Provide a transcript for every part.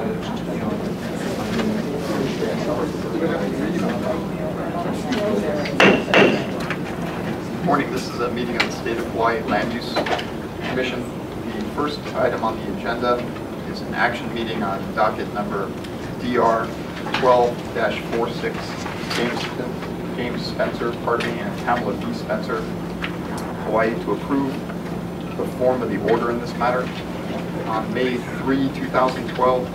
Good morning. This is a meeting of the State of Hawaii Land Use Commission. The first item on the agenda is an action meeting on docket number DR 12-46, James Spencer, and Pamela B. Spencer, Hawaii, to approve the form of the order in this matter. On May 3, 2012,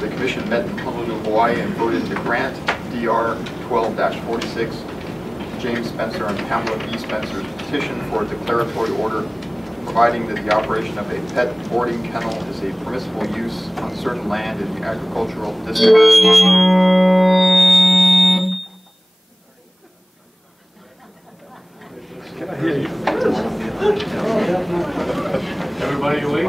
the Commission met in Honolulu, Hawaii, and voted to grant DR 12-46 James Spencer and Pamela B. Spencer's petition for a declaratory order providing that the operation of a pet boarding kennel is a permissible use on certain land in the agricultural district. Can I hear you? Everybody awake?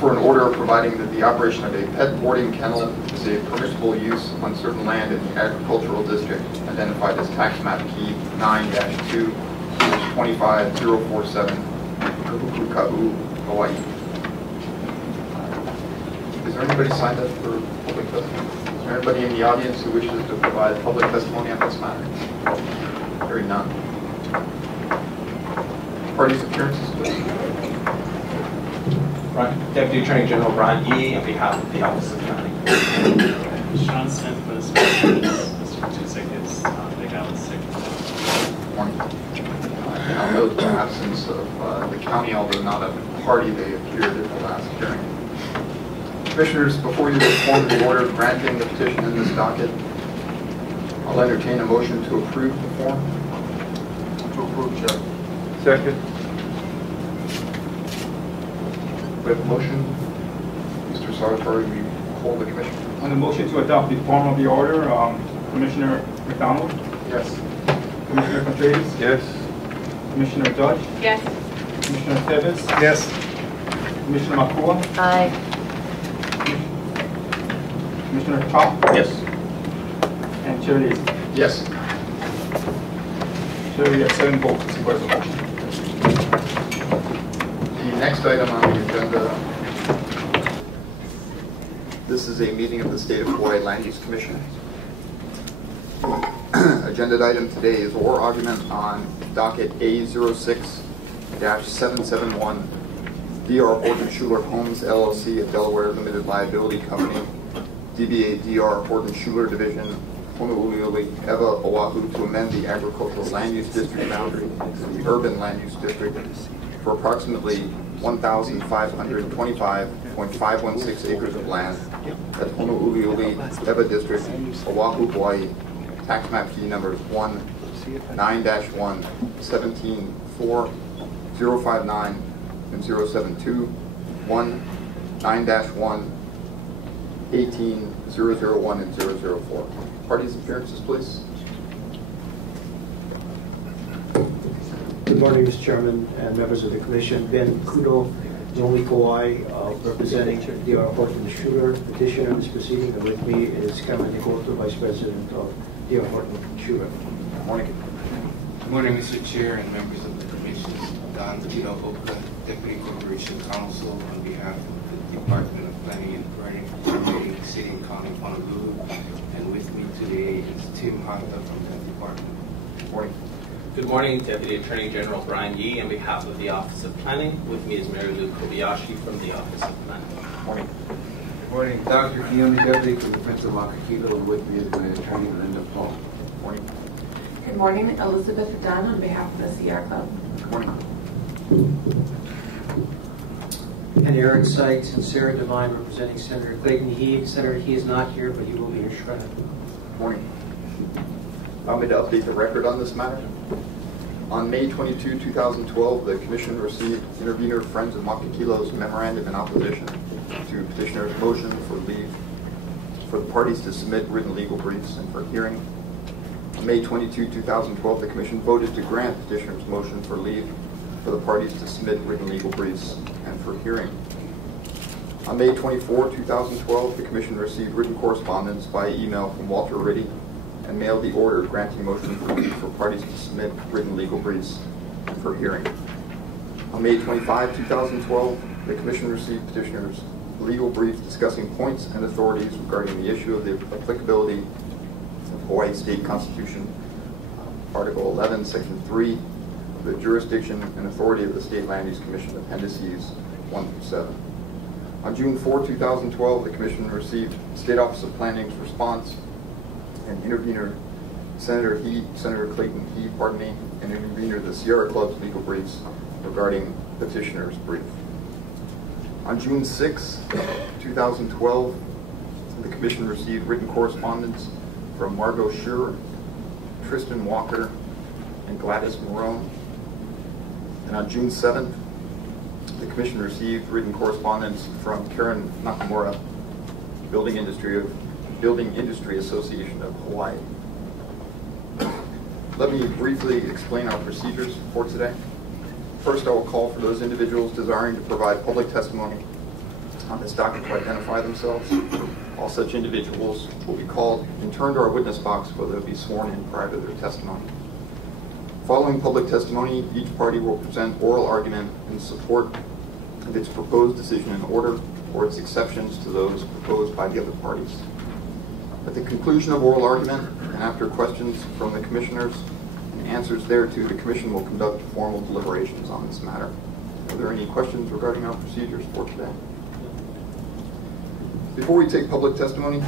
For an order providing that the operation of a pet boarding kennel is a permissible use on certain land in the agricultural district identified as tax map key 9-2-25047, Hoopili, Hawaii. Is there anybody signed up for public testimony? Is there anybody in the audience who wishes to provide public testimony on this matter? Hearing none. Parties' appearances, please. Deputy Attorney General Brian Yee on behalf of the Office of Planning. Sean Smith for the District 2 tickets on Big Island 6. Morning. I'll note the absence of the county, although not a party, they appeared at the last hearing. Commissioners, before you form the order granting the petition in this docket, I'll entertain a motion to approve the form. To approve, Chair. Second. We have a motion. Mr. Sartori, we hold the commission. On the motion to adopt the form of the order, Commissioner McDonald? Yes. Commissioner Contreras? Yes. Commissioner Judge? Yes. Commissioner Teves? Yes. Commissioner Makua? Aye. Commissioner Chop? Yes. And Chair Lacy. Yes. Chair, we have 7 votes to support the motion. The next item on the agenda, this is a meeting of the State of Hawaii Land Use Commission. Agenda item today is oral argument on docket A06-771, DR Horton Schuler Homes LLC of Delaware Limited Liability Company, DBA DR Horton Schuler Division, Honolulu, Eva, Oahu, to amend the agricultural land use district boundary to the urban land use district for approximately 1,525.516 acres of land at Honolulu, Eva District, Oahu, Hawaii, tax map key numbers 1-9-1, 17-4, 059, and 072, 1-9-1, 18, 001, and 004. Parties' appearances, please. Good morning, Mr. Chairman and members of the Commission. Ben Kudo, Noli Kauai, representing DR Horton Schuler, petitioner in this proceeding, and with me is Cameron Nikoto, Vice President of DR Horton Schuler. Good morning. Good morning, Mr. Chair and members of the Commission. Don Tino Oka, Deputy Corporation Counsel on behalf of the Department of Planning and Permitting, City and County of Honolulu. And with me today is Tim Honda from that department. Good morning. Good morning, Deputy Attorney General Brian Yee on behalf of the Office of Planning. With me is Mary Lou Kobayashi from the Office of Planning. Good morning. Good morning, Dr. Kiyomi, Deputy from the Prince of Makakilo, and with me is my attorney, Linda Paul. Good morning. Good morning, Elizabeth Dunn on behalf of the CR Club. Good morning. And Eric Sykes and Sarah Devine representing Senator Clayton He. Senator He is not here, but he will be here shortly. Good morning. Allow me to update the record on this matter. On May 22, 2012, the Commission received Intervenor Friends of Makakilo's memorandum in opposition to petitioner's motion for leave for the parties to submit written legal briefs and for hearing. On May 22, 2012, the Commission voted to grant petitioner's motion for leave for the parties to submit written legal briefs and for hearing. On May 24, 2012, the Commission received written correspondence by email from Walter Riddy and mailed the order granting motion for leave for parties to submit written legal briefs and for hearing. On May 25, 2012, the Commission received petitioner's legal brief discussing points and authorities regarding the issue of the applicability of Hawaii State Constitution, Article 11, Section 3, of the jurisdiction and authority of the State Land Use Commission, Appendices 1 through 7. On June 4, 2012, the Commission received State Office of Planning's response, and intervener Senator Clayton He, and intervener the Sierra Club's legal briefs regarding petitioner's brief. On June 6, 2012, the Commission received written correspondence from Margot Schur, Tristan Walker, and Gladys Marone. And on June 7th, the Commission received written correspondence from Karen Nakamura, Building Industry Association of Hawaii. Let me briefly explain our procedures for today. First, I will call for those individuals desiring to provide public testimony on this docket to identify themselves. All such individuals will be called and turned to our witness box where they'll be sworn in prior to their testimony. Following public testimony, each party will present oral argument in support of its proposed decision in order or its exceptions to those proposed by the other parties. At the conclusion of oral argument and after questions from the commissioners and answers thereto, the Commission will conduct formal deliberations on this matter. Are there any questions regarding our procedures for today? Before we take public testimony,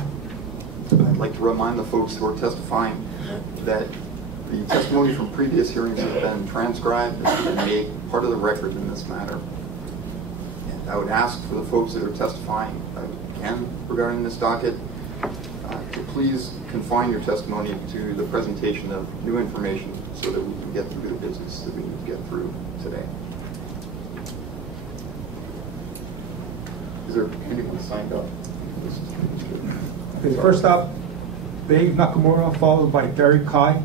I'd like to remind the folks who are testifying that the testimony from previous hearings has been transcribed and has been made part of the record in this matter. And I would ask for the folks that are testifying again regarding this docket to please confine your testimony to the presentation of new information so that we can get through the business that we need to get through today. Is there anyone signed up? Okay, first up, Dave Nakamura, followed by Gary Kai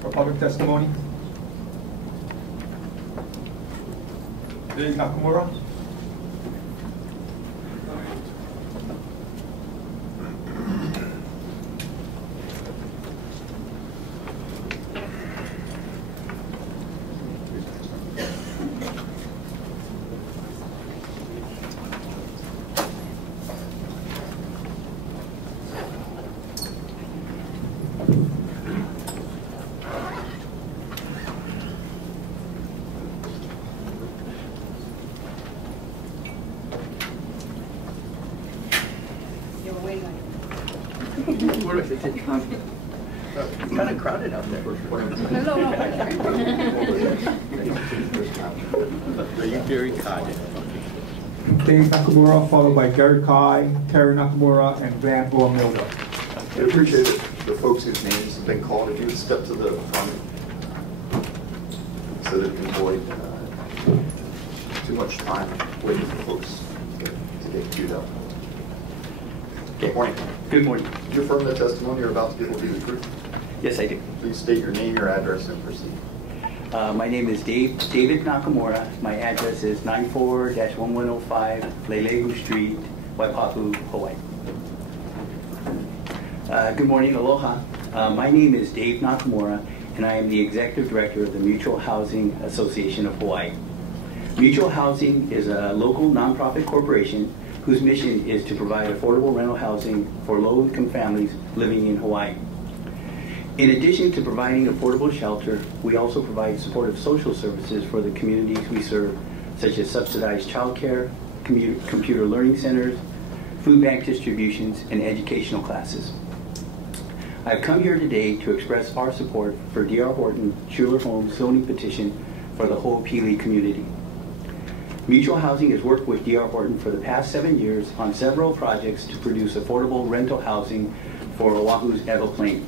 for public testimony. Dave Nakamura. It's kind of crowded out there. Are you very kind? Dave Nakamura, followed by Gary Kai, Terry Nakamura, and Van Milda. I appreciate it. The folks whose names have been called, if you would step to the front so that we can avoid too much time waiting for folks to get queued up. Good morning. Good morning. Do you affirm the testimony you're about to give will be the truth? Yes, I do. Please state your name, your address, and proceed. My name is David Nakamura. My address is 94-1105 Lelehu Street, Waipahu, Hawaii. Good morning, aloha. My name is Dave Nakamura, and I am the Executive Director of the Mutual Housing Association of Hawaii. Mutual Housing is a local nonprofit corporation whose mission is to provide affordable rental housing for low-income families living in Hawaii. In addition to providing affordable shelter, we also provide supportive social services for the communities we serve, such as subsidized childcare, computer learning centers, food bank distributions, and educational classes. I've come here today to express our support for D.R. Horton Schuler Homes zoning petition for the Hoopili community. Mutual Housing has worked with D.R. Horton for the past 7 years on several projects to produce affordable rental housing for Oahu's Ewa Plain.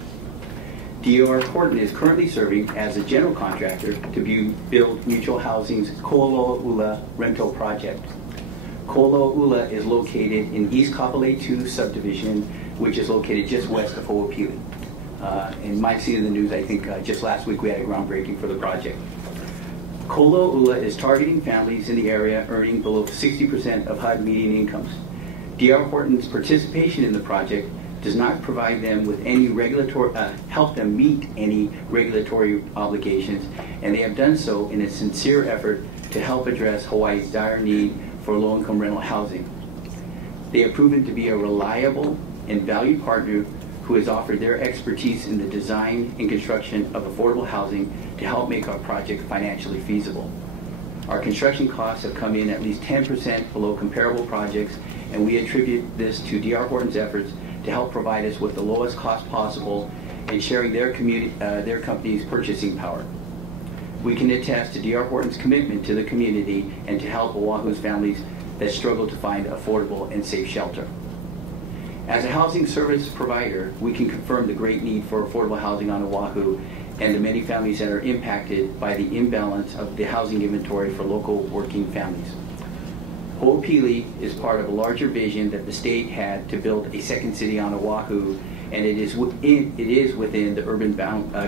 D.R. Horton is currently serving as a general contractor to build Mutual Housing's Ko'olo'ula rental project. Ko'olo'ula is located in East Kapolei 2 subdivision, which is located just west of Hoopili. And you might see in the news, I think just last week we had a groundbreaking for the project. Ko'olo'ula is targeting families in the area earning below 60% of HUD median incomes. D.R. Horton's participation in the project does not provide them with any help them meet any regulatory obligations, and they have done so in a sincere effort to help address Hawaii's dire need for low-income rental housing. They have proven to be a reliable and valued partner who has offered their expertise in the design and construction of affordable housing to help make our project financially feasible. Our construction costs have come in at least 10% below comparable projects, and we attribute this to D.R. Horton's efforts to help provide us with the lowest cost possible and sharing their company's purchasing power. We can attest to D.R. Horton's commitment to the community and to help Oahu's families that struggle to find affordable and safe shelter. As a housing service provider, we can confirm the great need for affordable housing on Oahu and the many families that are impacted by the imbalance of the housing inventory for local working families. Ho'opili is part of a larger vision that the state had to build a second city on Oahu, and it is within the urban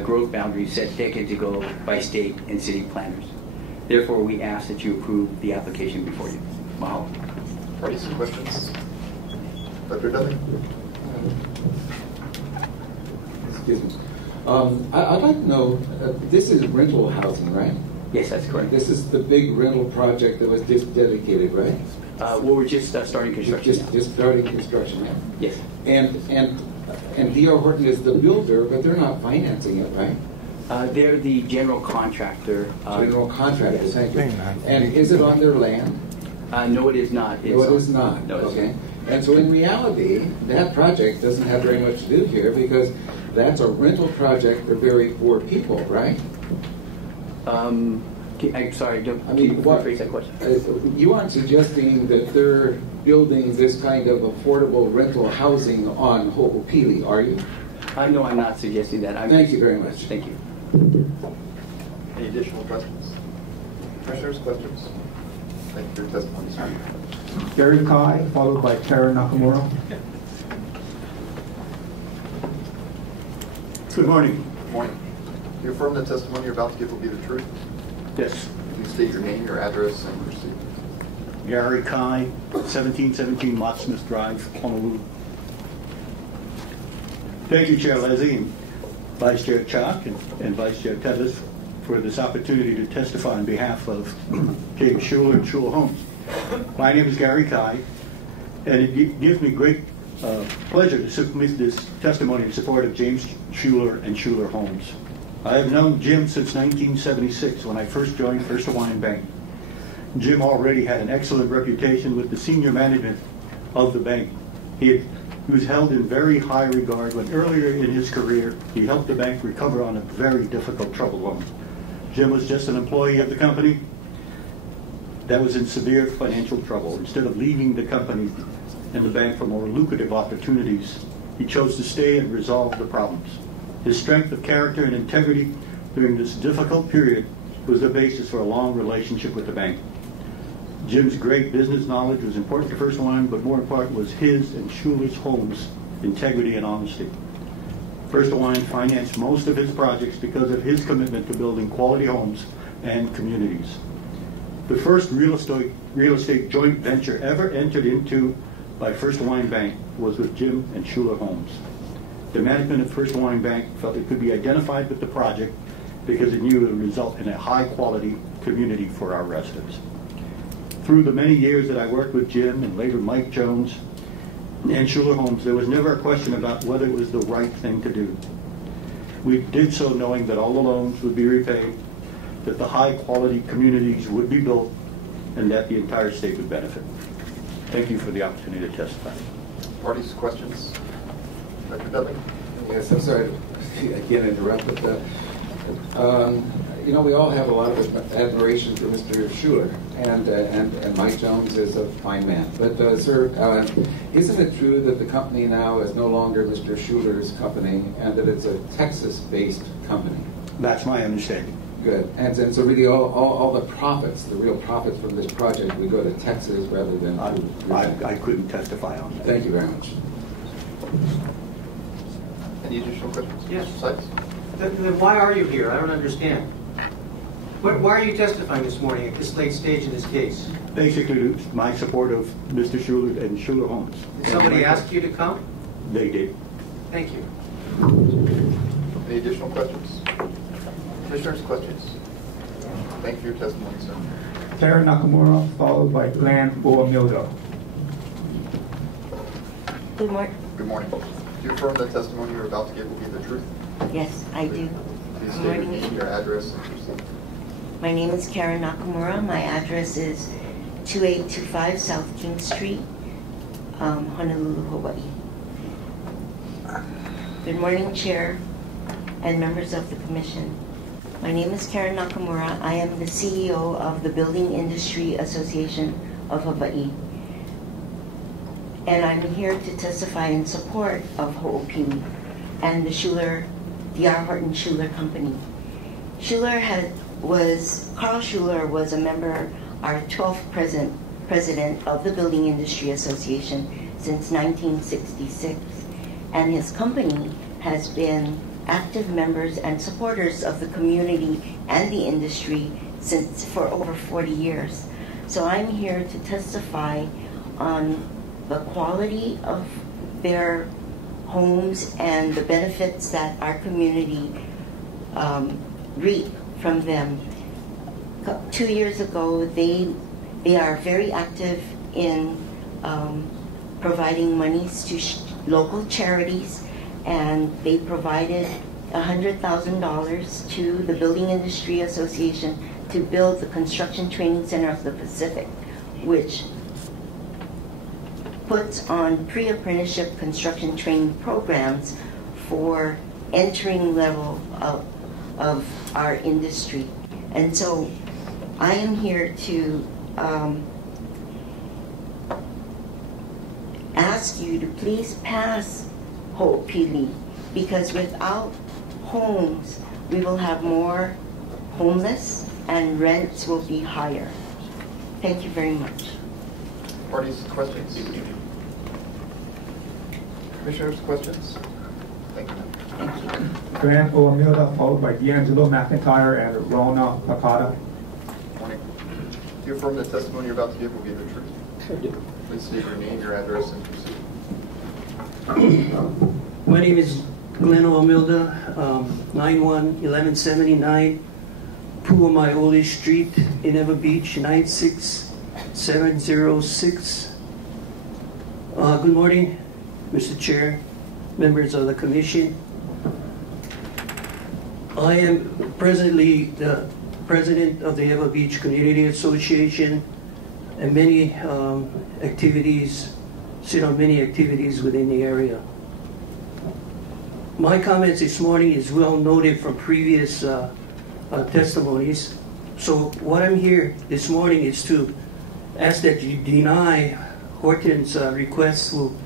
growth boundaries set decades ago by state and city planners. Therefore, we ask that you approve the application before you. Mahalo. Parties and questions? Dr. Dudley? Excuse me. I'd like to know, this is rental housing, right? Yes, that's correct. This is the big rental project that was just dedicated, right? Well, we're just starting construction. Just starting construction now. Yes. And D.R. Horton is the builder, but they're not financing it, right? They're the general contractor. General contractor, yes. Thank you. And is it on their land? No, it is not. No, it is not. No, okay. And so in reality, that project doesn't have very much to do here because that's a rental project for very poor people, right? I'm sorry, can you rephrase that question? You aren't suggesting that they're building this kind of affordable rental housing on Ho'opili, are you? No, I'm not suggesting that. Thank you very much. Thank you. Any additional questions? Commissioners, questions? Thank you for your testimony, sir. Gary Kai, followed by Kara Nakamura. Good morning. Good morning. Do you affirm the testimony you're about to give will be the truth? Yes. Please state your name, your address, and proceed. Gary Kai, 1717 Mott Smith Drive, Honolulu. Thank you, Chair Leslie and Vice Chair Chalk and Vice Chair Tedlis for this opportunity to testify on behalf of James Schuler and Schuler Homes. My name is Gary Kai, and it gives me great pleasure to submit this testimony in support of James Schuler and Schuler Homes. I have known Jim since 1976 when I first joined First Hawaiian Bank. Jim already had an excellent reputation with the senior management of the bank. He was held in very high regard when earlier in his career he helped the bank recover on a very difficult troubled loan. Jim was just an employee of the company that was in severe financial trouble. Instead of leaving the company and the bank for more lucrative opportunities, he chose to stay and resolve the problems. His strength of character and integrity during this difficult period was the basis for a long relationship with the bank. Jim's great business knowledge was important to First Hawaiian, but more important was his and Schuler's Homes' integrity and honesty. First Hawaiian financed most of his projects because of his commitment to building quality homes and communities. The first real estate joint venture ever entered into by First Hawaiian Bank was with Jim and Schuler Homes. The management of First Hawaiian Bank felt it could be identified with the project because it knew it would result in a high-quality community for our residents. Through the many years that I worked with Jim and later Mike Jones and Schuler Homes, there was never a question about whether it was the right thing to do. We did so knowing that all the loans would be repaid, that the high-quality communities would be built, and that the entire state would benefit. Thank you for the opportunity to testify. Parties, questions? Dr. Dudley? Yes, I'm sorry to again interrupt, but you know, we all have a lot of admiration for Mr. Schuler, and Mike Jones is a fine man. But, sir, isn't it true that the company now is no longer Mr. Schuler's company and that it's a Texas-based company? That's my understanding. Good. And so really all the profits, the real profits from this project would go to Texas rather than to... I couldn't testify on that. Thank you very much. Any additional questions? Yes. Mr. Sykes? Then why are you here? I don't understand. Why are you testifying this morning at this late stage in this case? Basically, my support of Mr. Schuler and Schuler Homes. Did somebody ask you to come? They did. Thank you. Any additional questions? Commissioners, questions? Thank you for your testimony, sir. Karen Nakamura, followed by Glenn Boamildo. Good morning. Good morning. Do you affirm the testimony you're about to give will be the truth? Yes, I do. Please Good state your morning. name, your address, and proceed. My name is Karen Nakamura. My address is 2825 South King Street, Honolulu, Hawaii. Good morning, Chair and members of the Commission. My name is Karen Nakamura. I am the CEO of the Building Industry Association of Hawaii. And I'm here to testify in support of Ho'opili and the Schuler, D.R. Horton Schuler Company. Carl Schuler was a member, our 12th president of the Building Industry Association since 1966. And his company has been active members and supporters of the community and the industry for over 40 years. So I'm here to testify on the quality of their homes and the benefits that our community reap from them. 2 years ago, they are very active in providing monies to local charities, and they provided $100,000 to the Building Industry Association to build the Construction Training Center of the Pacific, which puts on pre-apprenticeship construction training programs for entering level of our industry. And so I am here to ask you to please pass Ho'opili, because without homes, we will have more homeless and rents will be higher. Thank you very much. Parties, questions? Commissioners, questions? Thank you. Thank you. Glenn Boamildo, followed by D'Angelo McIntyre and Rona Pakata. Morning. Do you affirm the testimony you're about to give will be the truth? Sure do. Please state your name, your address, and proceed. My name is Glenn O'Milda, 91-1179 Pu'amaiole Street, Ineva Beach, 96706. Good morning, Mr. Chair, members of the Commission. I am presently the president of the Ineva Beach Community Association, and many sit on many activities within the area. My comments this morning is well noted from previous testimonies. So what I'm here this morning is to ask that you deny Horton's request to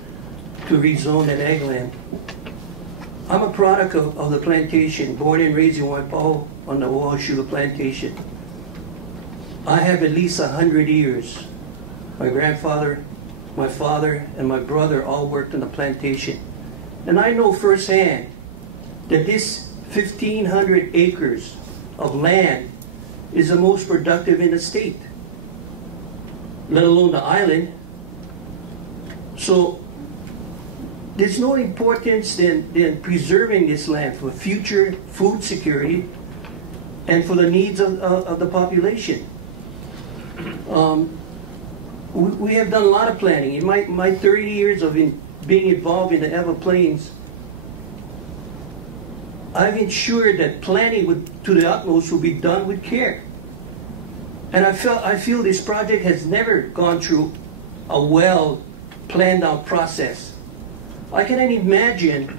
rezone that ag land. I'm a product of the plantation, born and raised in Waipahu on the Oahu plantation. I have at least 100 years. My grandfather, my father, and my brother all worked on the plantation. And I know firsthand that this 1,500 acres of land is the most productive in the state, let alone the island. So there's no importance than preserving this land for future food security and for the needs of the population. We have done a lot of planning. In my 30 years of being involved in the Everglades, I've ensured that planning to the utmost will be done with care. And I feel this project has never gone through a well planned out process. I cannot imagine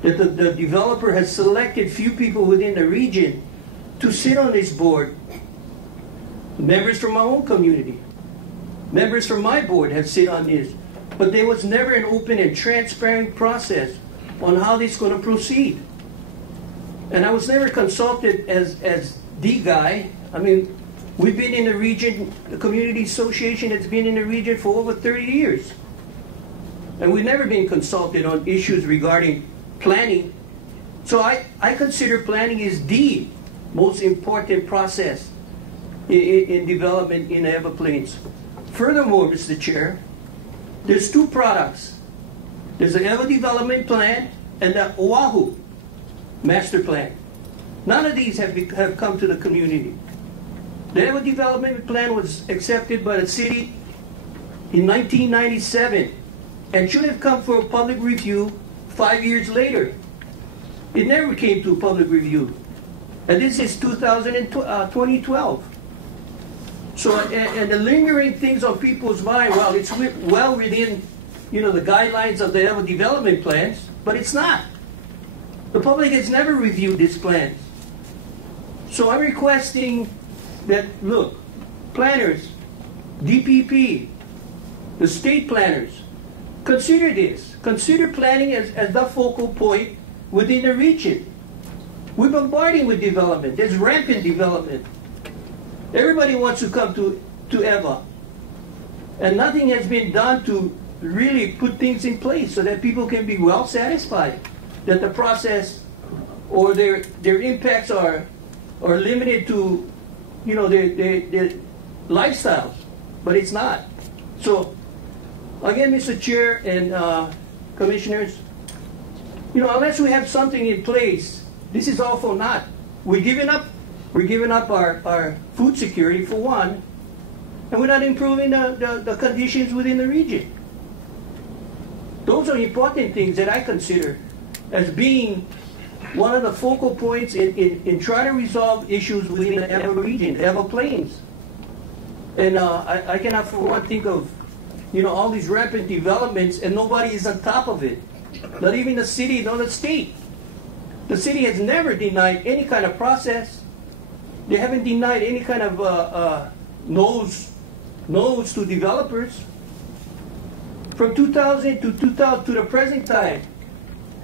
that the developer has selected few people within the region to sit on this board. Members from my own community, members from my board have sit on this, but there was never an open and transparent process on how this is going to proceed. And I was never consulted as the guy. I mean, we've been in the region, the community association has been in the region for over 30 years. And we've never been consulted on issues regarding planning. So I consider planning is the most important process in development in the Everglades. Furthermore, Mr. Chair, there's two products. There's the Ever Development Plan and the Oahu Master Plan. None of these have come to the community. The Ever Development Plan was accepted by the city in 1997 and should have come for a public review 5 years later. It never came to a public review. And this is 2012. So, and the lingering things on people's mind, well, it's well within, the guidelines of the Ever Development Plans, but it's not. The public has never reviewed these plans. So I'm requesting that, look, planners, DPP, the state planners, consider this. Consider planning as the focal point within the region. We're bombarding with development. There's rampant development. Everybody wants to come to EVA. And nothing has been done to really put things in place so that people can be well satisfied that the process or their impacts are limited to, their lifestyles. But it's not. So, again, Mr. Chair and Commissioners, unless we have something in place, this is all for naught. We're giving up our food security for one, and we're not improving the conditions within the region. Those are important things that I consider as being one of the focal points in trying to resolve issues within the Ever region, Ever Plains. And I cannot for one think of, all these rampant developments and nobody is on top of it. Not even the city nor the state. The city has never denied any kind of process. They haven't denied any kind of no's to developers. From 2000 to the present time,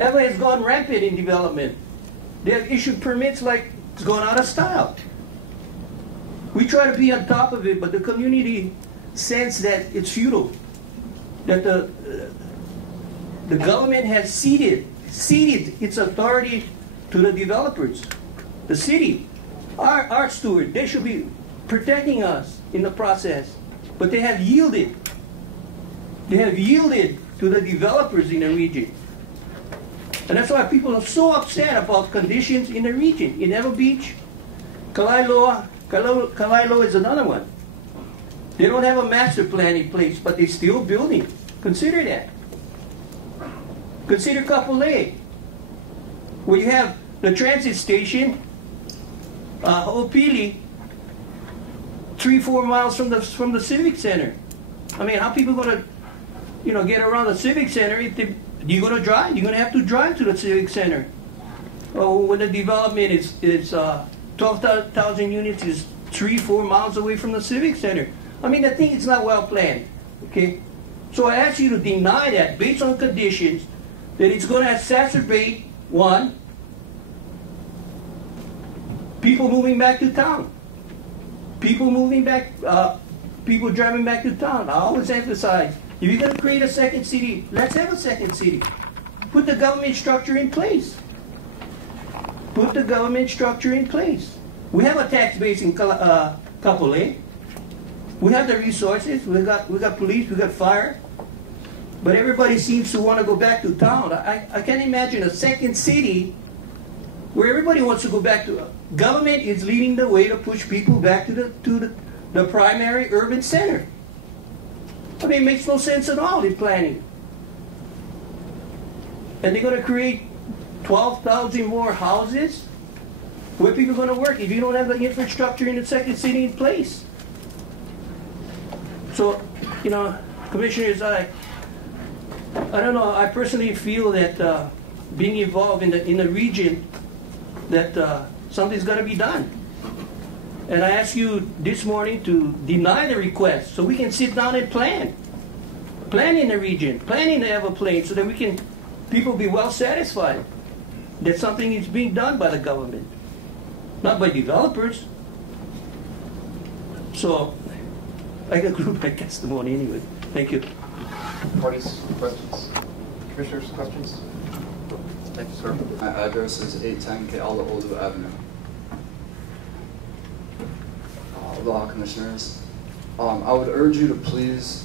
EVA has gone rampant in development. They have issued permits like it's gone out of style. We try to be on top of it, but the community sense that it's futile. That the government has ceded its authority to the developers. The city, our steward, they should be protecting us in the process, but they have yielded. They have yielded to the developers in the region. And that's why people are so upset about conditions in the region. In Ever Beach, Kalailo is another one. They don't have a master plan in place, but they're still building. Consider that. Consider Kapolei, where you have the transit station, Hoopili, 3-4 miles from the Civic Center. I mean, how people going to, get around the Civic Center? You're going to drive. You're going to have to drive to the Civic Center. Oh, when the development is 12,000 units is 3-4 miles away from the Civic Center. I mean, I think it's not well planned. Okay, so I ask you to deny that based on conditions that it's going to exacerbate one, people moving back to town, people driving back to town. I always emphasize, if you're going to create a second city, let's have a second city. Put the government structure in place. Put the government structure in place. We have a tax base in Kapolei. We have the resources. We got police. We got fire. But everybody seems to want to go back to town. I can't imagine a second city where everybody wants to go back to. Government is leading the way to push people back to the primary urban center. I mean, it makes no sense at all in planning. And they're going to create 12,000 more houses. Where people are going to work if you don't have the infrastructure in the second city in place? So, Commissioners, I don't know. I personally feel that being involved in the region, that something's got to be done. And I asked you this morning to deny the request so we can sit down and plan. Plan in the region, plan in the Everplains so that we can, people be well satisfied that something is being done by the government, not by developers. So I conclude my testimony anyway. Thank you. Parties, questions? Commissioners, questions? Thank you, sir. My address is 810 Keala Olu Avenue. Aloha, Commissioners. I would urge you to please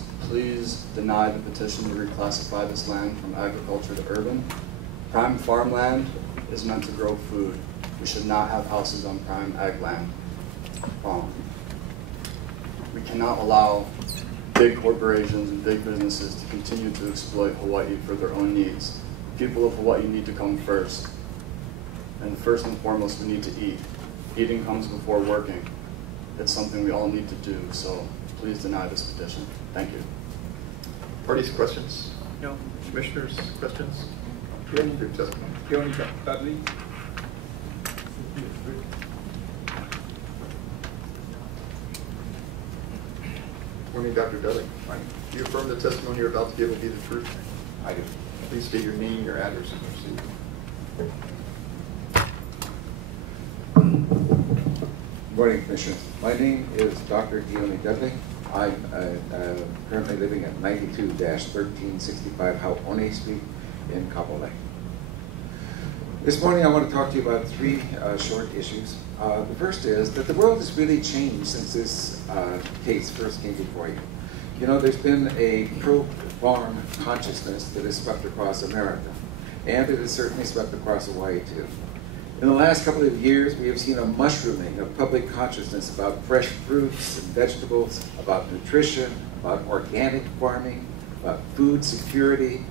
deny the petition to reclassify this land from agriculture to urban. Prime farmland is meant to grow food. We should not have houses on prime ag land. We cannot allow big corporations and big businesses to continue to exploit Hawaii for their own needs. People of Hawaii need to come first. And first and foremost, we need to eat. Eating comes before working. It's something we all need to do, so please deny this petition. Thank you. Parties, questions? No. Commissioners, questions? Your testimony. Dudley. Morning, Dr. Dudley. Do you affirm the testimony you're about to give will be the truth? I do. Please state your name, your address, and proceed. Good morning, Commissioners. My name is Dr. Dione Dudley. I'm currently living at 92-1365 Haupone Street in Kapolei. This morning I want to talk to you about three short issues. The first is that the world has really changed since this case first came before you. You know, there's been a pro-farm consciousness that has swept across America, and it has certainly swept across Hawaii too. In the last couple of years, we have seen a mushrooming of public consciousness about fresh fruits and vegetables, about nutrition, about organic farming, about food security,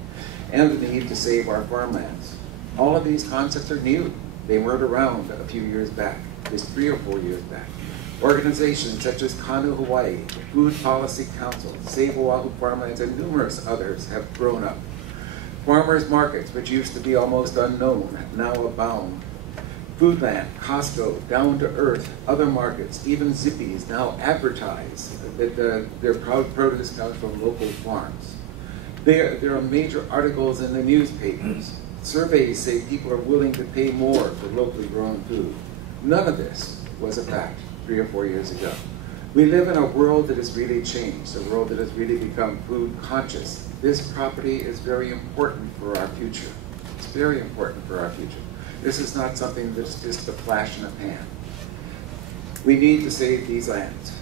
and the need to save our farmlands. All of these concepts are new. They weren't around a few years back, just 3 or 4 years back. Organizations such as Kanu Hawaii, Food Policy Council, Save Oahu Farmlands, and numerous others have grown up. Farmers markets, which used to be almost unknown, now abound. Foodland, Costco, Down to Earth, other markets, even Zippy's now advertise that their produce comes from local farms. There are major articles in the newspapers. Surveys say people are willing to pay more for locally grown food. None of this was a fact 3 or 4 years ago. We live in a world that has really changed, a world that has really become food conscious. This property is very important for our future. It's very important for our future. This is not something that's just a flash in the pan. We need to save these lands.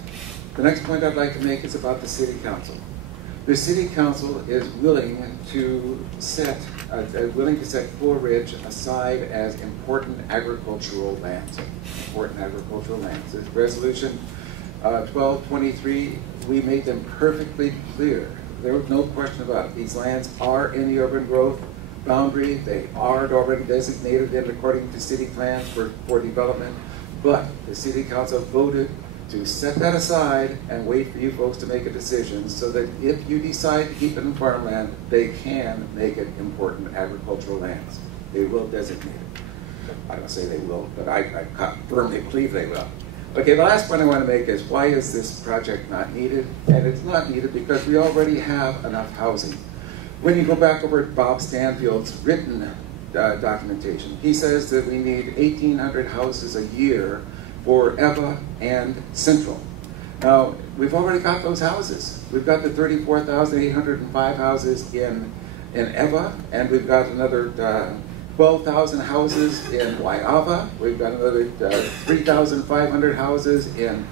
The next point I'd like to make is about the City Council. The City Council is willing to set Cool Ridge aside as important agricultural lands. This resolution 1223, we made them perfectly clear. There was no question about it. These lands are in the urban growth boundary. They are already designated in according to city plans for development, but the City Council voted to set that aside and wait for you folks to make a decision so that if you decide to keep it in farmland, they can make it important agricultural lands. They will designate it. I don't say they will, but I firmly believe they will. Okay, the last point I want to make is, why is this project not needed? And it's not needed because we already have enough housing. When you go back over at Bob Stanfield's written documentation, he says that we need 1,800 houses a year for Eva and Central. Now, we've already got those houses. We've got the 34,805 houses in Eva, and we've got another 12,000 houses in Waiava. We've got another 3,500 houses in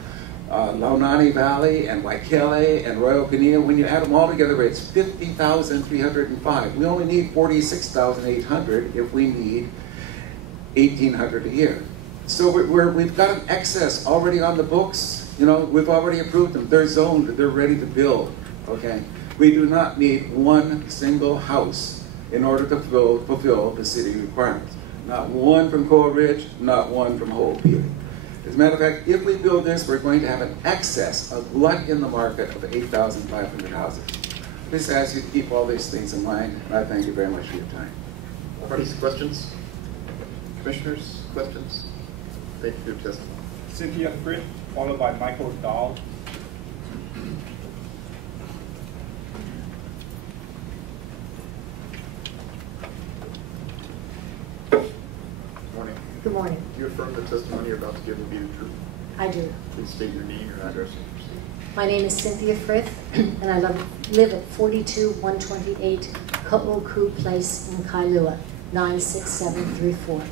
Launani Valley and Waikele and Royal Kanea. When you add them all together, it's 50,305. We only need 46,800 if we need 1,800 a year. So we've got an excess already on the books. You know, we've already approved them. They're zoned. They're ready to build. Okay. We do not need one single house in order to fulfill the city requirements. Not one from Coal Ridge, not one from Hoopili. As a matter of fact, if we build this, we're going to have an excess, a glut in the market of 8,500 houses. I just ask you to keep all these things in mind, and I thank you very much for your time. Parties, questions? Commissioners, questions? Thank you for your testimony. Cynthia Britt, followed by Michael Dahl. Morning. Good morning. Do you affirm the testimony you're about to give will be the truth? I do. Please state your name, your address, and proceed. My name is Cynthia Frith, and I live at 42128 Ko'oku Place in Kailua, 96734.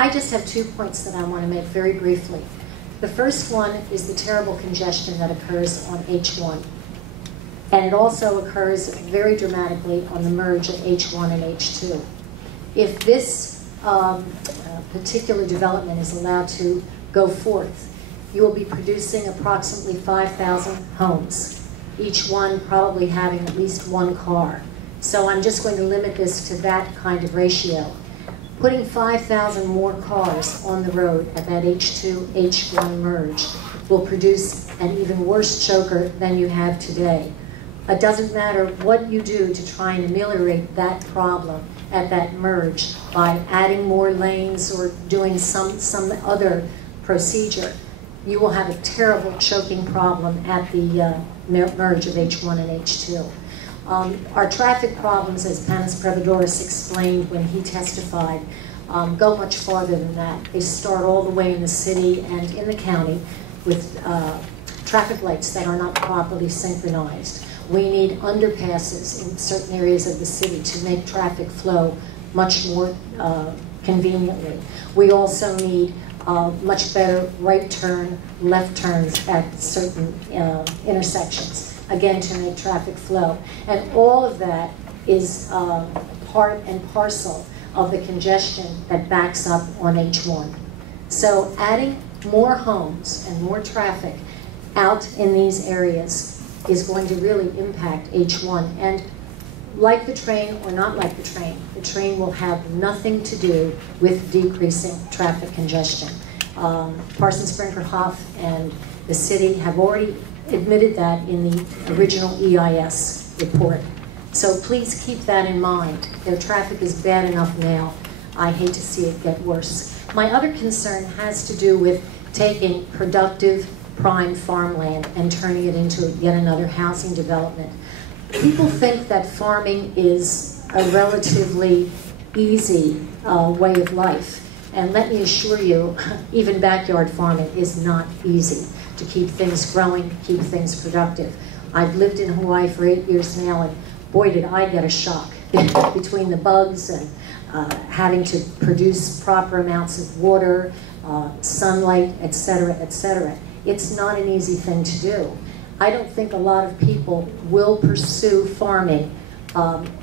I just have 2 points that I want to make very briefly. The first one is the terrible congestion that occurs on H1. And it also occurs very dramatically on the merge of H1 and H2. If this particular development is allowed to go forth, you will be producing approximately 5,000 homes, each one probably having at least one car. So I'm just going to limit this to that kind of ratio. Putting 5,000 more cars on the road at that H2, H1 merge will produce an even worse choker than you have today. It doesn't matter what you do to try and ameliorate that problem at that merge by adding more lanes or doing some other procedure. You will have a terrible choking problem at the merge of H1 and H2. Our traffic problems, as Panis Prevodoris explained when he testified, go much farther than that. They start all the way in the city and in the county with traffic lights that are not properly synchronized. We need underpasses in certain areas of the city to make traffic flow much more conveniently. We also need much better right turn, left turns at certain intersections, again, to make traffic flow. And all of that is part and parcel of the congestion that backs up on H1. So adding more homes and more traffic out in these areas is going to really impact H1. And like the train or not like the train will have nothing to do with decreasing traffic congestion. Parsons Brinkerhoff and the city have already admitted that in the original EIS report. So please keep that in mind. Their traffic is bad enough now. I hate to see it get worse. My other concern has to do with taking productive prime farmland and turning it into yet another housing development. People think that farming is a relatively easy way of life. And let me assure you, even backyard farming is not easy to keep things growing, keep things productive. I've lived in Hawaii for 8 years now, and boy, did I get a shock between the bugs and having to produce proper amounts of water, sunlight, etc., etc. It's not an easy thing to do. I don't think a lot of people will pursue farming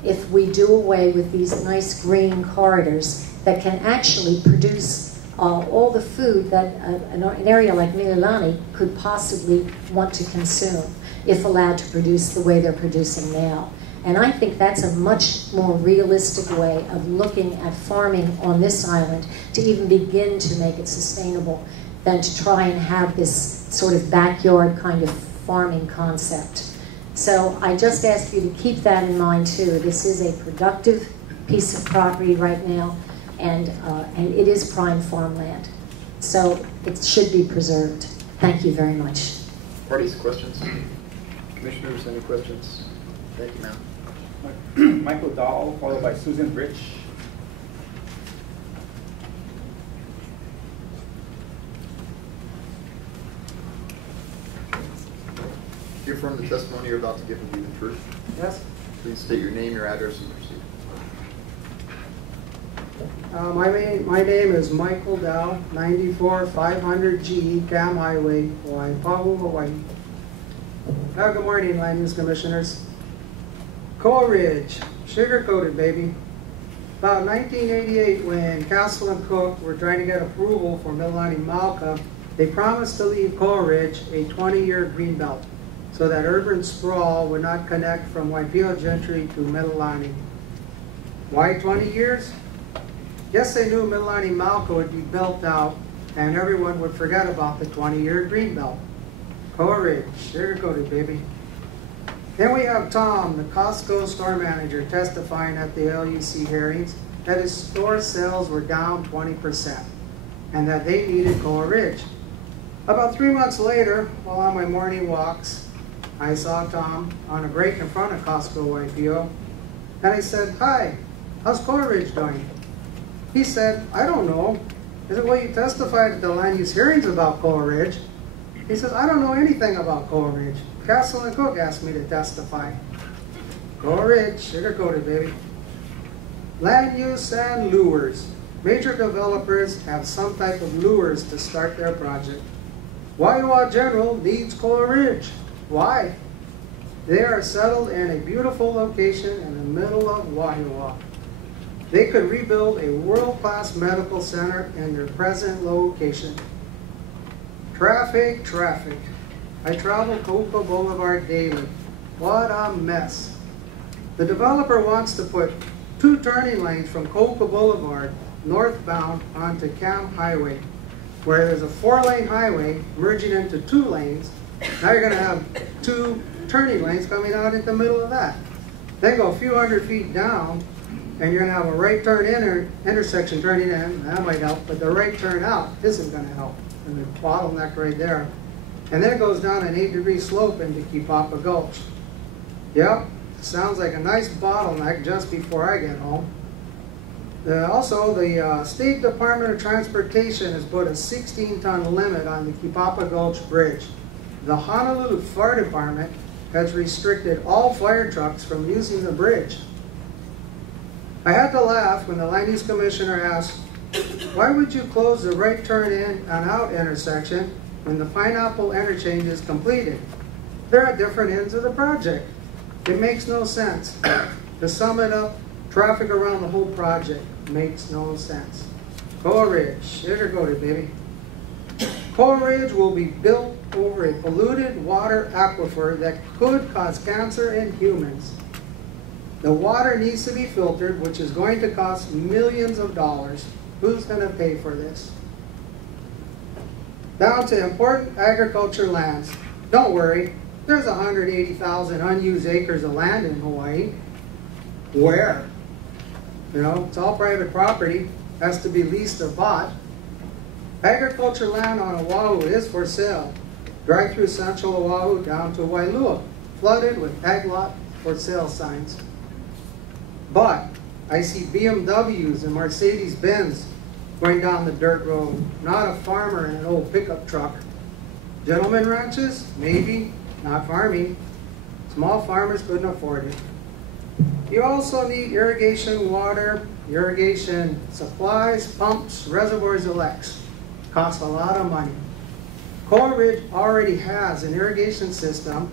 if we do away with these nice green corridors that can actually produce all the food that an area like Mililani could possibly want to consume if allowed to produce the way they're producing now. And I think that's a much more realistic way of looking at farming on this island to even begin to make it sustainable than to try and have this sort of backyard kind of farming concept. So I just ask you to keep that in mind too. This is a productive piece of property right now, and it is prime farmland. So it should be preserved. Thank you very much. Parties, questions? Commissioners, any questions? Thank you, ma'am. Michael Dahl, followed by Susan Rich. Do you affirm the testimony you're about to give will be the truth? Yes. Please state your name, your address, and proceed. My name is Michael Dow, 94-500G, Cam Highway, Hawaii, Pahu, Hawaii. Good morning, Land Use Commissioners. Coal Ridge, sugar-coated, baby. About 1988, when Castle and Cook were trying to get approval for Mililani Malka, they promised to leave Coal Ridge a 20-year greenbelt so that urban sprawl would not connect from Waipio Gentry to Mililani. Why 20 years? Yes, they knew Mililani Malka would be built out and everyone would forget about the 20-year greenbelt. Coal Ridge, sugar-coated, baby. Then we have Tom, the Costco store manager, testifying at the LUC hearings that his store sales were down 20% and that they needed Coal Ridge. About 3 months later, while on my morning walks, I saw Tom on a break in front of Costco YPO, and I said, "Hi, how's Coleridge doing?" He said, "I don't know. I said, well, you testified at the land use hearings about Coleridge." He says, "I don't know anything about Coleridge. Castle and Cook asked me to testify." Coleridge, sugar-coated, baby. Land use and lures. Major developers have some type of lures to start their project. Waiwa General needs Coleridge. Why? They are settled in a beautiful location in the middle of Waiwa. They could rebuild a world-class medical center in their present location. Traffic, traffic. I travel Coca Boulevard daily. What a mess. The developer wants to put 2 turning lanes from Coca Boulevard northbound onto Cam Highway, where there's a 4-lane highway merging into 2 lanes. Now you're going to have 2 turning lanes coming out in the middle of that. Then go a few hundred feet down, and you're going to have a right turn in intersection turning in. That might help, but the right turn out isn't going to help. And the bottleneck right there. And then it goes down an 8-degree slope into Kipapa Gulch. Yep, sounds like a nice bottleneck just before I get home. Also, the State Department of Transportation has put a 16-ton limit on the Kipapa Gulch Bridge. The Honolulu Fire Department has restricted all fire trucks from using the bridge. I had to laugh when the Land Use Commissioner asked, "Why would you close the right turn in and out intersection when the Pineapple interchange is completed? They're at different ends of the project. It makes no sense." To sum it up, traffic around the whole project makes no sense. Coleridge, sugar-coated, baby. Coleridge will be built over a polluted water aquifer that could cause cancer in humans. The water needs to be filtered, which is going to cost millions of dollars. Who's going to pay for this? Down to important agriculture lands. Don't worry, there's 180,000 unused acres of land in Hawaii. Where? You know, it's all private property, has to be leased or bought. Agriculture land on Oahu is for sale. Drive through Central Oahu down to Wailua, flooded with ag lot for sale signs. But I see BMWs and Mercedes-Benz going down the dirt road, not a farmer in an old pickup truck. Gentlemen ranches? Maybe, not farming. Small farmers couldn't afford it. You also need irrigation water, irrigation supplies, pumps, reservoirs, elects. Costs a lot of money. Coleridge already has an irrigation system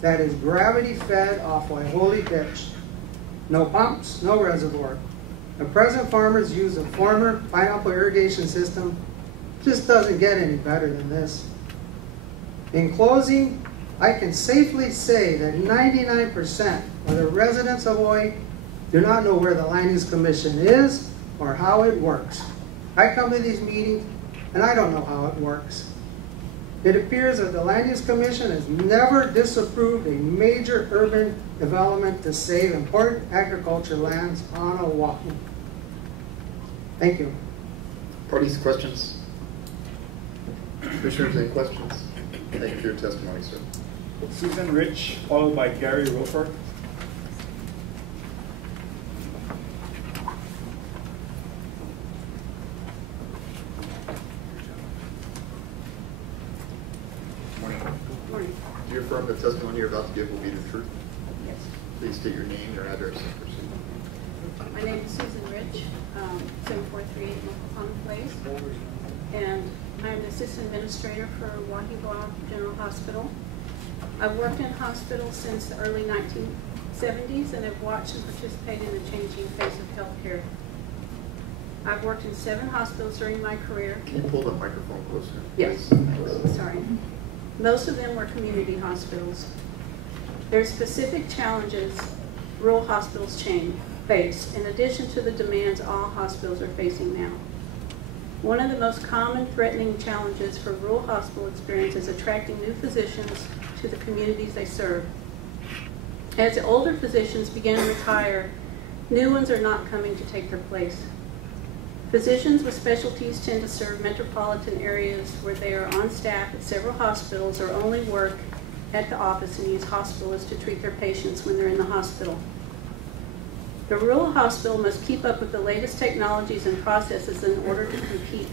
that is gravity fed off Waiholi Ditch. No pumps, no reservoir. The present farmers use a former pineapple irrigation system. Just doesn't get any better than this. In closing, I can safely say that 99% of the residents of Hawaii do not know where the Land Use Commission is or how it works. I come to these meetings and I don't know how it works. It appears that the Land Use Commission has never disapproved a major urban development to save important agriculture lands on Oahu. Thank you. Parties, questions? Commissioners, any questions? Thank you for your testimony, sir. Susan Rich, followed by Gary Wilford. Morning. Do you affirm the testimony you're about to give will be the truth? Yes. Please state your name, your address, and proceed. My name is Susan Rich, 7438 Mokopana Place, and I'm the assistant administrator for Wahiawa General Hospital. I've worked in hospitals since the early 1970s, and I've watched and participated in the changing face of healthcare. I've worked in 7 hospitals during my career. Can you pull the microphone closer? Yes. Sorry. Most of them were community hospitals. There are specific challenges rural hospitals face, in addition to the demands all hospitals are facing now. One of the most common threatening challenges for rural hospital experience is attracting new physicians to the communities they serve. As the older physicians begin to retire, new ones are not coming to take their place. Physicians with specialties tend to serve metropolitan areas where they are on staff at several hospitals or only work at the office and use hospitalists to treat their patients when they're in the hospital. The rural hospital must keep up with the latest technologies and processes in order to compete.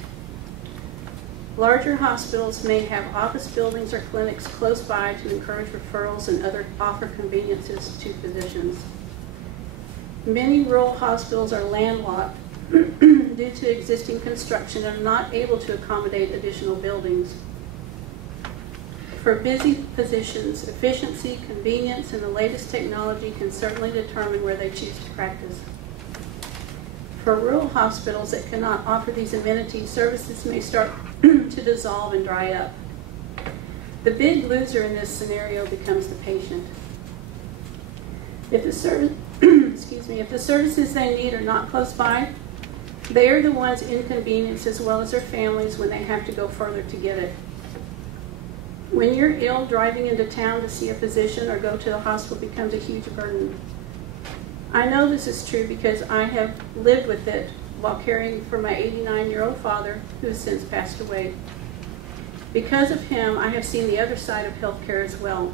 Larger hospitals may have office buildings or clinics close by to encourage referrals and offer conveniences to physicians. Many rural hospitals are landlocked due to existing construction and are not able to accommodate additional buildings. For busy physicians, efficiency, convenience, and the latest technology can certainly determine where they choose to practice. For rural hospitals that cannot offer these amenities, services may start to dissolve and dry up. The big loser in this scenario becomes the patient. If the services they need are not close by, they are the ones inconvenienced as well as their families when they have to go further to get it. When you're ill, driving into town to see a physician or go to the hospital becomes a huge burden. I know this is true because I have lived with it while caring for my 89-year-old father who has since passed away. Because of him, I have seen the other side of healthcare as well.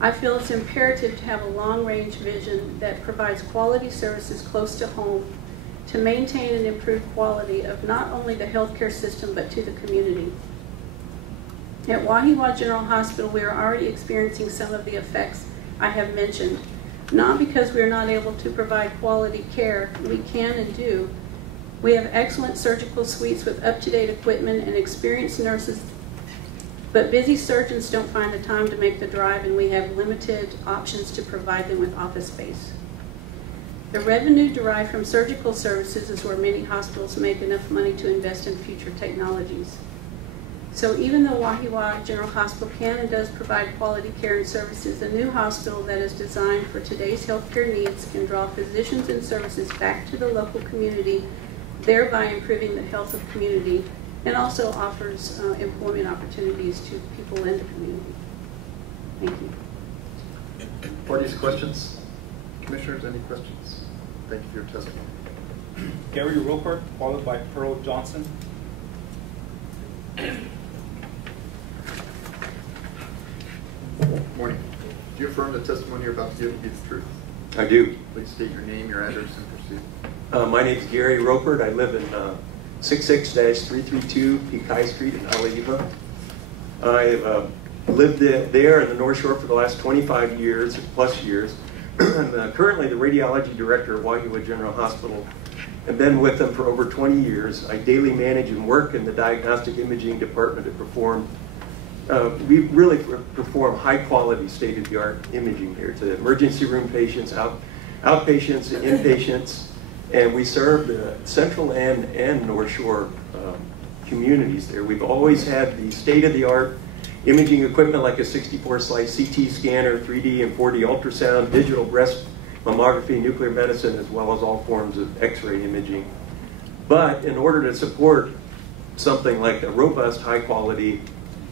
I feel it's imperative to have a long-range vision that provides quality services close to home to maintain and improve quality of not only the healthcare system but to the community. At Wahiawa General Hospital, we are already experiencing some of the effects I have mentioned. Not because we are not able to provide quality care, we can and do. We have excellent surgical suites with up-to-date equipment and experienced nurses, but busy surgeons don't find the time to make the drive, and we have limited options to provide them with office space. The revenue derived from surgical services is where many hospitals make enough money to invest in future technologies. So even though Wahiawa General Hospital can and does provide quality care and services, a new hospital that is designed for today's healthcare needs can draw physicians and services back to the local community, thereby improving the health of the community, and also offers employment opportunities to people in the community. Thank you. Board, questions? Commissioners, any questions? Thank you for your testimony. Gary Roper, followed by Pearl Johnson. Morning. Do you affirm the testimony you're about to give to be the truth? I do. Please state your name, your address, and proceed. My name is Gary Ropert. I live in 66-332 Pekai Street in Haleiwa. I lived there in the North Shore for the last 25 years, plus years. I'm currently the radiology director of Wahiawa General Hospital. I've been with them for over 20 years. I daily manage and work in the diagnostic imaging department to perform. We really perform high-quality, state-of-the-art imaging here to emergency room patients, outpatients, and inpatients, and we serve the Central and North Shore communities there. We've always had the state-of-the-art imaging equipment like a 64-slice CT scanner, 3D and 4D ultrasound, digital breast mammography, nuclear medicine, as well as all forms of X-ray imaging. But in order to support something like a robust, high-quality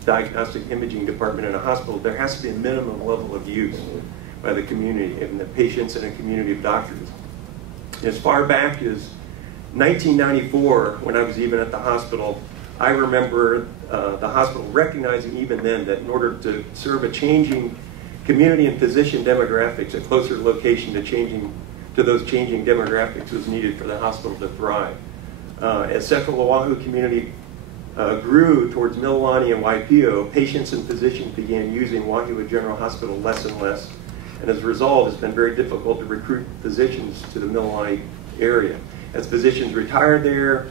diagnostic imaging department in a hospital, there has to be a minimum level of use by the community and the patients and a community of doctors. As far back as 1994, when I was even at the hospital, I remember the hospital recognizing even then that in order to serve a changing community and physician demographics, a closer location to those changing demographics was needed for the hospital to thrive. As Central Oahu community grew towards Mililani and Waipio, patients and physicians began using Wahiawa General Hospital less and less. And as a result, it's been very difficult to recruit physicians to the Mililani area. As physicians retire there,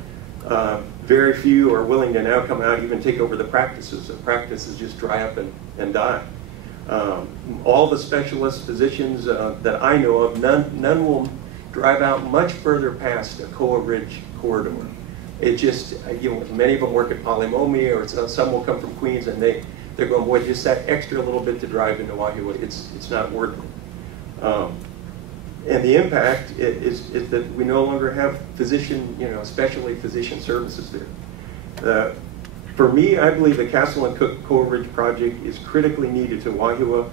very few are willing to now come out and even take over the practices. The practices just dry up and die. All the specialist physicians that I know of, none will drive out much further past a Koa Ridge corridor. It just, many of them work at Palimomi, or some will come from Queens, and they're going, boy, just that extra little bit to drive into Wahiawa, it's not worth it. And the impact is that we no longer have especially physician services there. For me, I believe the Castle and Cook Koa Ridge project is critically needed to Wahiawa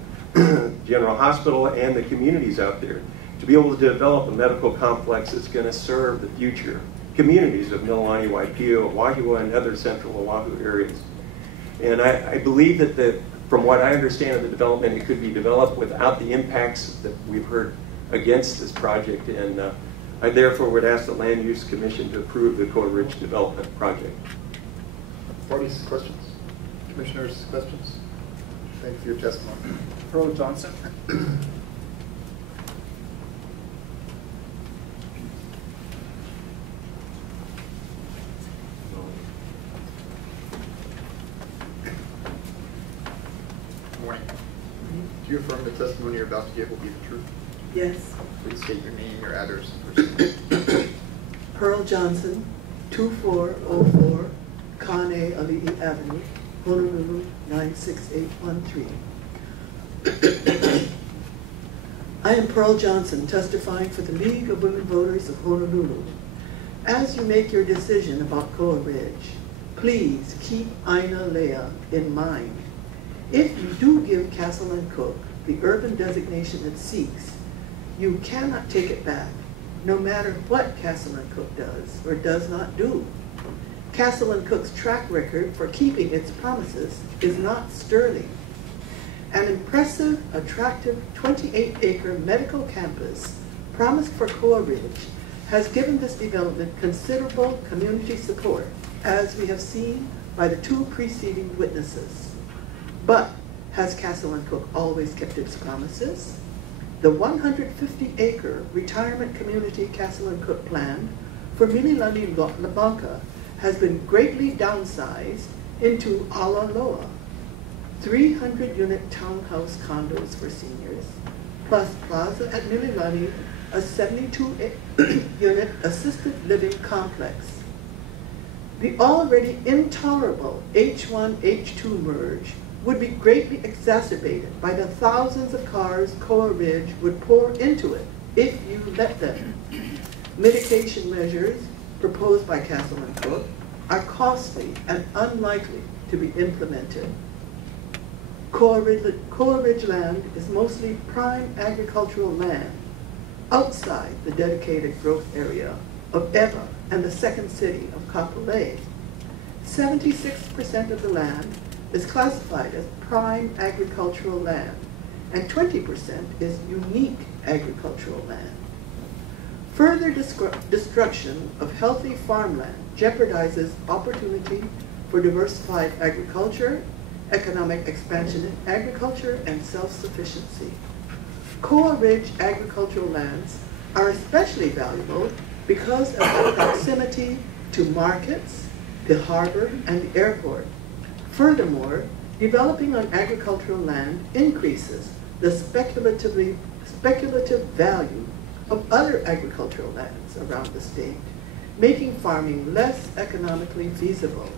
General Hospital and the communities out there to be able to develop a medical complex that's going to serve the future communities of Mililani, Waipio, Wahua, and other central Oahu areas. And I believe that from what I understand of the development, it could be developed without the impacts that we've heard against this project. And I therefore would ask the Land Use Commission to approve the Coa Ridge Development Project. Parties, questions? Commissioners, questions? Thank you for your testimony. Pearl Johnson. Morning. Do you affirm the testimony you're about to give will be the truth? Yes. Please state your name, your address, and person. Pearl Johnson, 2404 Kane Ali'i Avenue, Honolulu 96813. I am Pearl Johnson, testifying for the League of Women Voters of Honolulu. As you make your decision about Coa Ridge, please keep Aina Lea in mind. If you do give Castle and Cook the urban designation it seeks, you cannot take it back, no matter what Castle and Cook does or does not do. Castle and Cook's track record for keeping its promises is not sterling. An impressive, attractive 28-acre medical campus promised for Coa Ridge has given this development considerable community support, as we have seen by the two preceding witnesses. But has Castle and Cook always kept its promises? The 150-acre retirement community Castle and Cook planned for Mililani Labanka has been greatly downsized into Ala Loa, 300-unit townhouse condos for seniors, plus Plaza at Mililani, a 72-unit assisted living complex. The already intolerable H1-H2 merge would be greatly exacerbated by the thousands of cars Coa Ridge would pour into it if you let them. Mitigation measures proposed by Castle and Cook are costly and unlikely to be implemented. Coa Ridge land is mostly prime agricultural land outside the dedicated growth area of Ewa and the second city of Kapolei. 76% of the land is classified as prime agricultural land, and 20% is unique agricultural land. Further destruction of healthy farmland jeopardizes opportunity for diversified agriculture, economic expansion in agriculture, and self-sufficiency. Coa Ridge agricultural lands are especially valuable because of their proximity to markets, the harbor, and the airport. Furthermore, developing on agricultural land increases the speculative value of other agricultural lands around the state, making farming less economically feasible.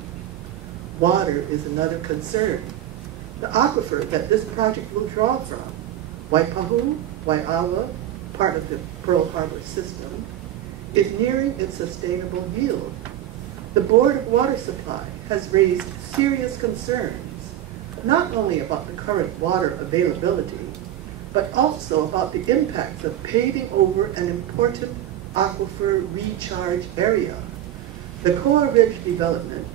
Water is another concern. The aquifer that this project will draw from, Waipahu, Waiawa, part of the Pearl Harbor system, is nearing its sustainable yield. The Board of Water Supply has raised serious concerns, not only about the current water availability, but also about the impacts of paving over an important aquifer recharge area. The Coa Ridge development,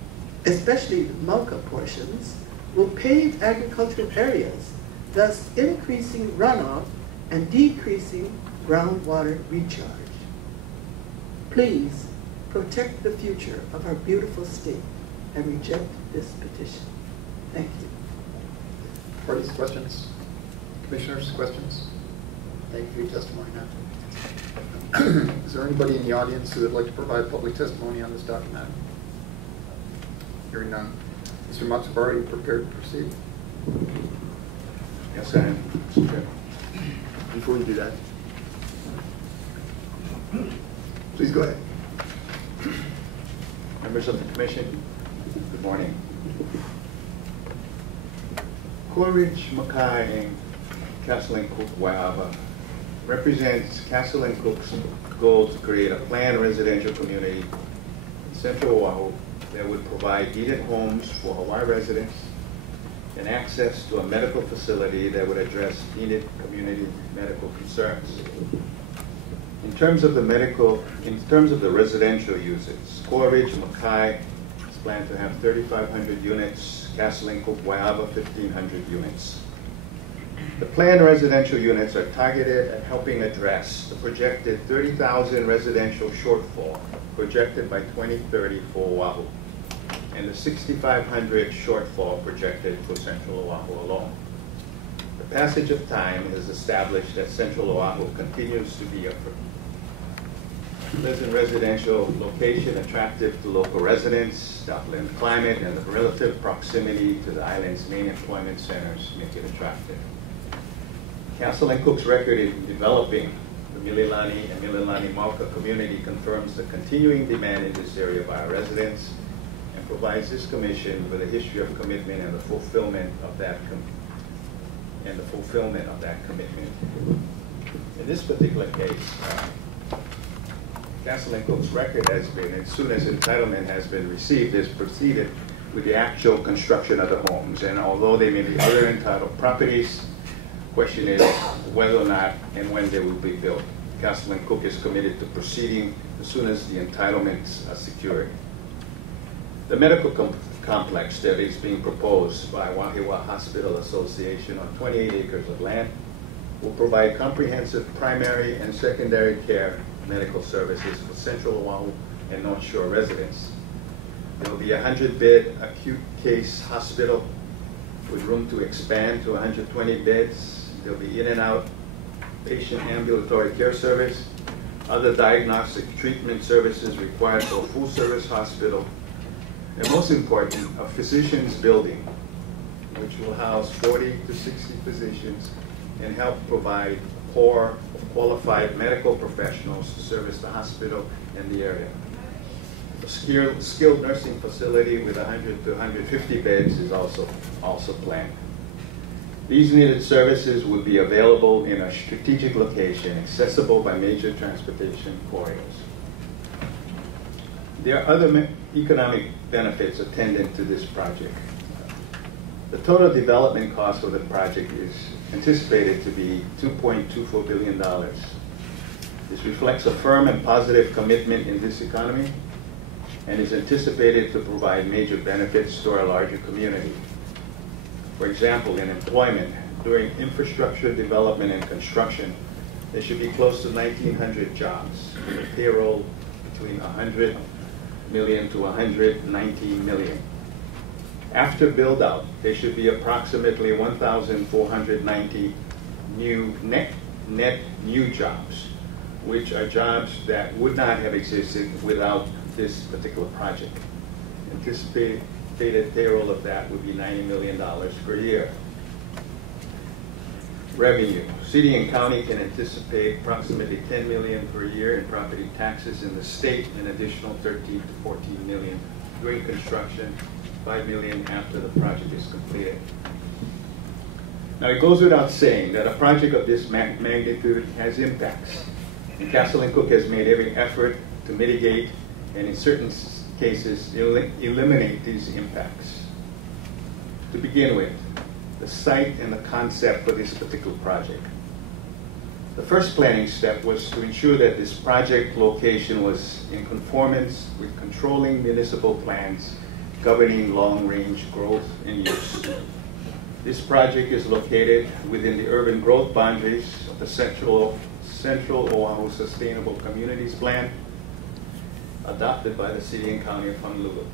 especially the Mauka portions, will pave agricultural areas, thus increasing runoff and decreasing groundwater recharge. Please protect the future of our beautiful state and reject this petition. Thank you. Parties, questions? Commissioners, questions? Thank you for your testimony now. Is there anybody in the audience who would like to provide public testimony on this document? Hearing none. Mr. Matsubara, are you prepared to proceed? Yes, I am, Mr. Chair. Before you do that, please go ahead. Members of the Commission, good morning. Coa Ridge, Makai, and Castle and Cook, Waiawa represents Castle and Cook's goal to create a planned residential community in Central Oahu that would provide heated homes for Hawaii residents and access to a medical facility that would address needed community medical concerns. In terms of the residential uses, Coal Ridge, Mackay is planned to have 3,500 units, Castle and Cook, Waiaba, 1,500 units. The planned residential units are targeted at helping address the projected 30,000 residential shortfall projected by 2030 for Oahu, and the 6,500 shortfall projected for Central Oahu alone. The passage of time has established that Central Oahu continues to be a pleasant residential location attractive to local residents. The upland climate and the relative proximity to the island's main employment centers make it attractive. Castle and Cook's record in developing the Mililani and Mililani Mauka community confirms the continuing demand in this area by our residents and provides this commission with a history of commitment and the fulfillment of that commitment. In this particular case, Castle and Cook's record has been, as soon as entitlement has been received, is proceeded with the actual construction of the homes. And although they may be other entitled properties, the question is whether or not and when they will be built. Castle and Cook is committed to proceeding as soon as the entitlements are secured. The medical complex that is being proposed by Wahiawa Hospital Association on 28 acres of land will provide comprehensive primary and secondary care medical services for Central Oahu and North Shore residents. There will be a 100-bed acute case hospital with room to expand to 120 beds. There will be in and out patient ambulatory care service, other diagnostic treatment services required for a full-service hospital, and most important, a physician's building, which will house 40 to 60 physicians and help provide core qualified medical professionals to service the hospital and the area. A skilled nursing facility with 100 to 150 beds is also planned. These needed services would be available in a strategic location accessible by major transportation corridors. There are other economic benefits attendant to this project. The total development cost of the project is anticipated to be $2.24 billion. This reflects a firm and positive commitment in this economy and is anticipated to provide major benefits to our larger community. For example, in employment, during infrastructure development and construction, there should be close to 1,900 jobs with a payroll between 100 million to 119 million. After build-out, there should be approximately 1,490 net new jobs, which are jobs that would not have existed without this particular project. Anticipated payroll of that would be $90 million per year. Revenue. City and county can anticipate approximately $10 million per year in property taxes in the state, an additional 13 to 14 million during construction, 5 million after the project is completed. Now it goes without saying that a project of this magnitude has impacts. And Castle and Cook has made every effort to mitigate and in certain cases eliminate these impacts. To begin with, the site and the concept for this particular project. The first planning step was to ensure that this project location was in conformance with controlling municipal plans governing long-range growth and use. This project is located within the urban growth boundaries of the Central Oahu Sustainable Communities Plan, adopted by the City and County of Honolulu.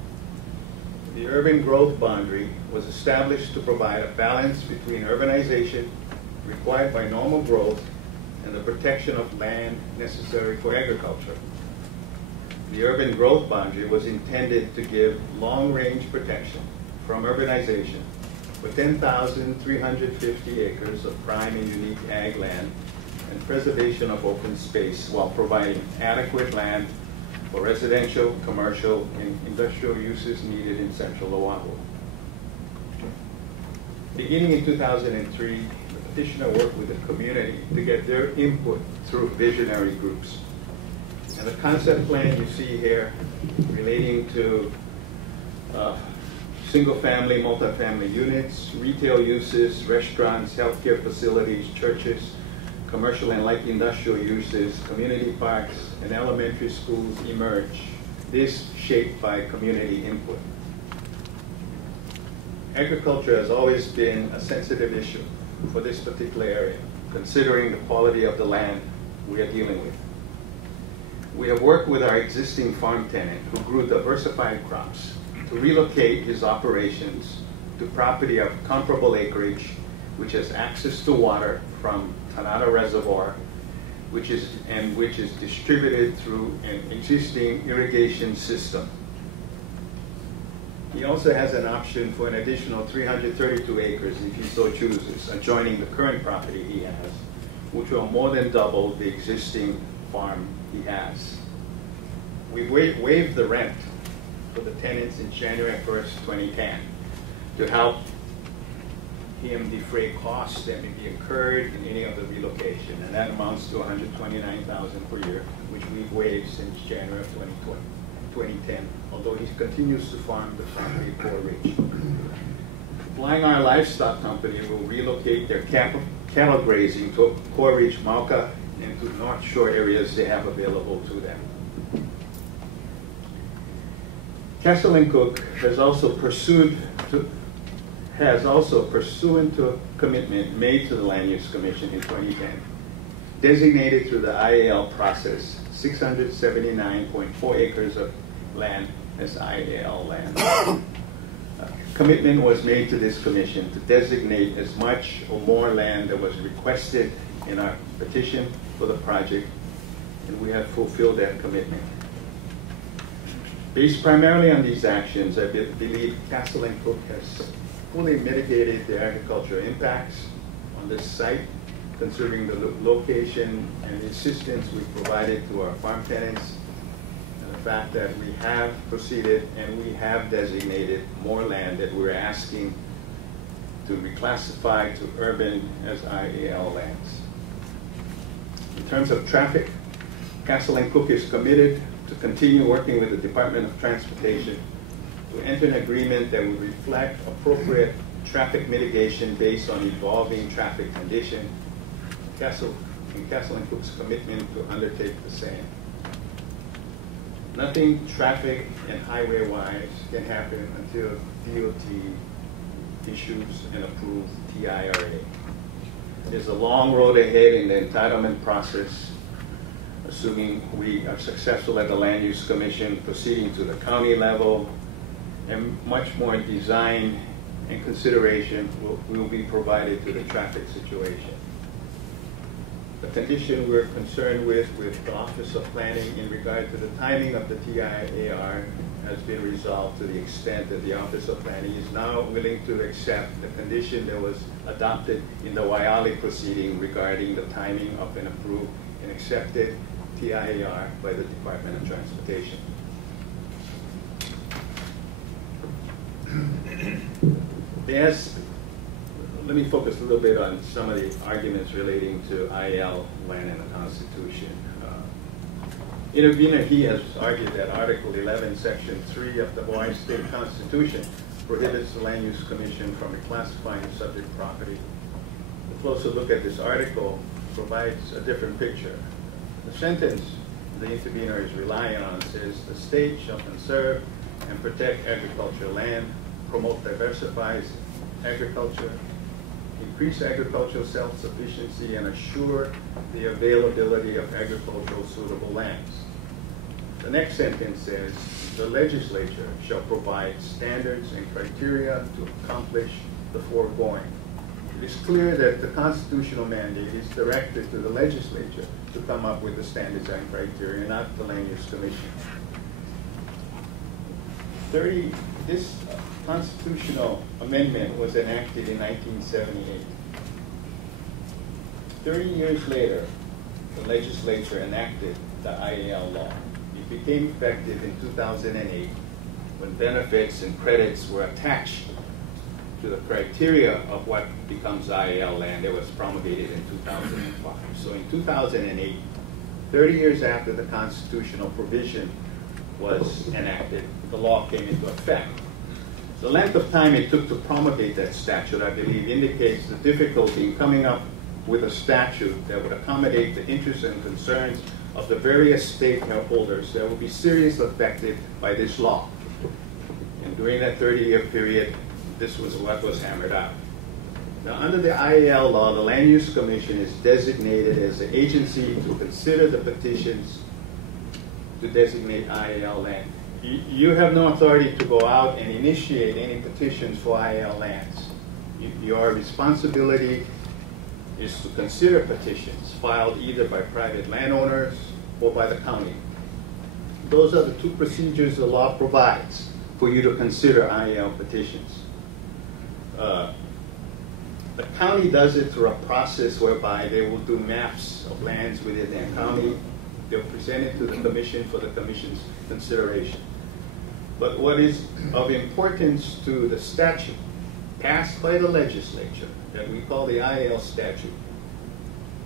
The urban growth boundary was established to provide a balance between urbanization required by normal growth and the protection of land necessary for agriculture. The urban growth boundary was intended to give long-range protection from urbanization for 10,350 acres of prime and unique ag land and preservation of open space while providing adequate land for residential, commercial, and industrial uses needed in Central Oahu. Beginning in 2003, the petitioner worked with the community to get their input through visionary groups. And the concept plan you see here relating to single-family, multifamily units, retail uses, restaurants, healthcare facilities, churches, commercial and light industrial uses, community parks, and elementary schools emerge, this shaped by community input. Agriculture has always been a sensitive issue for this particular area, considering the quality of the land we are dealing with. We have worked with our existing farm tenant who grew diversified crops to relocate his operations to property of comparable acreage, which has access to water from Tanada Reservoir, which is distributed through an existing irrigation system. He also has an option for an additional 332 acres, if he so chooses, adjoining the current property he has, which will more than double the existing farm he has. We waived the rent for the tenants in January 1st, 2010, to help him defray costs that may be incurred in any of the relocation, and that amounts to $129,000 per year, which we've waived since January of 2010, although he continues to farm the property Core Ridge. Flying Our Livestock Company will relocate their cattle grazing to Core Ridge, Mauka, and to North Shore areas they have available to them. Castle & Cook has also pursuant to a commitment made to the Land Use Commission in 2010, designated through the IAL process 679.4 acres of land as IAL land. Commitment was made to this commission to designate as much or more land that was requested in our petition for the project, and we have fulfilled that commitment. Based primarily on these actions, I believe Castle & Cook has fully mitigated the agricultural impacts on this site, considering the location and the assistance we provided to our farm tenants, and the fact that we have proceeded and we have designated more land that we're asking to reclassify to urban as IAL lands. In terms of traffic, Castle & Cook is committed to continue working with the Department of Transportation to enter an agreement that will reflect appropriate traffic mitigation based on evolving traffic conditions. Castle & Cook's commitment to undertake the same. Nothing traffic and highway-wise can happen until DOT issues and approves TIRA. There's a long road ahead in the entitlement process, assuming we are successful at the Land Use Commission, proceeding to the county level, and much more design and consideration will be provided to the traffic situation. The condition we're concerned with the Office of Planning in regard to the timing of the TIAR has been resolved to the extent that the Office of Planning is now willing to accept the condition that was adopted in the Waiale proceeding regarding the timing of an approved and accepted TIAR by the Department of Transportation. Let me focus a little bit on some of the arguments relating to IL land and the Constitution. Intervener, he has argued that Article 11, Section 3 of the Hawaii State Constitution prohibits the Land Use Commission from reclassifying subject property. A closer look at this article provides a different picture. The sentence the intervener is relying on says, the state shall conserve and protect agricultural land, promote diversified agriculture, increase agricultural self-sufficiency, and assure the availability of agricultural suitable lands. The next sentence says, the legislature shall provide standards and criteria to accomplish the foregoing. It is clear that the constitutional mandate is directed to the legislature to come up with the standards and criteria, not the Land Use Commission. This constitutional amendment was enacted in 1978. 30 years later, the legislature enacted the IAL law. It became effective in 2008 when benefits and credits were attached to the criteria of what becomes IAL land that was promulgated in 2005. So in 2008, 30 years after the constitutional provision was enacted, the law came into effect. The length of time it took to promulgate that statute, I believe, indicates the difficulty in coming up with a statute that would accommodate the interests and concerns of the various stakeholders that would be seriously affected by this law. And during that 30-year period, this was what was hammered out. Now, under the IAL law, the Land Use Commission is designated as the agency to consider the petitions to designate IAL land. You have no authority to go out and initiate any petitions for IAL lands. Your responsibility is to consider petitions filed either by private landowners or by the county. Those are the two procedures the law provides for you to consider IAL petitions. The county does it through a process whereby they will do maps of lands within their county. They'll present it to the commission for the commission's consideration. But what is of importance to the statute passed by the legislature, that we call the IAL statute,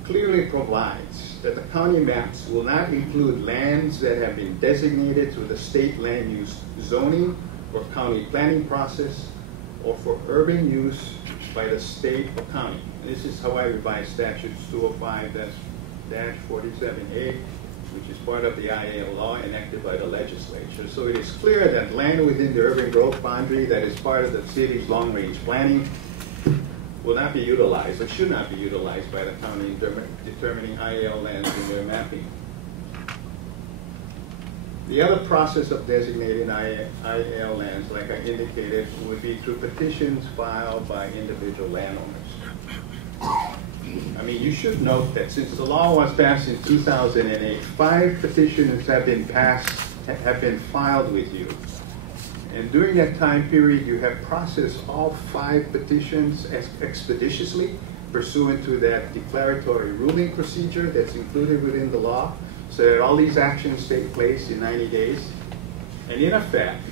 clearly provides that the county maps will not include lands that have been designated through the state land use zoning or county planning process or for urban use by the state or county. And this is how I revise statutes 205-47A, which is part of the IAL law enacted by the legislature. So it is clear that land within the urban growth boundary that is part of the city's long-range planning will not be utilized, or should not be utilized by the county in determining IAL lands in their mapping. The other process of designating IAL lands, like I indicated, would be through petitions filed by individual landowners. I mean, you should note that since the law was passed in 2008, 5 petitions have been filed with you. And during that time period, you have processed all 5 petitions expeditiously pursuant to that declaratory ruling procedure that's included within the law, so that all these actions take place in 90 days. And in effect,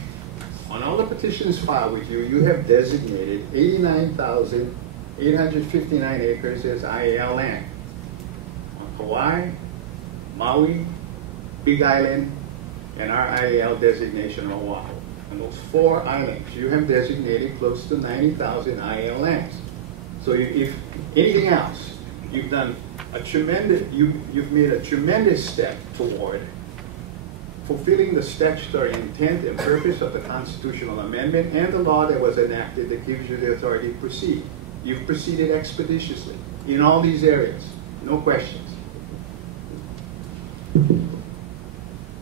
on all the petitions filed with you, you have designated 89,859 acres as IAL land on Hawaii, Maui, Big Island, and our IAL designation on Oahu. On those 4 islands, you have designated close to 90,000 IAL lands. So if anything else, you've done a tremendous, you've made a tremendous step toward fulfilling the statutory intent and purpose of the constitutional amendment and the law that was enacted that gives you the authority to proceed. You've proceeded expeditiously in all these areas, no questions.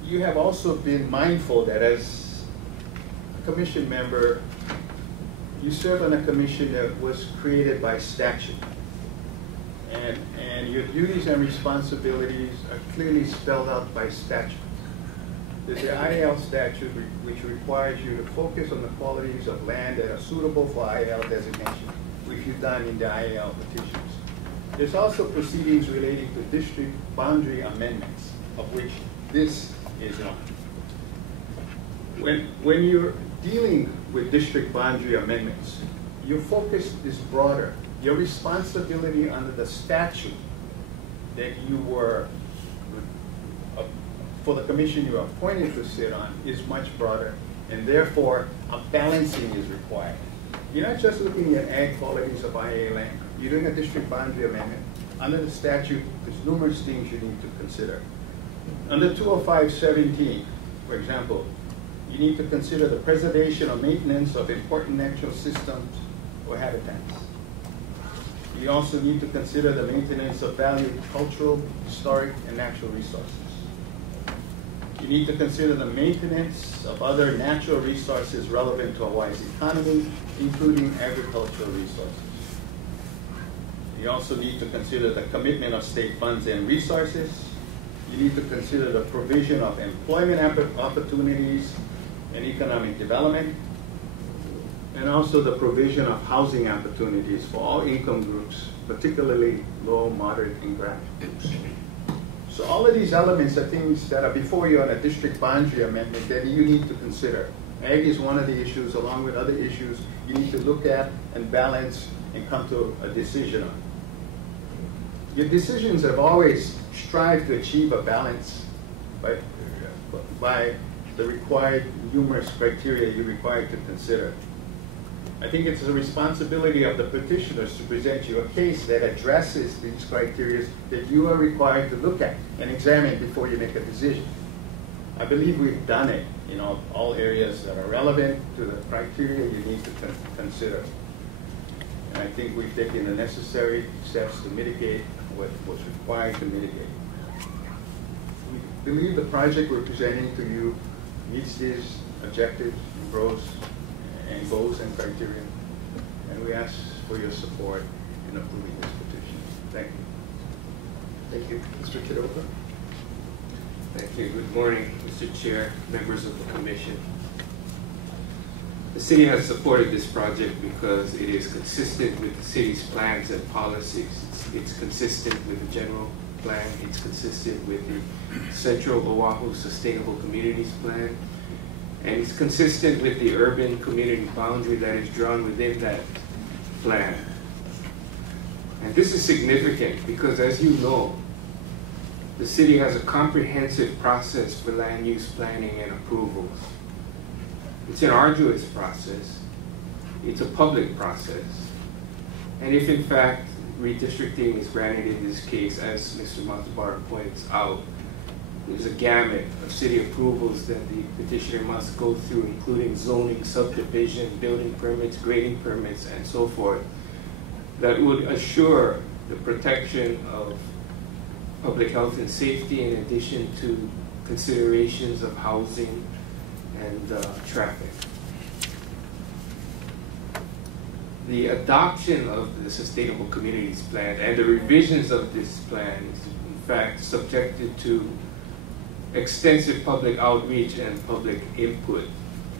You have also been mindful that as a commission member, you serve on a commission that was created by statute. And your duties and responsibilities are clearly spelled out by statute. There's the IAL statute, which requires you to focus on the qualities of land that are suitable for IAL designation, which you've done in the IAL petitions. There's also proceedings relating to district boundary amendments, of which this is one. When you're dealing with district boundary amendments, your focus is broader. Your responsibility under the statute that you were, for the commission you are appointed to sit on, is much broader, and therefore a balancing is required. You're not just looking at ag qualities of IAL land. You're doing a district boundary amendment. Under the statute, there's numerous things you need to consider. Under 205-17, for example, you need to consider the preservation or maintenance of important natural systems or habitats. You also need to consider the maintenance of valued cultural, historic, and natural resources. You need to consider the maintenance of other natural resources relevant to Hawaii's economy, including agricultural resources. You also need to consider the commitment of state funds and resources. You need to consider the provision of employment opportunities and economic development, and also the provision of housing opportunities for all income groups, particularly low, moderate income groups. So all of these elements are things that are before you on a district boundary amendment that you need to consider. Ag is one of the issues, along with other issues you need to look at and balance and come to a decision on. Your decisions have always strived to achieve a balance by the required numerous criteria you're required to consider. I think it's the responsibility of the petitioners to present you a case that addresses these criteria that you are required to look at and examine before you make a decision. I believe we've done it in all areas that are relevant to the criteria you need to consider. And I think we've taken the necessary steps to mitigate what's required to mitigate. We believe the project we're presenting to you meets these objectives, goals, and criteria. And we ask for your support in approving this petition. Thank you. Thank you. Mr. Kidoka. Thank you. Good morning, Mr. Chair, members of the Commission. The city has supported this project because it is consistent with the city's plans and policies. It's consistent with the general plan. It's consistent with the Central Oahu Sustainable Communities Plan. And it's consistent with the urban community boundary that is drawn within that plan. And this is significant because, as you know, the city has a comprehensive process for land use planning and approvals. It's an arduous process. It's a public process. And if in fact redistricting is granted in this case, as Mr. Matsubara points out, there's a gamut of city approvals that the petitioner must go through, including zoning, subdivision, building permits, grading permits, and so forth, that would assure the protection of public health and safety in addition to considerations of housing and traffic. The adoption of the Sustainable Communities Plan and the revisions of this plan is in fact subjected to extensive public outreach and public input.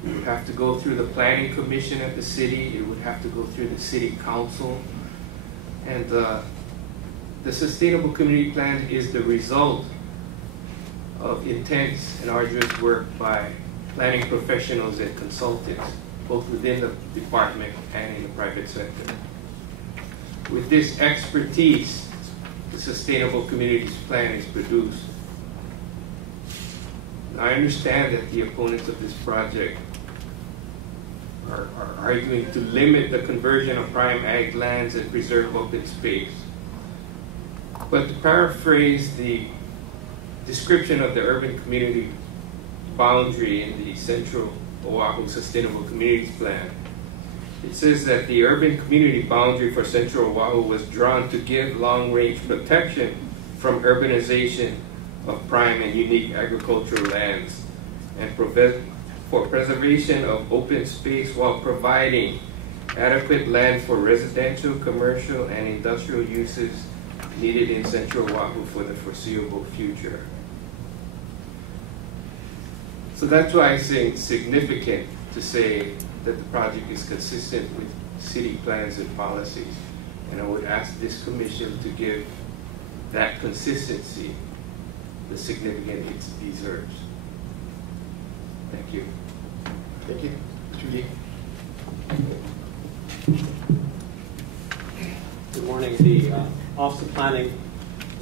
It would have to go through the Planning Commission at the city, it would have to go through the City Council, and the Sustainable Community Plan is the result of intense and arduous work by planning professionals and consultants, both within the department and in the private sector. With this expertise, the Sustainable Communities Plan is produced. I understand that the opponents of this project are arguing to limit the conversion of prime ag lands and preserve open space. But to paraphrase the description of the urban community boundary in the Central Oahu Sustainable Communities Plan, it says that the urban community boundary for Central Oahu was drawn to give long-range protection from urbanization of prime and unique agricultural lands and for preservation of open space while providing adequate land for residential, commercial, and industrial uses needed in Central Oahu for the foreseeable future. So that's why I say it's significant to say that the project is consistent with city plans and policies. And I would ask this commission to give that consistency the significance it deserves. Thank you. Thank you. Mr. Yee. Good morning. The Office of Planning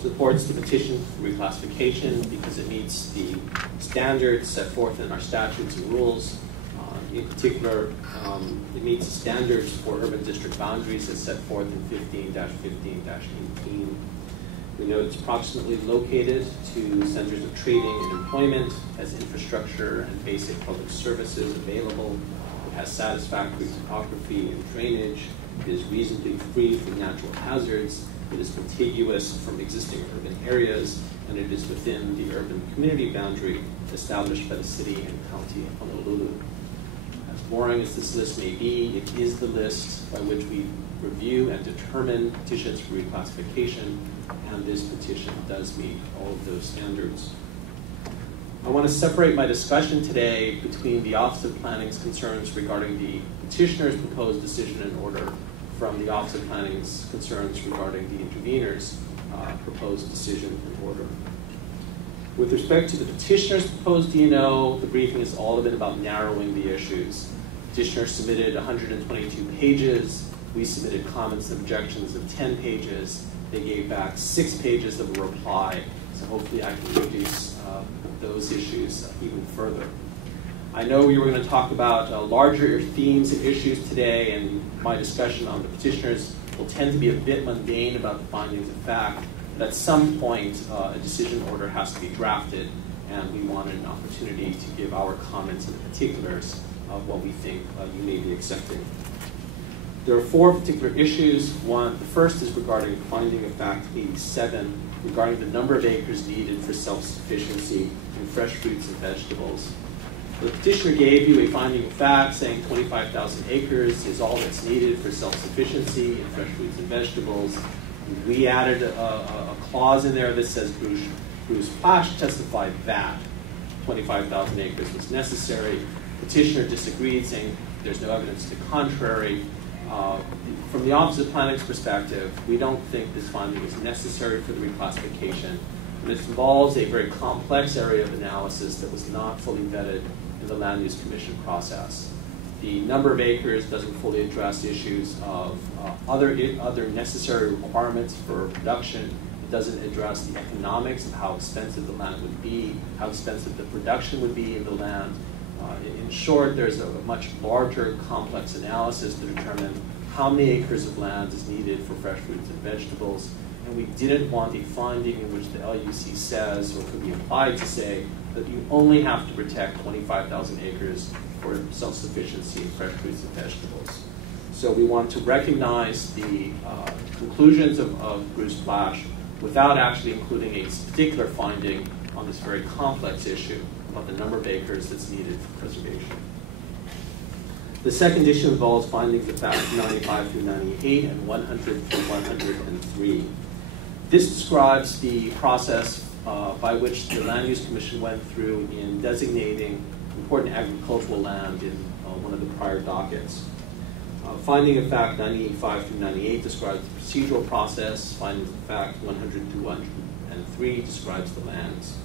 supports the petition for reclassification because it meets the standards set forth in our statutes and rules. In particular, it meets standards for urban district boundaries as set forth in 15-15-18. We know it's approximately located to centers of trading and employment, has infrastructure and basic public services available. It has satisfactory topography and drainage. It is reasonably free from natural hazards. It is contiguous from existing urban areas, and it is within the urban community boundary established by the city and county of Honolulu. As boring as this list may be, it is the list by which we review and determine petitions for reclassification, and this petition does meet all of those standards. I want to separate my discussion today between the Office of Planning's concerns regarding the petitioner's proposed decision and order from the Office of Planning's concerns regarding the intervener's proposed decision and order. With respect to the petitioner's proposed DNO, the briefing has all been about narrowing the issues. Petitioner submitted 122 pages. We submitted comments and objections of 10 pages. They gave back 6 pages of a reply, so hopefully I can reduce those issues even further. I know we were going to talk about larger themes and issues today, and my discussion on the petitioners will tend to be a bit mundane about the findings of fact, but at some point a decision order has to be drafted, and we wanted an opportunity to give our comments on the particulars of what we think you may be accepting. There are 4 particular issues. The first is regarding finding of fact 87, regarding the number of acres needed for self-sufficiency in fresh fruits and vegetables. The petitioner gave you a finding of fact saying 25,000 acres is all that's needed for self-sufficiency in fresh fruits and vegetables. We added a clause in there that says Bruce Plash testified that 25,000 acres was necessary. Petitioner disagreed, saying there's no evidence to the contrary. From the Office of Planning's perspective, we don't think this finding is necessary for the reclassification. And this involves a very complex area of analysis that was not fully vetted in the Land Use Commission process. The number of acres doesn't fully address issues of other necessary requirements for production. It doesn't address the economics of how expensive the land would be, how expensive the production would be in the land. In short, there's a much larger, complex analysis to determine how many acres of land is needed for fresh fruits and vegetables. And we didn't want a finding in which the LUC says, or could be implied to say, that you only have to protect 25,000 acres for self-sufficiency in fresh fruits and vegetables. So we want to recognize the conclusions of Bruce Plash without actually including a particular finding on this very complex issue about the number of acres that's needed for preservation. The second issue involves findings of fact 95 through 98 and 100 through 103. This describes the process by which the Land Use Commission went through in designating important agricultural land in one of the prior dockets. Finding of fact 95 through 98 describes the procedural process. Findings of fact 100 through 103 describes the lands.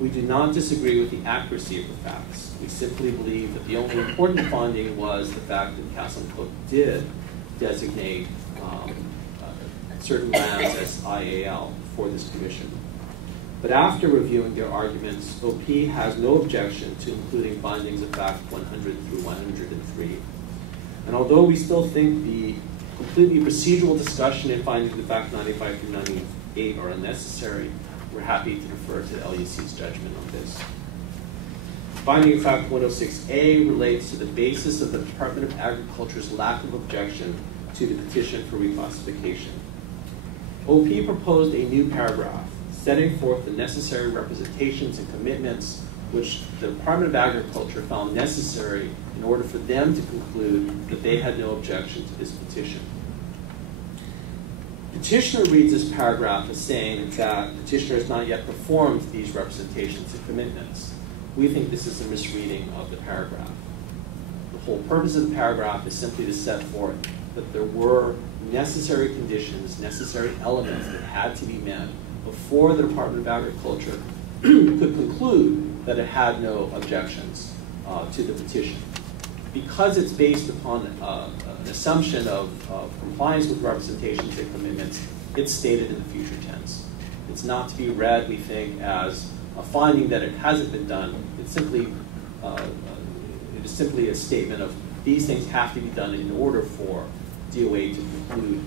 We do not disagree with the accuracy of the facts. We simply believe that the only important finding was the fact that Castle and Cook did designate certain lands as IAL for this commission. But after reviewing their arguments, OP has no objection to including findings of fact 100 through 103. And although we still think the completely procedural discussion and findings of fact 95 through 98 are unnecessary, we're happy to defer to the LUC's judgment on this. Finding of fact 106A relates to the basis of the Department of Agriculture's lack of objection to the petition for reclassification. OP proposed a new paragraph setting forth the necessary representations and commitments which the Department of Agriculture found necessary in order for them to conclude that they had no objection to this petition. Petitioner reads this paragraph as saying that petitioner has not yet performed these representations and commitments. We think this is a misreading of the paragraph. The whole purpose of the paragraph is simply to set forth that there were necessary conditions, necessary elements that had to be met before the Department of Agriculture could conclude that it had no objections to the petition. Because it's based upon an assumption of compliance with representations and commitments, it's stated in the future tense. It's not to be read, we think, as a finding that it hasn't been done. It's simply, it is simply a statement of these things have to be done in order for DOA to conclude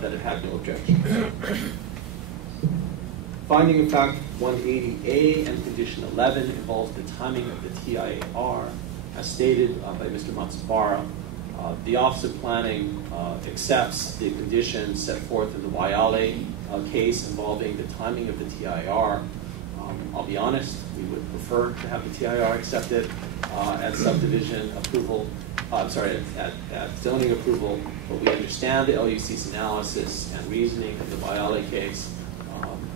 that it had no objections. Finding of fact 180A and condition 11 involves the timing of the TIAR. As stated by Mr. Matsubara, the Office of Planning accepts the conditions set forth in the Waiale case involving the timing of the TIR. I'll be honest, we would prefer to have the TIR accepted at subdivision approval, at zoning approval, but we understand the LUC's analysis and reasoning of the Waiale case,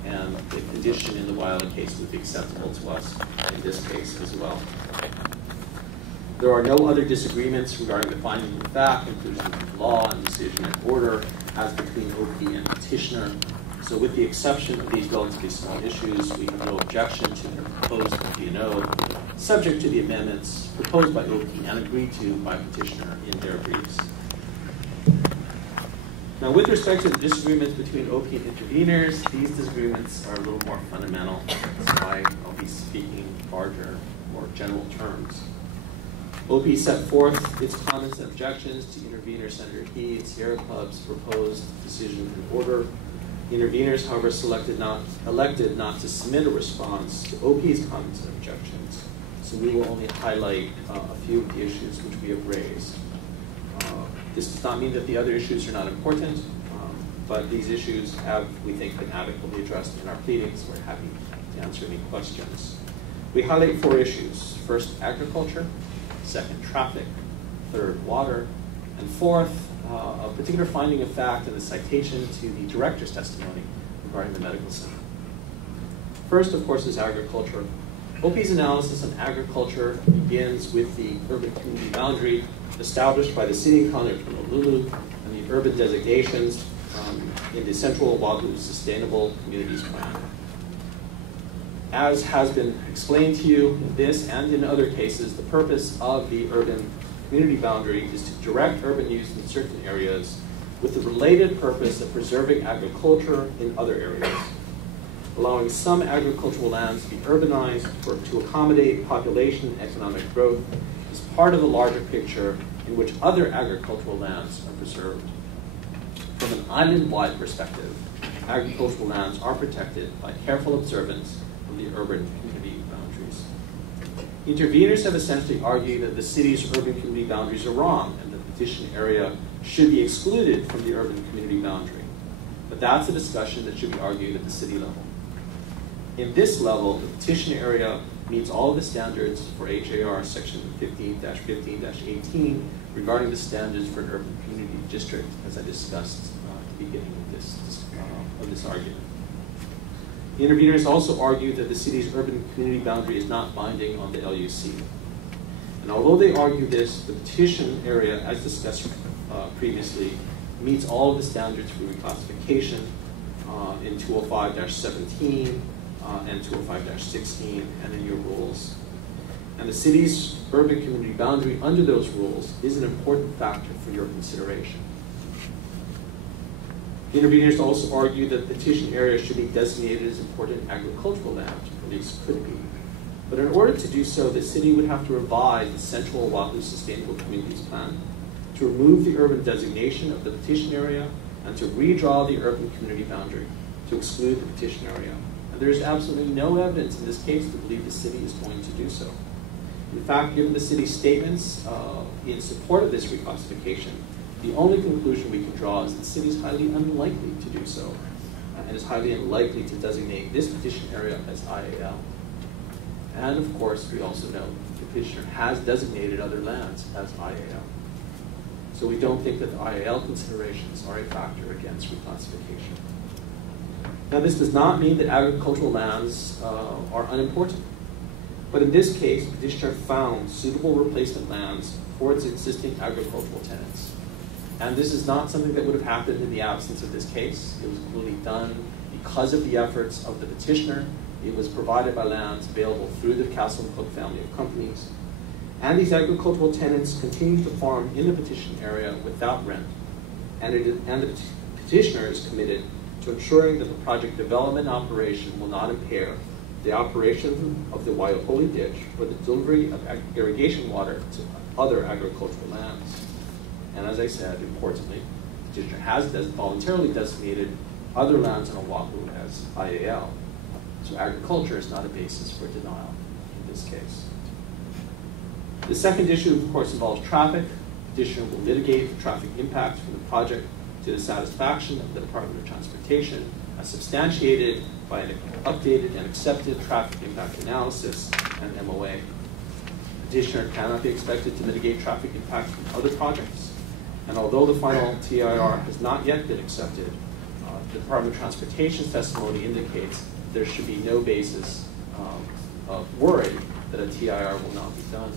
and the condition in the Waiale case would be acceptable to us in this case as well. There are no other disagreements regarding the finding of fact, inclusion of law and decision and order, as between OP and petitioner. So with the exception of these relatively small issues, we have no objection to the proposed P&O, subject to the amendments proposed by OP and agreed to by petitioner in their briefs. Now, with respect to the disagreements between OP and interveners, these disagreements are a little more fundamental. That's why I'll be speaking larger, more general terms. OP set forth its comments and objections to intervener Senator He and Sierra Club's proposed decision and order. Interveners, however, elected not to submit a response to OP's comments and objections, so we will only highlight a few of the issues which we have raised. This does not mean that the other issues are not important, but these issues have, we think, been adequately addressed in our pleadings. We're happy to answer any questions. We highlight 4 issues. First, agriculture. Second, traffic. Third, water. And fourth, a particular finding of fact and a citation to the director's testimony regarding the medical center. First, of course, is agriculture. OP's analysis on agriculture begins with the urban community boundary established by the City and County of Honolulu and the urban designations in the Central Oahu Sustainable Communities Plan. As has been explained to you in this and in other cases, the purpose of the urban community boundary is to direct urban use in certain areas with the related purpose of preserving agriculture in other areas. Allowing some agricultural lands to be urbanized or to accommodate population and economic growth is part of the larger picture in which other agricultural lands are preserved. From an island-wide perspective, agricultural lands are protected by careful observance of the urban community boundaries. Interveners have essentially argued that the city's urban community boundaries are wrong and the petition area should be excluded from the urban community boundary. But that's a discussion that should be argued at the city level. In this level, the petition area meets all of the standards for HAR section 15-15-18 regarding the standards for an urban community district, as I discussed at the beginning of this argument. The interveners also argue that the city's urban community boundary is not binding on the LUC. And although they argue this, the petition area, as discussed previously, meets all of the standards for reclassification in 205-17 and 205-16 and in your rules. And the city's urban community boundary under those rules is an important factor for your consideration. The interveners also argue that the petition area should be designated as important agricultural land, or at least could be. But in order to do so, the city would have to revise the Central Oahu Sustainable Communities Plan to remove the urban designation of the petition area and to redraw the urban community boundary to exclude the petition area. And there is absolutely no evidence in this case to believe the city is going to do so. In fact, given the city's statements in support of this reclassification, the only conclusion we can draw is that the city is highly unlikely to do so, and is highly unlikely to designate this petition area as IAL. And of course, we also know the petitioner has designated other lands as IAL. So we don't think that the IAL considerations are a factor against reclassification. Now, this does not mean that agricultural lands are unimportant. But in this case, the petitioner found suitable replacement lands for its existing agricultural tenants. And this is not something that would have happened in the absence of this case. It was clearly done because of the efforts of the petitioner. It was provided by lands available through the Castle and Cook family of companies. And these agricultural tenants continue to farm in the petition area without rent. And the petitioner is committed to ensuring that the project development operation will not impair the operation of the Waiahole Ditch or the delivery of irrigation water to other agricultural lands. And as I said, importantly, the petitioner has voluntarily designated other lands on Oahu as IAL. So agriculture is not a basis for denial in this case. The second issue, of course, involves traffic. The petitioner will mitigate the traffic impacts from the project to the satisfaction of the Department of Transportation, as substantiated by an updated and accepted traffic impact analysis and MOA. The petitioner cannot be expected to mitigate traffic impacts from other projects. And although the final TIR has not yet been accepted, the Department of Transportation's testimony indicates there should be no basis of worry that a TIR will not be done.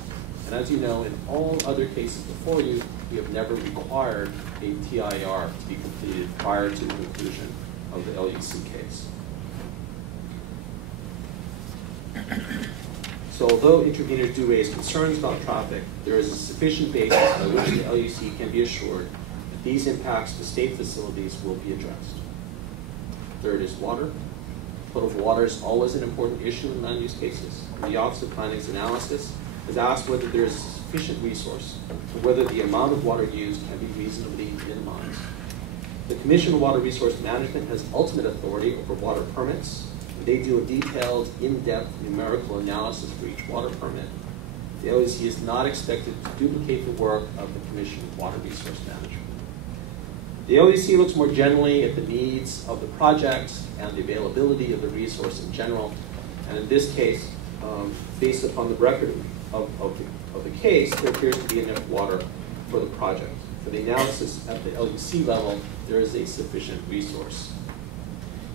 And as you know, in all other cases before you, we have never required a TIR to be completed prior to the conclusion of the LUC case. So although interveners do raise concerns about traffic, there is a sufficient basis by which the LUC can be assured that these impacts to state facilities will be addressed. Third is water. Potable water is always an important issue in land use cases. The Office of Planning's analysis has asked whether there is sufficient resource and whether the amount of water used can be reasonably minimized. The Commission on Water Resource Management has ultimate authority over water permits. They do a detailed, in-depth numerical analysis for each water permit. The LUC is not expected to duplicate the work of the Commission on Water Resource Management. The LUC looks more generally at the needs of the project and the availability of the resource in general. And in this case, based upon the record of the case, there appears to be enough water for the project. For the analysis at the LUC level, there is a sufficient resource.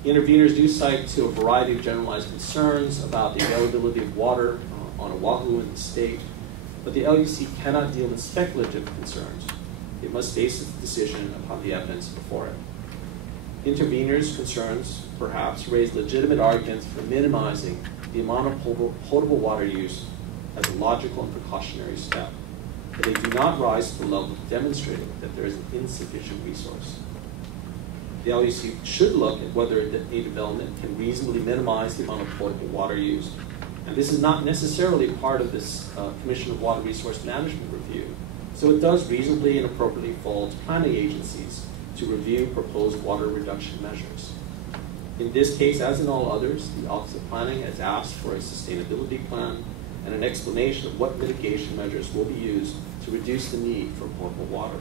Interveners do cite to a variety of generalized concerns about the availability of water on Oahu and the state, but the LUC cannot deal in speculative concerns. It must base its decision upon the evidence before it. Interveners' concerns, perhaps, raise legitimate arguments for minimizing the amount of potable water use as a logical and precautionary step, but they do not rise to the level of demonstrating that there is an insufficient resource. The LUC should look at whether a development can reasonably minimize the amount of potable water used. And this is not necessarily part of this Commission of Water Resource Management review. So it does reasonably and appropriately fall to planning agencies to review proposed water reduction measures. In this case, as in all others, the Office of Planning has asked for a sustainability plan and an explanation of what mitigation measures will be used to reduce the need for potable water.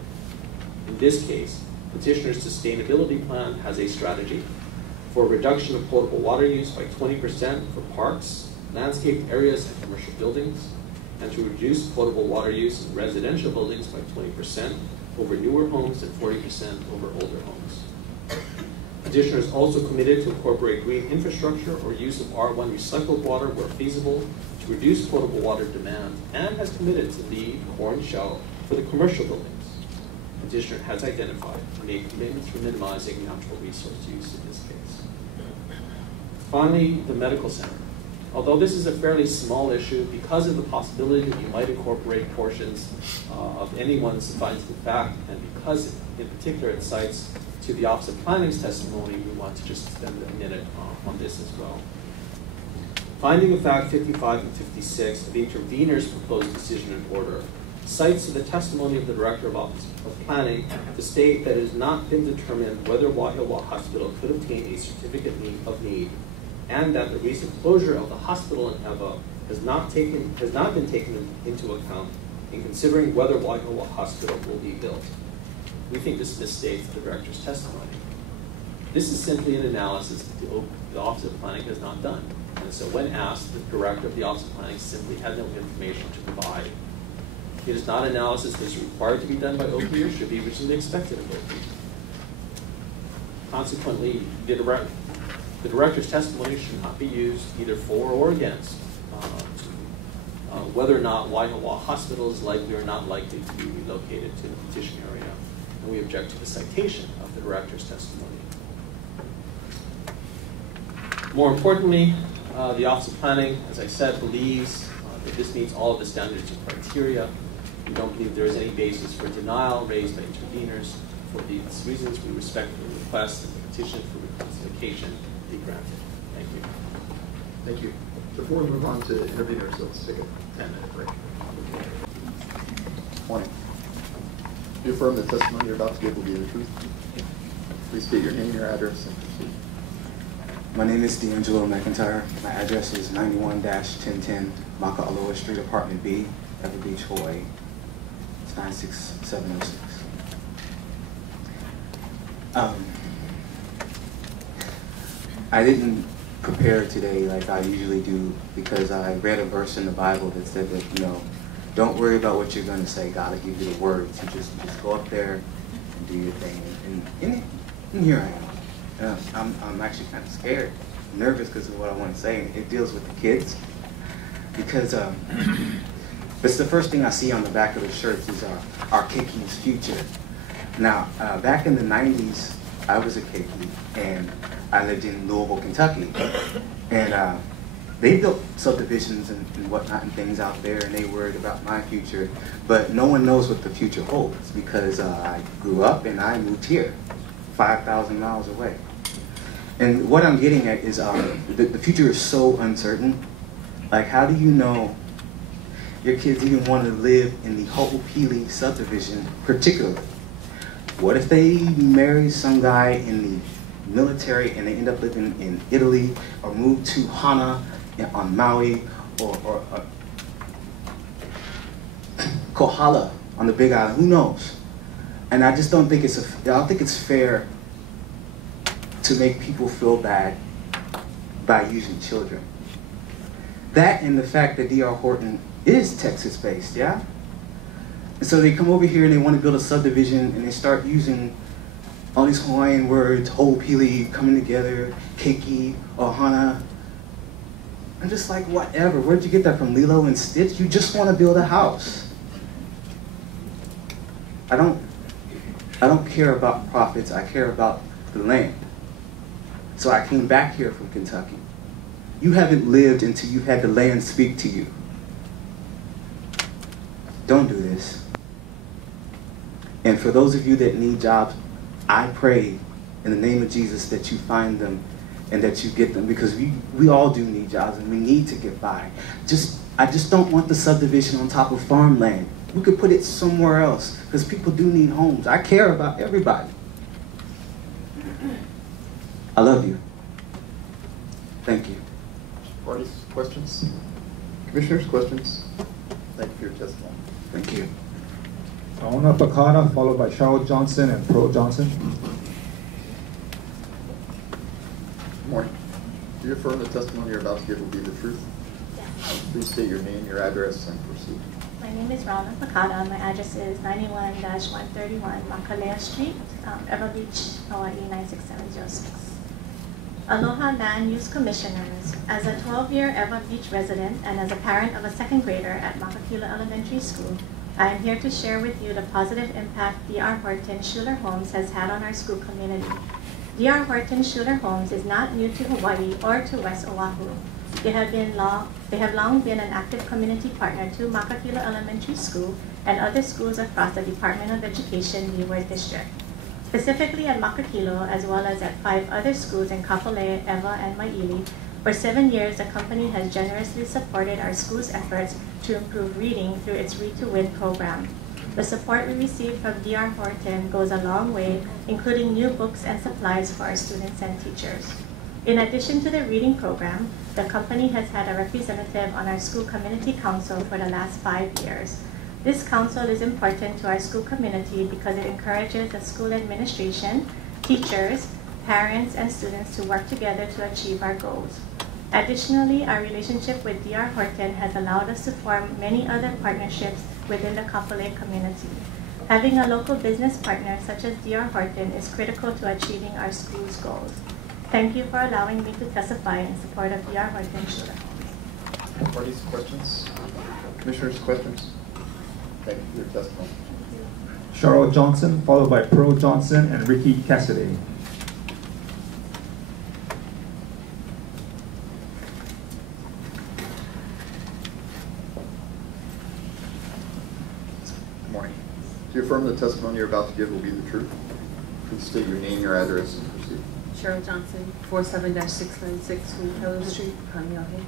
In this case, petitioner's sustainability plan has a strategy for a reduction of potable water use by 20% for parks, landscaped areas, and commercial buildings, and to reduce potable water use in residential buildings by 20% over newer homes and 40% over older homes. Petitioner is also committed to incorporate green infrastructure or use of R1 recycled water where feasible to reduce potable water demand, and has committed to lead core and shell for the commercial buildings. Petitioner has identified and made commitments for minimizing natural resource use in this case. Finally, the medical center. Although this is a fairly small issue, because of the possibility that you might incorporate portions of anyone's findings of fact, and because in particular it cites to the Office of Planning's testimony, we want to just spend a minute on this as well. Finding of fact 55 and 56 of the intervener's proposed decision and order cites to the testimony of the Director of Office of Planning to state that it has not been determined whether Waihoa Hospital could obtain a certificate of need, and that the recent closure of the hospital in Ewa has not been taken into account in considering whether Waihoa Hospital will be built. We think this misstates the Director's testimony. This is simply an analysis that the Office of Planning has not done. And so when asked, the Director of the Office of Planning simply had no information to provide. It is not analysis that is required to be done by OP or should be originally expected of OP. Consequently, the Director's testimony should not be used either for or against whether or not Waihoa Hospital is likely or not likely to be relocated to the petition area. And we object to the citation of the Director's testimony. More importantly, the Office of Planning, as I said, believes that this meets all of the standards and criteria. We don't believe there is any basis for denial raised by interveners. For these reasons, we respectfully request that the petition for reclassification be granted. Thank you. Thank you. Before we move on to interveners, let's take a 10-minute break. Morning. Do you affirm the testimony you're about to give will be the truth? Please state your name, your address, and proceed. My name is D'Angelo McIntyre. My address is 91-1010 Maka'aloa Street, Apartment B, Ever Beach, Hawaii. It's 96706. I didn't prepare today like I usually do because I read a verse in the Bible that said that, you know, don't worry about what you're going to say. God will give you the words. You just go up there and do your thing. And here I am. I'm actually kind of scared, nervous because of what I want to say. It deals with the kids because it's the first thing I see on the back of the shirts is our Keki's future. Now, back in the 90s, I was a Keki, and I lived in Louisville, Kentucky. And they built subdivisions and whatnot and things out there, and they worried about my future. But no one knows what the future holds because I grew up and I moved here, 5,000 miles away. And what I'm getting at is the future is so uncertain. Like, how do you know your kids even want to live in the Hoopili subdivision particularly? What if they marry some guy in the military and they end up living in Italy, or move to Hana on Maui, or Kohala on the Big Island? Who knows? And I just don't think I don't think it's fair to make people feel bad by using children. That and the fact that D.R. Horton is Texas-based, yeah? And so they come over here and they want to build a subdivision and they start using all these Hawaiian words, Hoopili, coming together, keiki, ohana. I'm just like, whatever. Where'd you get that from, Lilo and Stitch? You just want to build a house. I don't care about profits. I care about the land. So I came back here from Kentucky. You haven't lived until you've had the land speak to you. Don't do this. And for those of you that need jobs, I pray in the name of Jesus that you find them and that you get them, because we all do need jobs and we need to get by. I just don't want the subdivision on top of farmland. We could put it somewhere else because people do need homes. I care about everybody. I love you. Thank you. Parties, questions? Commissioners, questions? Thank you for your testimony. Thank you. Aona Pakana, followed by Cheryl Johnson and Pro Johnson. Good morning. Do you affirm the testimony you're about to give will be the truth? Yes. Please state your name, your address, and proceed. My name is Rana Pakana. My address is 91-131 Makalea Street, Ever Beach, Hawaii 96706. Aloha Land Use Commissioners. As a 12-year Ever Beach resident and as a parent of a second grader at Makakila Elementary School, I am here to share with you the positive impact D.R. Horton Schuler Homes has had on our school community. D.R. Horton Schuler Homes is not new to Hawaii or to West Oahu. They have long been an active community partner to Makakila Elementary School and other schools across the Department of Education Leeward District. Specifically at Makakilo, as well as at 5 other schools in Kapolei, Ewa, and Maili, for 7 years, the company has generously supported our school's efforts to improve reading through its Read to Win program. The support we receive from D.R. Horton goes a long way, including new books and supplies for our students and teachers. In addition to the reading program, the company has had a representative on our school community council for the last 5 years. This council is important to our school community because it encourages the school administration, teachers, parents, and students to work together to achieve our goals. Additionally, our relationship with D.R. Horton has allowed us to form many other partnerships within the Kapolei community. Having a local business partner such as D.R. Horton is critical to achieving our school's goals. Thank you for allowing me to testify in support of D.R. Horton Schuler Homes. Parties, questions? Commissioners, questions? Thank you for your testimony. Cheryl Johnson, followed by Pro Johnson and Ricky Cassidy. Good morning. Do you affirm the testimony you're about to give will be the truth? Please state your name, your address, and proceed. Cheryl Johnson, 47-696 Hoopili Street, Kaneohe.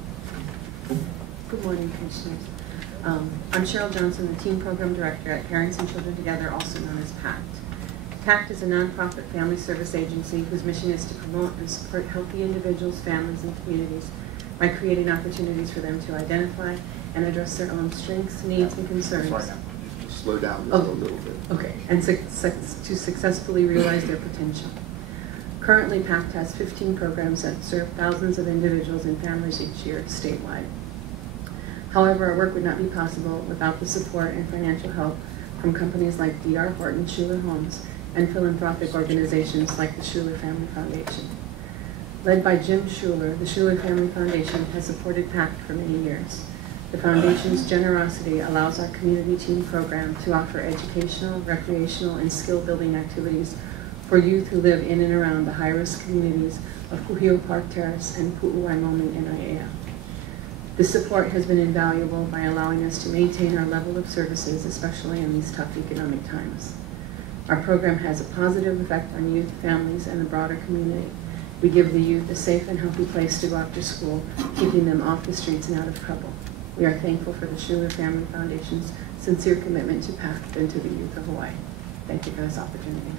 Good morning, Commissioners. I'm Cheryl Johnson, the Team Program Director at Parents and Children Together, also known as PACT. PACT is a nonprofit family service agency whose mission is to promote and support healthy individuals, families, and communities by creating opportunities for them to identify and address their own strengths, needs, and concerns. Sorry, just slow down just a little bit. Okay, and to successfully realize their potential. Currently, PACT has 15 programs that serve thousands of individuals and families each year statewide. However, our work would not be possible without the support and financial help from companies like D.R. Horton Schuler Homes and philanthropic organizations like the Schuler Family Foundation. Led by Jim Schuler, the Schuler Family Foundation has supported PACT for many years. The foundation's generosity allows our community team program to offer educational, recreational, and skill-building activities for youth who live in and around the high-risk communities of Kuhio Park Terrace and Pu'uwaimomi and Aiea. This support has been invaluable by allowing us to maintain our level of services, especially in these tough economic times. Our program has a positive effect on youth, families, and the broader community. We give the youth a safe and healthy place to go after school, keeping them off the streets and out of trouble. We are thankful for the Schuler Family Foundation's sincere commitment to PACT and to the youth of Hawaii. Thank you for this opportunity.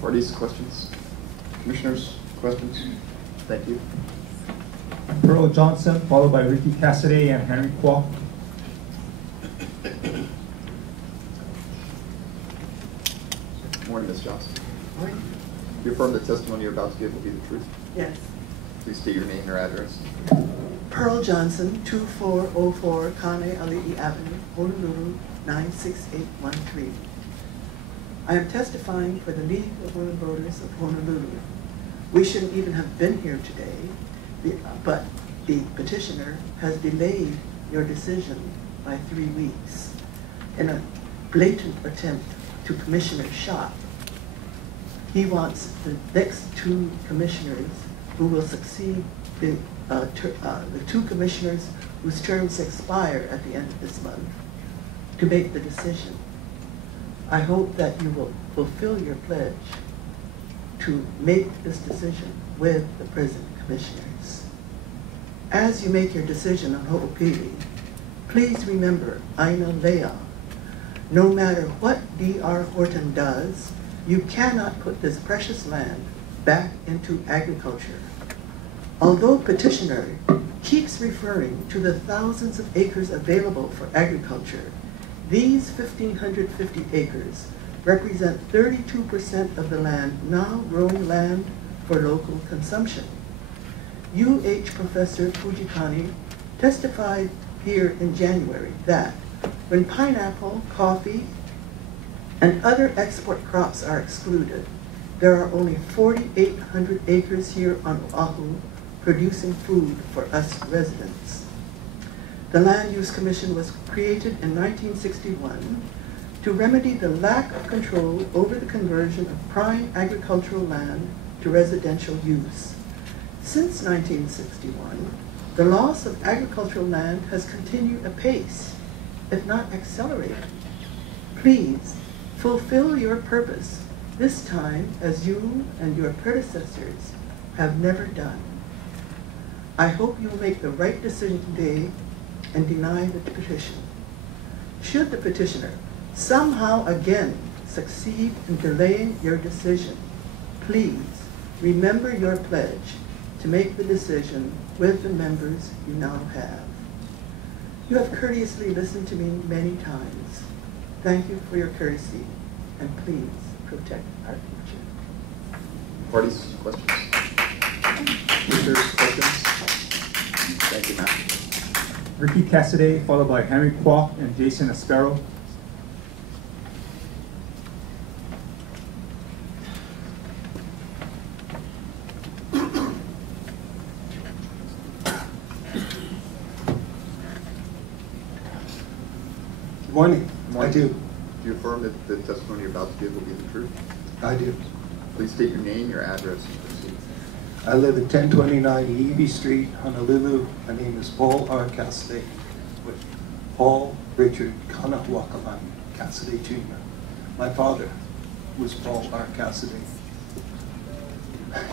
Parties, questions? Commissioners, questions? Thank you. Pearl Johnson, followed by Ricky Cassidy and Henry Kwok. Morning, Ms. Johnson. Morning. You affirm the testimony you're about to give will be the truth? Yes. Please state your name and your address. Pearl Johnson, 2404 Kane Ali'i Avenue, Honolulu, 96813. I am testifying for the League of Women Voters of Honolulu. We shouldn't even have been here today, but the petitioner has delayed your decision by 3 weeks in a blatant attempt to commissioner shop. He wants the next 2 commissioners who will succeed the 2 commissioners whose terms expire at the end of this month to make the decision. I hope that you will fulfill your pledge to make this decision with the present commissioners. As you make your decision on Ho'opili, please remember Aina Lea. No matter what D.R. Horton does, you cannot put this precious land back into agriculture. Although petitioner keeps referring to the thousands of acres available for agriculture, these 1,550 acres represent 32% of the land now growing land for local consumption. UH Professor Fujikani testified here in January that when pineapple, coffee, and other export crops are excluded, there are only 4,800 acres here on Oahu producing food for us residents. The Land Use Commission was created in 1961 to remedy the lack of control over the conversion of prime agricultural land to residential use. Since 1961, the loss of agricultural land has continued apace, if not accelerated. Please fulfill your purpose this time as you and your predecessors have never done. I hope you will make the right decision today and deny the petition. Should the petitioner somehow again succeed in delaying your decision, please remember your pledge to make the decision with the members you now have. You have courteously listened to me many times. Thank you for your courtesy, and please protect our future. Parties, questions? Commissioners, questions? Thank you, ma'am. Ricky Cassidy, followed by Henry Kwok and Jason Aspero. Good morning. I do. Do you affirm that the testimony you're about to give will be the truth? I do. Please state your name, your address, and proceed. I live at 1029 Eby Street, Honolulu. My name is Paul R. Cassidy, with Paul Richard Kanahuakaman Cassidy Jr. My father was Paul R. Cassidy,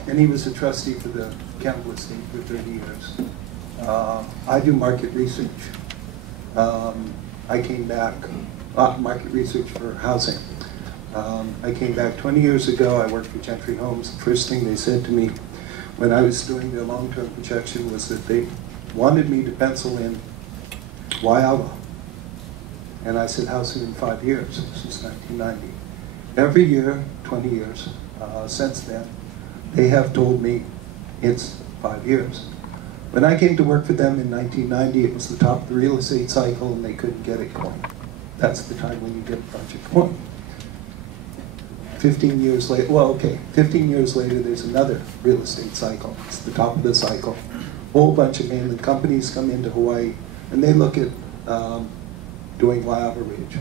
and he was a trustee for the Campbell Estate for 30 years. I do market research. I came back, market research for housing. I came back 20 years ago. I worked for Gentry Homes. The first thing they said to me when I was doing their long-term projection was that they wanted me to pencil in Waiawa. And I said, how soon? 5 years. This was 1990. Every year, 20 years since then, they have told me it's 5 years. When I came to work for them in 1990, it was the top of the real estate cycle and they couldn't get it going. That's the time when you get a project going. 15 years later, 15 years later, there's another real estate cycle. It's the top of the cycle. A whole bunch of mainland companies come into Hawaii and they look at doing Waiawa Ridge.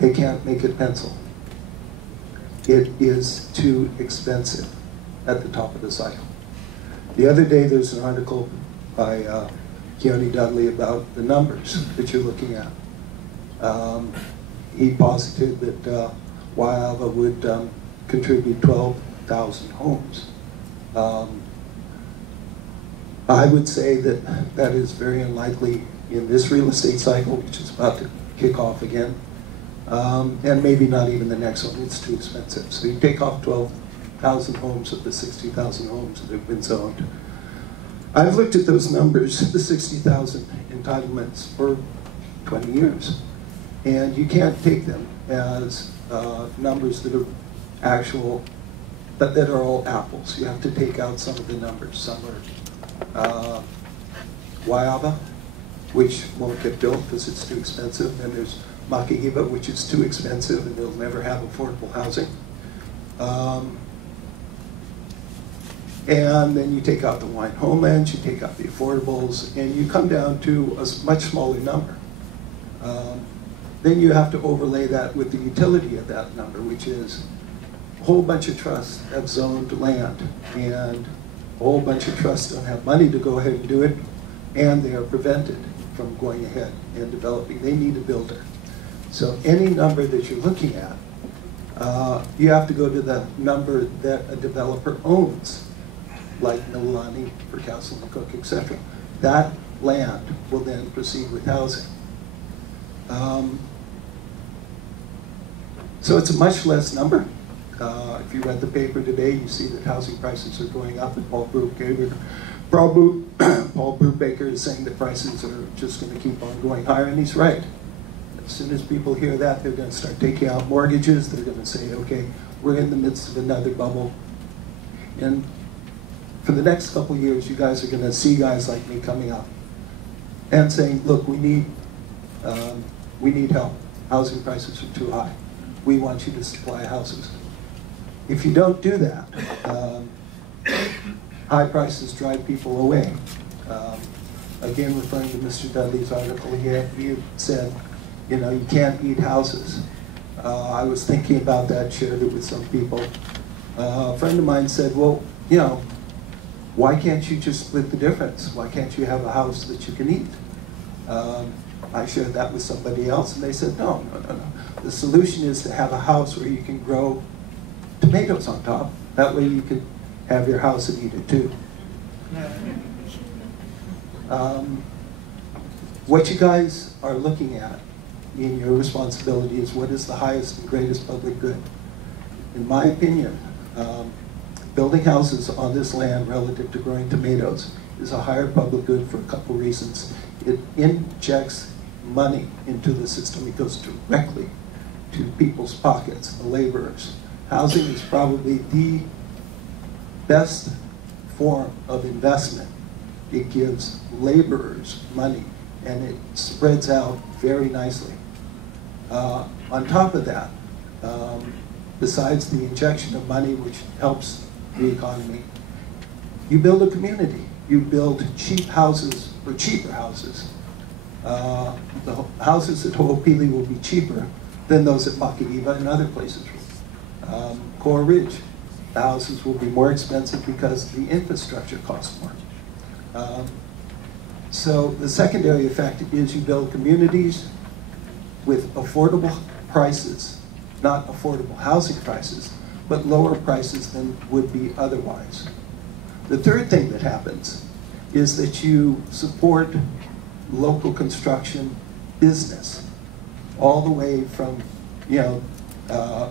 They can't make it pencil. It is too expensive at the top of the cycle. The other day, there's an article by Keone Dudley about the numbers that you're looking at. He posited that Waiawa would contribute 12,000 homes. I would say that that is very unlikely in this real estate cycle, which is about to kick off again, and maybe not even the next one. It's too expensive. So you take off 12,000 homes of the 60,000 homes that have been zoned. I've looked at those numbers, the 60,000 entitlements, for 20 years. And you can't take them as numbers that are actual, but that are all apples. You have to take out some of the numbers. Some are Waiaba, which won't get built because it's too expensive. And there's Makahiva, which is too expensive and they'll never have affordable housing. And then you take out the wine homelands, you take out the affordables, and you come down to a much smaller number. Then you have to overlay that with the utility of that number, which is a whole bunch of trusts have zoned land, and a whole bunch of trusts don't have money to go ahead and do it, and they are prevented from going ahead and developing. They need a builder. So any number that you're looking at, you have to go to the number that a developer owns, like Mililani for Castle and Cook, etc. That land will then proceed with housing. So it's a much less number. If you read the paper today, you see that housing prices are going up, and Paul Brubaker is saying that prices are just going to keep on going higher, and he's right. As soon as people hear that, they're going to start taking out mortgages. They're going to say, okay, we're in the midst of another bubble. And for the next couple of years, you guys are going to see guys like me coming up and saying, look, we need help. Housing prices are too high. We want you to supply houses. If you don't do that, high prices drive people away. Again, referring to Mr. Dudley's article, he said, you know, you can't eat houses. I was thinking about that, shared it with some people. A friend of mine said, well, you know, why can't you just split the difference? Why can't you have a house that you can eat? I shared that with somebody else, and they said, no. The solution is to have a house where you can grow tomatoes on top. That way you can have your house and eat it too. What you guys are looking at in your responsibility is what is the highest and greatest public good. In my opinion, building houses on this land relative to growing tomatoes is a higher public good for a couple reasons. It injects money into the system. It goes directly to people's pockets, the laborers. Housing is probably the best form of investment. It gives laborers money, and it spreads out very nicely. On top of that, besides the injection of money, which helps the economy, you build a community. You build cheap houses, or cheaper houses. The houses at Hoopili will be cheaper than those at Makahiva and other places. Coral Ridge, the houses will be more expensive because the infrastructure costs more. So the secondary effect is you build communities with affordable prices, not affordable housing prices, but lower prices than would be otherwise. The third thing that happens is that you support local construction business, all the way from, you know,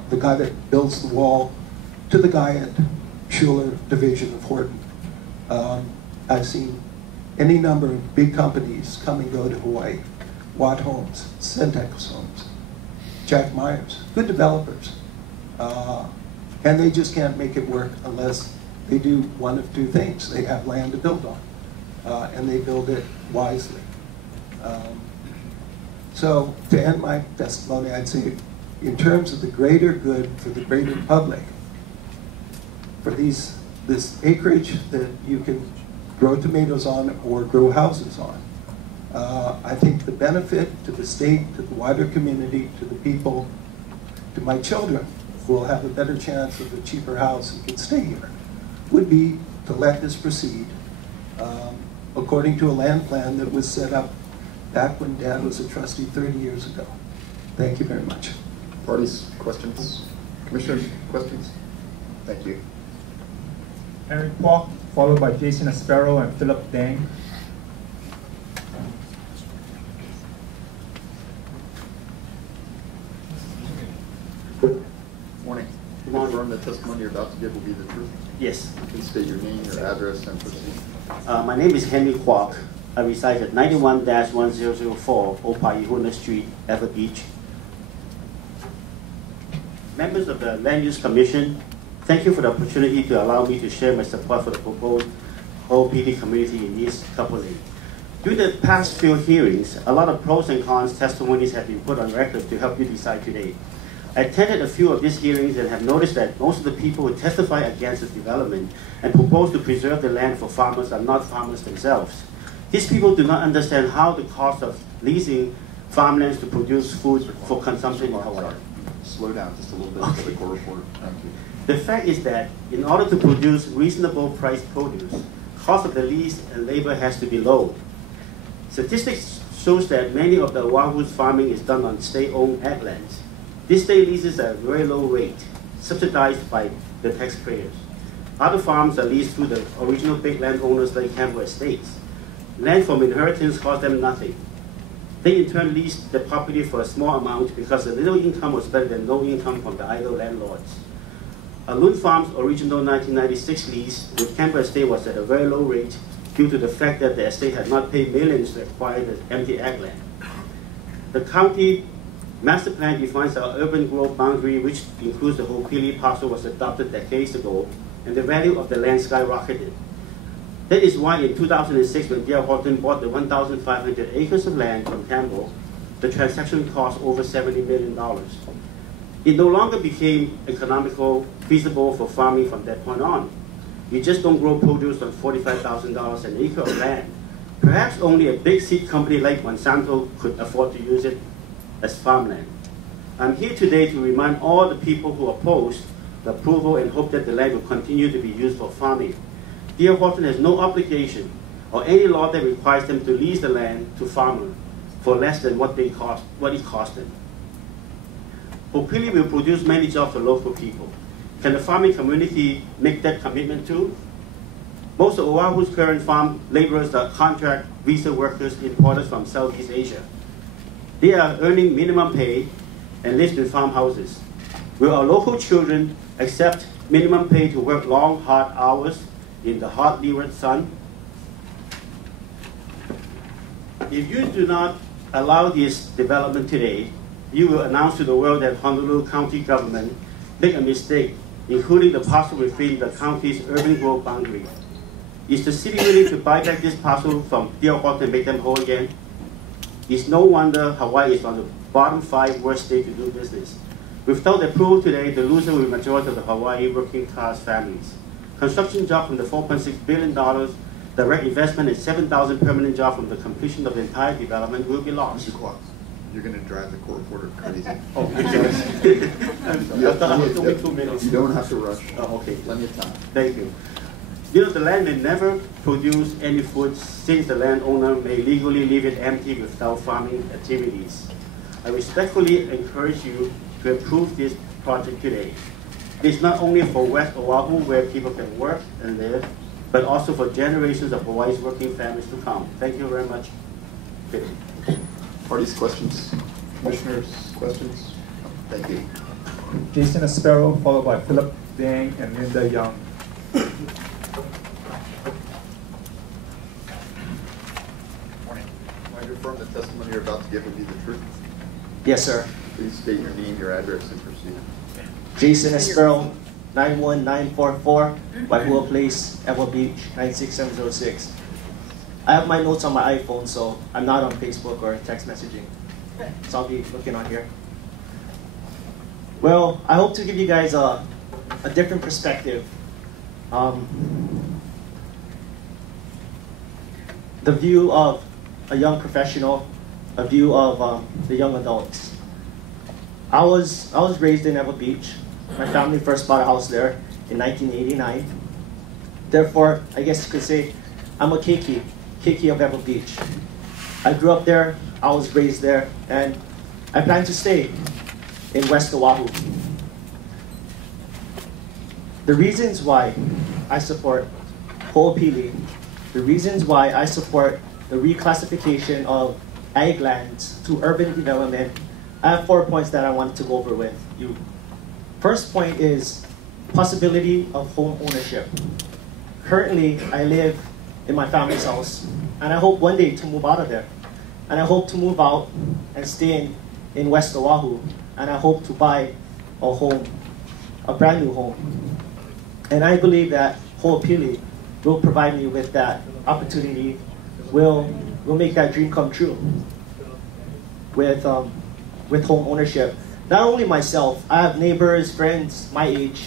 the guy that builds the wall to the guy at Schuler Division of Horton. I've seen any number of big companies come and go to Hawaii. Watt Homes, Centex Homes, Jack Myers, good developers. And they just can't make it work unless they do one of two things. They have land to build on, and they build it wisely. So to end my testimony, I'd say in terms of the greater good for the greater public, for this acreage that you can grow tomatoes on or grow houses on, I think the benefit to the state, to the wider community, to the people, to my children, who will have a better chance of a cheaper house and can stay here, would be to let this proceed according to a land plan that was set up back when Dad was a trustee 30 years ago. Thank you very much. Parties, questions? Commissioners, questions? Thank you. Eric Kwok, followed by Jason Aspero and Philip Dang. testimony you're about to give will be the truth? Yes. Please state your name, your address, and proceed. My name is Henry Kwok. I reside at 91-1004 Hoopili Street, Ever Beach. Members of the Land Use Commission, thank you for the opportunity to allow me to share my support for the proposed Hoopili community in East Kapolei. During the past few hearings, a lot of pros and cons testimonies have been put on record to help you decide today. I attended a few of these hearings and have noticed that most of the people who testify against this development and propose to preserve the land for farmers are not farmers themselves. These people do not understand how the cost of leasing farmlands to produce food for consumption in Hawaii. Slow down just a little bit for the court reporter. Thank you. The fact is that in order to produce reasonable priced produce, cost of the lease and labor has to be low. Statistics shows that many of the Oahu's farming is done on state-owned ag lands. These state leases are at a very low rate, subsidized by the taxpayers. Other farms are leased through the original big landowners like Campbell Estates. Land from inheritance cost them nothing. They in turn leased the property for a small amount because the little income was better than no income from the idle landlords. Loon Farm's original 1996 lease with Campbell Estate was at a very low rate due to the fact that the estate had not paid millions to acquire the empty ag land. The county master plan defines our urban growth boundary, which includes the Hoopili parcel, was adopted decades ago, and the value of the land skyrocketed. That is why in 2006, when D.R. Horton bought the 1,500 acres of land from Campbell, the transaction cost over $70 million. It no longer became economical, feasible for farming from that point on. You just don't grow produce on $45,000 an acre of land. Perhaps only a big seed company like Monsanto could afford to use it as farmland. I'm here today to remind all the people who oppose the approval and hope that the land will continue to be used for farming. D.R. Horton has no obligation or any law that requires them to lease the land to farmers for less than what it cost them. Hoopili will produce many jobs for local people. Can the farming community make that commitment too? Most of Oahu's current farm laborers are contract visa workers imported from Southeast Asia. They are earning minimum pay and live in farmhouses. Will our local children accept minimum pay to work long, hard hours in the hot leeward sun? If you do not allow this development today, you will announce to the world that Honolulu County government made a mistake, including the parcel within the county's urban growth boundary. Is the city willing to buy back this parcel from D.R. Horton and make them whole again? It's no wonder Hawaii is on the bottom 5 worst state to do business. Without approval today, the loser will be the majority of the Hawaii working class families. Construction jobs from the $4.6 billion, direct investment and 7,000 permanent jobs from the completion of the entire development will be lost. Mr. Clark, you're going to drive the court reporter crazy. Oh, you 2 minutes. You don't have to rush. Oh, okay. Plenty of time. Thank you. You know, the land may never produce any food since the landowner may legally leave it empty without farming activities. I respectfully encourage you to approve this project today. It's not only for West Oahu where people can work and live, but also for generations of Hawaii's working families to come. Thank you very much. Parties, questions? Commissioners, questions? Thank you. Jason Aspero, followed by Philip Dang and Linda Young. Morning. I confirm the testimony you're about to give will be the truth? Yes, sir. Please state your name, your address, and proceed. Jason Esperl, 91944, Waihua Place, Ever Beach, 96706. I have my notes on my iPhone, so I'm not on Facebook or text messaging. So I'll be looking on here. Well, I hope to give you guys a different perspective. The view of a young professional, a view of the young adults. I was raised in Ever Beach. My family first bought a house there in 1989. Therefore, I guess you could say I'm a keiki of Ever Beach. I grew up there, I was raised there, and I plan to stay in West Oahu. The reasons why I support Hoopili, the reasons why I support the reclassification of ag lands to urban development, I have 4 points that I wanted to go over with you. First point is possibility of home ownership. Currently, I live in my family's house, and I hope one day to move out of there. And I hope to move out and stay in West Oahu, and I hope to buy a home, a brand new home. And I believe that Hoopili will provide me with that opportunity, will make that dream come true with home ownership. Not only myself, I have neighbors, friends my age,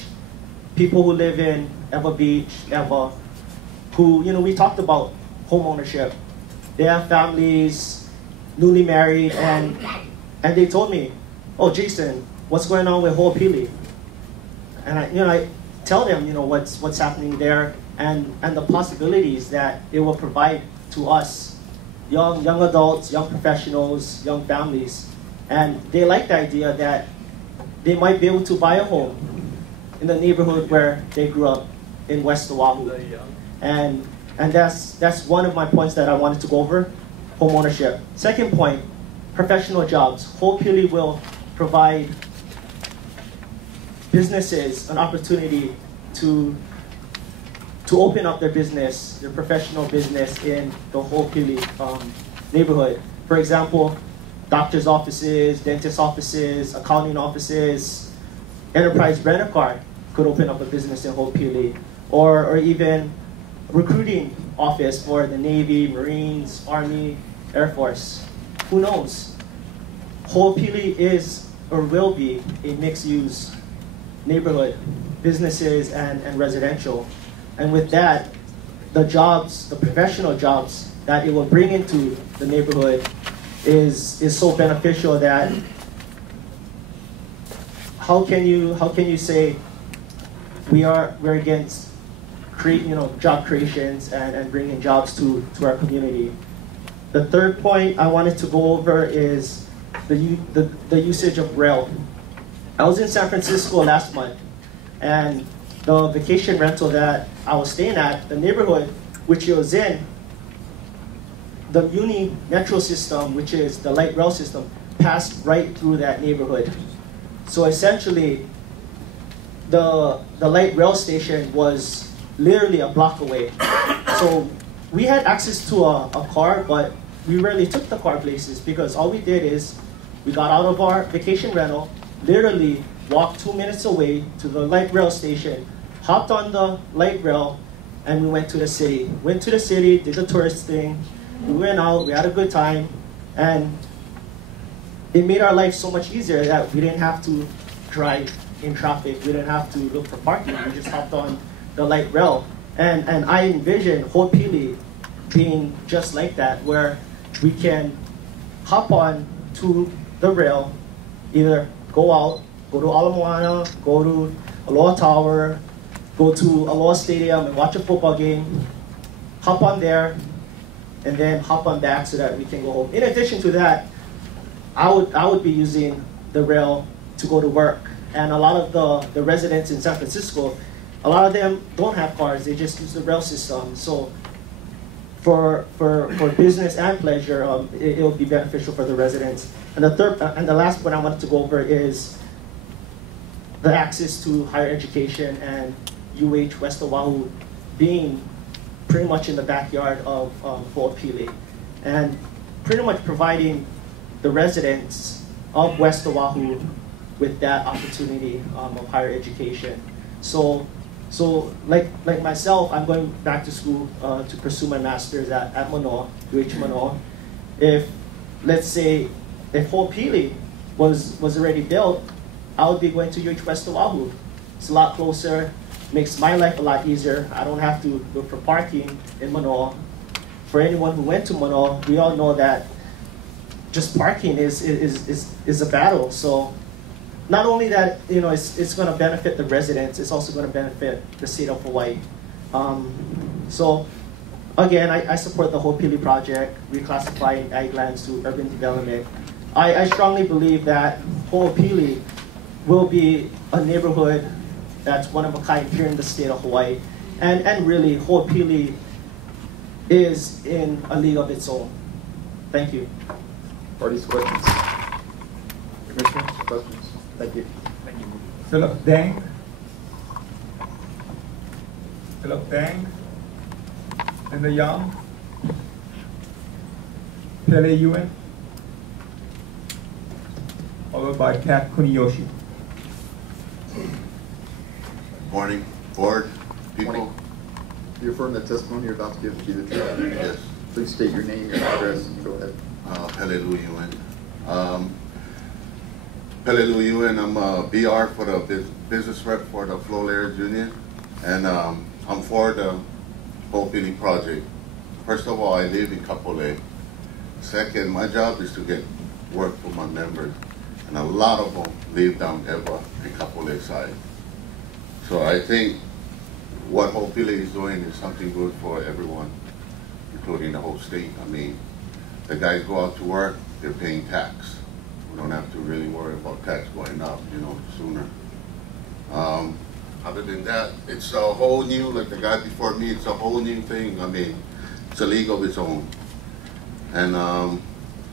people who live in Eva Beach, Eva, who, we talked about home ownership. They have families, newly married, and they told me, oh, Jason, what's going on with Hoopili? And I tell them, what's happening there and the possibilities that it will provide to us, young adults, young professionals, young families. And they like the idea that they might be able to buy a home in the neighborhood where they grew up in West Oahu. And that's one of my points that I wanted to go over, home ownership. Second point, professional jobs. Hoopili will provide businesses an opportunity to open up their business, their professional business in the Hoopili neighborhood. For example, doctor's offices, dentist offices, accounting offices, Enterprise Rent-A-Car could open up a business in Hoopili, or even recruiting office for the Navy, Marines, Army, Air Force. Who knows? Hoopili is or will be a mixed-use neighborhood, businesses and residential. And with that, the jobs, the professional jobs that it will bring into the neighborhood is so beneficial that how can you say we're against job creations and bringing jobs to our community. The third point I wanted to go over is the usage of rail. I was in San Francisco last month, and the vacation rental that I was staying at, the neighborhood which it was in, the Uni Metro system, which is the light rail system, passed right through that neighborhood. So essentially, the light rail station was literally a block away. So we had access to a car, but we rarely took the car places because all we did is we got out of our vacation rental, literally walked 2 minutes away to the light rail station, hopped on the light rail, and we went to the city. Went to the city, did the tourist thing, we went out, we had a good time, and it made our life so much easier that we didn't have to drive in traffic, we didn't have to look for parking, we just hopped on the light rail. And I envision Hoopili being just like that, where we can hop on to the rail, either go out, go to Ala Moana, go to Aloha Tower, go to Aloha Stadium and watch a football game, hop on there, and then hop on back so that we can go home. In addition to that, I would be using the rail to go to work. And a lot of the residents in San Francisco, a lot of them don't have cars, they just use the rail system. So for business and pleasure, it will be beneficial for the residents. And the third and the last point I wanted to go over is the access to higher education and UH West Oahu being pretty much in the backyard of Hoopili, and pretty much providing the residents of West Oahu with that opportunity of higher education. So like myself, I'm going back to school to pursue my master's at Manoa, UH Manoa. If, let's say, if Hoopili was already built, I would be going to UH West Oahu. It's a lot closer, makes my life a lot easier. I don't have to look for parking in Manoa. For anyone who went to Manoa, we all know that just parking is a battle. So not only that, it's going to benefit the residents, it's also going to benefit the state of Hawaii. So again, I support the Hoopili project, reclassifying ag lands to urban development. I strongly believe that Hoopili will be a neighborhood that's one of a kind here in the state of Hawaii. And really, Hoopili is in a league of its own. Thank you. Parties, questions? Commissioner, questions? Thank you. Philip Deng. Philip Dang, Linda Young, Pele Yuen, followed by Pat Kuniyoshi. Morning, board, people. Morning. Do you affirm that testimony you're about to give to be the truth? Yes. Please state your name, your address, and go ahead. Pele Yuen. Pele Yuen, I'm a BR for the business rep for the Flow Layers Union, and I'm for the Hoopili project. First of all, I live in Kapolei. Second, my job is to get work for my members, and a lot of them live down Eva and Kapolei side. So I think what Hoopili is doing is something good for everyone, including the whole state. I mean, the guys go out to work, they're paying tax. We don't have to really worry about tax going up, sooner. Other than that, it's a whole new, like the guy before me, it's a whole new thing. I mean, it's a league of its own. And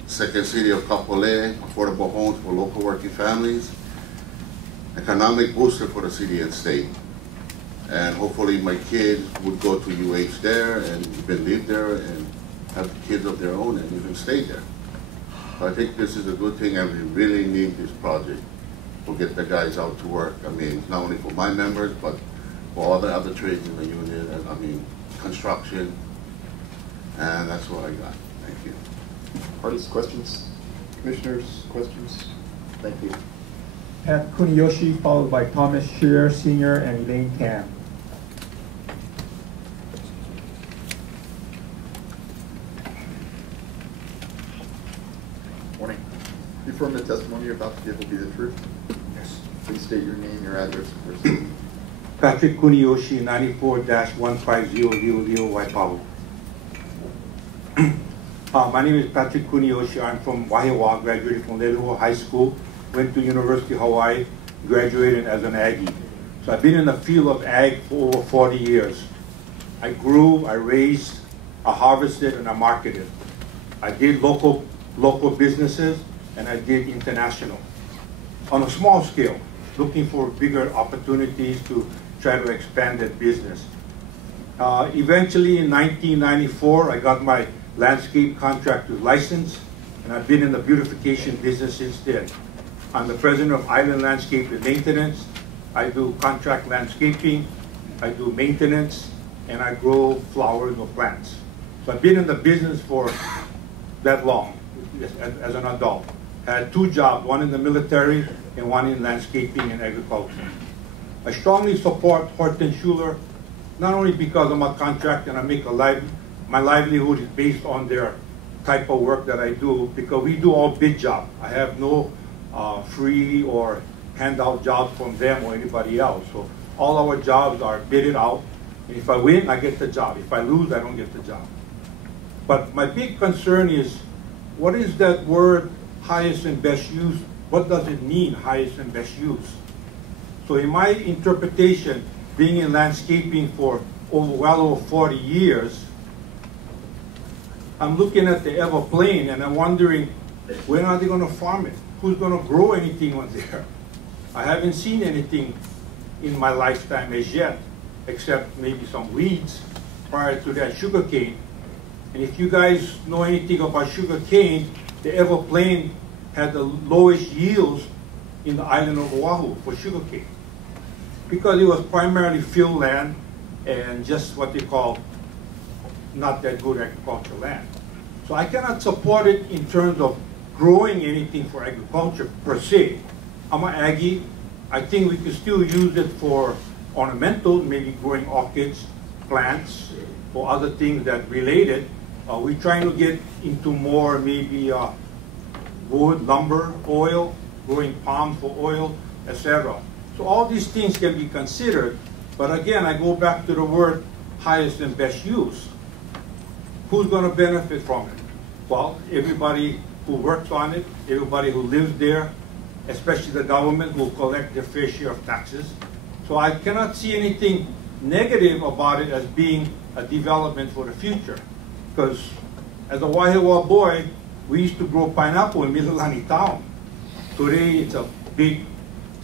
second city of Kapolei, affordable homes for local working families, economic booster for the city and state. And hopefully my kids would go to UH there and even live there and have kids of their own and even stay there. So I think this is a good thing, and we really need this project to get the guys out to work. I mean, it's not only for my members, but for all the other trades in the union, and I mean, construction, and that's what I got. Thank you. Parties, questions? Commissioners, questions? Thank you. Pat Kuniyoshi, followed by Thomas Shear Sr. and Elaine Tam. Morning. Do you affirm the testimony you're about to give will be the truth? Yes. Please state your name, your address, first. Patrick Kuniyoshi, 94-15000 Waipahu. My name is Patrick Kuniyoshi. I'm from Wahiawa, graduated from Lelua High School, went to University of Hawaii, graduated as an Aggie. So I've been in the field of ag for over 40 years. I grew, I raised, I harvested, and I marketed. I did local businesses, and I did international. On a small scale, looking for bigger opportunities to try to expand that business. Eventually in 1994, I got my landscape contractor's license, and I've been in the beautification business since then. I'm the president of Island Landscape and Maintenance. I do contract landscaping, I do maintenance, and I grow flowers or plants. So I've been in the business for that long as an adult. I had two jobs, one in the military and one in landscaping and agriculture. I strongly support Horton Schuler, not only because I'm a contractor and I make my livelihood is based on their type of work that I do, because we do all bid jobs. I have no free or handout jobs from them or anybody else. So all our jobs are bidded out. And if I win, I get the job. If I lose, I don't get the job. But my big concern is, what is that word, highest and best use? What does it mean, highest and best use? So in my interpretation, being in landscaping for well over 40 years, I'm looking at the Ever Plain and I'm wondering, when are they going to farm it? Who's going to grow anything on there? I haven't seen anything in my lifetime as yet, except maybe some weeds. Prior to that, sugarcane. And if you guys know anything about sugarcane, the Ever Plain had the lowest yields in the island of Oahu for sugarcane, because it was primarily field land and just what they call not that good agricultural land. So I cannot support it in terms of growing anything for agriculture per se. I'm an Aggie. I think we could still use it for ornamental, maybe growing orchids, plants, or other things that related. We're trying to get into more maybe wood, lumber, oil, growing palm for oil, etc. So all these things can be considered, but again, I go back to the word highest and best use. Who's going to benefit from it? Well, everybody who works on it, everybody who lives there, especially the government will collect their fair share of taxes. So I cannot see anything negative about it as being a development for the future. Because as a Wahiawa boy, we used to grow pineapple in Mililani town. Today it's a big,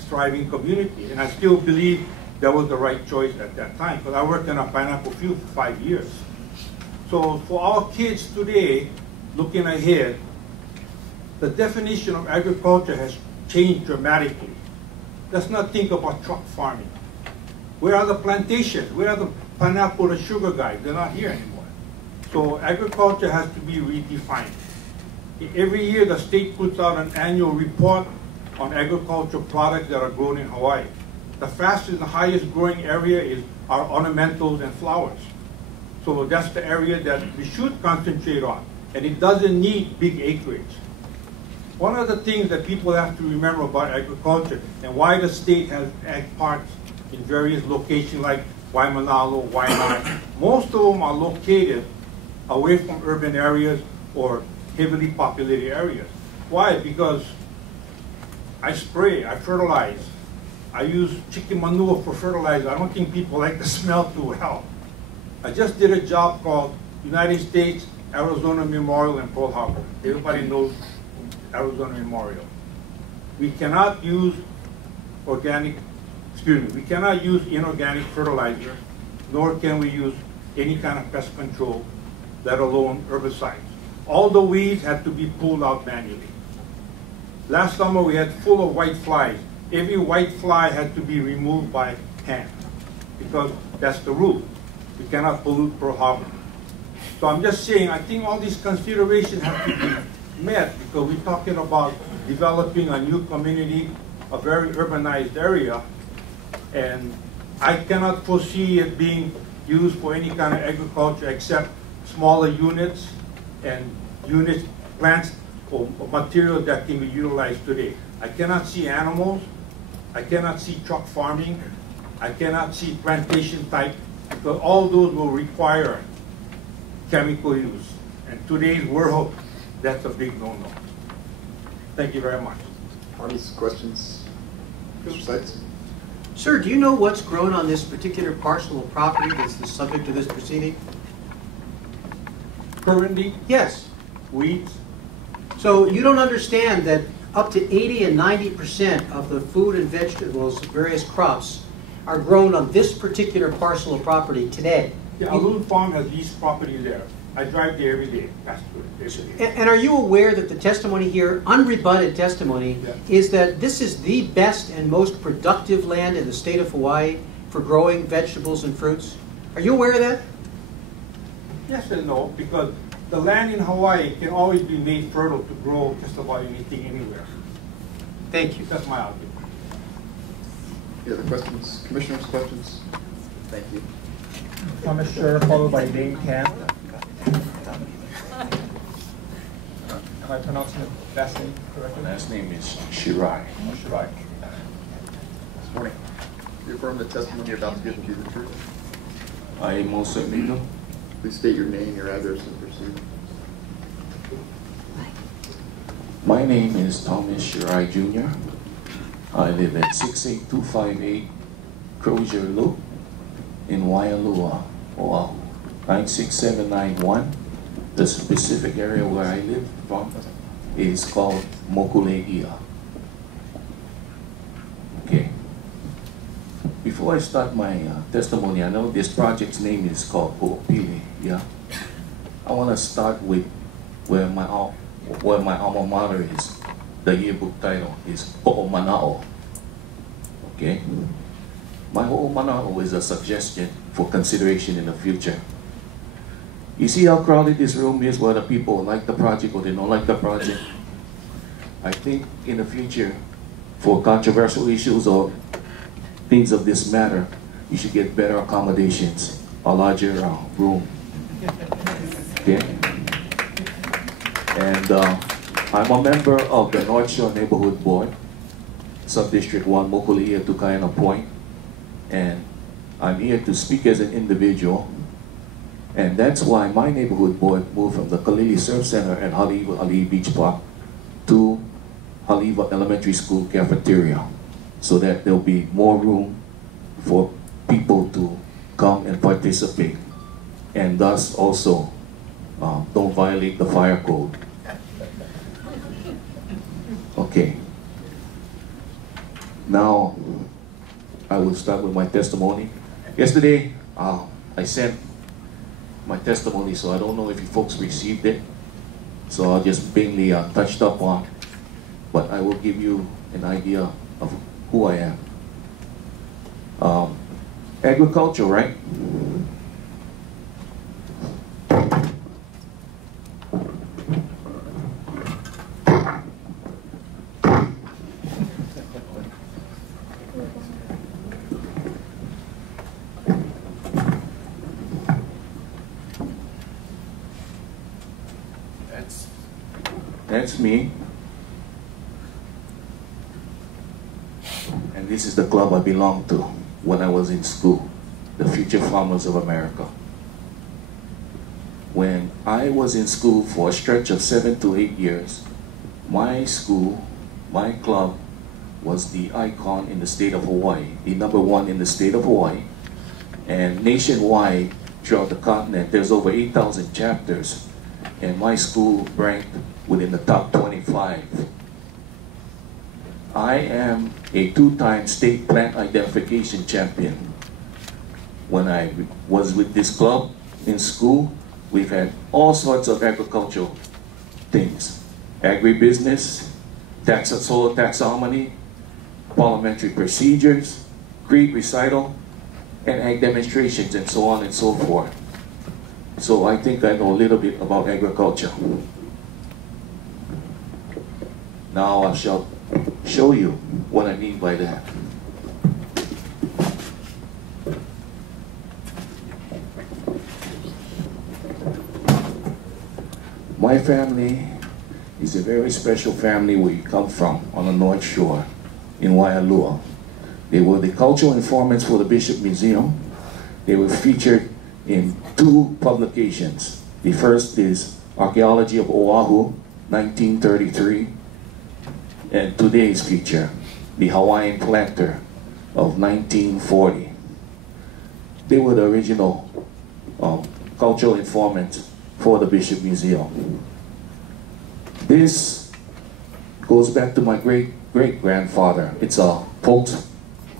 thriving community, and I still believe that was the right choice at that time, because I worked in a pineapple field for 5 years. So for our kids today, looking ahead, the definition of agriculture has changed dramatically. Let's not think about truck farming. Where are the plantations? Where are the pineapple, the sugar guys? They're not here anymore. So agriculture has to be redefined. Every year the state puts out an annual report on agricultural products that are grown in Hawaii. The fastest and highest growing area is our ornamentals and flowers. So that's the area that we should concentrate on. And it doesn't need big acreage. One of the things that people have to remember about agriculture and why the state has ag parks in various locations like Waimanalo, Waianae, most of them are located away from urban areas or heavily populated areas. Why? Because I spray, I fertilize, I use chicken manure for fertilizer. I don't think people like the smell too well. I just did a job called United States Arizona Memorial in Pearl Harbor. Everybody knows Arizona Memorial. We cannot use we cannot use inorganic fertilizer, nor can we use any kind of pest control, let alone herbicides. All the weeds had to be pulled out manually. Last summer we had full of white flies. Every white fly had to be removed by hand because that's the rule. We cannot pollute Pearl Harbor. So I'm just saying, I think all these considerations have to be met because we're talking about developing a new community, a very urbanized area, and I cannot foresee it being used for any kind of agriculture except smaller units and units, plants or material that can be utilized today. I cannot see animals, I cannot see truck farming, I cannot see plantation type, because all those will require chemical use. And today's world, that's a big no-no. Thank you very much. Artie's questions? Mr. Seitz? Sir, do you know what's grown on this particular parcel of property that's the subject of this proceeding? Currently? Yes. Weeds. So you don't understand that up to 80 and 90% of the food and vegetables, various crops, are grown on this particular parcel of property today. Yeah, Alun Farm has leased property there. I drive there every day. That's good. And are you aware that the testimony here, unrebutted testimony, is that this is the best and most productive land in the state of Hawaii for growing vegetables and fruits? Are you aware of that? Yes and no, because the land in Hawaii can always be made fertile to grow just about anything anywhere. Thank you. That's my argument. Any other questions? Commissioners, questions? Thank you. Thomas Scher, followed by Dane Camp. Am I pronouncing the last name correctly? Last name is Shirai. Oh, Shirai. This morning, do you affirm the testimony you're about to give to be the truth? I most certainly do. Please state your name, your address, and proceed. My name is Thomas Shirai Jr. I live at 68258 Crozier Loop in Waialua, Oahu, 96791. The specific area where I live from is called Mokuleia. Okay. Before I start my testimony, I know this project's name is called Hoopili, yeah? I want to start with where my alma mater is. The yearbook title is Ho'omana'o. Okay? My Ho'omana'o is a suggestion for consideration in the future. You see how crowded this room is, whether people like the project or they don't like the project? I think in the future, for controversial issues or things of this matter, you should get better accommodations, a larger room. Okay? And I'm a member of the North Shore Neighborhood Board, Sub-District 1, Mokuleia to Kaina Point, and I'm here to speak as an individual, and that's why my neighborhood board moved from the Kalili Surf Center at Haleiwa Beach Park to Haleiwa Elementary School cafeteria, so that there'll be more room for people to come and participate, and thus also don't violate the fire code. Okay. Now, I will start with my testimony. Yesterday, I sent my testimony, so I don't know if you folks received it. So I'll just mainly touched up on, but I will give you an idea of who I am. Agriculture, right? That's me. And this is the club I belonged to when I was in school, the Future Farmers of America. When I was in school for a stretch of 7 to 8 years, my school, my club, was the icon in the state of Hawaii, the #1 in the state of Hawaii. And nationwide, throughout the continent, there's over 8,000 chapters. And my school ranked within the top 25. I am a 2-time state plant identification champion. When I was with this club in school, we've had all sorts of agricultural things. Agribusiness, soil taxonomy, parliamentary procedures, creed recital, and ag demonstrations, and so on and so forth. So I think I know a little bit about agriculture. Now I shall show you what I mean by that. My family is a very special family where you come from on the North Shore in Waialua. They were the cultural informants for the Bishop Museum. They were featured in 2 publications. The first is Archaeology of Oahu, 1933, and today's feature, The Hawaiian Planter of 1940. They were the original cultural informants for the Bishop Museum. This goes back to my great-great-grandfather. It's a Polk's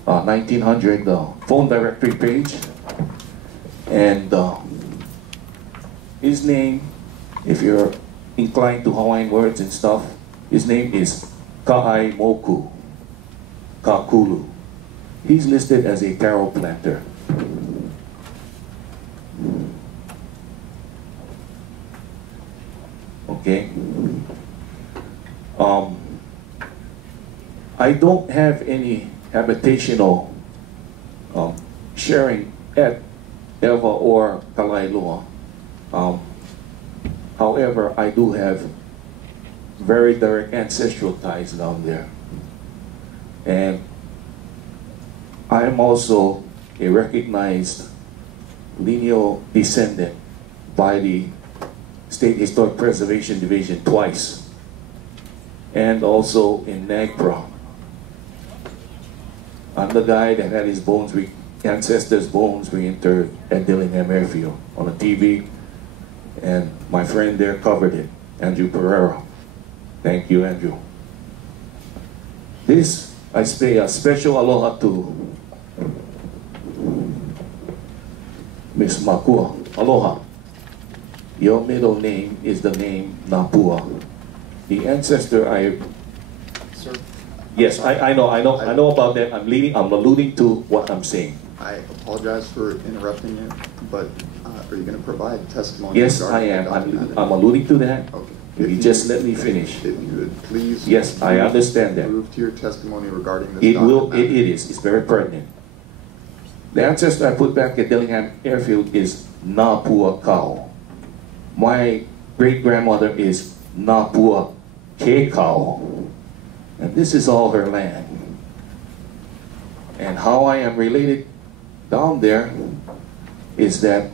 1900 phone directory page. And his name, if you're inclined to Hawaiian words and stuff, his name is Ka'ai Moku Kakulu. He's listed as a taro planter. Okay. I don't have any habitational sharing at Eva or Kalailua. However, I do have very direct ancestral ties down there. And I am also a recognized lineal descendant by the State Historic Preservation Division twice, and also in NAGPRA. I'm the guy that had his bones, ancestors' bones reinterred at Dillingham Airfield on a TV, and my friend there covered it, Andrew Pereira. Thank you, Andrew. This, I say a special aloha to Miss Makua. Aloha. Your middle name is the name Napua. The ancestor Sir? Yes, I know about that. I'm alluding to what I'm saying. I apologize for interrupting you, but are you going to provide testimony? Yes, I am. I'm alluding to that. Okay. If you just let me finish. If you would please. Yes, I understand that. Move to your testimony regarding this. It is. It's very pertinent. The ancestor I put back at Dillingham Airfield is Napua Kau. My great-grandmother is Napua Kekau. And this is all her land. And how I am related down there is that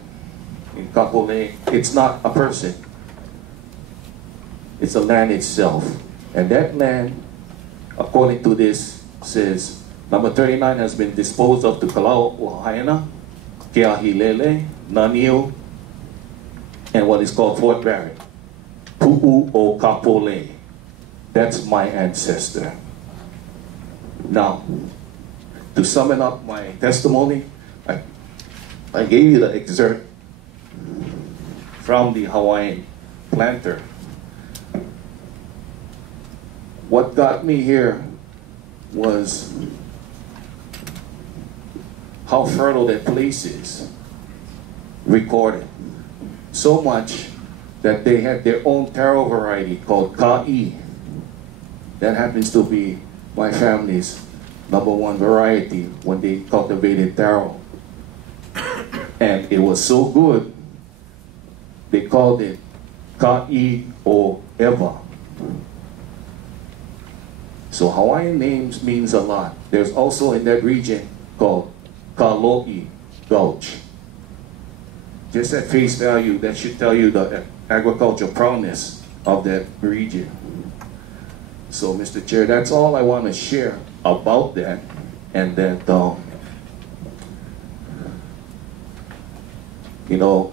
in Kapolei, it's not a person. It's the land itself. And that land, according to this, says, number 39 has been disposed of to Kalau Lahaina, Keahilele, Naniu, and what is called Fort Barrett. Pu'u o Kapolei. That's my ancestor. Now, to sum it up my testimony, I gave you the excerpt from the Hawaiian planter. What got me here was how fertile that place is, recorded. So much that they had their own taro variety called ka'i. That happens to be my family's #1 variety when they cultivated taro. And it was so good, they called it ka'i o eva. So Hawaiian names means a lot. There's also in that region called Kalo'i Gulch. Just at face value, that should tell you the agricultural prowess of that region. So, Mr. Chair, that's all I want to share about that. And that, you know,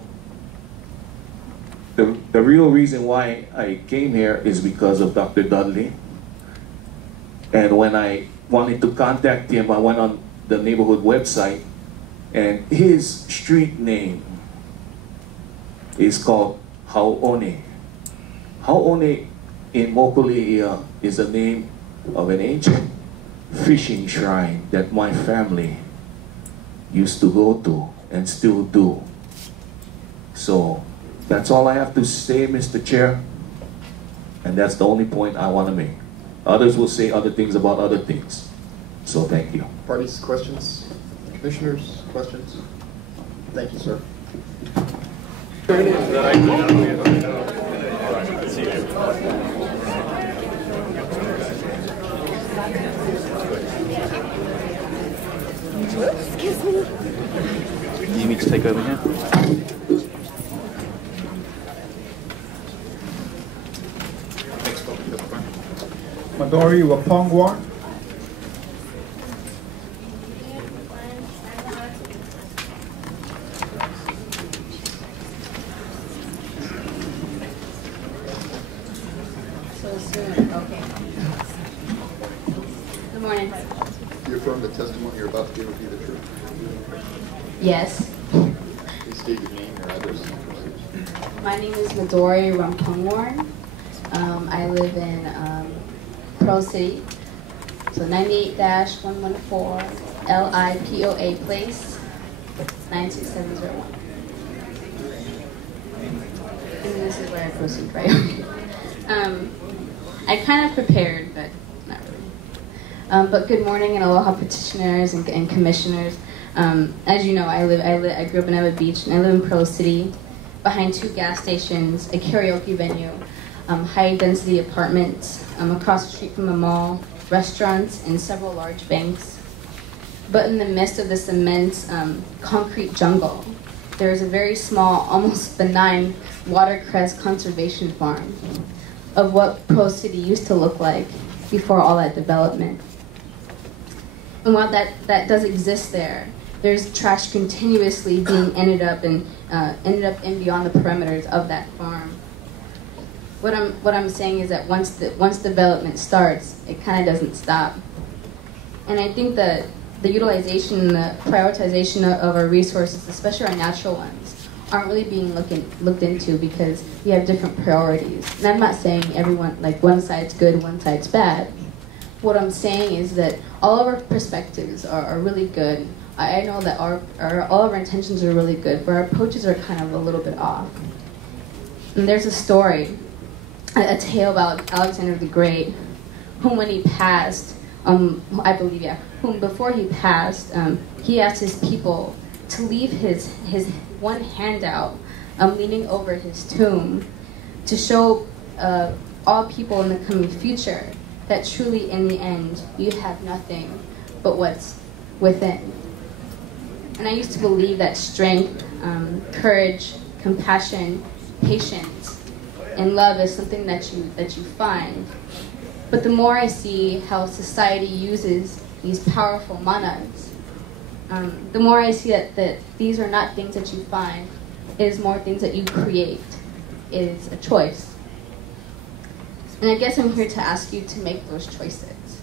the real reason why I came here is because of Dr. Dudley. And when I wanted to contact him, I went on the neighborhood website, and his street name is called Hau'one. Hau'one in Mokuleia is the name of an ancient fishing shrine that my family used to go to and still do. So that's all I have to say, Mr. Chair, and that's the only point I want to make. Others will say other things about other things. So thank you. Parties, questions? Commissioners, questions? Thank you, sir. Excuse me. Do you need to take over here? Midori Wapongwa. So soon, okay. Good morning. You affirm the testimony you're about to give will be the truth? Yes. Please state your name, your address, and procedures. My name is Midori Rumpungwarn. I live in Pearl City, so 98-114 LIPOA Place, 96701. And this is where I proceed, right? I kind of prepared, but not really. But good morning and aloha petitioners and commissioners. As you know, I grew up in Eva Beach, and I live in Pearl City, behind 2 gas stations, a karaoke venue, high-density apartments, across the street from a mall, restaurants, and several large banks. But in the midst of this immense concrete jungle, there is a very small, almost benign watercress conservation farm of what Pearl City used to look like before all that development. And while that does exist there, there's trash continuously being ended up in beyond the perimeters of that farm. What I'm saying is that once development starts, it kind of doesn't stop. And I think that the utilization, the prioritization of our resources, especially our natural ones, aren't really being looked into because we have different priorities. And I'm not saying everyone, like one side's good, one side's bad. What I'm saying is that all of our perspectives are really good. I know that all of our intentions are really good, but our approaches are kind of a little bit off. And there's a story, a tale about Alexander the Great, whom when he passed, I believe, yeah, whom before he passed, he asked his people to leave his one hand out, leaning over his tomb, to show all people in the coming future that truly in the end you have nothing but what's within. And I used to believe that strength, courage, compassion, patience, and love is something that you find. But the more I see how society uses these powerful manas, the more I see that these are not things that you find. It is more things that you create. It is a choice. And I guess I'm here to ask you to make those choices.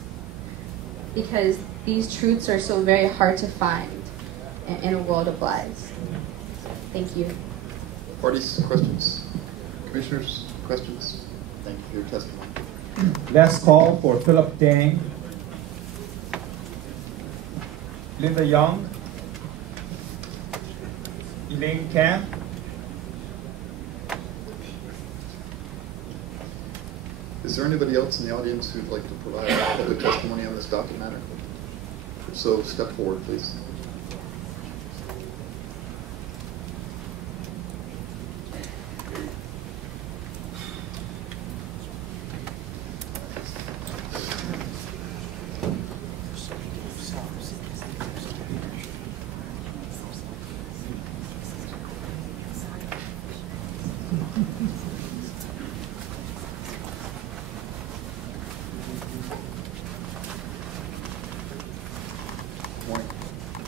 because these truths are so very hard to find in a world of lies. Thank you. Parties, questions? Commissioners, questions? Thank you for your testimony. Last call for Philip Dang, Linda Young, Elaine Camp, Is there anybody else in the audience who'd like to provide public testimony on this docket matter? If so, step forward, please.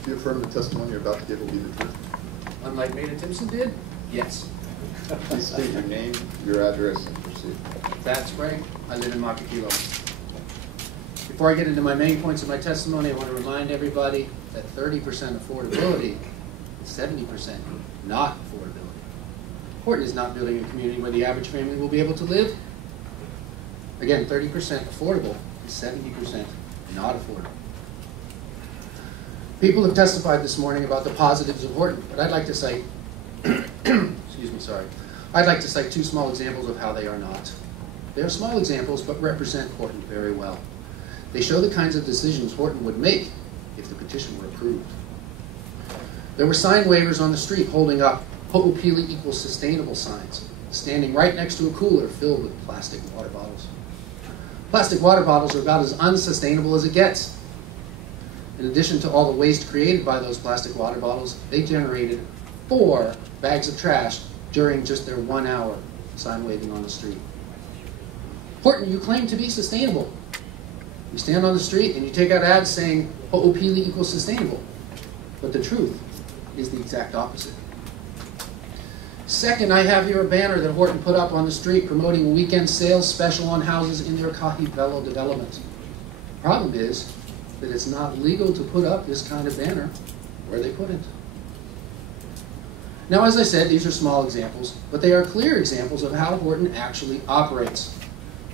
Do you affirm the testimony you're about to give will be the truth? Unlike Maynard Timpson did? Yes. Please state your name, your address, and proceed. That's Greg. I live in Makakilo. Before I get into my main points of my testimony, I want to remind everybody that 30% affordability is 70% not affordability. Horton is not building a community where the average family will be able to live. Again, 30% affordable is 70% not affordable. People have testified this morning about the positives of Horton, but I'd like to cite, excuse me, sorry. I'd like to cite two small examples of how they are not. They are small examples, but represent Horton very well. They show the kinds of decisions Horton would make if the petition were approved. There were sign waivers on the street holding up Hoopili equals sustainable signs, standing right next to a cooler filled with plastic water bottles. Plastic water bottles are about as unsustainable as it gets. In addition to all the waste created by those plastic water bottles, they generated 4 bags of trash during just their 1 hour sign waving on the street. Horton, you claim to be sustainable. You stand on the street and you take out ads saying Hoopili equals sustainable. But the truth is the exact opposite. Second, I have here a banner that Horton put up on the street promoting a weekend sales special on houses in their Kahivelo development. The problem is that it's not legal to put up this kind of banner where they put it. Now, as I said, these are small examples, but they are clear examples of how Horton actually operates.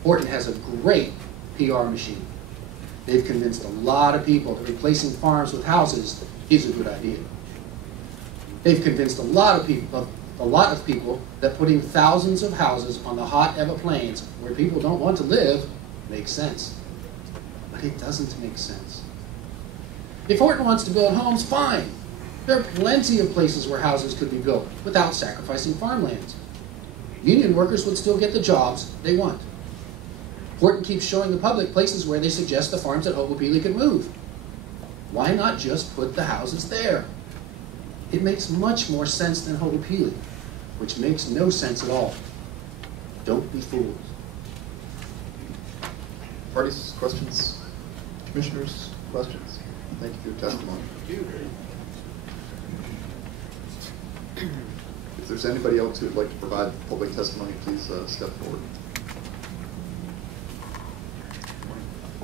Horton has a great PR machine. They've convinced a lot of people that replacing farms with houses is a good idea. They've convinced a lot of people that putting thousands of houses on the hot Eva Plains where people don't want to live makes sense. But it doesn't make sense. If Horton wants to build homes, fine. There are plenty of places where houses could be built without sacrificing farmlands. Union workers would still get the jobs they want. Horton keeps showing the public places where they suggest the farms at Hoopili could move. Why not just put the houses there? It makes much more sense than Hoopili, which makes no sense at all. Don't be fooled. Parties, questions? Commissioners, questions? Thank you for your testimony. If there's anybody else who would like to provide public testimony, please step forward.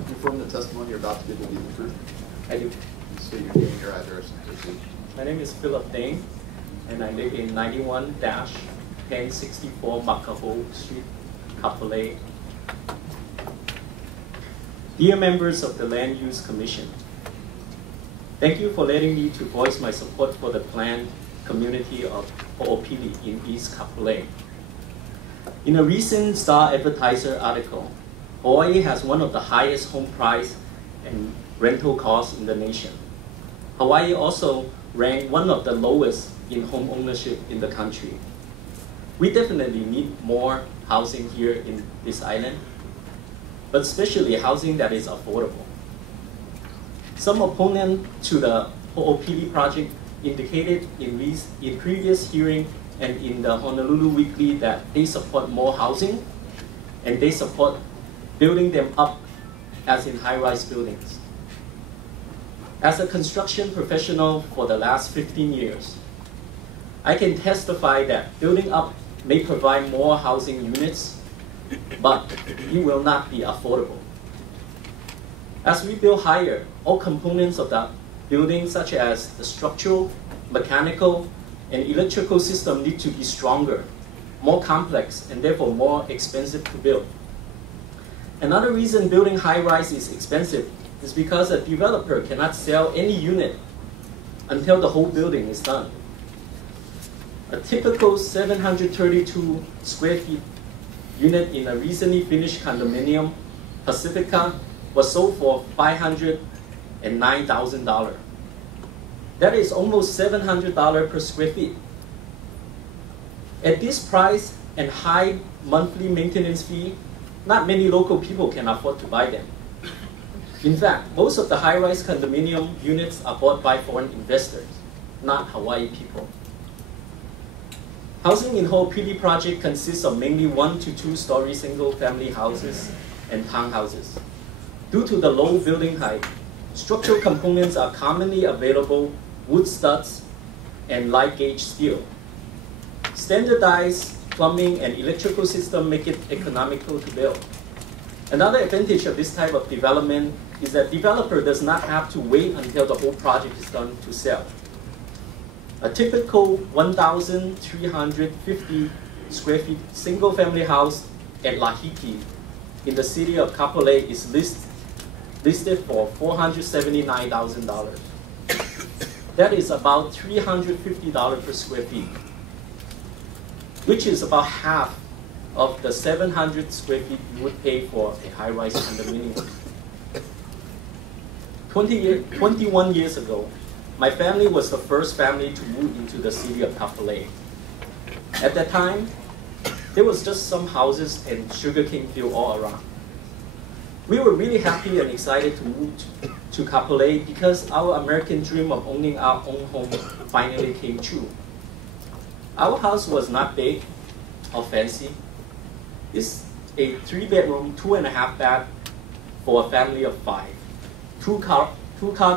Confirm the testimony you're about to give will be the truth. I do. Please state your name, your address, and proceed. My name is Philip Dang, and I live in 91-1064 Makaho Street, Kapolei. Dear members of the Land Use Commission, thank you for letting me to voice my support for the planned community of Hoopili in East Kapolei. In a recent Star Advertiser article, Hawaii has one of the highest home price and rental costs in the nation. Hawaii also ranked one of the lowest in home ownership in the country. We definitely need more housing here in this island, but especially housing that is affordable. Some opponents to the Hoopili project indicated in previous hearing and in the Honolulu Weekly that they support more housing and they support building them up as in high-rise buildings. As a construction professional for the last 15 years, I can testify that building up may provide more housing units, but it will not be affordable. As we build higher, all components of that building, such as the structural, mechanical, and electrical system need to be stronger, more complex, and therefore more expensive to build. Another reason building high-rise is expensive is because a developer cannot sell any unit until the whole building is done. A typical 732 square feet unit in a recently finished condominium, Pacifica, was sold for $509,000. That is almost $700 per square feet. At this price and high monthly maintenance fee, not many local people can afford to buy them. In fact, most of the high-rise condominium units are bought by foreign investors, not Hawaii people. Housing in Hoopili project consists of mainly 1 to 2 story single-family houses and townhouses. Due to the low building height, structural components are commonly available wood studs and light gauge steel. Standardized plumbing and electrical system make it economical to build. Another advantage of this type of development is that developer does not have to wait until the whole project is done to sell. A typical 1,350 square feet single-family house at Lahiki in the city of Kapolei is listed for $479,000. That is about $350 per square feet, which is about half of the 700 square feet you would pay for a high-rise condominium. 21 years ago, my family was the first family to move into the city of Kapolei. At that time, there was just some houses and sugarcane field all around. We were really happy and excited to move to Kapolei because our American dream of owning our own home finally came true. Our house was not big or fancy. It's a 3-bedroom, 2.5 bath for a family of 5. Two-car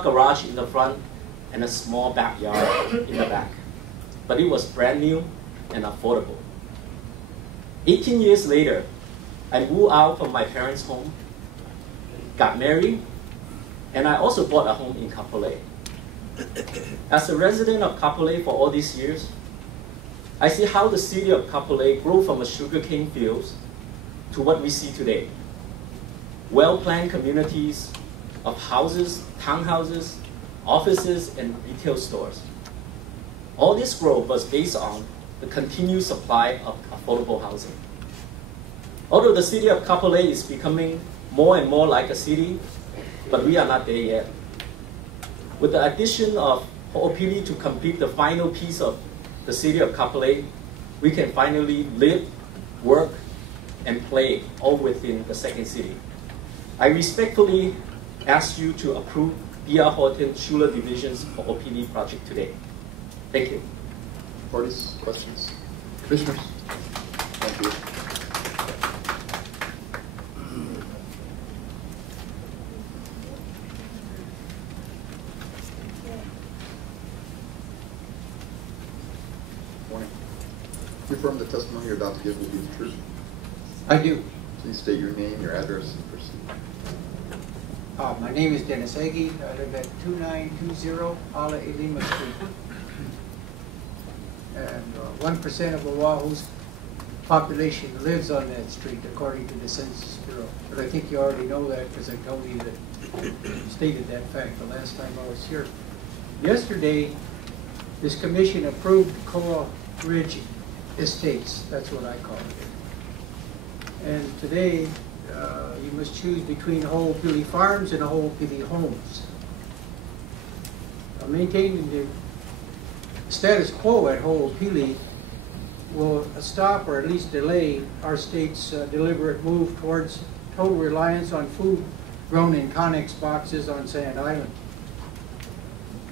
garage in the front and a small backyard in the back. But it was brand new and affordable. 18 years later, I moved out from my parents' home, got married, and I also bought a home in Kapolei. As a resident of Kapolei for all these years, I see how the city of Kapolei grew from a sugarcane fields to what we see today. Well-planned communities of houses, townhouses, offices, and retail stores. All this growth was based on the continued supply of affordable housing. Although the city of Kapolei is becoming more and more like a city, but we are not there yet. With the addition of Hoopili to complete the final piece of the city of Kapolei, we can finally live, work, and play all within the second city. I respectfully ask you to approve B.R. Horton Schuler Division's Hoopili project today. Thank you. Parties, questions? Commissioners? Thank you. Morning. You affirm the testimony you're about to give will be the truth? I do. Please state your name, your address, and proceed. My name is Dennis Agee. I live at 2920 Ala Elima Street. And 1% of Oahu's population lives on that street, according to the Census Bureau. But I think you already know that because I told you that, stated that fact the last time I was here. Yesterday, this commission approved Koa Ridge Estates. That's what I call it. And today, you must choose between Hoopili Farms and Hoopili Homes. Maintaining the status quo at Hoopili will stop or at least delay our state's deliberate move towards total reliance on food grown in Connex boxes on Sand Island.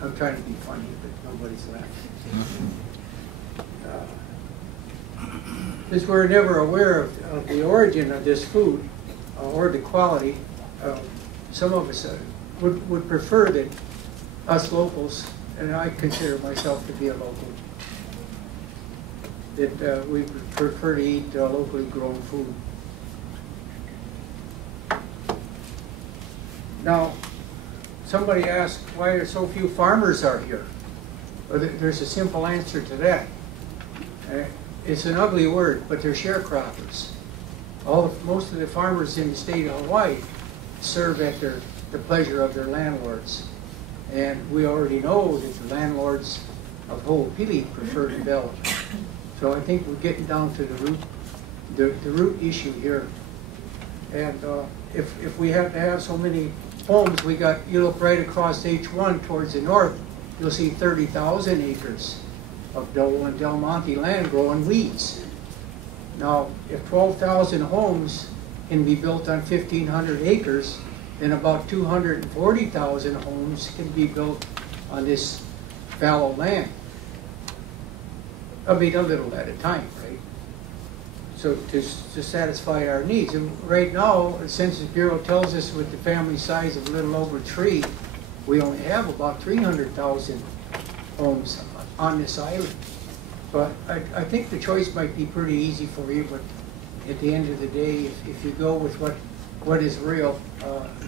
I'm trying to be funny, but nobody's laughing. Since we're never aware of the origin of this food or the quality, some of us would prefer that us locals, and I consider myself to be a local, that we prefer to eat locally grown food. Now, somebody asked why so few farmers are here. Well, there's a simple answer to that. It's an ugly word, but they're sharecroppers. Most of the farmers in the state of Hawaii serve at the pleasure of their landlords. And we already know that the landlords of Hoopili prefer development. So I think we're getting down to the root issue here. And if we have to have so many homes, you look right across H1 towards the north, you'll see 30,000 acres of Del and Del Monte land growing weeds. Now, if 12,000 homes can be built on 1,500 acres, then about 240,000 homes can be built on this fallow land. I mean, a little at a time, right? So to satisfy our needs. And right now, the Census Bureau tells us with the family size of a little over 3, we only have about 300,000 homes on this island. But I think the choice might be pretty easy for you, but at the end of the day, if you go with what is real,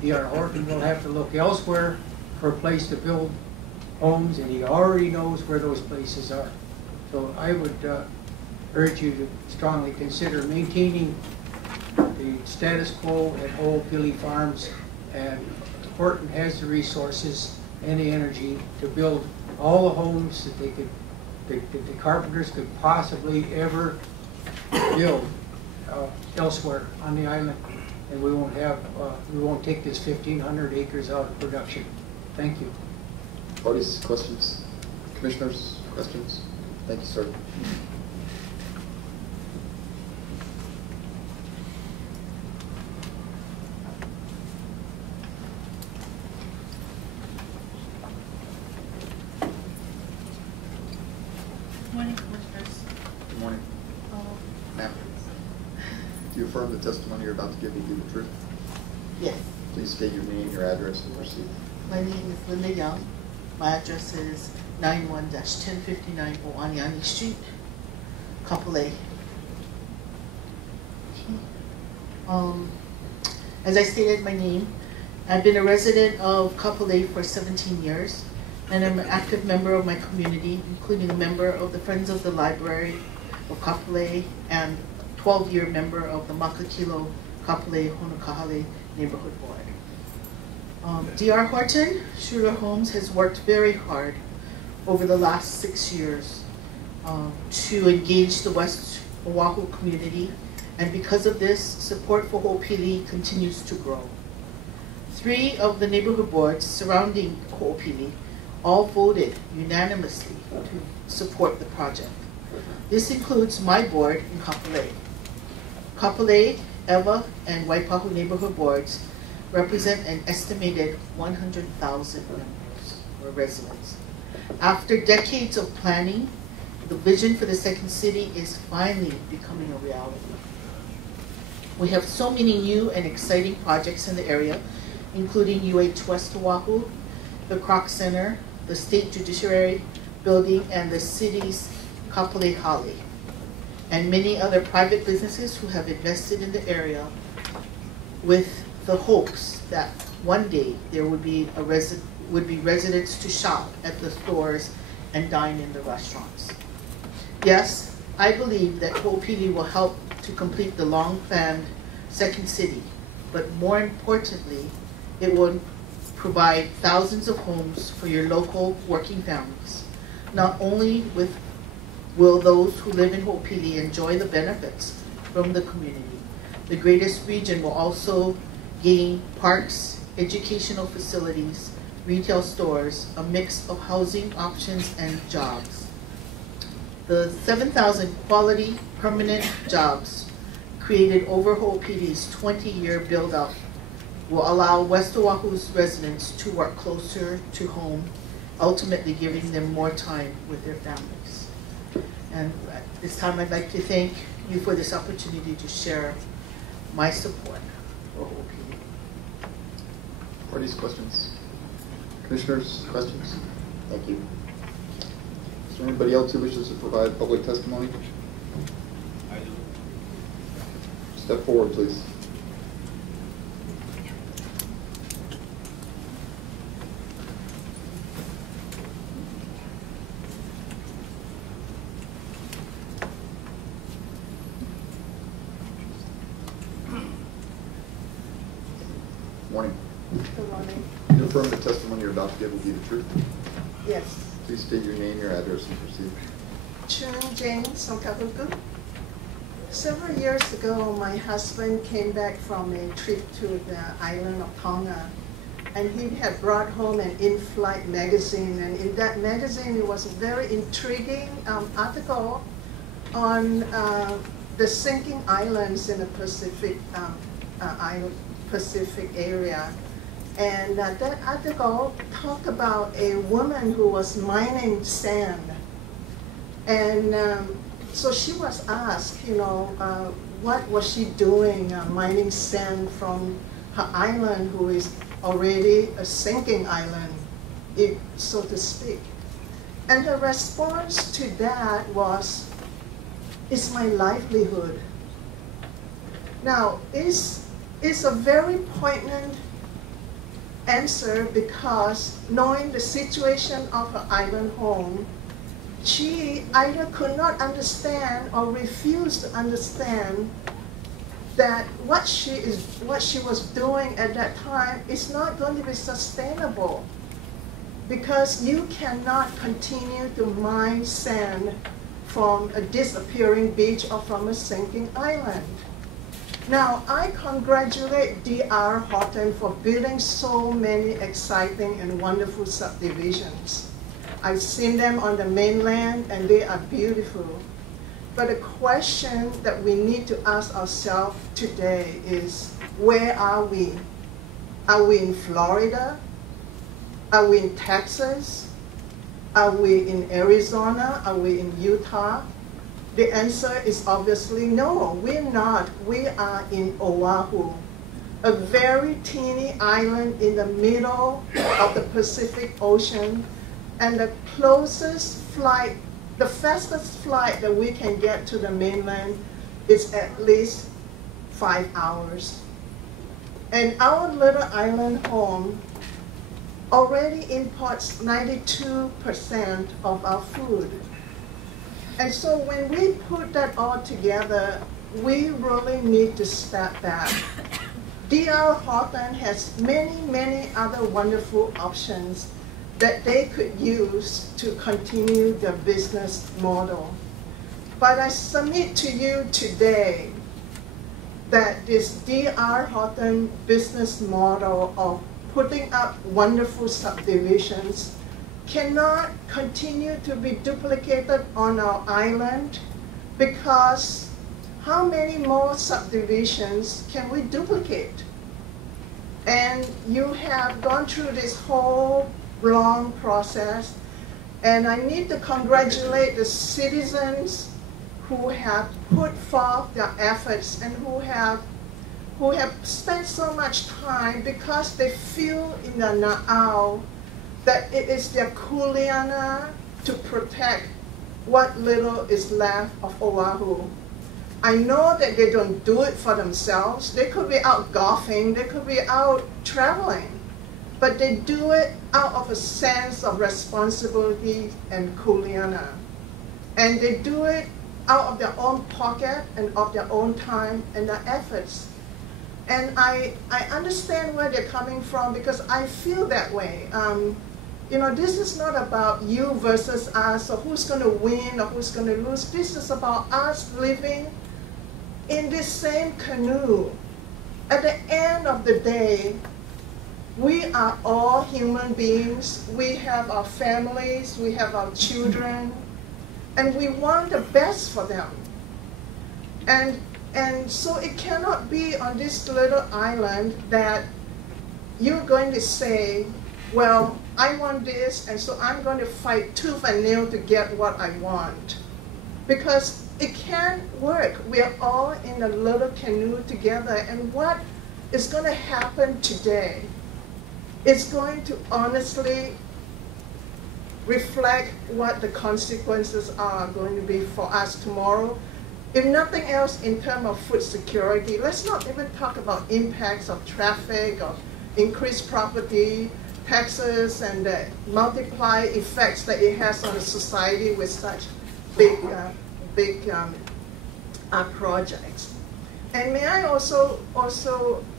D.R. Horton will have to look elsewhere for a place to build homes, and he already knows where those places are. So I would urge you to strongly consider maintaining the status quo at Hoopili Farms, and Horton has the resources and the energy to build all the homes that the carpenters could possibly ever build elsewhere on the island, and we won't take this 1,500 acres out of production. Thank you. Parties, questions? Commissioners, questions? Thank you, sir. Good morning, Commissioners. Good morning. Ma'am, do you affirm the testimony you're about to give will be the truth? Yes. Please state your name, your address, and proceed. My name is Linda Young. My address is 91-1059 Oaniani Street, Kapolei. As I stated my name, I've been a resident of Kapolei for 17 years, and I'm an active member of my community, including a member of the Friends of the Library of Kapolei and 12-year member of the Makakilo Kapolei Honokahale Neighborhood Board. D.R. Horton Schuyler Homes has worked very hard over the last 6 years to engage the West Oahu community, and because of this, support for Hoopili continues to grow. 3 of the neighborhood boards surrounding Hoopili all voted unanimously to support the project. This includes my board in Kapolei. Kapolei, Ewa, and Waipahu neighborhood boards represent an estimated 100,000 members or residents. After decades of planning, the vision for the second city is finally becoming a reality. We have so many new and exciting projects in the area, including UH West Oahu, the Kroc Center, the State Judiciary Building, and the city's Kapolei Hale, and many other private businesses who have invested in the area with the hopes that one day there would be residents to shop at the stores and dine in the restaurants. Yes, I believe that Hoopili will help to complete the long-planned second city, but more importantly, it will provide thousands of homes for your local working families. Not only will those who live in Hoopili enjoy the benefits from the community, the greatest region will also gain parks, educational facilities, retail stores, a mix of housing options, and jobs. The 7,000 quality permanent jobs created over Hoopili's 20-year build-out will allow West Oahu's residents to work closer to home, ultimately giving them more time with their families. And at this time, I'd like to thank you for this opportunity to share my support for Hoopili. Parties, questions? Commissioners, questions? Thank you. Is there anybody else who wishes to provide public testimony? I do. Step forward, please. Morning. Good morning. You affirm the testimony you're about to give will be the truth? Yes. Please state your name, your address, and proceed. Chun Jane Sonkabuku. Several years ago, my husband came back from a trip to the island of Tonga, and he had brought home an in-flight magazine, and in that magazine it was a very intriguing article on the sinking islands in the Pacific area. And that article talked about a woman who was mining sand. And so she was asked, what was she doing mining sand from her island, who is already a sinking island, so to speak. And her response to that was, it's my livelihood. Now, it's a very poignant answer, because knowing the situation of her island home, she either could not understand or refused to understand that what she was doing at that time is not going to be sustainable, because you cannot continue to mine sand from a disappearing beach or from a sinking island. Now, I congratulate D.R. Horton for building so many exciting and wonderful subdivisions. I've seen them on the mainland, and they are beautiful. But the question that we need to ask ourselves today is, where are we? Are we in Florida? Are we in Texas? Are we in Arizona? Are we in Utah? The answer is obviously no, we're not. We are in Oahu, a very teeny island in the middle of the Pacific Ocean, and the closest flight, the fastest flight that we can get to the mainland is at least 5 hours. And our little island home already imports 92% of our food. And so when we put that all together, we really need to step back. D.R. Horton has many, many other wonderful options that they could use to continue their business model. But I submit to you today that this D.R. Horton business model of putting up wonderful subdivisions cannot continue to be duplicated on our island, because how many more subdivisions can we duplicate? And you have gone through this whole long process, and I need to congratulate the citizens who have put forth their efforts and who have spent so much time, because they feel in the na'au that it is their kuleana to protect what little is left of Oahu. I know that they don't do it for themselves. They could be out golfing, they could be out traveling, but they do it out of a sense of responsibility and kuleana. And they do it out of their own pocket and of their own time and their efforts. And I understand where they're coming from, because I feel that way. This is not about you versus us, or who's going to win or who's going to lose. This is about us living in this same canoe. At the end of the day, we are all human beings. We have our families, we have our children, and we want the best for them. And so it cannot be on this little island that you're going to say, well, I want this, and so I'm going to fight tooth and nail to get what I want. Because it can't work. We are all in a little canoe together, and what is going to happen today is going to honestly reflect what the consequences are going to be for us tomorrow. If nothing else, in terms of food security, let's not even talk about impacts of traffic or increased property taxes and the multiply effects that it has on a society with such big projects. And may I also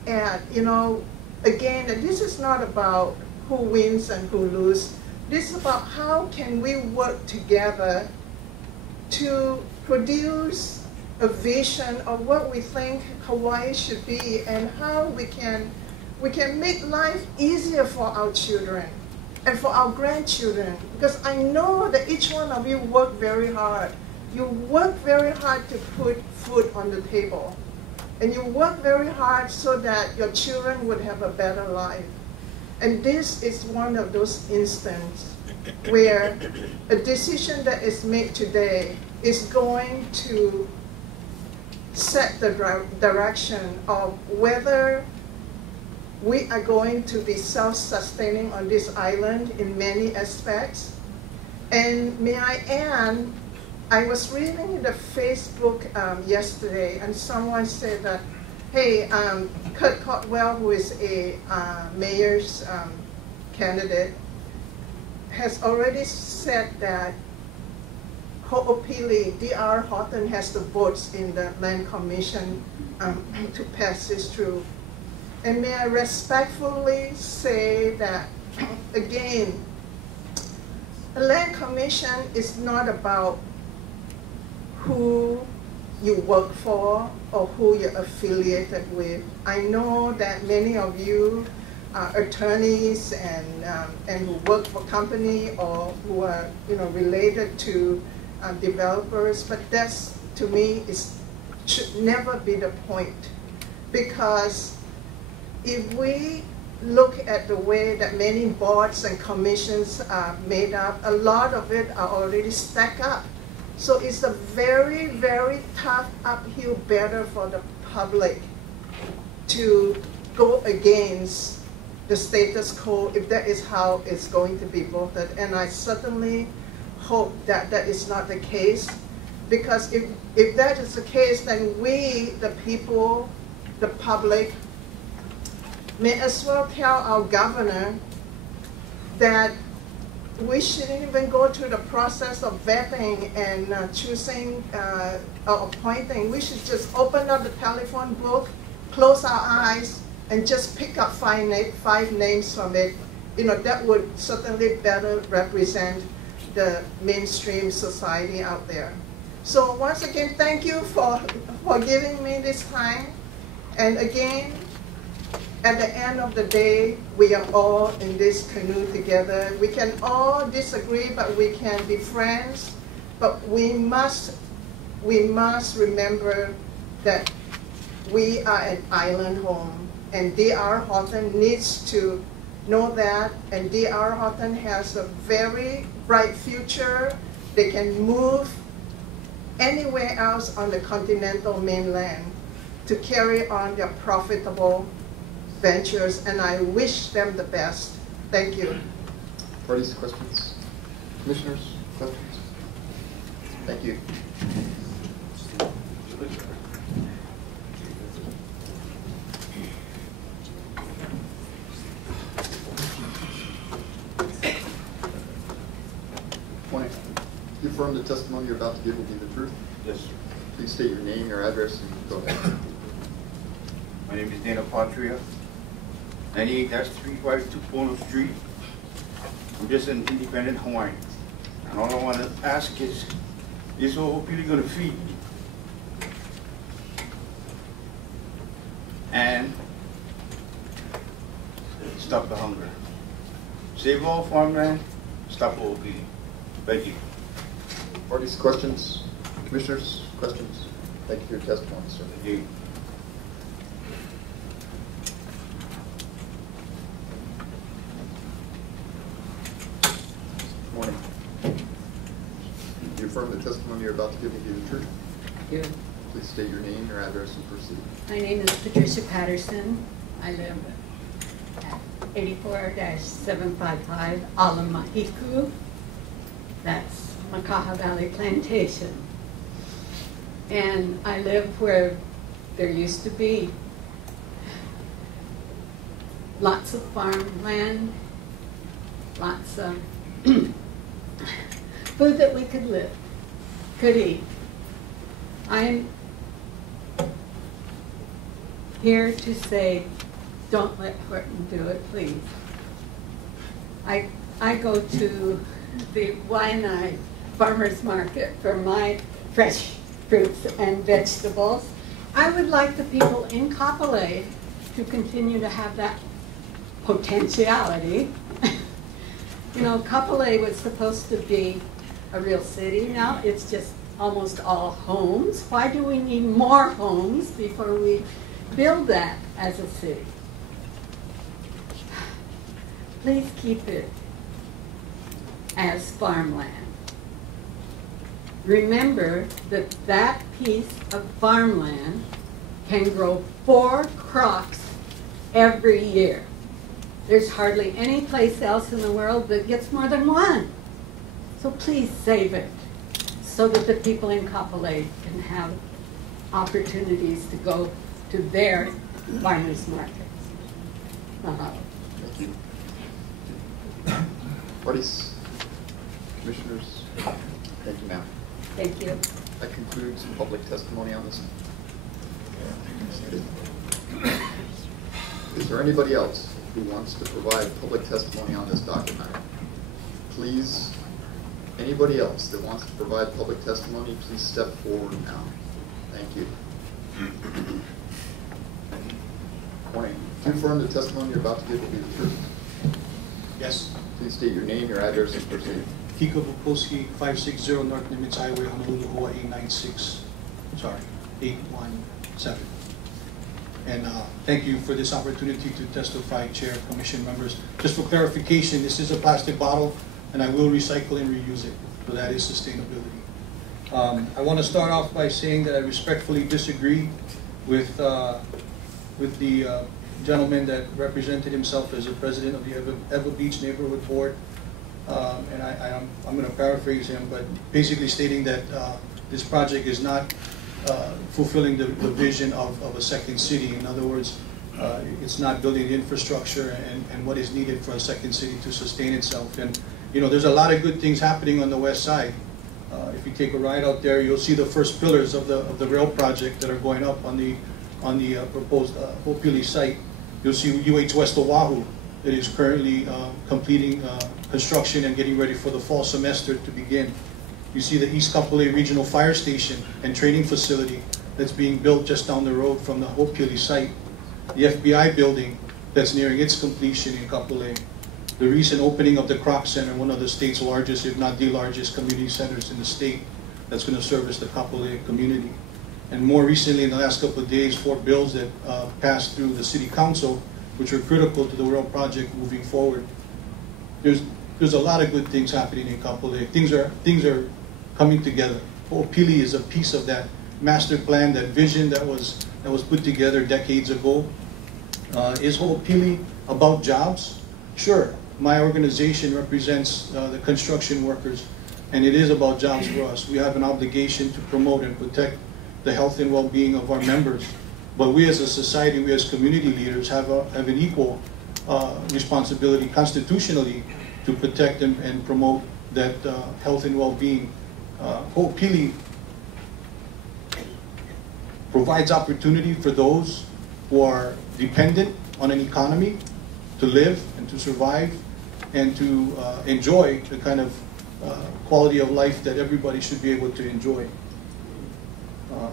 add, again, this is not about who wins and who loses. This is about how can we work together to produce a vision of what we think Hawaii should be and how we can make life easier for our children and for our grandchildren. Because I know that each one of you work very hard. You work very hard to put food on the table. And you work very hard so that your children would have a better life. And this is one of those instances where a decision that is made today is going to set the direction of whether we are going to be self-sustaining on this island in many aspects. And may I add, I was reading the Facebook yesterday, and someone said that, hey, Kurt Cotwell, who is a mayor's candidate, has already said that Ho'opili, D.R. Horton has the votes in the Land Commission to pass this through. And may I respectfully say that, again, the Land Commission is not about who you work for or who you're affiliated with. I know that many of you are attorneys and who work for company or who are related to developers, but that's, to me, should never be the point. Because if we look at the way that many boards and commissions are made up, a lot of it are already stacked up. So it's a very, very tough uphill battle for the public to go against the status quo if that is how it's going to be voted. And I certainly hope that that is not the case, because if that is the case, then we, the people, the public, may as well tell our governor that we shouldn't even go through the process of vetting and choosing or appointing. We should just open up the telephone book, close our eyes, and just pick up five names from it. That would certainly better represent the mainstream society out there. So once again, thank you for giving me this time. And again, at the end of the day, we are all in this canoe together. We can all disagree, but we can be friends. But we must remember that we are an island home, and D.R. Horton needs to know that, and D.R. Horton has a very bright future. They can move anywhere else on the continental mainland to carry on their profitable ventures, and I wish them the best. Thank you. Parties, questions? Commissioners, questions? Thank you. Morning. You affirm the testimony you're about to give will be the truth? Yes, sir. Please state your name, your address, and go ahead. My name is Dana Patria. 98-352 Pono Street. I'm just an independent Hawaiian. And all I want to ask is Hoopili going to feed me? And stop the hunger. Save all farmland, stop Hoopili. Thank you. Parties, questions? Commissioners, questions? Thank you for your testimony, sir. Thank you. Morning. You affirm the testimony you're about to give will be the truth? You. Please state your name, your address, and proceed. My name is Patricia Patterson. I live at 84-755 Alamahiku. That's Makaha Valley Plantation. And I live where there used to be lots of farmland, lots of food that we could eat. I'm here to say don't let Horton do it, please. I go to the Waianae Farmers Market for my fresh fruits and vegetables. I would like the people in Kapolei to continue to have that potentiality. You know, Kapolei was supposed to be a real city. Now it's just almost all homes. Why do we need more homes before we build that as a city? Please keep it as farmland. Remember that that piece of farmland can grow 4 crops every year. There's hardly any place else in the world that gets more than 1. So please save it so that the people in Kapolei can have opportunities to go to their farmers markets. Thank you. Parties, commissioners, thank you, ma'am. Thank you. That concludes public testimony on this. Is there anybody else who wants to provide public testimony on this docket item? Please, anybody else that wants to provide public testimony, please step forward now. Thank you. Morning. Confirm the testimony you're about to give will be the truth. Yes. Please state your name, your address, and proceed. Kiko Bukowski, 560 North Nimitz Highway, Honolulu, Hawaii, 817. And thank you for this opportunity to testify, Chair, Commission members. Just for clarification, this is a plastic bottle, and I will recycle and reuse it. So that is sustainability. I want to start off by saying that I respectfully disagree with the gentleman that represented himself as the president of the Ewa Beach Neighborhood Board. And I'm going to paraphrase him, but basically stating that this project is not fulfilling the vision of a second city. In other words, it's not building the infrastructure and what is needed for a second city to sustain itself. And you know, there's a lot of good things happening on the west side. If you take a ride out there, you'll see the first pillars of the rail project that are going up on the proposed Hoopili site. You'll see UH West Oahu that is currently completing construction and getting ready for the fall semester to begin. You see the East Kapolei Regional Fire Station and Training Facility that's being built just down the road from the Hoopili site. The FBI building that's nearing its completion in Kapolei. The recent opening of the Crop Center, one of the state's largest, if not the largest, community centers in the state that's going to service the Kapolei community. And more recently, in the last couple of days, 4 bills that passed through the City Council, which are critical to the rail project moving forward. There's a lot of good things happening in Kapolei. Things are coming together. Hoopili is a piece of that master plan, that vision that was put together decades ago. Is Hoopili about jobs? Sure. My organization represents the construction workers, and it is about jobs for us. We have an obligation to promote and protect the health and well-being of our members. But we as a society, we as community leaders have an equal responsibility constitutionally to protect and promote that health and well-being. Hoopili provides opportunity for those who are dependent on an economy to live and to survive and to enjoy the kind of quality of life that everybody should be able to enjoy.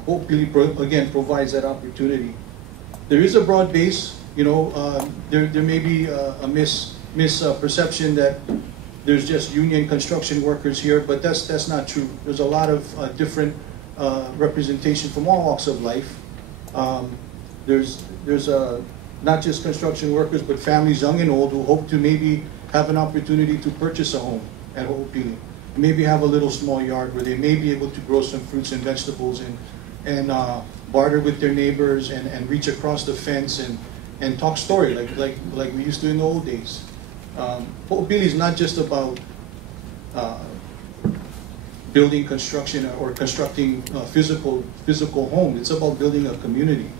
Hoopili, again, provides that opportunity. There is a broad base, you know, there may be a misperception that there's just union construction workers here, but that's not true. There's a lot of different representation from all walks of life. There's not just construction workers, but families young and old who hope to maybe have an opportunity to purchase a home at Hoopili. Maybe have a little small yard where they may be able to grow some fruits and vegetables and barter with their neighbors and reach across the fence and talk story like we used to in the old days. Hoopili is not just about building construction or constructing physical home. It's about building a community.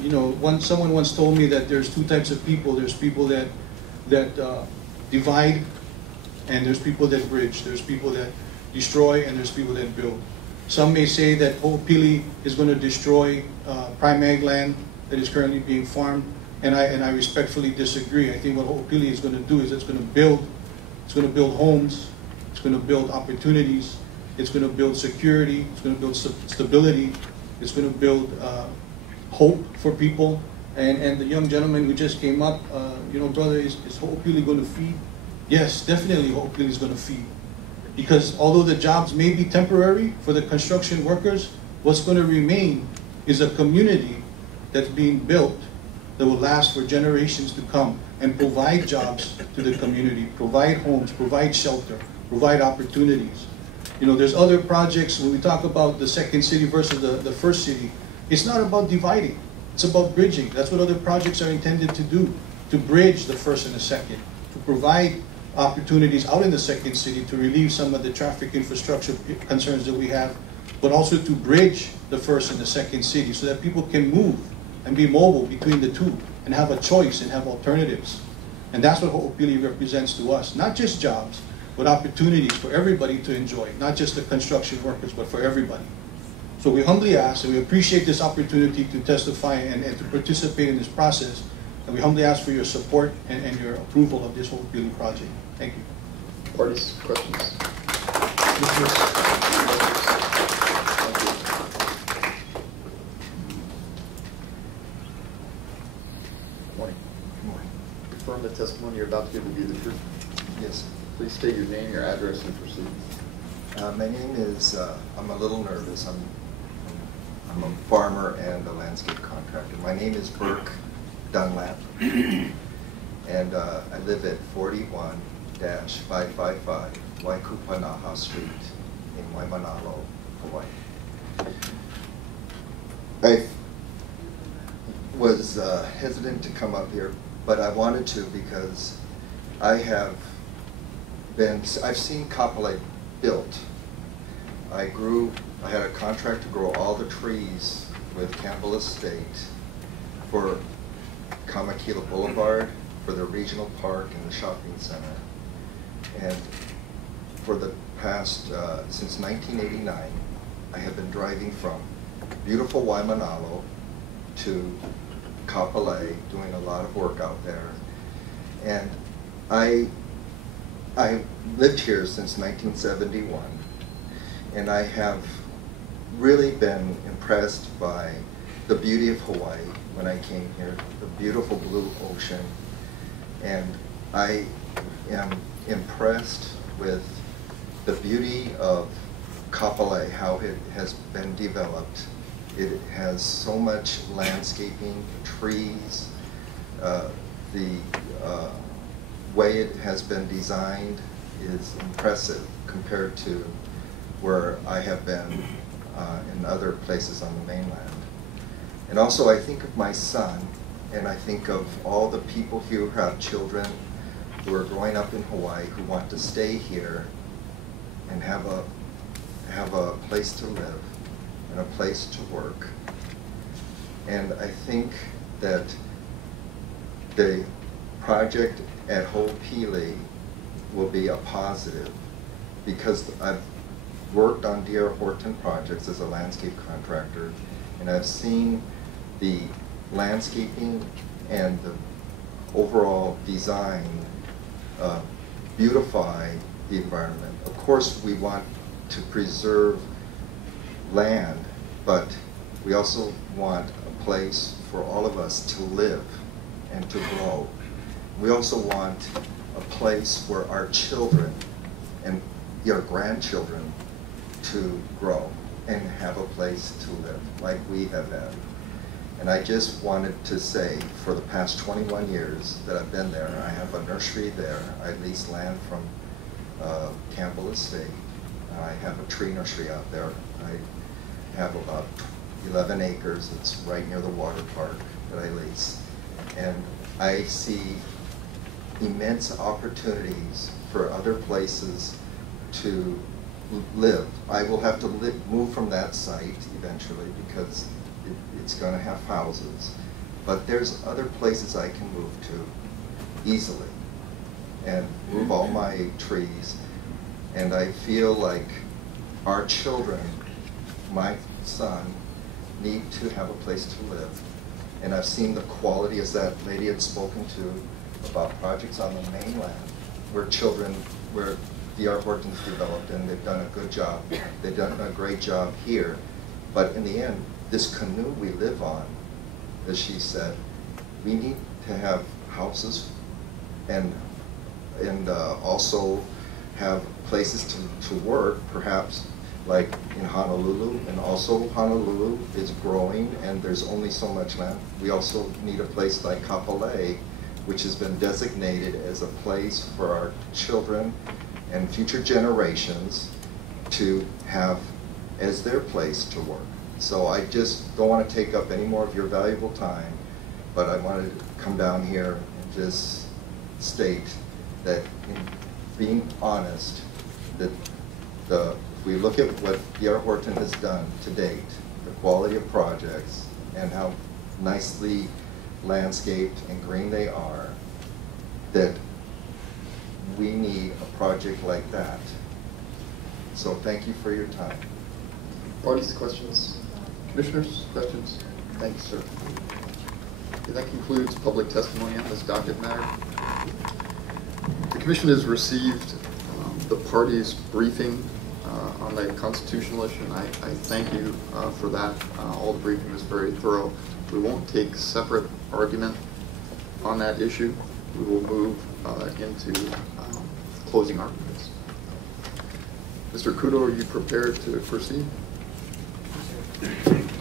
You know, someone once told me that there's 2 types of people. There's people that divide, and there's people that bridge. There's people that destroy, and there's people that build. Some may say that Hoopili is going to destroy prime ag land that is currently being farmed. and I respectfully disagree. I think what Hoopili is going to do is it's going to build homes, it's going to build opportunities, it's going to build security, it's going to build stability, it's going to build hope for people. And the young gentleman who just came up, brother, is Hoopili going to feed? Yes, definitely Hoopili is going to feed. Because although the jobs may be temporary for the construction workers, what's going to remain is a community that's being built that will last for generations to come and provide jobs to the community, provide homes, provide shelter, provide opportunities. There's other projects when we talk about the second city versus the first city. It's not about dividing. It's about bridging. That's what other projects are intended to do, to bridge the first and the second, to provide opportunities out in the second city to relieve some of the traffic infrastructure concerns that we have, but also to bridge the first and the second city so that people can move and be mobile between the two and have a choice and have alternatives. And that's what Hoopili represents to us. Not just jobs, but opportunities for everybody to enjoy, not just the construction workers, but for everybody. So we humbly ask, and we appreciate this opportunity to testify and to participate in this process, and we humbly ask for your support and your approval of this Hoopili project. Thank you. Parties, questions? Morning. Confirm the testimony you're about to give to be the truth. Yes. Please state your name, your address, and proceed. My name is, I'm a little nervous. I'm a farmer and a landscape contractor. My name is Burke Dunlap, and I live at 41-555 Waikupanaha Street in Waimanalo, Hawaii. I was hesitant to come up here, but I wanted to because I've seen Kapolei built. I had a contract to grow all the trees with Campbell Estate for Kamakila Boulevard, for the regional park and the shopping center. And for the past, since 1989, I have been driving from beautiful Waimanalo to Kapolei, doing a lot of work out there. And I lived here since 1971, and I have really been impressed by the beauty of Hawaii when I came here, the beautiful blue ocean, and I am impressed with the beauty of Kapolei, how it has been developed. It has so much landscaping, trees, the way it has been designed is impressive compared to where I have been in other places on the mainland. And also I think of my son, and I think of all the people here who have children who are growing up in Hawaii who want to stay here and have a place to live and a place to work. And I think that the project at Hoopili will be a positive because I've worked on D.R. Horton projects as a landscape contractor, and I've seen the landscaping and the overall design beautify the environment. Of course, we want to preserve land, but we also want a place for all of us to live and to grow. We also want a place where our children and our grandchildren to grow and have a place to live like we have had. And I just wanted to say, for the past 21 years that I've been there, I have a nursery there. I lease land from Campbell Estate. I have a tree nursery out there. I have about 11 acres. It's right near the water park that I lease. And I see immense opportunities for other places to live. I will have to move from that site eventually because it's going to have houses. But there's other places I can move to easily and move all my trees. And I feel like our children, my son, need to have a place to live. And I've seen the quality, as that lady had spoken to, about projects on the mainland where D.R. Horton's developed, and they've done a good job. They've done a great job here. But in the end, this canoe we live on, as she said, we need to have houses and also have places to work, perhaps like in Honolulu. And also Honolulu is growing and there's only so much land. We also need a place like Kapolei, which has been designated as a place for our children and future generations to have as their place to work. So I just don't want to take up any more of your valuable time, but I wanted to come down here and just state that in being honest, that if we look at what D.R. Horton has done to date, the quality of projects and how nicely landscaped and green they are, that we need a project like that. So thank you for your time. Parties, questions? Commissioners, questions? Thank you, sir. Okay, that concludes public testimony on this docket matter. The Commission has received the parties' briefing on the constitutional issue, and I thank you for that. All the briefing was very thorough. We won't take separate argument on that issue. We will move into closing arguments. Mr. Kudo, are you prepared to proceed?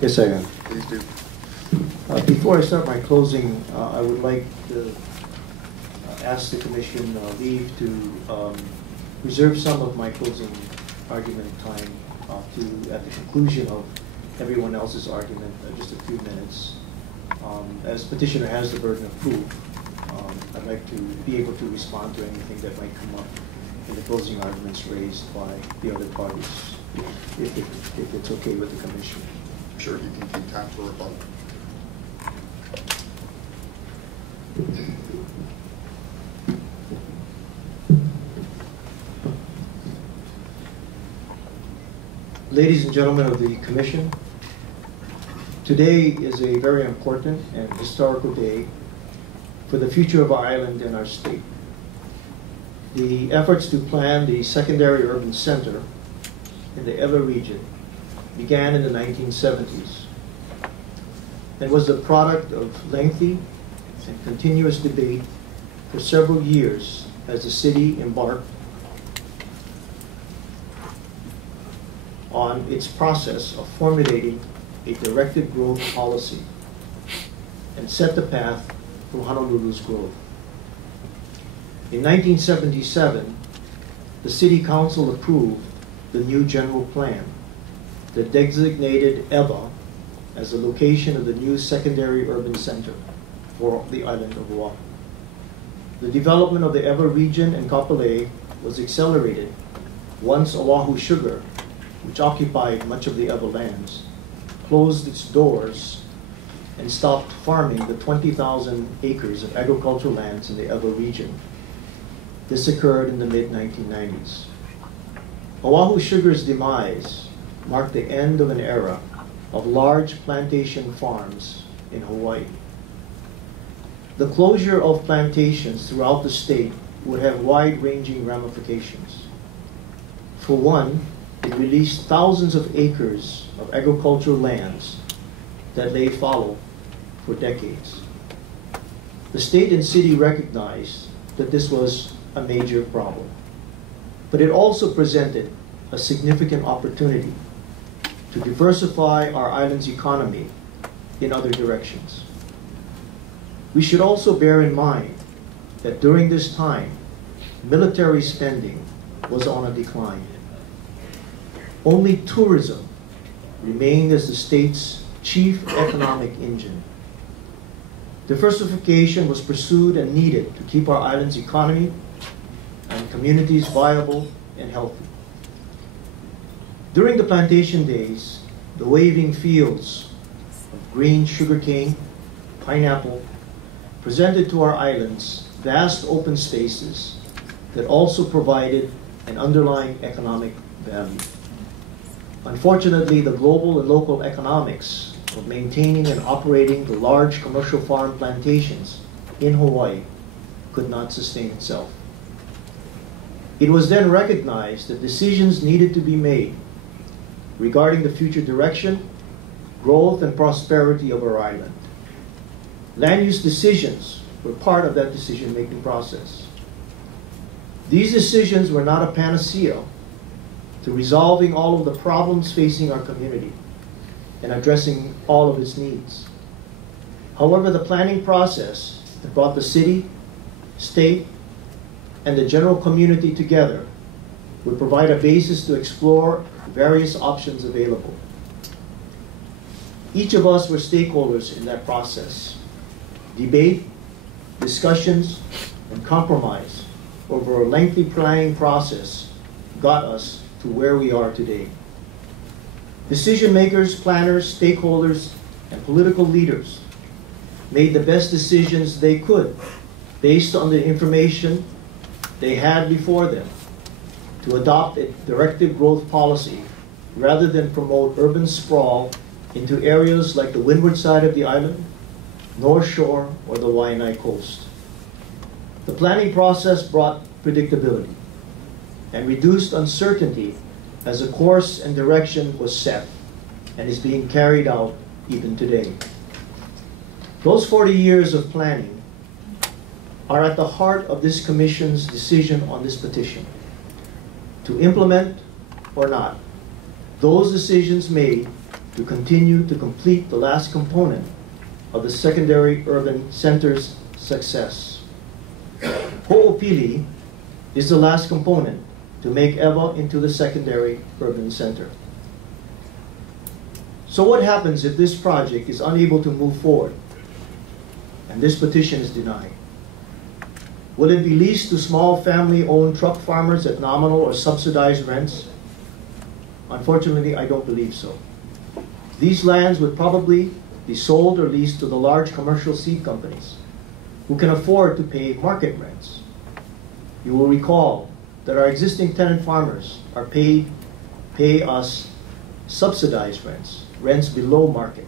Yes, I am. Please do. Before I start my closing, I would like to ask the Commission leave to reserve some of my closing argument time at the conclusion of everyone else's argument, just a few minutes. As petitioner has the burden of proof, I'd like to be able to respond to anything that might come up in the closing arguments raised by the other parties, if it's okay with the Commission. Sure, you can keep time for rebuttal. Ladies and gentlemen of the Commission, today is a very important and historical day for the future of our island and our state. The efforts to plan the secondary urban center in the Eva region began in the 1970s and was the product of lengthy and continuous debate for several years as the city embarked on its process of formulating a directed growth policy and set the path for Honolulu's growth. In 1977, the City Council approved the new general plan that designated Eva as the location of the new secondary urban center for the island of Oahu. The development of the Eva region and Kapolei was accelerated once Oahu Sugar, which occupied much of the Eva lands, closed its doors and stopped farming the 20,000 acres of agricultural lands in the Eva region. This occurred in the mid-1990s. Oahu Sugar's demise marked the end of an era of large plantation farms in Hawaii. The closure of plantations throughout the state would have wide-ranging ramifications. For one, it released thousands of acres of agricultural lands that lay fallow for decades. The state and city recognized that this was a major problem, but it also presented a significant opportunity to diversify our island's economy in other directions. We should also bear in mind that during this time, military spending was on a decline. Only tourism remained as the state's chief economic engine. Diversification was pursued and needed to keep our island's economy and communities viable and healthy. During the plantation days, the waving fields of green sugarcane, pineapple, presented to our islands vast open spaces that also provided an underlying economic value. Unfortunately, the global and local economics of maintaining and operating the large commercial farm plantations in Hawaii could not sustain itself. It was then recognized that decisions needed to be made regarding the future direction, growth, and prosperity of our island. Land use decisions were part of that decision-making process. These decisions were not a panacea to resolving all of the problems facing our community and addressing all of its needs. However, the planning process that brought the city, state, and the general community together would provide a basis to explore various options available. Each of us were stakeholders in that process. Debate, discussions, and compromise over a lengthy planning process got us to where we are today. Decision makers, planners, stakeholders, and political leaders made the best decisions they could based on the information they had before them to adopt a directed growth policy rather than promote urban sprawl into areas like the windward side of the island, North Shore, or the Waianae Coast. The planning process brought predictability and reduced uncertainty as a course and direction was set and is being carried out even today. Those 40 years of planning are at the heart of this Commission's decision on this petition. To implement or not, those decisions made to continue to complete the last component of the secondary urban center's success. Ho'opili is the last component to make Ewa into the secondary urban center. So what happens if this project is unable to move forward and this petition is denied? Will it be leased to small family-owned truck farmers at nominal or subsidized rents? Unfortunately, I don't believe so. These lands would probably be sold or leased to the large commercial seed companies who can afford to pay market rents. You will recall that our existing tenant farmers are pay us subsidized rents, rents below market.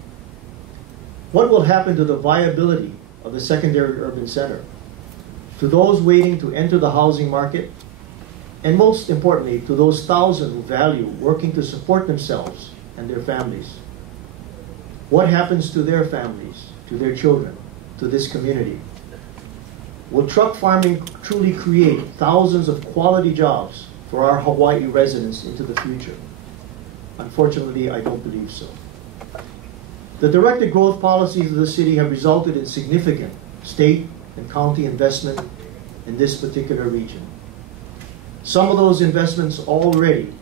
What will happen to the viability of the secondary urban center? To those waiting to enter the housing market, and most importantly, to those thousands who value working to support themselves and their families. What happens to their families, to their children, to this community? Will truck farming truly create thousands of quality jobs for our Hawaii residents into the future? Unfortunately, I don't believe so. The directed growth policies of the city have resulted in significant state and county investment in this particular region. Some of those investments already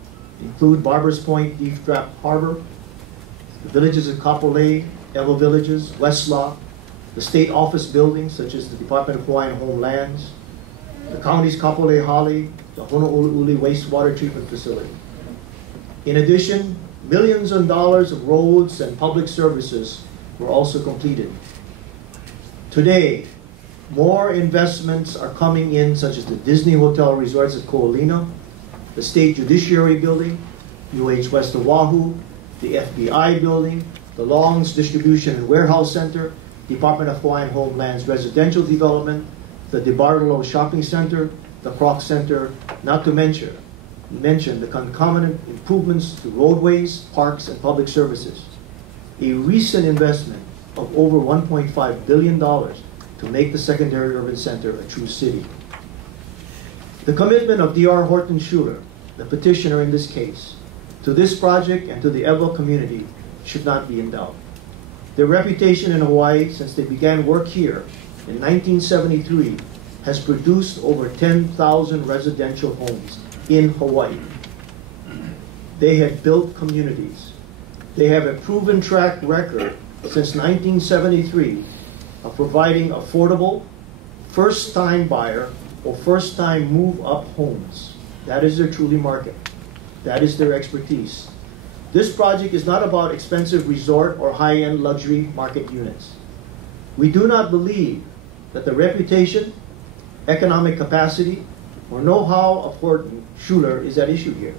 include Barbers Point Reef Trap Harbor, the villages of Kapolei, Ewa Villages, Westlock, the state office buildings such as the Department of Hawaiian Homelands, the county's Kapolei Hale, the Honolulu wastewater treatment facility. In addition, millions of dollars of roads and public services were also completed. Today, more investments are coming in, such as the Disney Hotel Resorts at Ko'olina, the State Judiciary Building, UH West Oahu, the FBI Building, the Long's Distribution and Warehouse Center, Department of Hawaiian Homelands Residential Development, the DeBartolo Shopping Center, the Kroc Center, not to mention the concomitant improvements to roadways, parks, and public services. A recent investment of over $1.5 billion to make the secondary urban center a true city. The commitment of D.R. Horton Schuler, the petitioner in this case, to this project and to the Ewa community should not be in doubt. Their reputation in Hawaii since they began work here in 1973 has produced over 10,000 residential homes in Hawaii. They have built communities. They have a proven track record since 1973 of providing affordable, first-time buyer or first-time move-up homes. That is their truly market. That is their expertise. This project is not about expensive resort or high-end luxury market units. We do not believe that the reputation, economic capacity, or know-how of Horton Schuler is at issue here.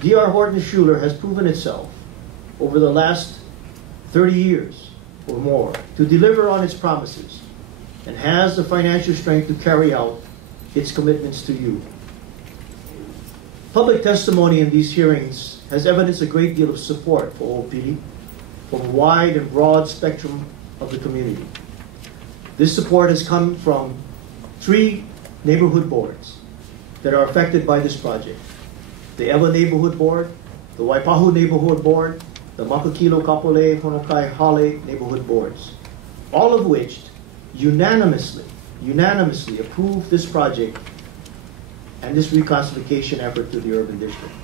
D.R. Horton Schuler has proven itself over the last 30 years or more to deliver on its promises and has the financial strength to carry out its commitments to you. Public testimony in these hearings has evidenced a great deal of support for Ho'opili from a wide and broad spectrum of the community. This support has come from 3 neighborhood boards that are affected by this project: the Ewa Neighborhood Board, the Waipahu Neighborhood Board, the Makakilo Kapolei Honokai Hale Neighborhood Boards, all of which unanimously approved this project and this reclassification effort to the urban district.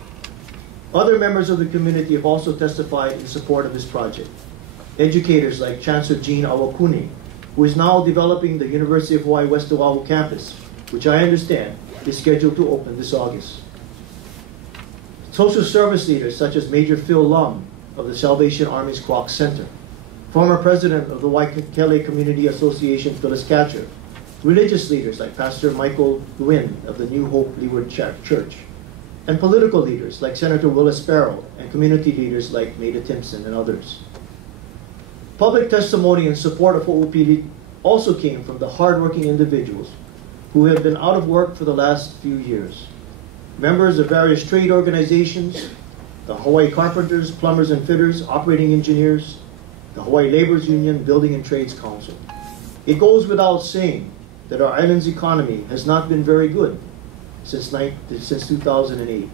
Other members of the community have also testified in support of this project. Educators like Chancellor Jean Awakuni, who is now developing the University of Hawaii West Oahu campus, which I understand is scheduled to open this August. Social service leaders such as Major Phil Lum of the Salvation Army's Kwok Center, former president of the Waikele Community Association, Phyllis Catcher, religious leaders like Pastor Michael Nguyen of the New Hope Leeward Church, and political leaders like Senator Willis Sparrow and community leaders like Maida Timpson and others. Public testimony in support of Ho'opili also came from the hardworking individuals who have been out of work for the last few years. Members of various trade organizations, the Hawaii Carpenters, Plumbers and Fitters, Operating Engineers, the Hawaii Laborers Union, Building and Trades Council. It goes without saying that our island's economy has not been very good since 2008.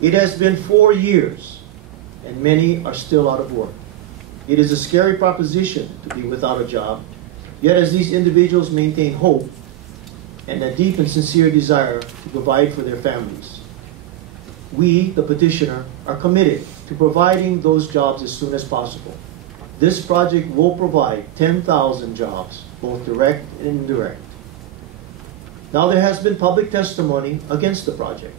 It has been 4 years, and many are still out of work. It is a scary proposition to be without a job, yet as these individuals maintain hope and a deep and sincere desire to provide for their families, we, the petitioner, are committed to providing those jobs as soon as possible. This project will provide 10,000 jobs, both direct and indirect. Now, there has been public testimony against the project,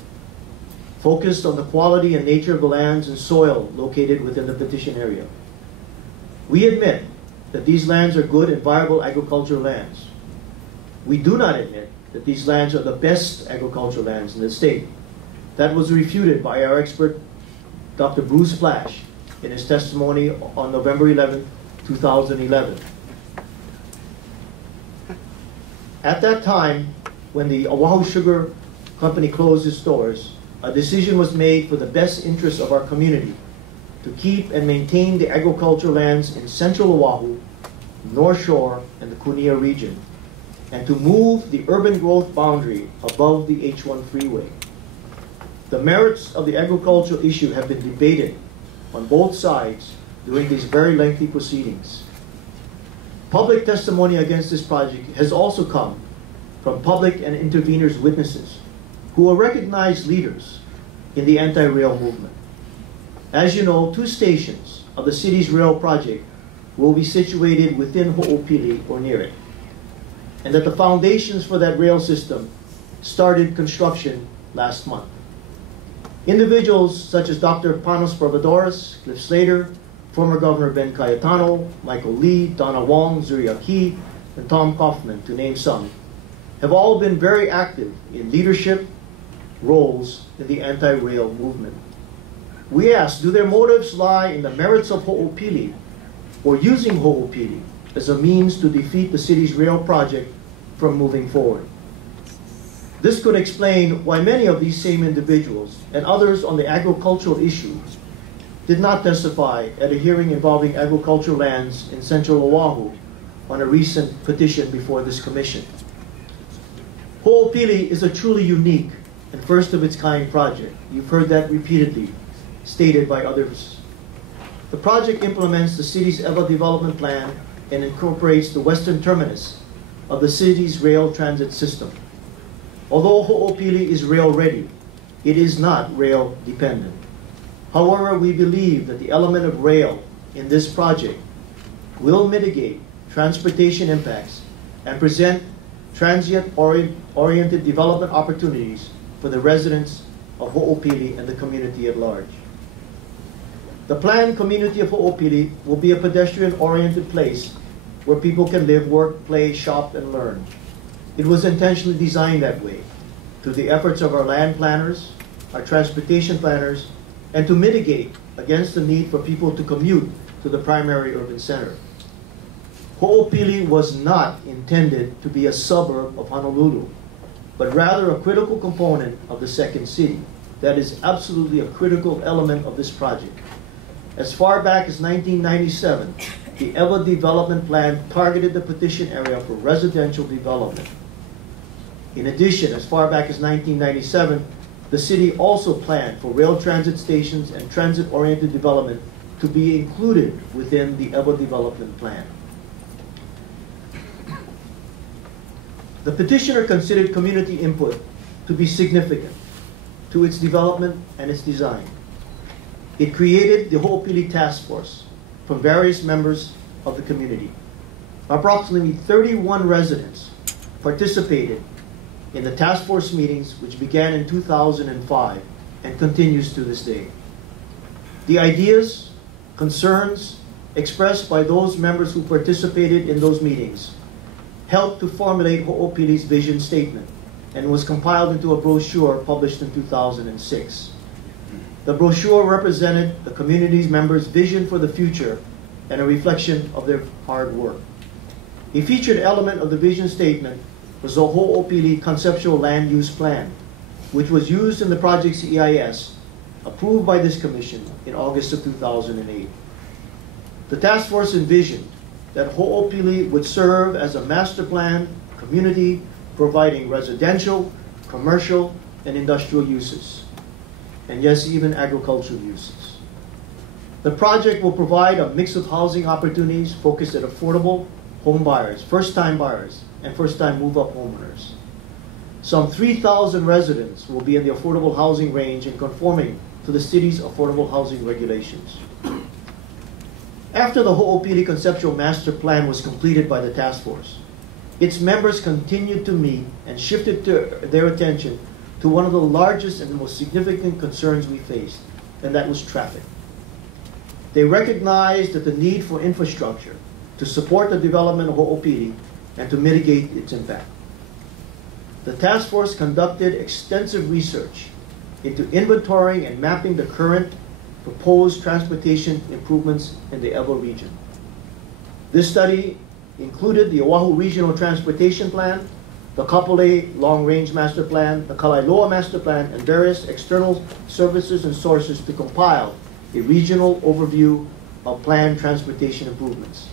focused on the quality and nature of the lands and soil located within the petition area. We admit that these lands are good and viable agricultural lands. We do not admit that these lands are the best agricultural lands in the state. That was refuted by our expert, Dr. Bruce Flash, in his testimony on November 11, 2011. At that time, when the Oahu Sugar Company closed its stores, a decision was made for the best interests of our community to keep and maintain the agricultural lands in central Oahu, North Shore, and the Kunia region, and to move the urban growth boundary above the H1 freeway. The merits of the agricultural issue have been debated on both sides during these very lengthy proceedings. Public testimony against this project has also come from public and interveners' witnesses who are recognized leaders in the anti-rail movement. As you know, 2 stations of the city's rail project will be situated within Ho'opili or near it, and that the foundations for that rail system started construction last month. Individuals such as Dr. Panos Provadoras, Cliff Slater, former Governor Ben Cayetano, Michael Lee, Donna Wong, Zuria Key, and Tom Kaufman, to name some, have all been very active in leadership roles in the anti-rail movement. We ask, do their motives lie in the merits of Ho'opili or using Ho'opili as a means to defeat the city's rail project from moving forward? This could explain why many of these same individuals and others on the agricultural issue did not testify at a hearing involving agricultural lands in central Oahu on a recent petition before this commission. Ho'opili is a truly unique and first of its kind project. You've heard that repeatedly stated by others. The project implements the city's Ewa development plan and incorporates the western terminus of the city's rail transit system. Although Ho'opili is rail ready, it is not rail dependent. However, we believe that the element of rail in this project will mitigate transportation impacts and present transient-oriented development opportunities for the residents of Ho'opili and the community at large. The planned community of Ho'opili will be a pedestrian-oriented place where people can live, work, play, shop, and learn. It was intentionally designed that way through the efforts of our land planners, our transportation planners, and to mitigate against the need for people to commute to the primary urban center. Ho'opili was not intended to be a suburb of Honolulu, but rather a critical component of the second city. That is absolutely a critical element of this project. As far back as 1997, the EVA development plan targeted the petition area for residential development. In addition, as far back as 1997, the city also planned for rail transit stations and transit-oriented development to be included within the EVA development plan. The petitioner considered community input to be significant to its development and its design. It created the Ho'opili Task Force from various members of the community. Approximately 31 residents participated in the task force meetings, which began in 2005 and continues to this day. The ideas, concerns expressed by those members who participated in those meetings helped to formulate Ho'opili's vision statement and was compiled into a brochure published in 2006. The brochure represented the community's members' vision for the future and a reflection of their hard work. A featured element of the vision statement was the Ho'opili Conceptual Land Use Plan, which was used in the project's EIS, approved by this commission in August of 2008. The task force envisioned that Ho'opili would serve as a master plan community providing residential, commercial, and industrial uses, and yes, even agricultural uses. The project will provide a mix of housing opportunities focused at affordable home buyers, first-time buyers, and first-time move-up homeowners. Some 3,000 residents will be in the affordable housing range and conforming to the city's affordable housing regulations. After the Ho'opili Conceptual Master Plan was completed by the task force, its members continued to meet and shifted their attention to one of the largest and most significant concerns we faced, and that was traffic. They recognized that the need for infrastructure to support the development of Ho'opili and to mitigate its impact. The task force conducted extensive research into inventorying and mapping the current proposed transportation improvements in the EVA region. This study included the Oahu Regional Transportation Plan, the Kapolei Long Range Master Plan, the Kalailoa Master Plan, and various external services and sources to compile a regional overview of planned transportation improvements.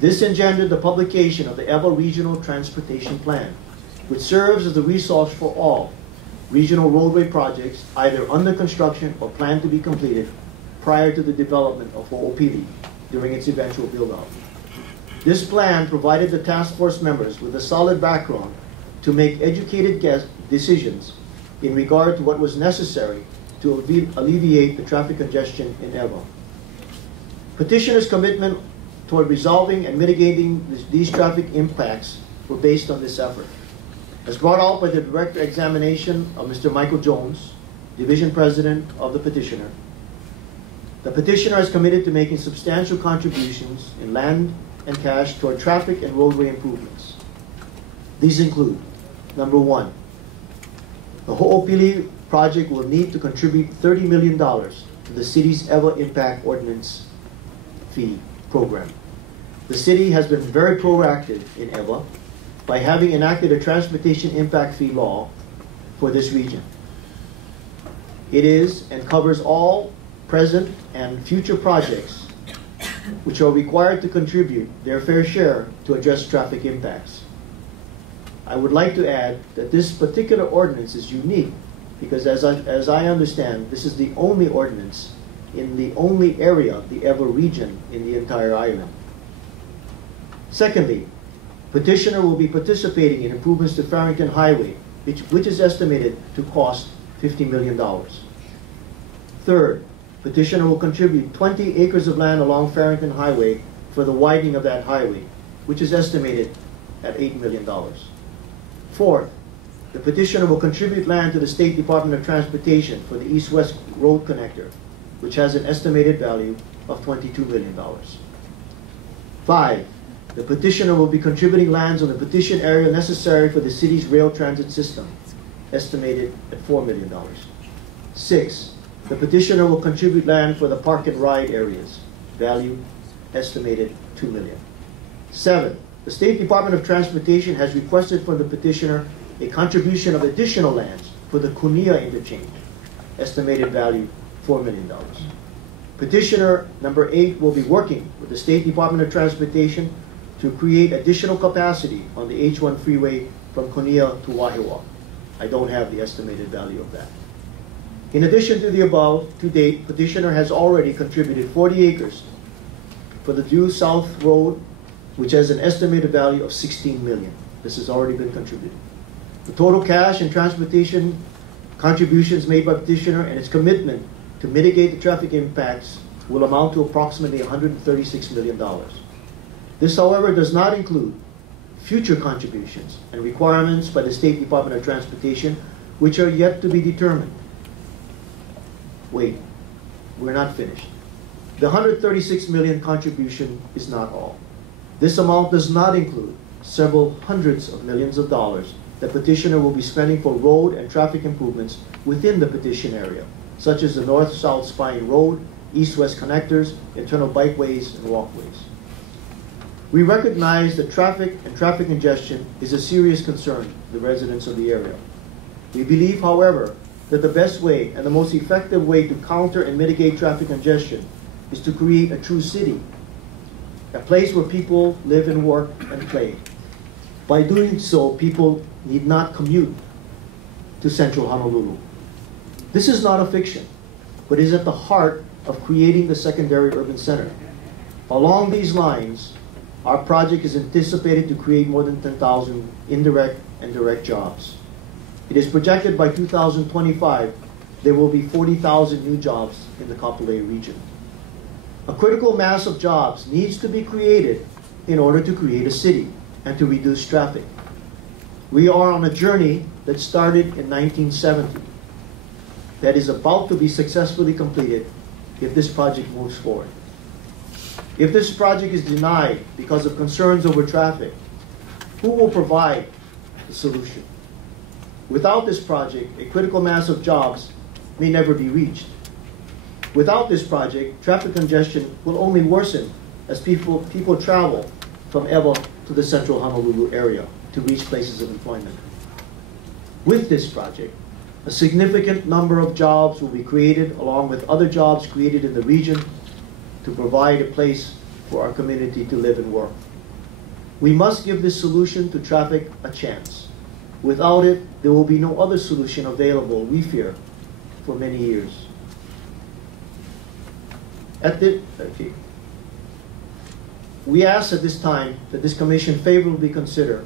This engendered the publication of the EVA Regional Transportation Plan, which serves as the resource for all regional roadway projects either under construction or planned to be completed prior to the development of Ho'opili during its eventual build-out. This plan provided the task force members with a solid background to make educated decisions in regard to what was necessary to alleviate the traffic congestion in EVA. Petitioners' commitment toward resolving and mitigating these traffic impacts were based on this effort. As brought out by the direct examination of Mr. Michael Jones, Division President of the petitioner, the petitioner is committed to making substantial contributions in land and cash toward traffic and roadway improvements. These include, number one, the Ho'opili project will need to contribute $30 million to the city's EVA Impact Ordinance fee program. The city has been very proactive in EVA by having enacted a transportation impact fee law for this region. It is and covers all present and future projects which are required to contribute their fair share to address traffic impacts. I would like to add that this particular ordinance is unique because as I understand, this is the only ordinance in the only area, the EVA region, in the entire island. Secondly, petitioner will be participating in improvements to Farrington Highway, which is estimated to cost $50 million. Third, petitioner will contribute 20 acres of land along Farrington Highway for the widening of that highway, which is estimated at $8 million. Fourth, the petitioner will contribute land to the State Department of Transportation for the East-West Road Connector, which has an estimated value of $22 million. Five, the petitioner will be contributing lands on the petition area necessary for the city's rail transit system, estimated at $4 million. Six, the petitioner will contribute land for the park and ride areas, value estimated $2 million. 7, the State Department of Transportation has requested from the petitioner a contribution of additional lands for the Kunia interchange, estimated value $4 million. Petitioner number 8 will be working with the State Department of Transportation to create additional capacity on the H1 freeway from Kunia to Wahiawa. I don't have the estimated value of that. In addition to the above, to date, petitioner has already contributed 40 acres for the Due South Road, which has an estimated value of $16 million. This has already been contributed. The total cash and transportation contributions made by petitioner and its commitment to mitigate the traffic impacts will amount to approximately $136 million. This, however, does not include future contributions and requirements by the State Department of Transportation, which are yet to be determined. Wait, we're not finished. The $136 million contribution is not all. This amount does not include several hundreds of millions of dollars that petitioner will be spending for road and traffic improvements within the petition area, such as the north-south spine road, east-west connectors, internal bikeways, and walkways. We recognize that traffic and traffic congestion is a serious concern to the residents of the area. We believe, however, that the best way and the most effective way to counter and mitigate traffic congestion is to create a true city, a place where people live and work and play. By doing so, people need not commute to central Honolulu. This is not a fiction, but is at the heart of creating the secondary urban center. Along these lines, our project is anticipated to create more than 10,000 indirect and direct jobs. It is projected by 2025 there will be 40,000 new jobs in the Kapolei region. A critical mass of jobs needs to be created in order to create a city and to reduce traffic. We are on a journey that started in 1970 that is about to be successfully completed if this project moves forward. If this project is denied because of concerns over traffic, who will provide the solution? Without this project, a critical mass of jobs may never be reached. Without this project, traffic congestion will only worsen as people travel from Ewa to the central Honolulu area to reach places of employment. With this project, a significant number of jobs will be created along with other jobs created in the region to provide a place for our community to live and work. We must give this solution to traffic a chance. Without it, there will be no other solution available, we fear, for many years. We ask at this time that this commission favorably consider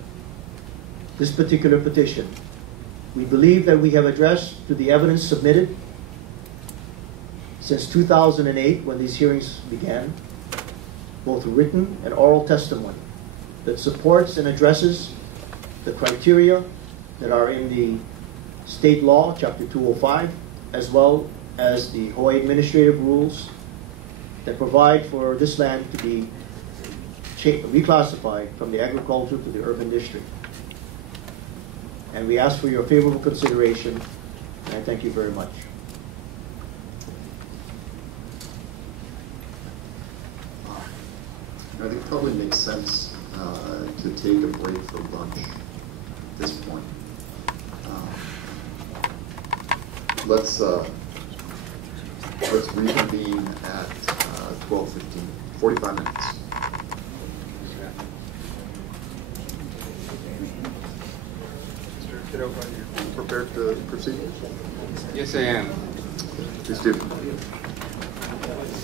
this particular petition. We believe that we have addressed to the evidence submitted since 2008 when these hearings began, both written and oral testimony that supports and addresses the criteria that are in the state law, Chapter 205, as well as the Hawaii Administrative Rules that provide for this land to be reclassified from the agriculture to the urban district. And we ask for your favorable consideration, and I thank you very much. I think it probably makes sense to take a break for lunch at this point. Let's reconvene at 12:15, 45 minutes. Mr. Kiddo, are you prepared to proceed? Yes, I am. Please do.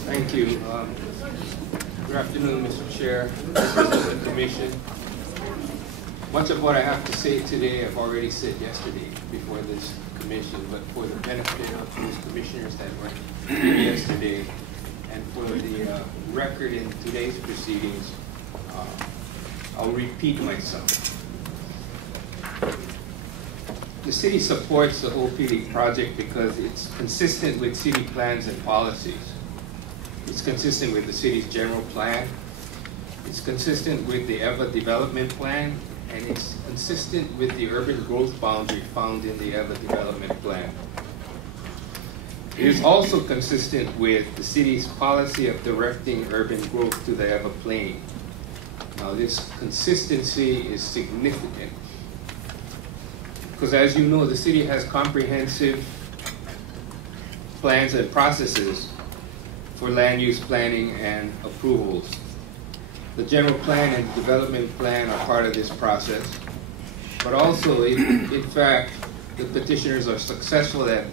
Thank you. Good afternoon, Mr. Chair, members of the Commission. Much of what I have to say today I've already said yesterday before this Commission, but for the benefit of those commissioners that were here yesterday and for the record in today's proceedings, I'll repeat myself. The city supports the Hoopili project because it's consistent with city plans and policies. It's consistent with the city's general plan. It's consistent with the Ewa development plan, and it's consistent with the urban growth boundary found in the Ewa development plan. It is also consistent with the city's policy of directing urban growth to the Eva Plain. Now, this consistency is significant because, as you know, the city has comprehensive plans and processes for land use planning and approvals. The general plan and development plan are part of this process, but also, in fact, the petitioners are successful at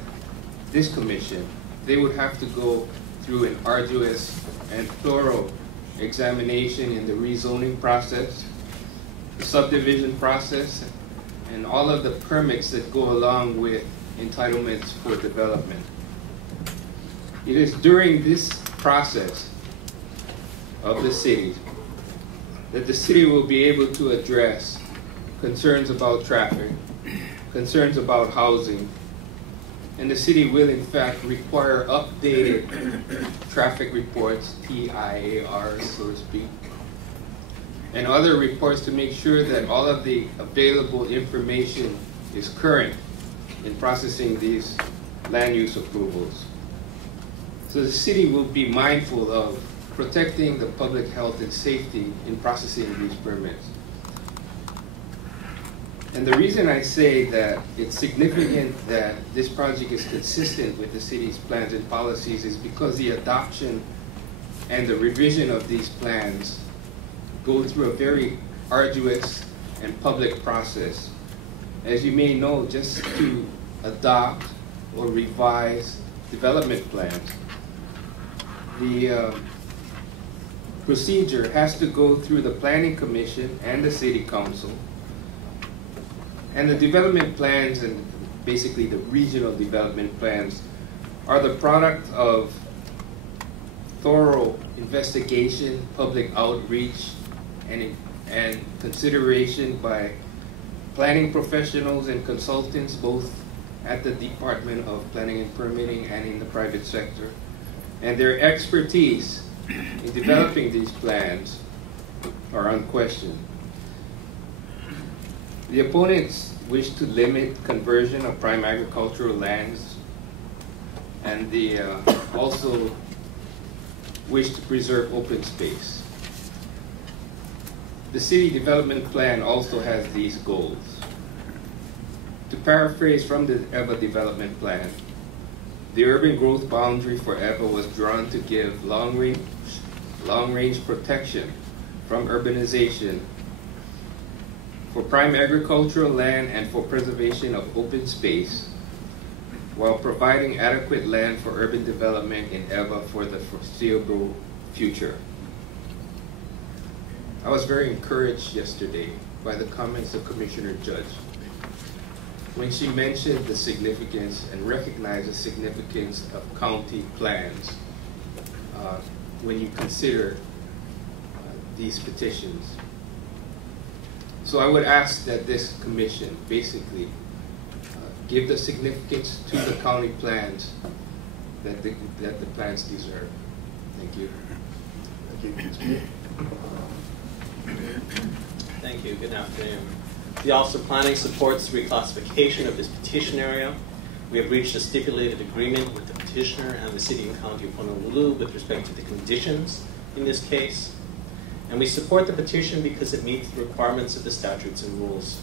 this commission, they would have to go through an arduous and thorough examination in the rezoning process, the subdivision process, and all of the permits that go along with entitlements for development. It is during this process of the city that the city will be able to address concerns about traffic, concerns about housing, and the city will in fact require updated traffic reports, TIARs, so to speak, and other reports to make sure that all of the available information is current in processing these land use approvals. So the city will be mindful of protecting the public health and safety in processing these permits. And the reason I say that it's significant that this project is consistent with the city's plans and policies is because the adoption and the revision of these plans go through a very arduous and public process. As you may know, just to adopt or revise development plans, the procedure has to go through the Planning Commission and the City Council. And the development plans, and basically the regional development plans, are the product of thorough investigation, public outreach, and consideration by planning professionals and consultants, both at the Department of Planning and Permitting and in the private sector. And their expertise in developing these plans are unquestioned. The opponents wish to limit conversion of prime agricultural lands, and they also wish to preserve open space. The city development plan also has these goals. To paraphrase from the EVA development plan, the urban growth boundary for EVA was drawn to give long-range protection from urbanization for prime agricultural land and for preservation of open space, while providing adequate land for urban development in EVA for the foreseeable future. I was very encouraged yesterday by the comments of Commissioner Judge when she mentioned the significance and recognized the significance of county plans when you consider these petitions. So I would ask that this commission basically give the significance to the county plans that the plans deserve. Thank you. Thank you. Thank you. Good afternoon. The Office of Planning supports the reclassification of this petition area. We have reached a stipulated agreement with the petitioner and the City and County of Honolulu with respect to the conditions in this case. And we support the petition because it meets the requirements of the statutes and rules.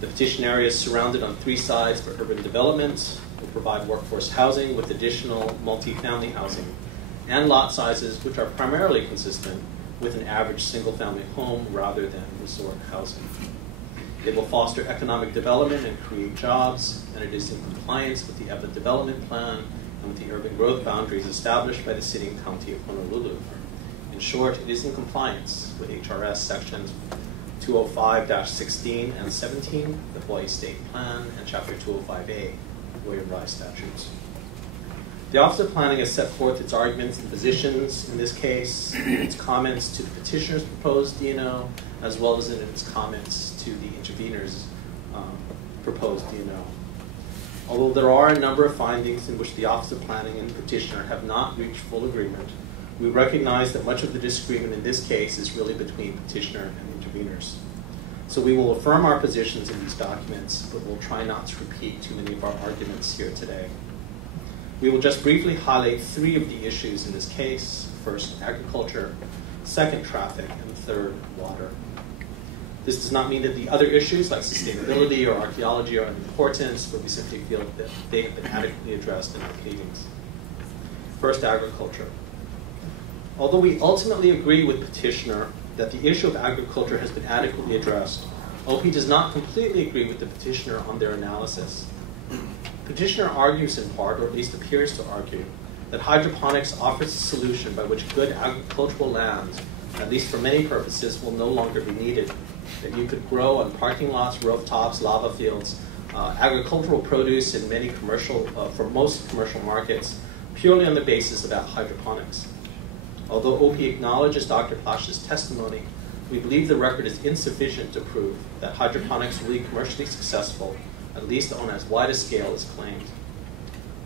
The petition area is surrounded on 3 sides for urban development, will provide workforce housing with additional multifamily housing, and lot sizes which are primarily consistent with an average single-family home rather than resort housing. It will foster economic development and create jobs, and it is in compliance with the EVA development plan and with the urban growth boundaries established by the City and County of Honolulu. In short, it is in compliance with HRS sections 205-16 and 17, the Hawaii State Plan, and Chapter 205A, Hawaii Revised Statutes. The Office of Planning has set forth its arguments and positions in this case, in its comments to the petitioner's proposed DNO, as well as in its comments to the intervener's proposed DNO. Although there are a number of findings in which the Office of Planning and the petitioner have not reached full agreement, we recognize that much of the disagreement in this case is really between petitioner and interveners. So we will affirm our positions in these documents, but we'll try not to repeat too many of our arguments here today. We will just briefly highlight 3 of the issues in this case. First, agriculture, second, traffic, and third, water. This does not mean that the other issues like sustainability or archaeology are unimportant, but we simply feel that they have been adequately addressed in our pleadings. First, agriculture. Although we ultimately agree with petitioner that the issue of agriculture has been adequately addressed, OP does not completely agree with the petitioner on their analysis. Petitioner argues in part, or at least appears to argue, that hydroponics offers a solution by which good agricultural land, at least for many purposes, will no longer be needed. That you could grow on parking lots, rooftops, lava fields, agricultural produce in many commercial, for most commercial markets, purely on the basis of hydroponics. Although OP acknowledges Dr. Plash's testimony, we believe the record is insufficient to prove that hydroponics will be commercially successful, at least on as wide a scale as claimed.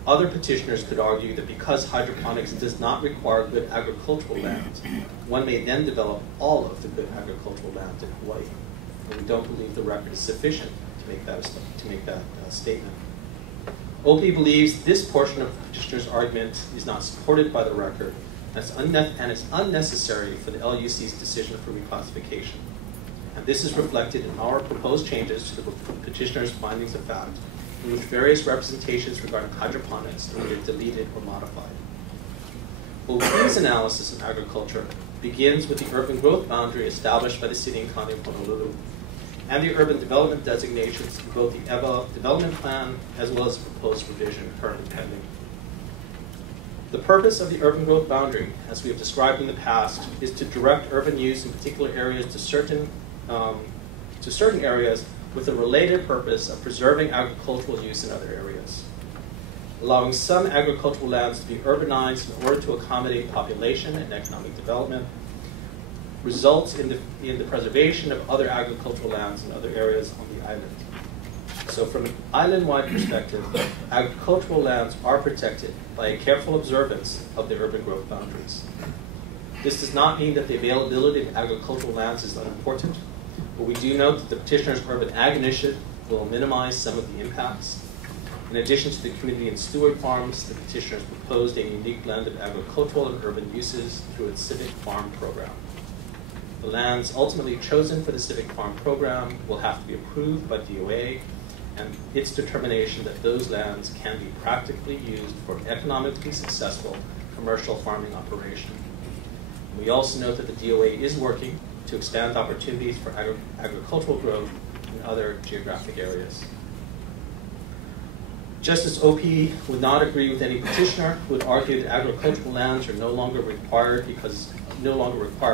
Other petitioners could argue that because hydroponics does not require good agricultural land, one may then develop all of the good agricultural land in Hawaii. And we don't believe the record is sufficient to make that statement. OP believes this portion of the petitioner's argument is not supported by the record, and it's unnecessary for the LUC's decision for reclassification. And this is reflected in our proposed changes to the petitioner's findings of fact, in which various representations regarding hydroponics are either deleted or modified. OP's analysis of agriculture begins with the urban growth boundary established by the City and County of Honolulu, and the urban development designations in both the EVA development plan as well as the proposed revision currently pending. The purpose of the urban growth boundary, as we have described in the past, is to direct urban use in particular areas to certain areas with a related purpose of preserving agricultural use in other areas. Allowing some agricultural lands to be urbanized in order to accommodate population and economic development results in the preservation of other agricultural lands in other areas on the island. So from an island-wide perspective, agricultural lands are protected by a careful observance of the urban growth boundaries. This does not mean that the availability of agricultural lands is unimportant, but we do note that the petitioner's urban ag initiative will minimize some of the impacts. In addition to the community and steward farms, the petitioner has proposed a unique blend of agricultural and urban uses through its civic farm program. The lands ultimately chosen for the civic farm program will have to be approved by DOA, and its determination that those lands can be practically used for an economically successful commercial farming operation. We also note that the DOA is working to expand opportunities for agricultural growth in other geographic areas. Just as OP would not agree with any petitioner who would argue that agricultural lands are no longer require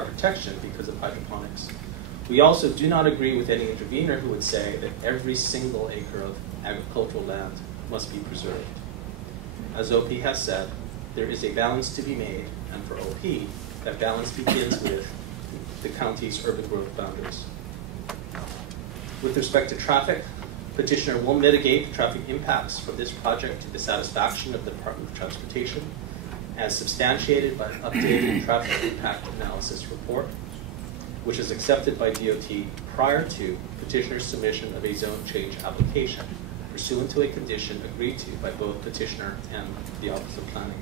protection because of hydroponics, we also do not agree with any intervener who would say that every single acre of agricultural land must be preserved. As OP has said, there is a balance to be made, and for OP, that balance begins with the county's urban growth boundaries. With respect to traffic, petitioner will mitigate the traffic impacts from this project to the satisfaction of the Department of Transportation, as substantiated by an updated traffic impact analysis report, which is accepted by DOT prior to petitioner's submission of a zone change application, pursuant to a condition agreed to by both petitioner and the Office of Planning.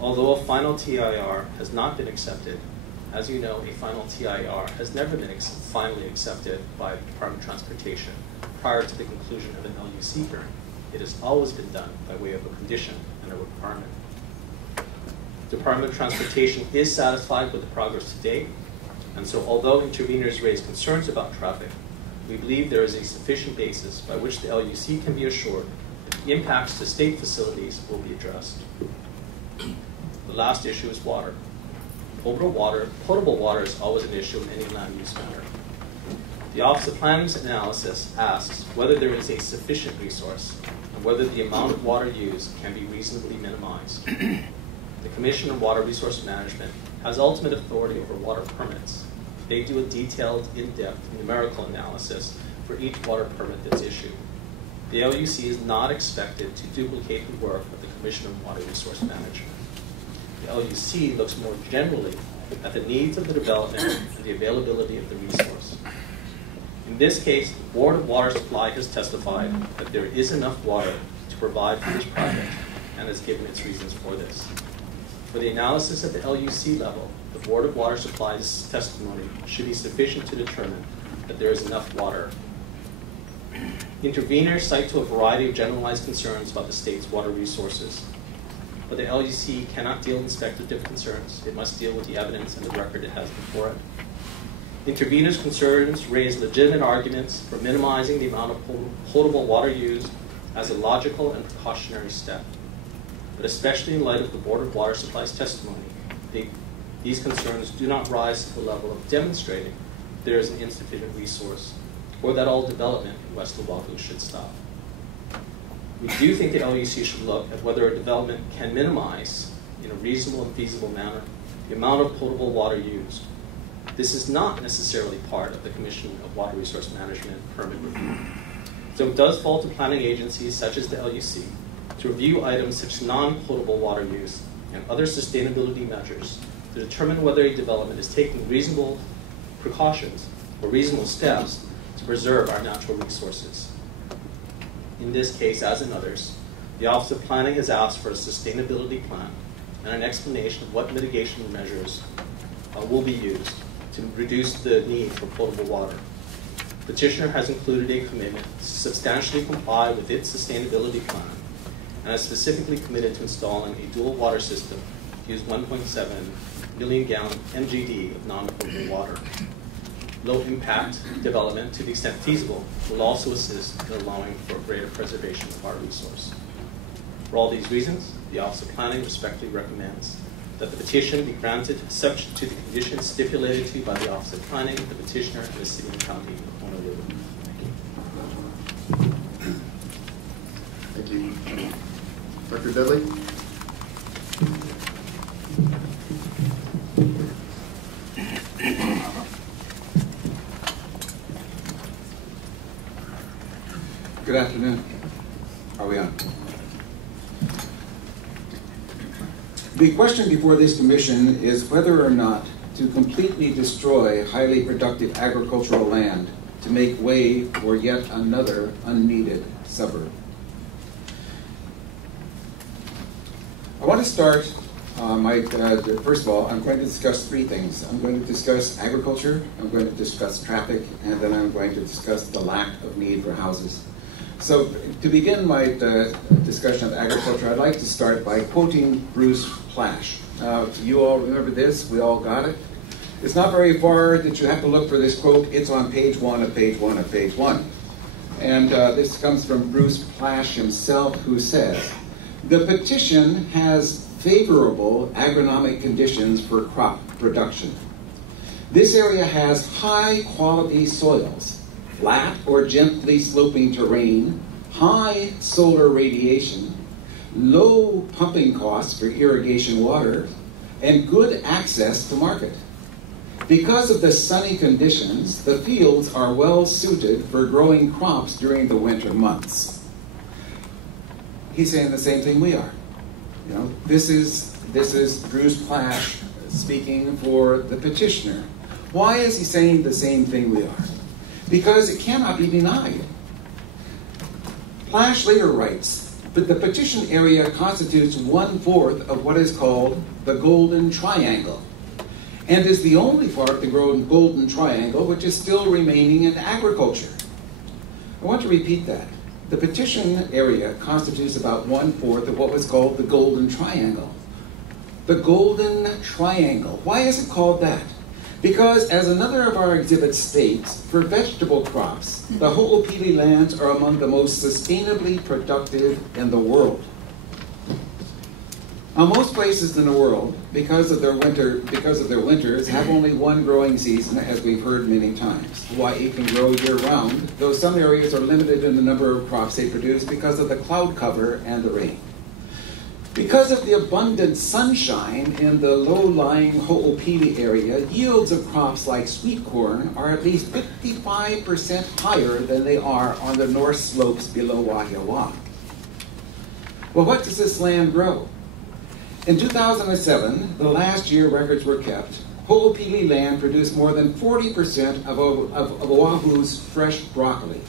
Although a final TIR has not been accepted, as you know, a final TIR has never been finally accepted by the Department of Transportation prior to the conclusion of an LUC hearing. It has always been done by way of a condition and a requirement. The Department of Transportation is satisfied with the progress to date, and so although interveners raise concerns about traffic, we believe there is a sufficient basis by which the LUC can be assured that the impacts to state facilities will be addressed. The last issue is water. Potable water is always an issue in any land use matter. The Office of Planning's analysis asks whether there is a sufficient resource and whether the amount of water used can be reasonably minimized. The Commission on Water Resource Management has ultimate authority over water permits. They do a detailed, in-depth numerical analysis for each water permit that's issued. The LUC is not expected to duplicate the work of the Commission on Water Resource Management. The LUC looks more generally at the needs of the development and the availability of the resource. In this case, the Board of Water Supply has testified that there is enough water to provide for this project, and has given its reasons for this. For the analysis at the LUC level, the Board of Water Supply's testimony should be sufficient to determine that there is enough water. Interveners cite to a variety of generalized concerns about the state's water resources. But the LUC cannot deal with speculative concerns. It must deal with the evidence and the record it has before it. Interveners' concerns raise legitimate arguments for minimizing the amount of potable water used as a logical and precautionary step. But especially in light of the Board of Water Supply's testimony, these concerns do not rise to the level of demonstrating there is an insufficient resource or that all development in West Oahu should stop. We do think the LUC should look at whether a development can minimize, in a reasonable and feasible manner, the amount of potable water used. This is not necessarily part of the Commission of Water Resource Management permit review. So it does fall to planning agencies such as the LUC to review items such as non-potable water use and other sustainability measures to determine whether a development is taking reasonable precautions or reasonable steps to preserve our natural resources. In this case, as in others, the Office of Planning has asked for a sustainability plan and an explanation of what mitigation measures will be used to reduce the need for potable water. Petitioner has included a commitment to substantially comply with its sustainability plan and has specifically committed to installing a dual water system to use 1.7 million gallon MGD of non-potable water. Low impact development, to the extent feasible, will also assist in allowing for greater preservation of our resource. For all these reasons, the Office of Planning respectfully recommends that the petition be granted subject to the conditions stipulated to by the Office of Planning, the petitioner, and the City and County of Honolulu. Thank you. Dr. Dudley? Good afternoon. Are we on? The question before this commission is whether or not to completely destroy highly productive agricultural land to make way for yet another unneeded suburb. I want to start, first of all, I'm going to discuss three things. I'm going to discuss agriculture, I'm going to discuss traffic, and then I'm going to discuss the lack of need for houses. So to begin my discussion of agriculture, I'd like to start by quoting Bruce Plash. You all remember this? We all got it? It's not very far that you have to look for this quote. It's on page 1 of page 1 of page 1. And this comes from Bruce Plash himself, who says, "The petition has favorable agronomic conditions for crop production. This area has high quality soils, flat or gently sloping terrain, high solar radiation, low pumping costs for irrigation water, and good access to market. Because of the sunny conditions, the fields are well suited for growing crops during the winter months." He's saying the same thing we are. You know, this is Bruce Plash speaking for the petitioner. Why is he saying the same thing we are? Because it cannot be denied. Plash later writes, "But the petition area constitutes 1/4 of what is called the Golden Triangle, and is the only part of the Golden Triangle which is still remaining in agriculture." I want to repeat that. The petition area constitutes about 1/4 of what was called the Golden Triangle. The Golden Triangle. Why is it called that? Because, as another of our exhibits states, for vegetable crops, the Ho'opili lands are among the most sustainably productive in the world. Now, most places in the world, because of their winters, have only one growing season, as we've heard many times. Hawaii can grow year-round, though some areas are limited in the number of crops they produce because of the cloud cover and the rain. Because of the abundant sunshine in the low-lying Ho'opili area, yields of crops like sweet corn are at least 55% higher than they are on the north slopes below Wahiawa. Well, what does this land grow? In 2007, the last year records were kept, Ho'opili land produced more than 40% of Oahu's fresh broccoli,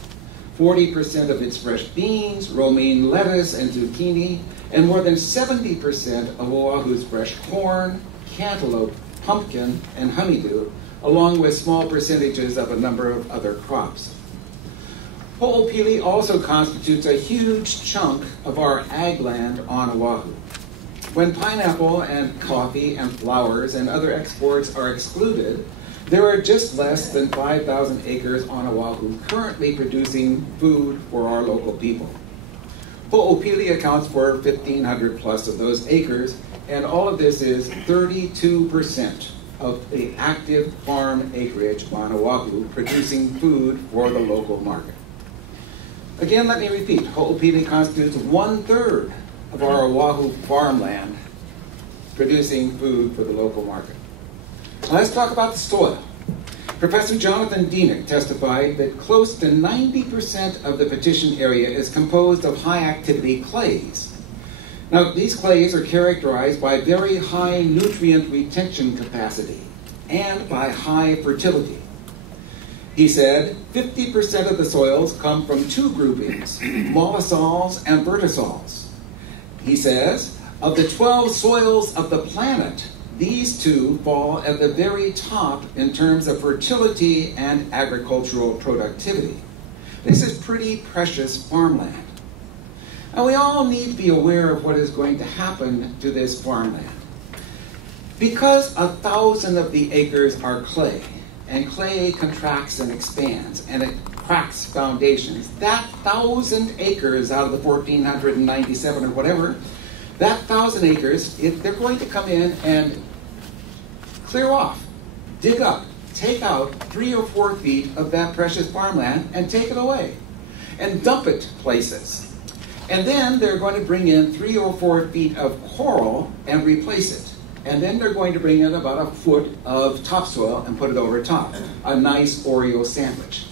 40% of its fresh beans, romaine lettuce, and zucchini, and more than 70% of Oahu's fresh corn, cantaloupe, pumpkin, and honeydew, along with small percentages of a number of other crops. Ho'opili also constitutes a huge chunk of our ag land on Oahu. When pineapple and coffee and flowers and other exports are excluded, there are just less than 5,000 acres on Oahu currently producing food for our local people. Ho'opili accounts for 1,500 plus of those acres, and all of this is 32% of the active farm acreage on Oahu producing food for the local market. Again, let me repeat, Ho'opili constitutes 1/3 of our Oahu farmland producing food for the local market. Now let's talk about the soil. Professor Jonathan Dienick testified that close to 90% of the petition area is composed of high-activity clays. Now, these clays are characterized by very high nutrient retention capacity and by high fertility. He said 50% of the soils come from two groupings, mollisols and vertisols. He says, of the 12 soils of the planet, these two fall at the very top in terms of fertility and agricultural productivity. This is pretty precious farmland. Now, we all need to be aware of what is going to happen to this farmland. Because 1,000 of the acres are clay, and clay contracts and expands, and it cracks foundations, that 1,000 acres out of the 1,497 or whatever, that 1,000 acres, they're going to come in and clear off, dig up, take out 3 or 4 feet of that precious farmland and take it away and dump it places. And then they're going to bring in 3 or 4 feet of coral and replace it. And then they're going to bring in about 1 foot of topsoil and put it over top. A nice Oreo sandwich.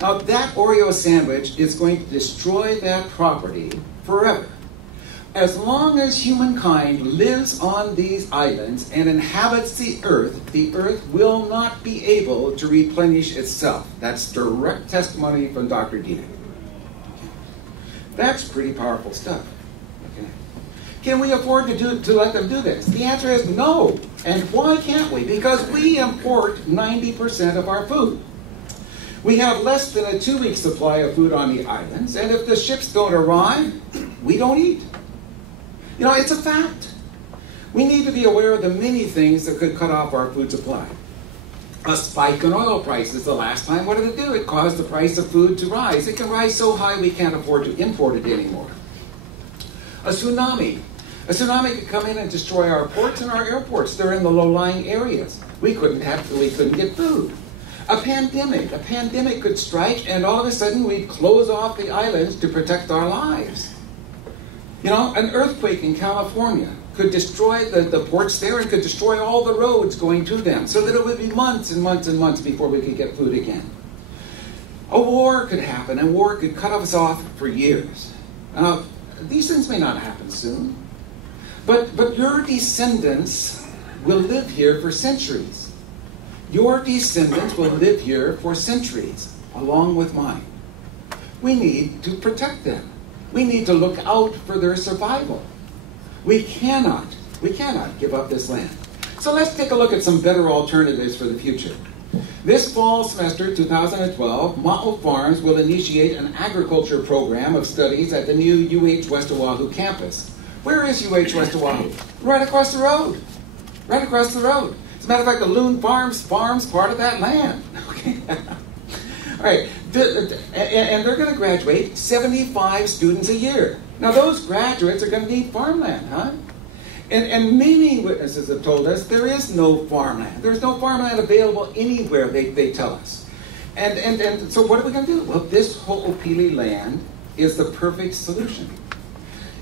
Now that Oreo sandwich is going to destroy that property forever. As long as humankind lives on these islands and inhabits the earth will not be able to replenish itself. That's direct testimony from Dr. Dienick. That's pretty powerful stuff. Okay. Can we afford to let them do this? The answer is no. And why can't we? Because we import 90% of our food. We have less than a 2-week supply of food on the islands, and if the ships don't arrive, we don't eat. You know, it's a fact. We need to be aware of the many things that could cut off our food supply. A spike in oil prices the last time, what did it do? It caused the price of food to rise. It can rise so high we can't afford to import it anymore. A tsunami. A tsunami could come in and destroy our ports and our airports. They're in the low-lying areas. We couldn't get food. A pandemic could strike, and all of a sudden we'd close off the islands to protect our lives. You know, an earthquake in California could destroy the ports there and could destroy all the roads going to them, so that it would be months and months and months before we could get food again. A war could happen, and war could cut us off for years. These things may not happen soon, but your descendants will live here for centuries. Your descendants will live here for centuries, along with mine. We need to protect them. We need to look out for their survival. We cannot give up this land. So let's take a look at some better alternatives for the future. This fall semester, 2012, Ma'o Farms will initiate an agriculture program of studies at the new UH West Oahu campus. Where is UH West Oahu? Right across the road. Right across the road. As a matter of fact, the Loon Farms part of that land. Okay. All right, and they're going to graduate 75 students a year. Now those graduates are going to need farmland, huh? And many witnesses have told us there is no farmland. There's no farmland available anywhere, they tell us. And so what are we going to do? Well, this Ho'opili land is the perfect solution.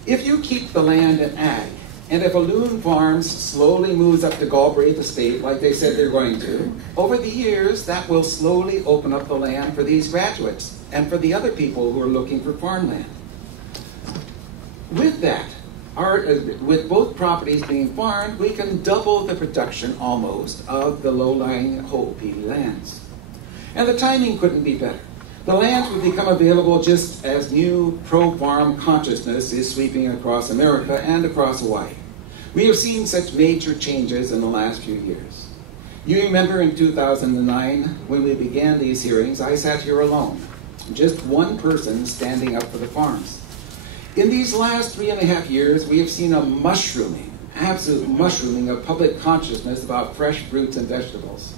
If you keep the land in ag, and if a Loon Farms slowly moves up to Galbraith Estate, like they said they're going to, over the years, that will slowly open up the land for these graduates and for the other people who are looking for farmland. With that, with both properties being farmed, we can double the production almost of the low-lying Ho'opili lands. And the timing couldn't be better. The lands would become available just as new pro-farm consciousness is sweeping across America and across Hawaii. We have seen such major changes in the last few years. You remember in 2009, when we began these hearings, I sat here alone, just one person standing up for the farms. In these last 3.5 years, we have seen a mushrooming, absolute mushrooming of public consciousness about fresh fruits and vegetables.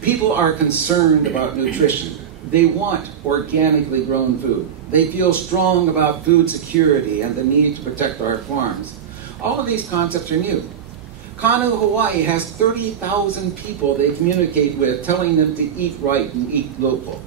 People are concerned about nutrition. They want organically grown food. They feel strong about food security and the need to protect our farms. All of these concepts are new. Kanu, Hawaii has 30,000 people they communicate with, telling them to eat right and eat local.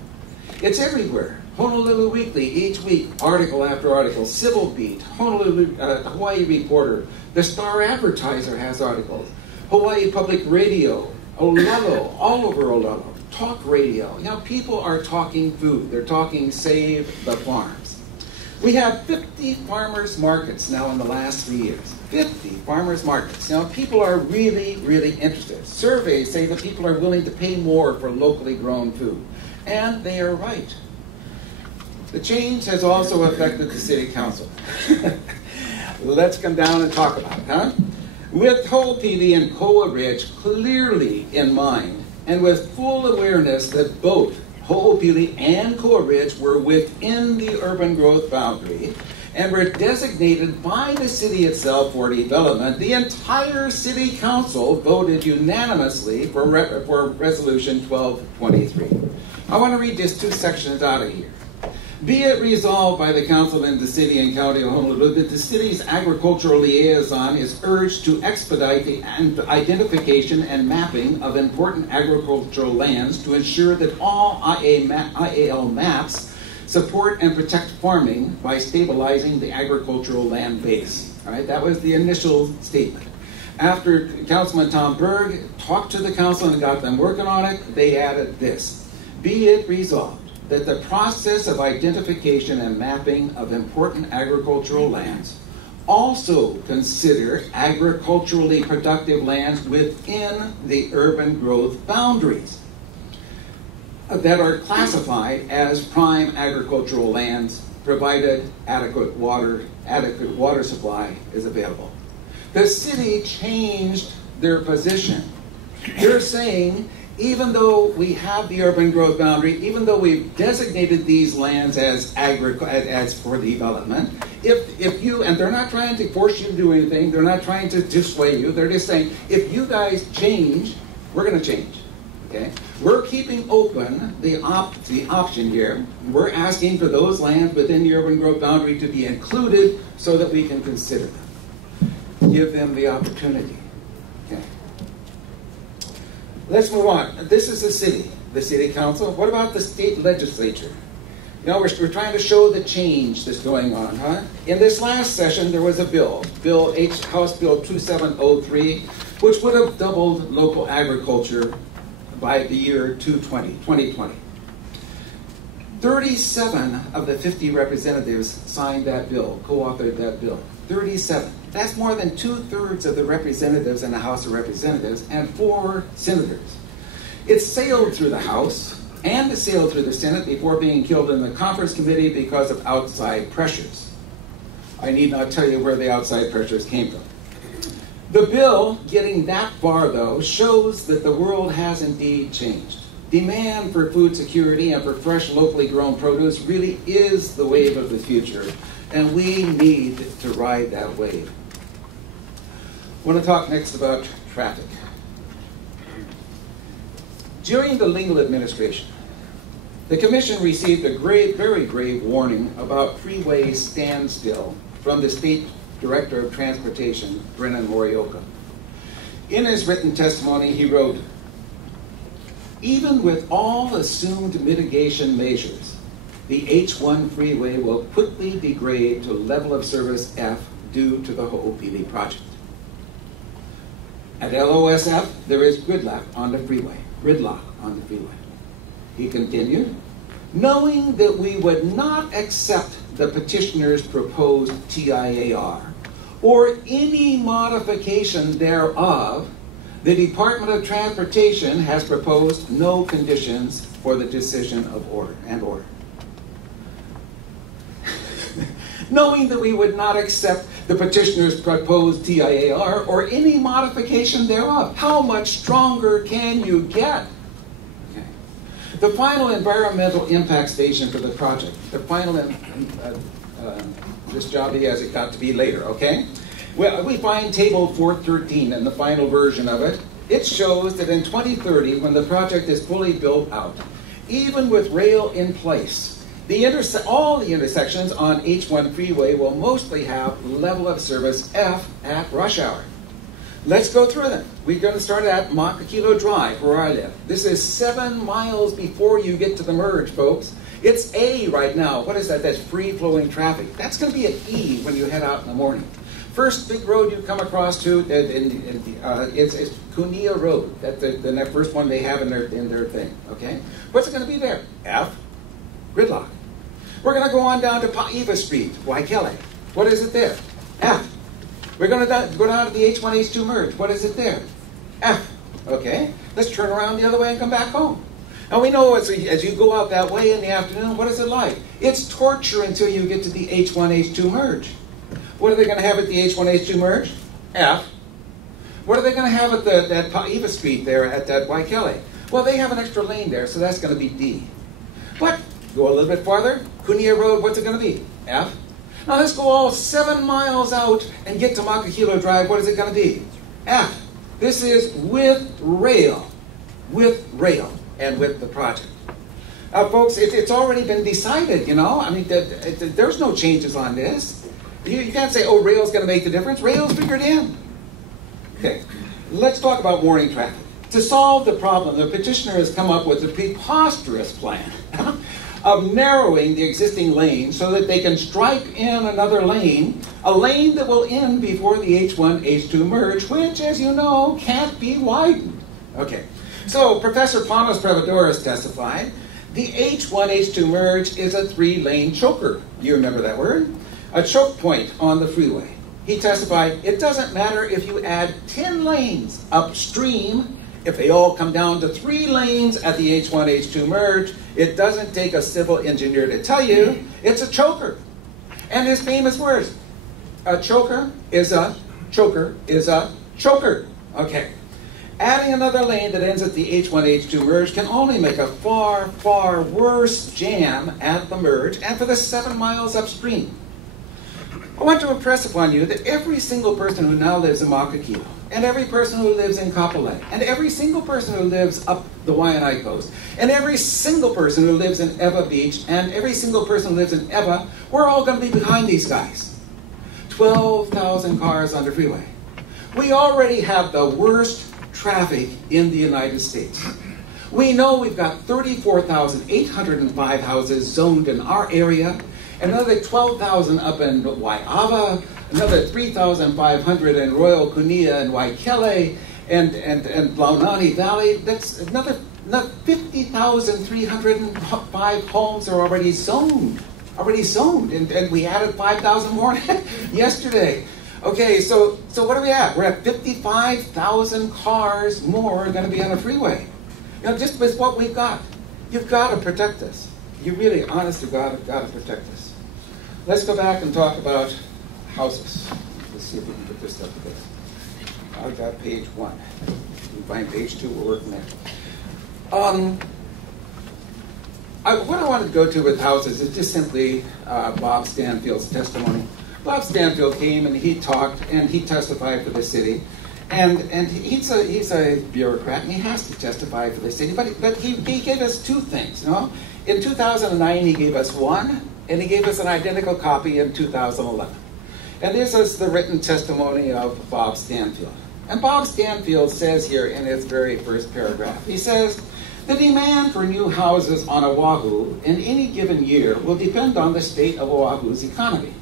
It's everywhere. Honolulu Weekly, each week, article after article. Civil Beat, Honolulu, Hawaii Reporter, the Star Advertiser has articles. Hawaii Public Radio, Olelo, all over Olelo. Talk radio. You know, people are talking food. They're talking save the farms. We have 50 farmers markets now in the last 3 years. 50 farmers markets. Now, people are really, really interested. Surveys say that people are willing to pay more for locally grown food. And they are right. The change has also affected the City Council. Let's come down and talk about it, huh? With Hoopili and Koa Ridge clearly in mind, and with full awareness that both Ho'opili and Koa Ridge were within the urban growth boundary and were designated by the city itself for development, the entire City Council voted unanimously for Resolution 1223. I want to read just 2 sections out of here. Be it resolved by the Councilmen of the City and County of Honolulu that the city's agricultural liaison is urged to expedite the identification and mapping of important agricultural lands to ensure that all IAL maps support and protect farming by stabilizing the agricultural land base. All right, that was the initial statement. After Councilman Tom Berg talked to the council and got them working on it, they added this. Be it resolved that the process of identification and mapping of important agricultural lands also consider agriculturally productive lands within the urban growth boundaries that are classified as prime agricultural lands, provided adequate water supply is available. The city changed their position. They're saying, even though we have the urban growth boundary, even though we've designated these lands as for development, if you, and they're not trying to force you to do anything, they're not trying to dissuade you, they're just saying, if you guys change, we're going to change. Okay? We're keeping open the option here. We're asking for those lands within the urban growth boundary to be included so that we can consider them. Give them the opportunity. Okay. Let's move on. This is the city council. What about the state legislature? You know, we're trying to show the change that's going on, huh? In this last session, there was a bill, House Bill 2703, which would have doubled local agriculture by the year 2020. 37 of the 50 representatives signed that bill, co-authored that bill. 37. That's more than 2/3 of the representatives in the House of Representatives and 4 senators. It sailed through the House and it sailed through the Senate before being killed in the conference committee because of outside pressures. I need not tell you where the outside pressures came from. The bill, getting that far though, shows that the world has indeed changed. Demand for food security and for fresh, locally grown produce really is the wave of the future, and we need to ride that wave. I want to talk next about traffic. During the Lingle administration, the Commission received a very grave warning about freeway standstill from the State Director of Transportation, Brennan Morioka. In his written testimony, he wrote, even with all assumed mitigation measures, the H1 freeway will quickly degrade to level of service F due to the Ho'opili project. At LOSF, there is gridlock on the freeway. He continued, knowing that we would not accept the petitioner's proposed TIAR or any modification thereof, the Department of Transportation has proposed no conditions for the decision of order. knowing that we would not accept the petitioner's proposed TIAR or any modification thereof. How much stronger can you get? Okay. The final environmental impact station for the project, the final, this job he has it got to be later, okay? Well, we find table 413 in the final version of it. It shows that in 2030, when the project is fully built out, even with rail in place, all the intersections on H1 freeway will mostly have level of service F at rush hour. Let's go through them. We're going to start at Makakilo Drive, where I live. This is 7 miles before you get to the merge, folks. It's A right now. What is that? That's free-flowing traffic. That's going to be an E when you head out in the morning. First big road you come across to, it's Kunia Road. That's the first one they have in their thing. Okay, what's it going to be there? F, gridlock. We're going to go on down to Paiva Street, Waikele. What is it there? F. We're going to go down to the H1, H2 merge. What is it there? F. Okay, let's turn around the other way and come back home. And we know as you go out that way in the afternoon, what is it like? It's torture until you get to the H1, H2 merge. What are they going to have at the H1, H2 merge? F. What are they going to have at that Paiva Street there at that Waikele? Well, they have an extra lane there, so that's going to be D. But go a little bit farther, Kunia Road, what's it going to be? F. Now let's go all 7 miles out and get to Makakilo Drive. What is it going to be? F. This is with rail, and with the project. Folks, it's already been decided, you know. I mean, there's no changes on this. You can't say, oh, rail's going to make the difference. Rail's figured in. Okay, let's talk about morning traffic. To solve the problem, the petitioner has come up with a preposterous plan of narrowing the existing lane so that they can strike in another lane, a lane that will end before the H1, H2 merge, which, as you know, can't be widened. Okay, so Professor Panos Prevadoris testified, the H1, H2 merge is a 3-lane choker. You remember that word? A choke point on the freeway. He testified, it doesn't matter if you add 10 lanes upstream, if they all come down to 3 lanes at the H1, H2 merge, it doesn't take a civil engineer to tell you, it's a choker. And his famous words, a choker is a choker is a choker. Okay. Adding another lane that ends at the H1, H2 merge can only make a far, far worse jam at the merge and for the 7 miles upstream. I want to impress upon you that every single person who now lives in Makakilo, and every person who lives in Kapolei, and every single person who lives up the Waianae coast, and every single person who lives in Ewa Beach, and every single person who lives in Ewa, we're all going to be behind these guys. 12,000 cars on the freeway. We already have the worst traffic in the United States. We know we've got 34,805 houses zoned in our area, another 12,000 up in Waiawa, another 3,500 in Royal Kunia and Waikele, and Launani Valley. That's another 50,305 homes are already zoned. And we added 5,000 more yesterday. Okay, so what are we at? We're at 55,000 cars more are going to be on the freeway. You know, just with what we've got. You've got to protect this. You really, honest to God, have got to protect this. Let's go back and talk about houses. Let's see if we can put this stuff together. I've got page 1. You can find page 2, we're working there. What I wanted to go to with houses is just simply Bob Stanfield's testimony. Bob Stanfield came and he talked and he testified for the city. And he's a bureaucrat and he has to testify for the city. But he gave us 2 things, you know. In 2009, he gave us 1, and he gave us an identical copy in 2011. And this is the written testimony of Bob Stanfield. And Bob Stanfield says here in his very first paragraph, he says, the demand for new houses on Oahu in any given year will depend on the state of Oahu's economy.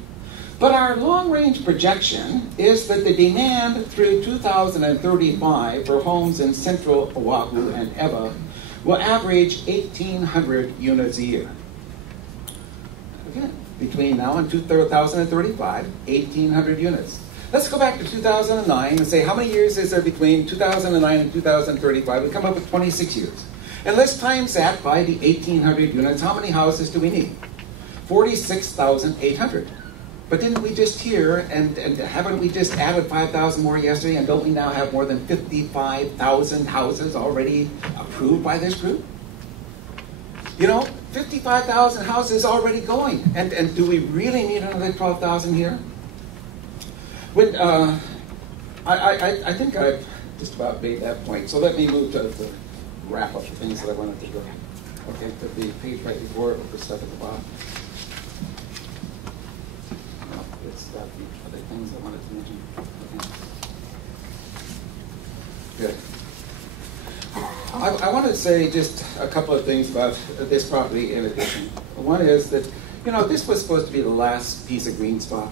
But our long-range projection is that the demand through 2035 for homes in central Oahu and Ewa will average 1,800 units a year. Again, between now and 2035, 1,800 units. Let's go back to 2009 and say how many years is there between 2009 and 2035? We come up with 26 years. And let's times that by the 1,800 units. How many houses do we need? 46,800. But didn't we just hear, and haven't we just added 5,000 more yesterday, and don't we now have more than 55,000 houses already approved by this group? You know, 55,000 houses already going, and do we really need another 12,000 here? When, I think I've just about made that point, so let me move to wrap up the things that I wanted to go. Okay, the page right before it with the stuff at the bottom. It's got the other things I wanted to mention. Okay. Good. I want to say just a couple of things about this property in addition. One is that, you know, this was supposed to be the last piece of green spot.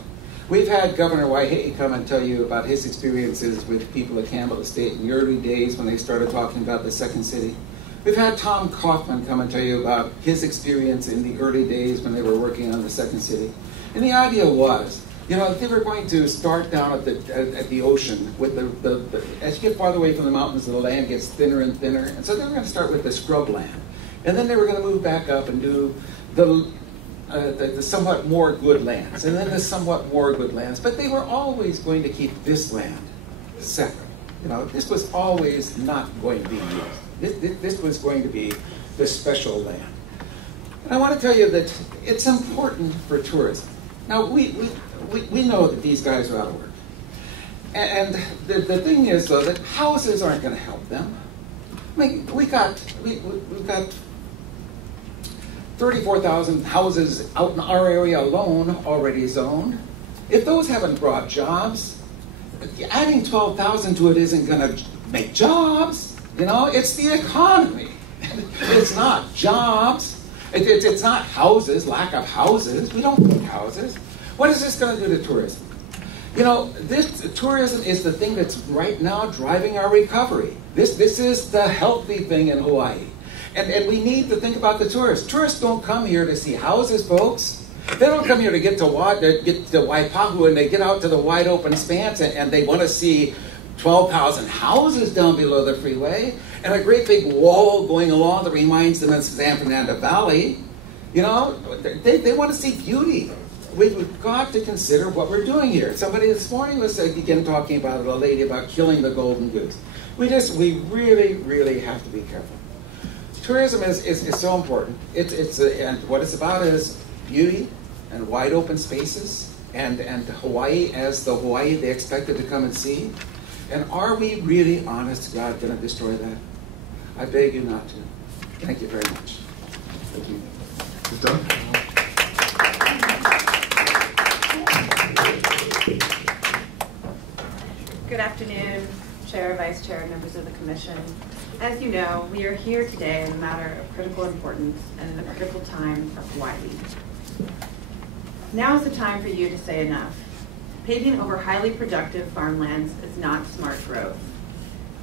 We've had Governor Waihe'i come and tell you about his experiences with people at Campbell Estate in the early days when they started talking about the second city. We've had Tom Kaufman come and tell you about his experience in the early days when they were working on the second city. And the idea was, you know, they were going to start down at the ocean with as you get farther away from the mountains, the land gets thinner and thinner. And so they were going to start with the scrub land. And then they were going to move back up and do the somewhat more good lands. And then the somewhat more good lands. But they were always going to keep this land separate. You know, this was always not going to be used. This was going to be the special land. And I want to tell you that it's important for tourism. Now, we know that these guys are out of work. And the thing is, though, that houses aren't going to help them. I mean, we've got 34,000 houses out in our area alone already zoned. If those haven't brought jobs, adding 12,000 to it isn't going to make jobs. You know, it's the economy. It's not jobs. It's not houses, lack of houses. We don't need houses. What is this going to do to tourism? You know, tourism is the thing that's right now driving our recovery. This is the healthy thing in Hawaii. And we need to think about the tourists. Tourists don't come here to see houses, folks. They don't come here to get to Waipahu and they get out to the wide open expanse and they want to see 12,000 houses down below the freeway and a great big wall going along that reminds them of San Fernando Valley. You know, they want to see beauty. We've got to consider what we're doing here. Somebody this morning was again talking about a lady about killing the golden goose. We really, really have to be careful. Tourism is so important. And what it's about is beauty and wide open spaces and Hawaii as the Hawaii they expected to come and see. And are we really, honest to God, going to destroy that? I beg you not to. Thank you very much. Thank you. You're done? Good afternoon, Chair, Vice Chair, members of the Commission. As you know, we are here today in a matter of critical importance and in a critical time for Hawaii. Now is the time for you to say enough. Paving over highly productive farmlands is not smart growth.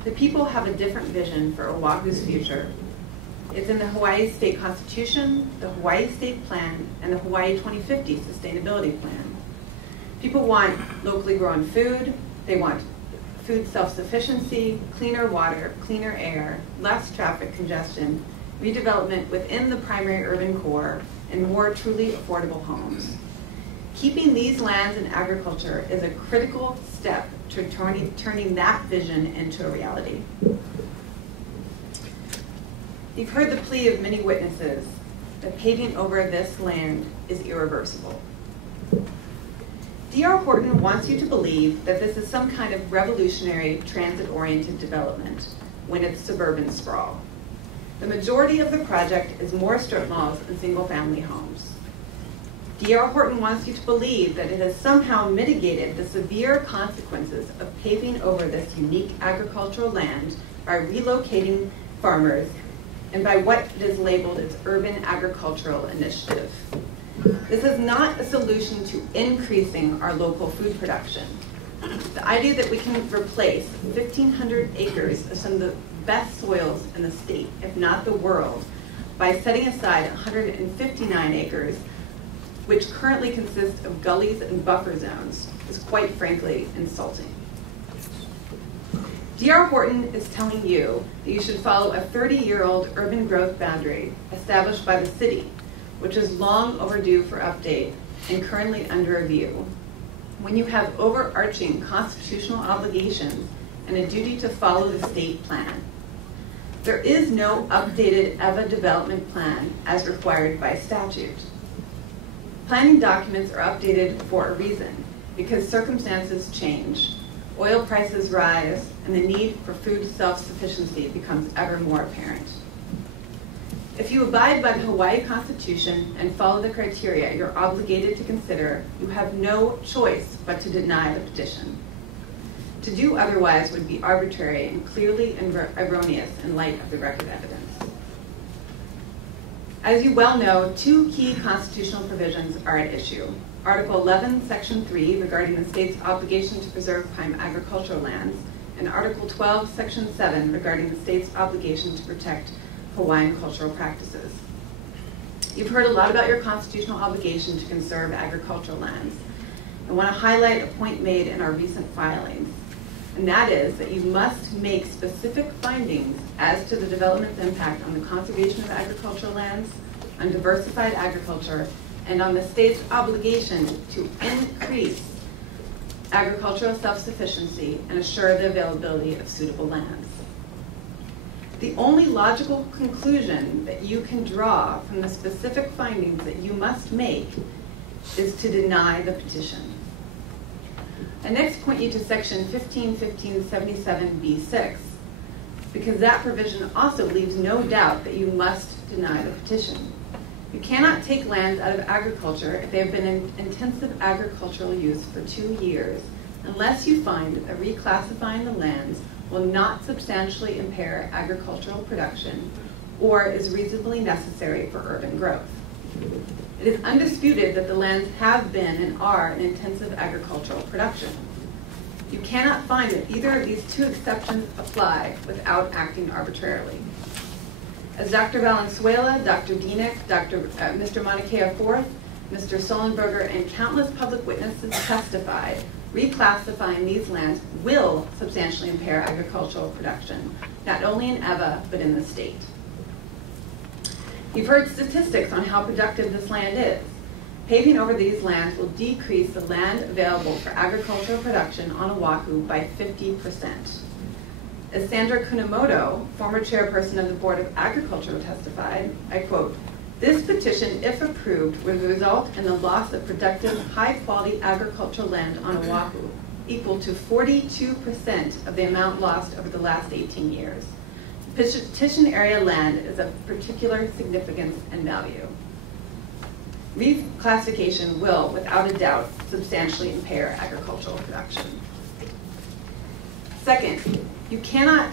The people have a different vision for Oahu's future. It's in the Hawaii State Constitution, the Hawaii State Plan, and the Hawaii 2050 Sustainability Plan. People want locally grown food, they want food self-sufficiency, cleaner water, cleaner air, less traffic congestion, redevelopment within the primary urban core, and more truly affordable homes. Keeping these lands in agriculture is a critical step to turning that vision into a reality. You've heard the plea of many witnesses that paving over this land is irreversible. D.R. Horton wants you to believe that this is some kind of revolutionary transit-oriented development when it's suburban sprawl. The majority of the project is more strip malls and single-family homes. D.R. Horton wants you to believe that it has somehow mitigated the severe consequences of paving over this unique agricultural land by relocating farmers and by what it is labeled its urban agricultural initiative. This is not a solution to increasing our local food production. The idea that we can replace 1,500 acres of some of the best soils in the state, if not the world, by setting aside 159 acres, which currently consists of gullies and buffer zones, is quite frankly insulting. D.R. Horton is telling you that you should follow a 30-year-old urban growth boundary established by the city, which is long overdue for update and currently under review, when you have overarching constitutional obligations and a duty to follow the state plan. There is no updated EVA development plan as required by statute. Planning documents are updated for a reason, because circumstances change, oil prices rise, and the need for food self-sufficiency becomes ever more apparent. If you abide by the Hawaii Constitution and follow the criteria you're obligated to consider, you have no choice but to deny the petition. To do otherwise would be arbitrary and clearly erroneous in light of the record evidence. As you well know, two key constitutional provisions are at issue. Article 11, Section 3, regarding the state's obligation to preserve prime agricultural lands, and Article 12, Section 7, regarding the state's obligation to protect Hawaiian cultural practices. You've heard a lot about your constitutional obligation to conserve agricultural lands. I want to highlight a point made in our recent filings, and that is that you must make specific findings as to the development impact on the conservation of agricultural lands, on diversified agriculture, and on the state's obligation to increase agricultural self-sufficiency and assure the availability of suitable lands. The only logical conclusion that you can draw from the specific findings that you must make is to deny the petition. I next point you to Section 151577B6, because that provision also leaves no doubt that you must deny the petition. You cannot take lands out of agriculture if they have been in intensive agricultural use for 2 years, unless you find that reclassifying the lands will not substantially impair agricultural production or is reasonably necessary for urban growth. It is undisputed that the lands have been and are in intensive agricultural production. You cannot find that either of these two exceptions apply without acting arbitrarily. As Dr. Valenzuela, Dr. Dienek, Mr. Monakea IV, Mr. Sullenberger, and countless public witnesses testified, reclassifying these lands will substantially impair agricultural production, not only in EVA, but in the state. You've heard statistics on how productive this land is. Paving over these lands will decrease the land available for agricultural production on Oahu by 50%. As Sandra Kunamoto, former chairperson of the Board of Agriculture, testified, I quote, "This petition, if approved, would result in the loss of productive, high-quality agricultural land on Oahu, equal to 42% of the amount lost over the last 18 years. Petition area land is of particular significance and value. Reclassification will, without a doubt, substantially impair agricultural production." Second, you cannot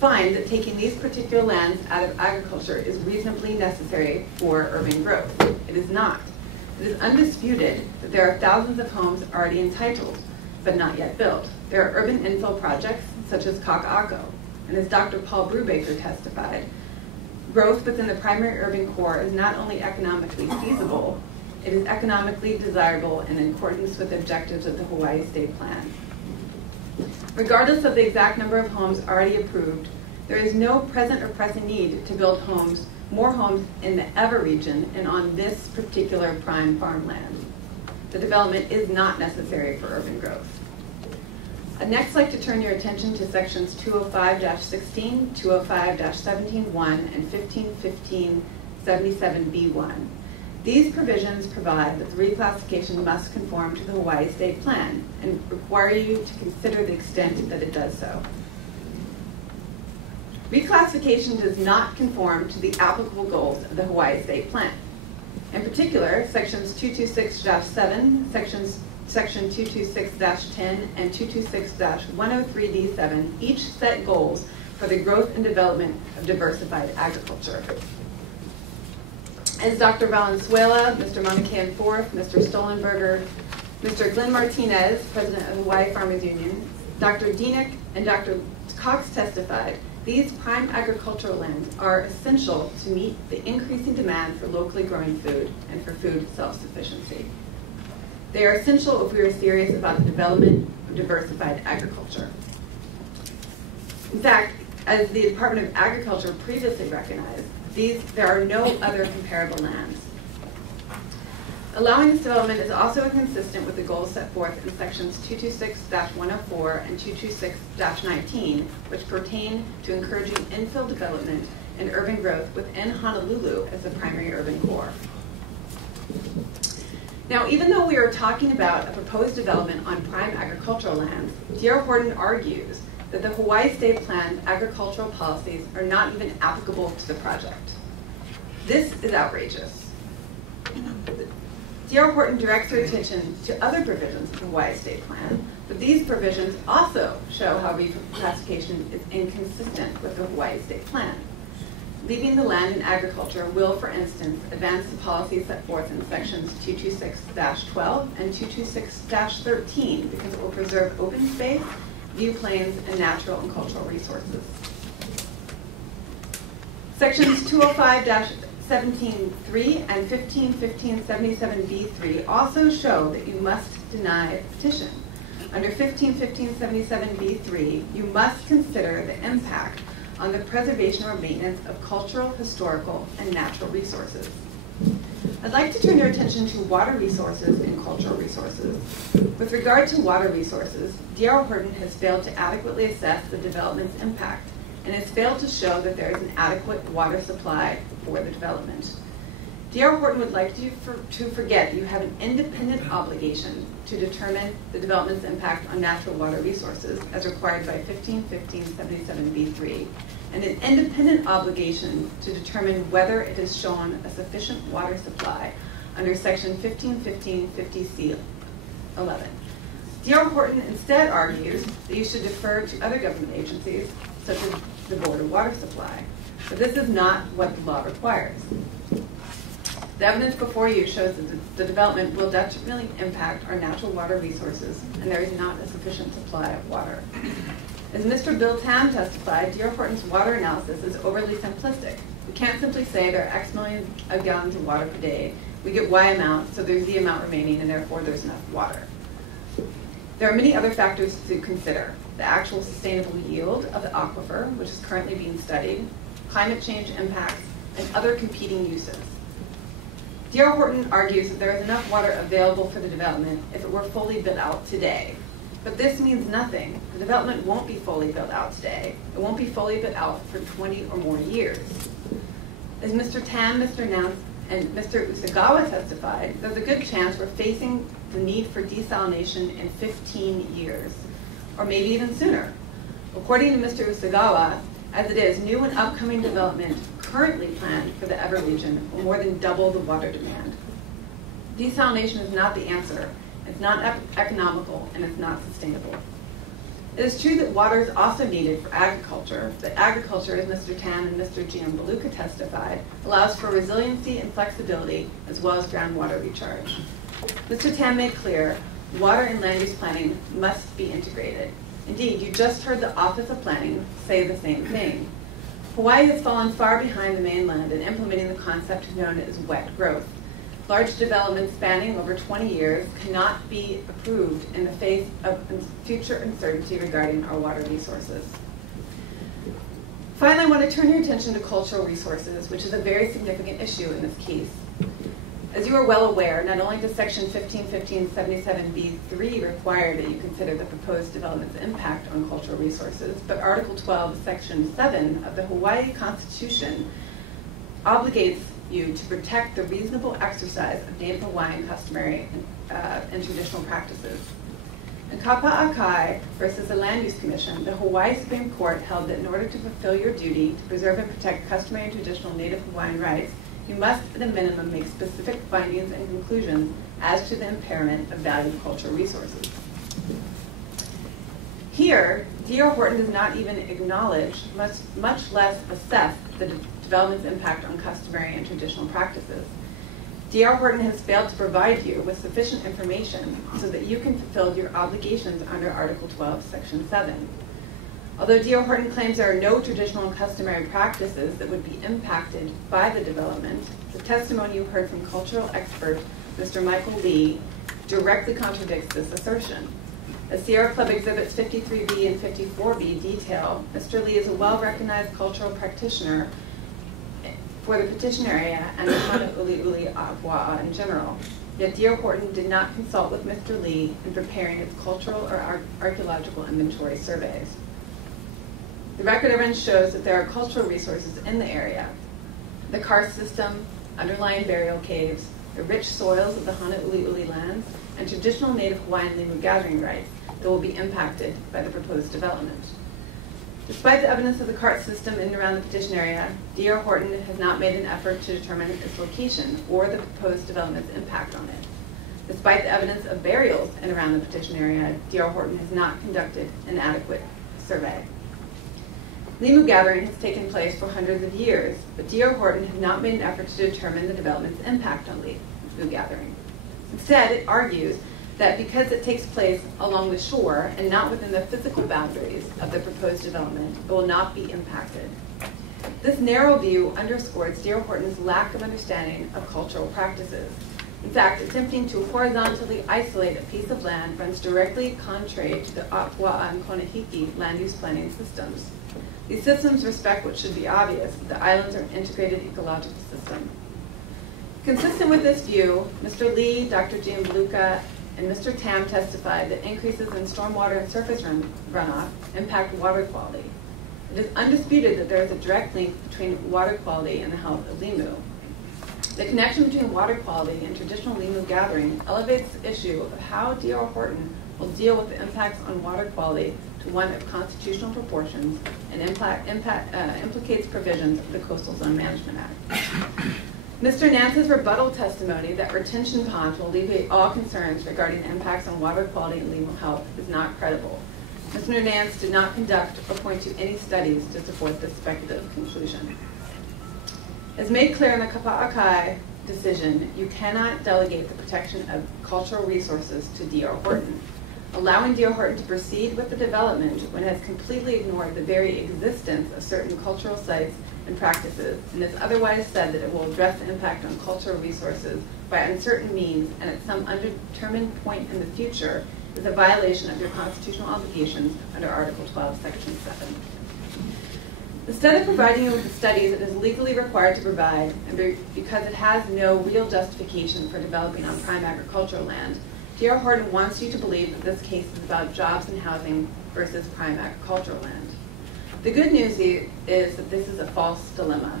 find that taking these particular lands out of agriculture is reasonably necessary for urban growth. It is not. It is undisputed that there are thousands of homes already entitled, but not yet built. There are urban infill projects, such as Kaka'ako, and as Dr. Paul Brubaker testified, growth within the primary urban core is not only economically feasible, it is economically desirable in accordance with the objectives of the Hawaii State Plan. Regardless of the exact number of homes already approved, there is no present or pressing need to build more homes in the EVA region and on this particular prime farmland. The development is not necessary for urban growth. I'd next like to turn your attention to sections 205-16, 205-17(1), and 1515-77B1. These provisions provide that the reclassification must conform to the Hawaii State Plan and require you to consider the extent that it does so. Reclassification does not conform to the applicable goals of the Hawaii State Plan. In particular, sections 226-7, section 226-10, and 226-103D7 each set goals for the growth and development of diversified agriculture. As Dr. Valenzuela, Mr. Monakea IV, Mr. Stollenberger, Mr. Glenn Martinez, President of Hawaii Farmers Union, Dr. Dienek, and Dr. Cox testified, these prime agricultural lands are essential to meet the increasing demand for locally growing food and for food self-sufficiency. They are essential if we are serious about the development of diversified agriculture. In fact, as the Department of Agriculture previously recognized, there are no other comparable lands. Allowing this development is also inconsistent with the goals set forth in sections 226-104 and 226-19, which pertain to encouraging infill development and urban growth within Honolulu as the primary urban core. Now, even though we are talking about a proposed development on prime agricultural lands, D.R. Horton argues that the Hawaii State Plan's agricultural policies are not even applicable to the project. This is outrageous. D.R. Horton directs your attention to other provisions of the Hawaii State Plan, but these provisions also show how reclassification is inconsistent with the Hawaii State Plan. Leaving the land in agriculture will, for instance, advance the policies set forth in sections 226-12 and 226-13 because it will preserve open space, view plains, and natural and cultural resources. Sections 205-17(3) and 1515-77(b)(3) also show that you must deny a petition. Under 1515-77(b)(3), you must consider the impact on the preservation or maintenance of cultural, historical, and natural resources. I'd like to turn your attention to water resources and cultural resources. With regard to water resources, D.R. Horton has failed to adequately assess the development's impact and has failed to show that there is an adequate water supply for the development. D.R. Horton would like you to forget that you have an independent obligation to determine the development's impact on natural water resources as required by 1515-77(b)(3, and an independent obligation to determine whether it has shown a sufficient water supply under section 1515-50C11. D.R. Horton instead argues that you should defer to other government agencies, such as the Board of Water Supply, but this is not what the law requires. The evidence before you shows that the development will detrimentally impact our natural water resources, and there is not a sufficient supply of water. As Mr. Bill Tam testified, D.R. Horton's water analysis is overly simplistic. We can't simply say there are X million of gallons of water per day. We get Y amount, so there's Z amount remaining, and therefore there's enough water. There are many other factors to consider. The actual sustainable yield of the aquifer, which is currently being studied, climate change impacts, and other competing uses. D.R. Horton argues that there is enough water available for the development if it were fully built out today. But this means nothing. The development won't be fully built out today. It won't be fully built out for 20 or more years. As Mr. Tam, Mr. Nance, and Mr. Usagawa testified, there's a good chance we're facing the need for desalination in 15 years, or maybe even sooner. According to Mr. Usagawa, as it is, new and upcoming development currently planned for the Ever region will more than double the water demand. Desalination is not the answer. It's not economical, and it's not sustainable. It is true that water is also needed for agriculture, but agriculture, as Mr. Tam and Mr. Gianbaluca testified, allows for resiliency and flexibility as well as groundwater recharge. Mr. Tam made clear, water and land use planning must be integrated. Indeed, you just heard the Office of Planning say the same thing. Hawaii has fallen far behind the mainland in implementing the concept known as wet growth. Large developments spanning over 20 years cannot be approved in the face of future uncertainty regarding our water resources. Finally, I want to turn your attention to cultural resources, which is a very significant issue in this case. As you are well aware, not only does section 1515-77(b)(3) require that you consider the proposed development's impact on cultural resources, but Article 12, Section 7 of the Hawaii Constitution obligates you to protect the reasonable exercise of Native Hawaiian customary and traditional practices. In Kapa'akai versus the Land Use Commission, the Hawaii Supreme Court held that in order to fulfill your duty to preserve and protect customary and traditional Native Hawaiian rights, you must, at a minimum, make specific findings and conclusions as to the impairment of valued cultural resources. Here, D.R. Horton does not even acknowledge, much less assess, the development's impact on customary and traditional practices. D.R. Horton has failed to provide you with sufficient information so that you can fulfill your obligations under Article 12, Section 7. Although D.R. Horton claims there are no traditional and customary practices that would be impacted by the development, the testimony you heard from cultural expert Mr. Michael Lee directly contradicts this assertion. As Sierra Club Exhibits 53B and 54B detail, Mr. Lee is a well-recognized cultural practitioner for the petition area and the Honolulu Agua in general. yet D.R. Horton did not consult with Mr. Lee in preparing its cultural or archaeological inventory surveys. The record evidence shows that there are cultural resources in the area. The karst system, underlying burial caves, the rich soils of the Hoopili lands, and traditional native Hawaiian limu gathering rights that will be impacted by the proposed development. Despite the evidence of the karst system in and around the petition area, D.R. Horton has not made an effort to determine its location or the proposed development's impact on it. Despite the evidence of burials in and around the petition area, D.R. Horton has not conducted an adequate survey. Limu gathering has taken place for hundreds of years, but D.R. Horton has not made an effort to determine the development's impact on limu gathering. Instead, it argues that because it takes place along the shore and not within the physical boundaries of the proposed development, it will not be impacted. This narrow view underscores D.R. Horton's lack of understanding of cultural practices. In fact, attempting to horizontally isolate a piece of land runs directly contrary to the A'apua'a and Konehiki land use planning systems. These systems respect what should be obvious, that the islands are an integrated ecological system. Consistent with this view, Mr. Lee, Dr. Gianluca, and Mr. Tam testified that increases in stormwater and surface runoff impact water quality. It is undisputed that there is a direct link between water quality and the health of limu. The connection between water quality and traditional limu gathering elevates the issue of how D.R. Horton will deal with the impacts on water quality to one of constitutional proportions and implicates provisions of the Coastal Zone Management Act. Mr. Nance's rebuttal testimony that retention ponds will alleviate all concerns regarding the impacts on water quality and limu health is not credible. Mr. Nance did not conduct or point to any studies to support this speculative conclusion. As made clear in the Kapa'akai decision, you cannot delegate the protection of cultural resources to D.R. Horton. Allowing D.R. Horton to proceed with the development when it has completely ignored the very existence of certain cultural sites and practices, and has otherwise said that it will address the impact on cultural resources by uncertain means and at some undetermined point in the future, is a violation of your constitutional obligations under Article 12, Section 7. Instead of providing you with the studies it is legally required to provide, and because it has no real justification for developing on prime agricultural land, D.R. Horton wants you to believe that this case is about jobs and housing versus prime agricultural land. The good news is that this is a false dilemma.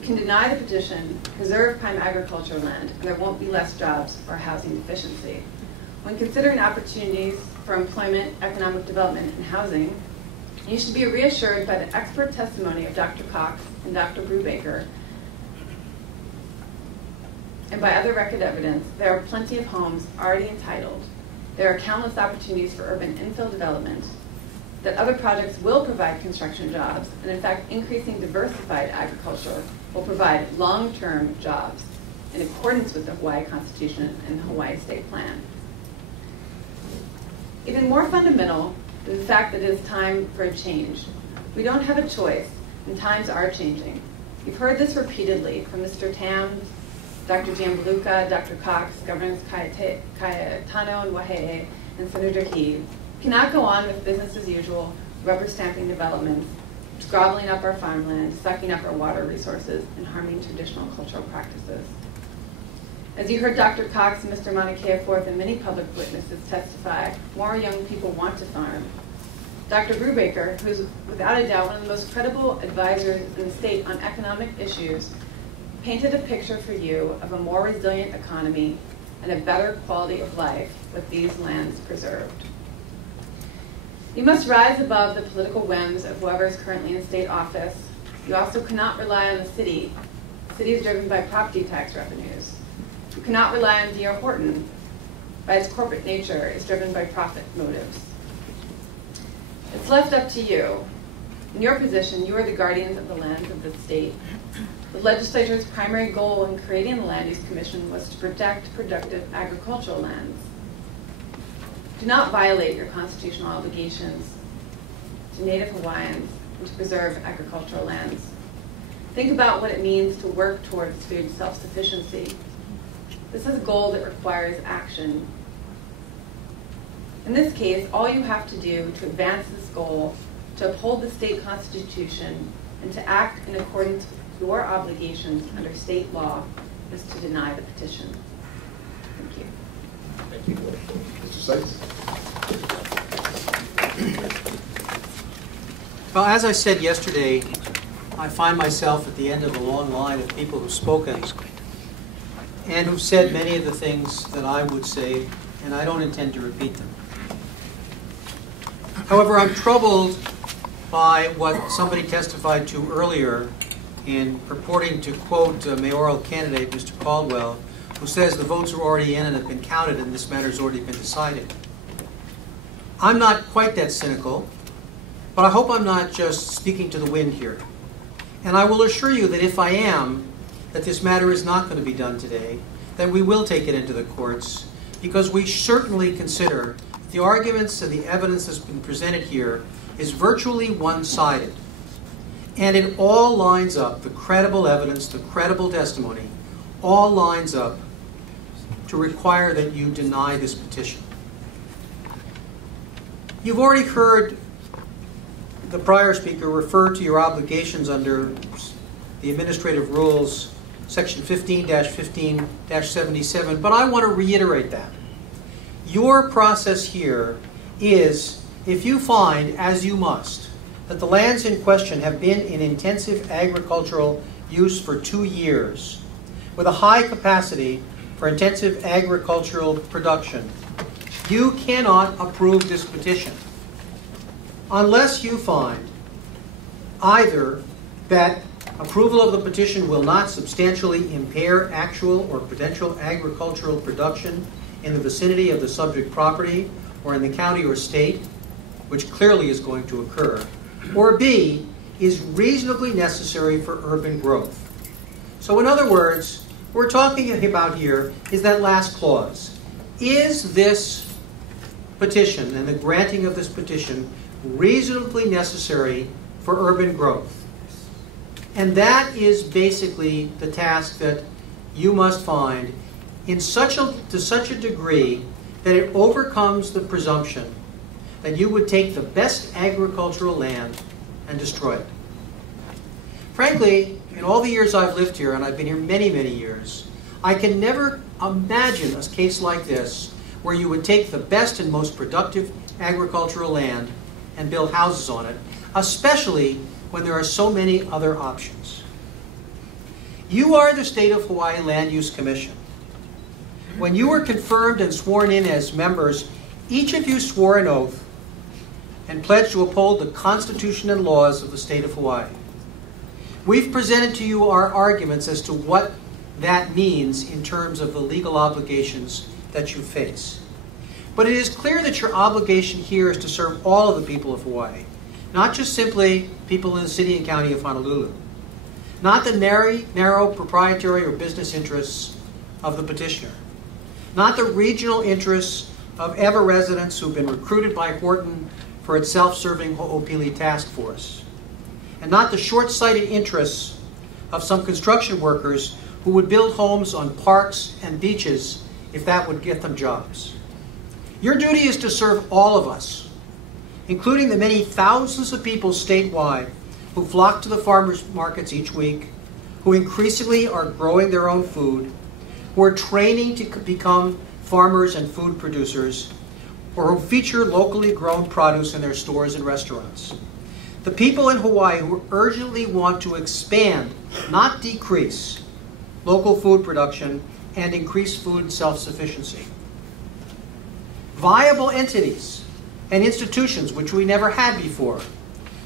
You can deny the petition, preserve prime agricultural land, and there won't be less jobs or housing deficiency. When considering opportunities for employment, economic development, and housing, you should be reassured by the expert testimony of Dr. Cox and Dr. Brubaker, and by other record evidence, there are plenty of homes already entitled. There are countless opportunities for urban infill development, that other projects will provide construction jobs, and in fact, increasing diversified agriculture will provide long-term jobs in accordance with the Hawaii Constitution and the Hawaii State Plan. Even more fundamental is the fact that it is time for a change. We don't have a choice, and times are changing. You've heard this repeatedly from Mr. Tam, Dr. Gianluca, Dr. Cox, Governors Cayetano and Wahehe, and Senator He. We cannot go on with business as usual, rubber stamping developments, gobbling up our farmland, sucking up our water resources, and harming traditional cultural practices. As you heard Dr. Cox and Mr. Maunakea Forth and many public witnesses testify, more young people want to farm. Dr. Brubaker, who is without a doubt one of the most credible advisors in the state on economic issues, painted a picture for you of a more resilient economy and a better quality of life with these lands preserved. You must rise above the political whims of whoever is currently in state office. You also cannot rely on the city. The city is driven by property tax revenues. You cannot rely on D.R. Horton. By its corporate nature, is driven by profit motives. It's left up to you. In your position, you are the guardians of the lands of the state. The legislature's primary goal in creating the Land Use Commission was to protect productive agricultural lands. Do not violate your constitutional obligations to Native Hawaiians and to preserve agricultural lands. Think about what it means to work towards food self-sufficiency. This is a goal that requires action. In this case, all you have to do to advance this goal, to uphold the state constitution, and to act in accordance with your obligations under state law, is to deny the petition. Mr. Seitz? Well, as I said yesterday, I find myself at the end of a long line of people who've spoken and who've said many of the things that I would say, and I don't intend to repeat them. However, I'm troubled by what somebody testified to earlier in purporting to quote mayoral candidate Mr. Caldwell, who says the votes are already in and have been counted and this matter's already been decided. I'm not quite that cynical, but I hope I'm not just speaking to the wind here. And I will assure you that if I am, that this matter is not going to be done today, that we will take it into the courts, because we certainly consider the arguments and the evidence that's been presented here is virtually one-sided. And it all lines up, the credible evidence, the credible testimony, all lines up to require that you deny this petition. You've already heard the prior speaker refer to your obligations under the administrative rules, section 15-15-77, but I want to reiterate that. Your process here is, if you find, as you must, that the lands in question have been in intensive agricultural use for 2 years, with a high capacity for intensive agricultural production, you cannot approve this petition unless you find either that approval of the petition will not substantially impair actual or potential agricultural production in the vicinity of the subject property or in the county or state, which clearly is going to occur, or B, is reasonably necessary for urban growth. So in other words, what we're talking about here is that last clause. Is this petition and the granting of this petition reasonably necessary for urban growth? And that is basically the task that you must find to such a degree that it overcomes the presumption that you would take the best agricultural land and destroy it. Frankly, in all the years I've lived here, and I've been here many, many years, I can never imagine a case like this where you would take the best and most productive agricultural land and build houses on it, especially when there are so many other options. You are the State of Hawaii Land Use Commission. When you were confirmed and sworn in as members, each of you swore an oath and pledged to uphold the Constitution and laws of the State of Hawaii. We've presented to you our arguments as to what that means in terms of the legal obligations that you face. But it is clear that your obligation here is to serve all of the people of Hawaii, not just simply people in the city and county of Honolulu, not the narrow proprietary or business interests of the petitioner, not the regional interests of EVA residents who've been recruited by Horton for its self-serving Hoopili task force, and not the short-sighted interests of some construction workers who would build homes on parks and beaches if that would get them jobs. Your duty is to serve all of us, including the many thousands of people statewide who flock to the farmers markets each week, who increasingly are growing their own food, who are training to become farmers and food producers, or who feature locally grown produce in their stores and restaurants. The people in Hawaii who urgently want to expand, not decrease, local food production and increase food self-sufficiency. Viable entities and institutions which we never had before,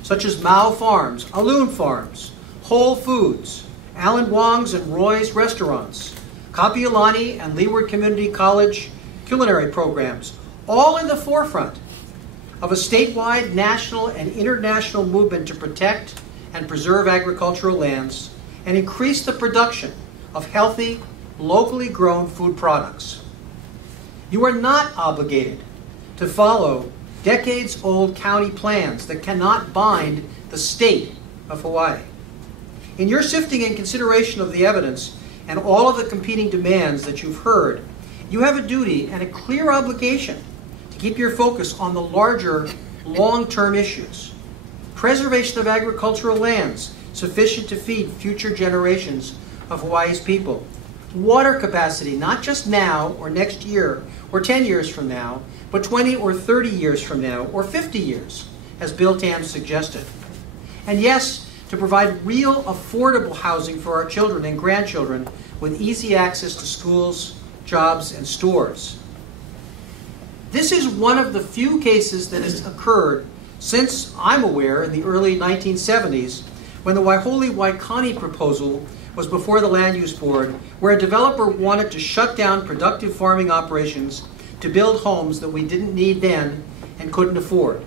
such as Mao Farms, Alun Farms, Whole Foods, Alan Wong's and Roy's restaurants, Kapiolani and Leeward Community College culinary programs, all in the forefront of a statewide, national, and international movement to protect and preserve agricultural lands and increase the production of healthy, locally grown food products. You are not obligated to follow decades-old county plans that cannot bind the state of Hawaii. In your sifting and consideration of the evidence and all of the competing demands that you've heard, you have a duty and a clear obligation to keep your focus on the larger, long-term issues. Preservation of agricultural lands sufficient to feed future generations of Hawaii's people. water capacity, not just now or next year or 10 years from now, but 20 or 30 years from now or 50 years, as Bill Tam suggested. And yes, to provide real affordable housing for our children and grandchildren with easy access to schools, jobs, and stores. This is one of the few cases that has occurred since I'm aware in the early 1970s when the Waihoʻoli-Waikani proposal was before the Land Use Board, where a developer wanted to shut down productive farming operations to build homes that we didn't need then and couldn't afford.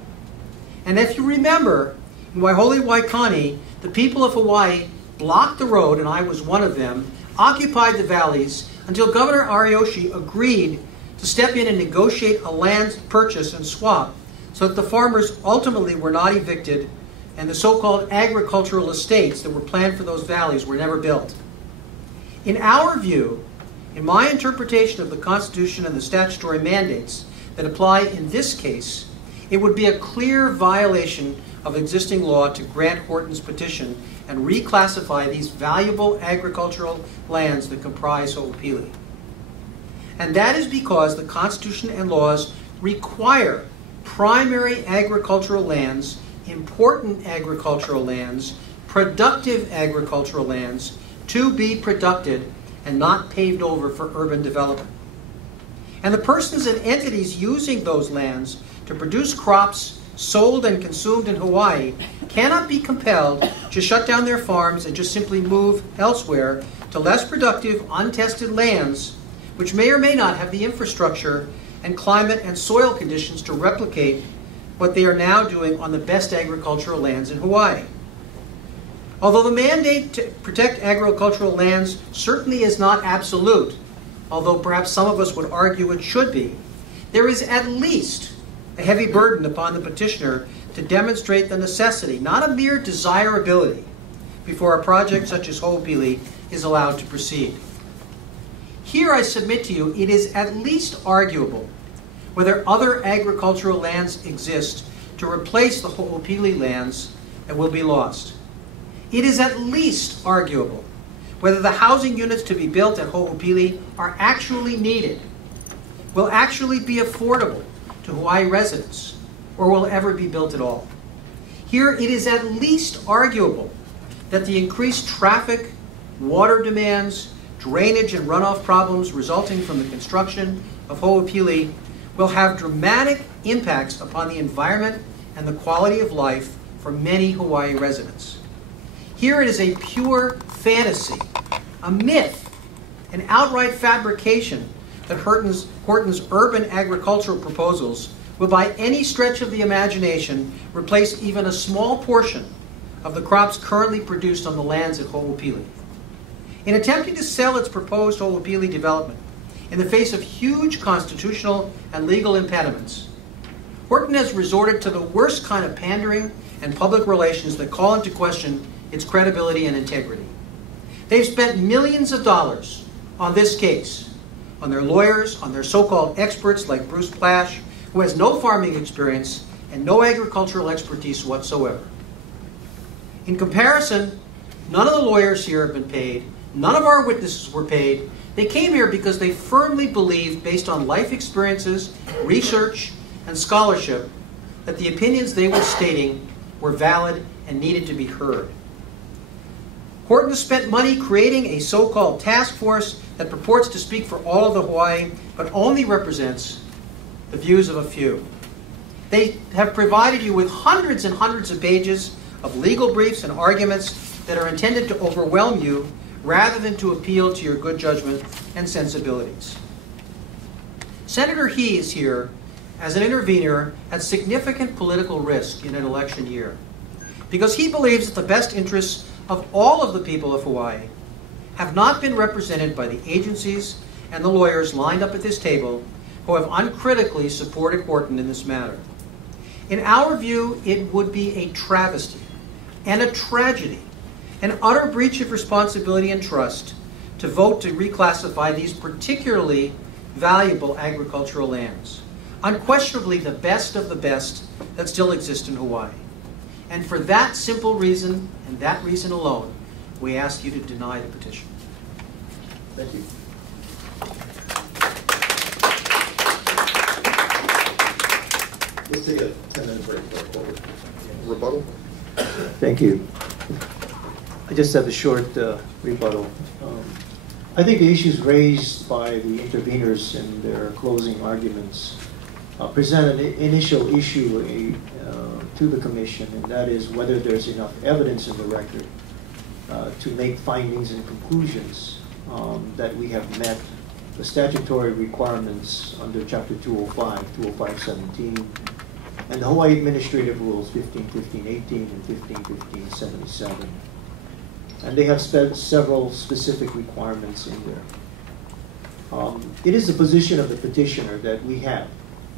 And if you remember, in Waihoʻoli-Waikani, the people of Hawaii blocked the road, and I was one of them, occupied the valleys until Governor Ariyoshi agreed to step in and negotiate a land purchase and swap so that the farmers ultimately were not evicted and the so-called agricultural estates that were planned for those valleys were never built. In our view, in my interpretation of the Constitution and the statutory mandates that apply in this case, it would be a clear violation of existing law to grant Horton's petition and reclassify these valuable agricultural lands that comprise Ho'opili. And that is because the Constitution and laws require primary agricultural lands, important agricultural lands, productive agricultural lands to be produced and not paved over for urban development. And the persons and entities using those lands to produce crops sold and consumed in Hawaii cannot be compelled to shut down their farms and just simply move elsewhere to less productive, untested lands which may or may not have the infrastructure and climate and soil conditions to replicate what they are now doing on the best agricultural lands in Hawaii. Although the mandate to protect agricultural lands certainly is not absolute, although perhaps some of us would argue it should be, there is at least a heavy burden upon the petitioner to demonstrate the necessity, not a mere desirability, before a project such as Ho'opili is allowed to proceed. Here I submit to you, it is at least arguable whether other agricultural lands exist to replace the Ho'opili lands that will be lost. It is at least arguable whether the housing units to be built at Ho'opili are actually needed, will actually be affordable to Hawaii residents, or will ever be built at all. Here it is at least arguable that the increased traffic, water demands, drainage and runoff problems resulting from the construction of Ho'opili will have dramatic impacts upon the environment and the quality of life for many Hawaii residents. Here it is a pure fantasy, a myth, an outright fabrication that Horton's urban agricultural proposals will by any stretch of the imagination replace even a small portion of the crops currently produced on the lands at Ho'opili. In attempting to sell its proposed Ho'opili development in the face of huge constitutional and legal impediments, Horton has resorted to the worst kind of pandering and public relations that call into question its credibility and integrity. They've spent millions of dollars on this case, on their lawyers, on their so-called experts like Bruce Plash, who has no farming experience and no agricultural expertise whatsoever. In comparison, none of the lawyers here have been paid, none of our witnesses were paid. They came here because they firmly believed, based on life experiences, research, and scholarship, that the opinions they were stating were valid and needed to be heard. Horton spent money creating a so-called task force that purports to speak for all of the Hawaii, but only represents the views of a few. They have provided you with hundreds and hundreds of pages of legal briefs and arguments that are intended to overwhelm you rather than to appeal to your good judgment and sensibilities. Senator He is here as an intervener at significant political risk in an election year because he believes that the best interests of all of the people of Hawaii have not been represented by the agencies and the lawyers lined up at this table who have uncritically supported Horton in this matter. In our view, it would be a travesty and a tragedy, an utter breach of responsibility and trust to vote to reclassify these particularly valuable agricultural lands, unquestionably the best of the best that still exist in Hawaii. And for that simple reason, and that reason alone, we ask you to deny the petition. Thank you. Let's take a 10-minute break for a quarter. Rebuttal? Thank you. I just have a short rebuttal. I think the issues raised by the interveners in their closing arguments present an initial issue to the Commission, and that is whether there's enough evidence in the record to make findings and conclusions that we have met the statutory requirements under Chapter 205, 205.17, and the Hawaii Administrative Rules 15.15.18 and 15.15.77. And they have several specific requirements in there. It is the position of the petitioner that we have,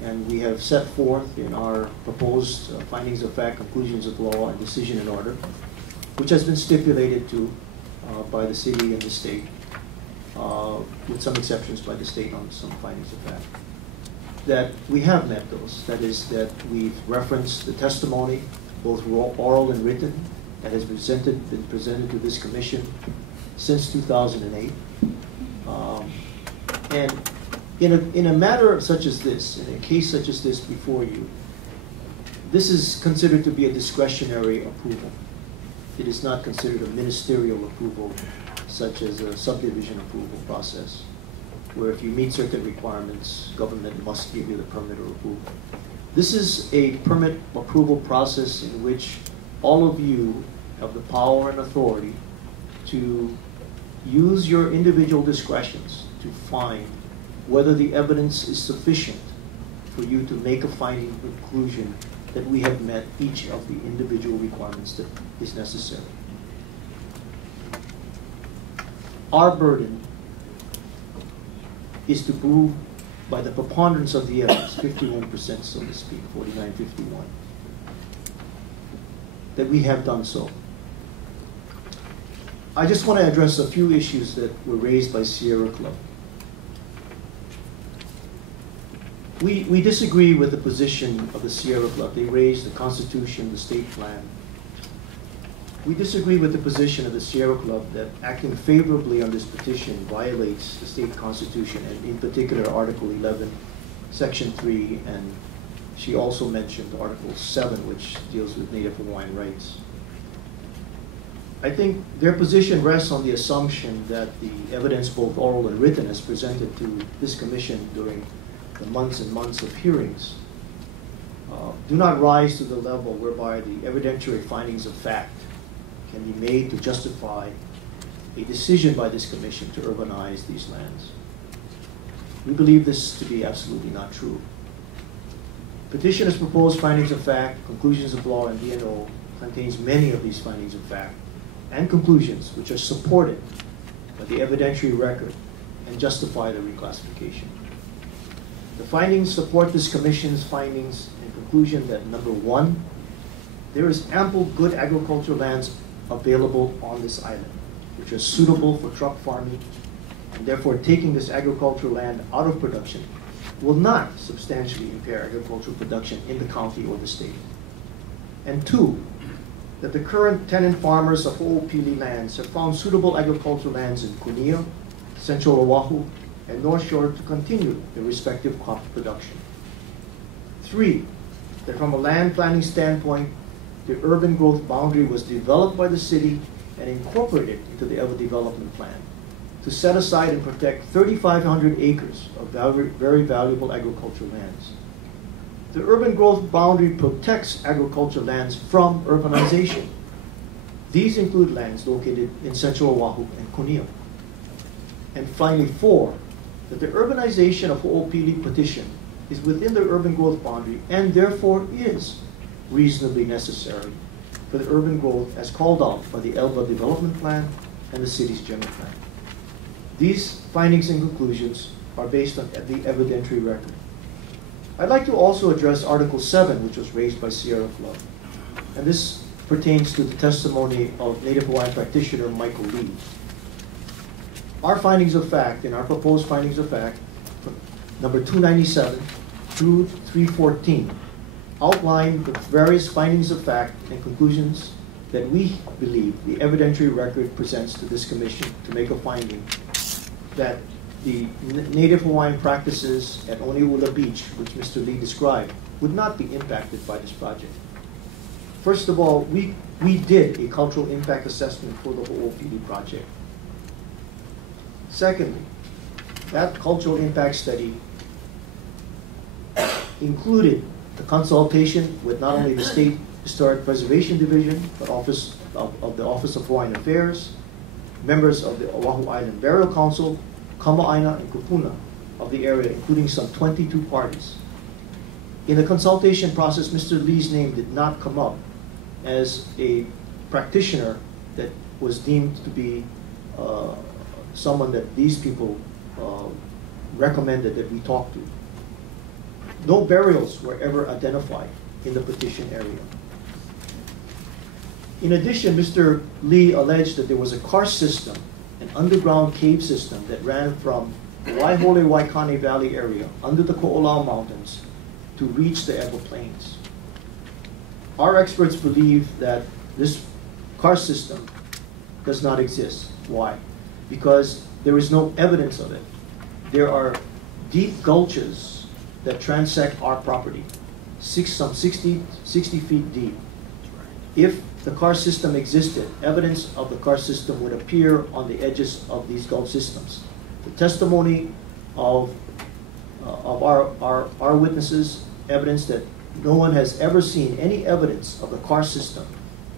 and we have set forth in our proposed findings of fact, conclusions of law, and decision in order, which has been stipulated to by the city and the state, with some exceptions by the state on some findings of fact, that we have met those. That is, that we've referenced the testimony, both oral and written, that has been presented to this commission since 2008. And in a matter such as this, in a case such as this before you, this is considered to be a discretionary approval. It is not considered a ministerial approval, such as a subdivision approval process, where if you meet certain requirements, government must give you the permit or approval. This is a permit approval process in which all of you have the power and authority to use your individual discretions to find whether the evidence is sufficient for you to make a finding conclusion that we have met each of the individual requirements that is necessary. Our burden is to prove by the preponderance of the evidence, 51% so to speak, 49-51, that we have done so. I just want to address a few issues that were raised by Sierra Club. We disagree with the position of the Sierra Club. They raised the Constitution, the state plan. We disagree with the position of the Sierra Club that acting favorably on this petition violates the state constitution, and in particular Article 11, Section 3, and she also mentioned Article 7, which deals with Native Hawaiian rights. I think their position rests on the assumption that the evidence, both oral and written, as presented to this commission during the months and months of hearings, do not rise to the level whereby the evidentiary findings of fact can be made to justify a decision by this commission to urbanize these lands. We believe this to be absolutely not true. Petitioner's proposed findings of fact, conclusions of law, and DNO contains many of these findings of fact and conclusions which are supported by the evidentiary record and justify the reclassification. The findings support this commission's findings and conclusion that, number one, there is ample good agricultural lands available on this island, which are suitable for truck farming, and therefore taking this agricultural land out of production will not substantially impair agricultural production in the county or the state. And two, that the current tenant farmers of Hoopili lands have found suitable agricultural lands in Cuneo, Central Oahu, and North Shore to continue their respective crop production. Three, that from a land planning standpoint, the urban growth boundary was developed by the city and incorporated into the EVA development plan to set aside and protect 3,500 acres of very valuable agricultural lands. The urban growth boundary protects agricultural lands from urbanization. These include lands located in Central Oahu and Cuneo. And finally, four, that the urbanization of Hoopili petition is within the urban growth boundary and therefore is reasonably necessary for the urban growth as called out by the ELVA development plan and the city's general plan. These findings and conclusions are based on the evidentiary record. I'd like to also address Article 7, which was raised by Sierra Club. And this pertains to the testimony of Native Hawaiian practitioner Michael Lee. Our findings of fact, and our proposed findings of fact, number 297 through 314, outline the various findings of fact and conclusions that we believe the evidentiary record presents to this commission to make a finding that the Native Hawaiian practices at Oneula Beach, which Mr. Lee described, would not be impacted by this project. First of all, we did a cultural impact assessment for the Ho'opili project. Secondly, that cultural impact study included the consultation with not only the State Historic Preservation Division, but of the Office of Hawaiian Affairs, members of the Oahu Island Burial Council, Kama'aina and Kupuna of the area, including some 22 parties. In the consultation process, Mr. Lee's name did not come up as a practitioner that was deemed to be someone that these people recommended that we talk to. No burials were ever identified in the petition area. In addition, Mr. Lee alleged that there was a karst system, an underground cave system that ran from the Waihole-Waikane Valley area under the Ko'olau Mountains to reach the Ewa Plains. Our experts believe that this karst system does not exist. Why? Because there is no evidence of it. There are deep gulches that transect our property, some 60 feet deep. If the karst system existed, evidence of the karst system would appear on the edges of these gulch systems. The testimony of our witnesses, evidence that no one has ever seen any evidence of the karst system.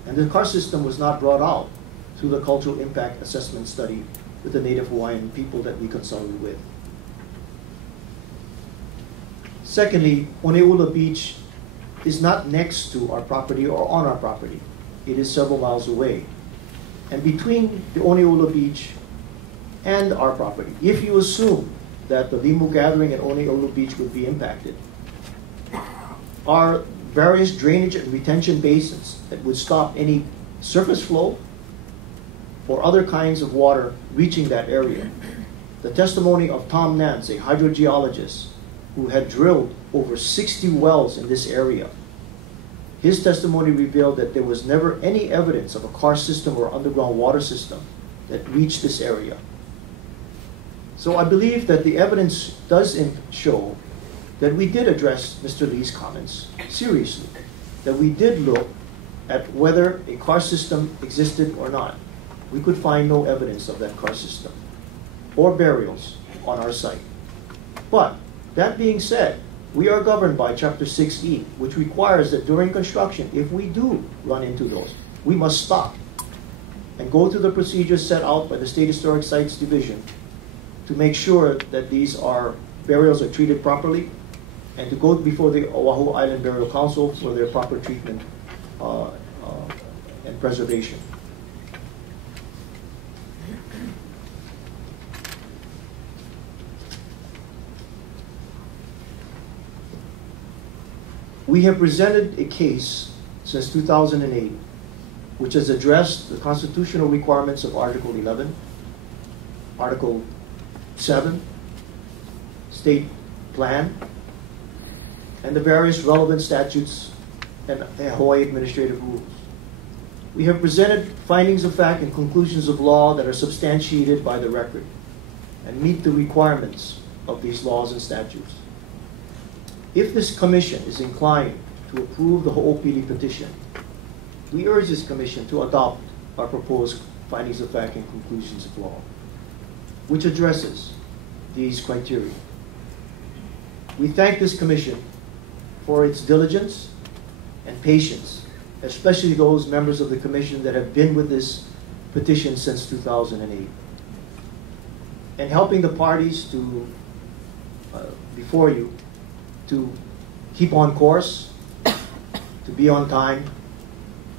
And the karst system was not brought out through the cultural impact assessment study with the Native Hawaiian people that we consulted with. Secondly, Oneula Beach is not next to our property or on our property. It is several miles away. And between the Oneula Beach and our property, if you assume that the limu gathering at Oneula Beach would be impacted, are various drainage and retention basins that would stop any surface flow or other kinds of water reaching that area. The testimony of Tom Nance, a hydrogeologist who had drilled over 60 wells in this area, his testimony revealed that there was never any evidence of a karst system or underground water system that reached this area. So I believe that the evidence does show that we did address Mr. Lee's comments seriously, that we did look at whether a karst system existed or not. We could find no evidence of that karst system or burials on our site. But that being said, we are governed by Chapter 6E, which requires that during construction, if we do run into those, we must stop and go through the procedures set out by the State Historic Sites Division to make sure that these burials are treated properly, and to go before the Oahu Island Burial Council for their proper treatment and preservation. We have presented a case since 2008 which has addressed the constitutional requirements of Article 11, Article 7, State Plan, and the various relevant statutes and Hawaii administrative rules. We have presented findings of fact and conclusions of law that are substantiated by the record and meet the requirements of these laws and statutes. If this commission is inclined to approve the Ho'opili petition, we urge this commission to adopt our proposed findings of fact and conclusions of law, which addresses these criteria. We thank this commission for its diligence and patience, especially those members of the commission that have been with this petition since 2008, and helping the parties to, before you, to keep on course, to be on time,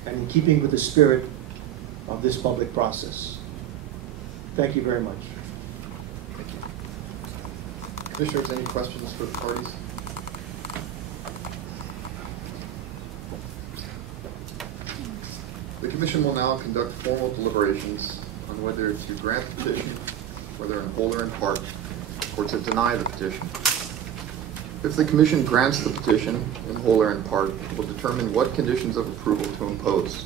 and in keeping with the spirit of this public process. Thank you very much. Thank you. Commissioners, any questions for the parties? The Commission will now conduct formal deliberations on whether to grant the petition, whether in whole or in part, or to deny the petition. If the Commission grants the petition in whole or in part, it will determine what conditions of approval to impose.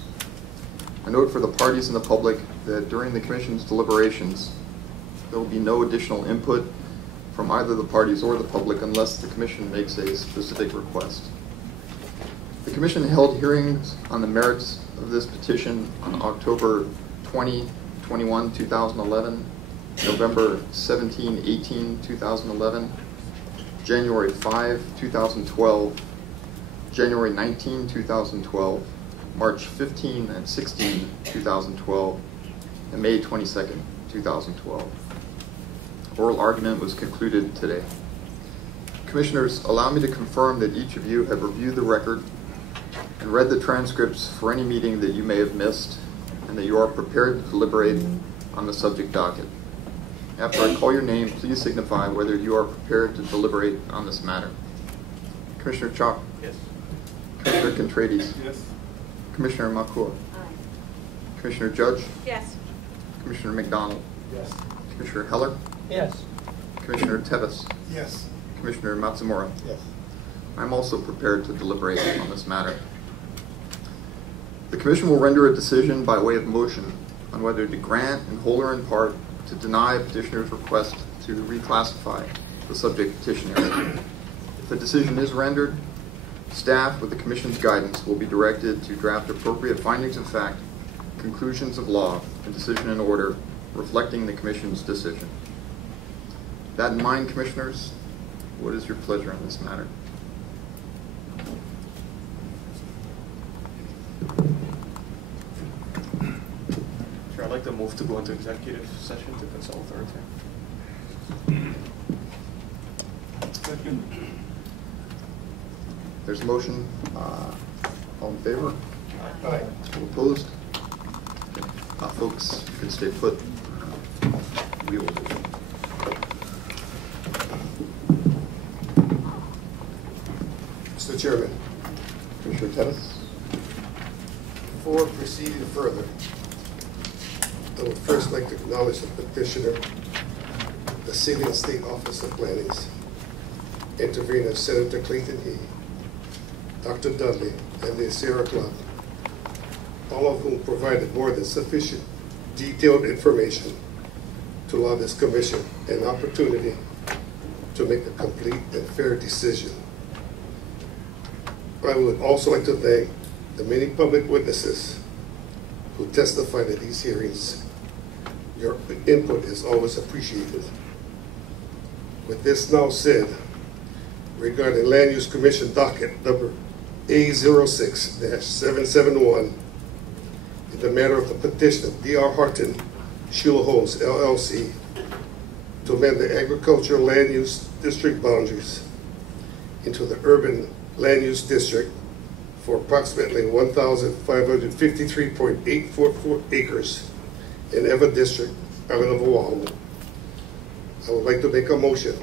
A note for the parties and the public that during the Commission's deliberations, There will be no additional input from either the parties or the public unless the Commission makes a specific request. The Commission held hearings on the merits of this petition on October 20, 21, 2011, November 17, 18, 2011, January 5, 2012, January 19, 2012, March 15 and 16, 2012, and May 22, 2012. Oral argument was concluded today. Commissioners, allow me to confirm that each of you have reviewed the record and read the transcripts for any meeting that you may have missed, and that you are prepared to deliberate on the subject docket. After I call your name, please signify whether you are prepared to deliberate on this matter. Commissioner Chalk? Yes. Commissioner Contreras? Yes. Commissioner Makua? Commissioner Judge? Yes. Commissioner McDonald? Yes. Commissioner Heller? Yes. Commissioner Tevis? Yes. Commissioner Matsumura? Yes. I'm also prepared to deliberate on this matter. The Commission will render a decision by way of motion on whether to grant, in whole or in part, to deny a petitioner's request to reclassify the subject petition area. If a decision is rendered, staff, with the Commission's guidance, will be directed to draft appropriate findings of fact, conclusions of law, and decision in order reflecting the Commission's decision. That in mind, Commissioners, what is your pleasure on this matter? Chair, I'd like to move to go into executive session to consult with our attorney. There's a motion. All in favor? Aye. All opposed? Folks, you can stay put. We will. Mr. Chairman, Commissioner Tevis? before proceeding further, I would first like to acknowledge the petitioner, the City and State Office of Planning's intervener, Senator Clayton He, Dr. Dudley, and the Sierra Club, all of whom provided more than sufficient detailed information to allow this commission an opportunity to make a complete and fair decision. I would also like to thank the many public witnesses who testified at these hearings. Your input is always appreciated. With this now said, regarding Land Use Commission docket number A06-771, in the matter of the petition of D.R. Horton Sheila Homes, LLC, to amend the agricultural land use district boundaries into the urban land use district for approximately 1,553.844 acres in Eva District, Island of Oahu. I would like to make a motion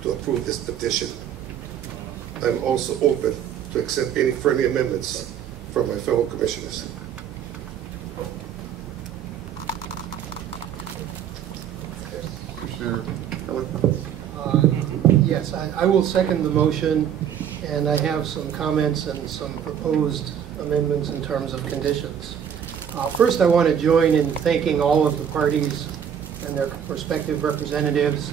to approve this petition. I'm also open to accept any friendly amendments from my fellow commissioners. Commissioner Heller? Yes, I will second the motion, and I have some comments and some proposed amendments in terms of conditions. First, I want to join in thanking all of the parties and their respective representatives,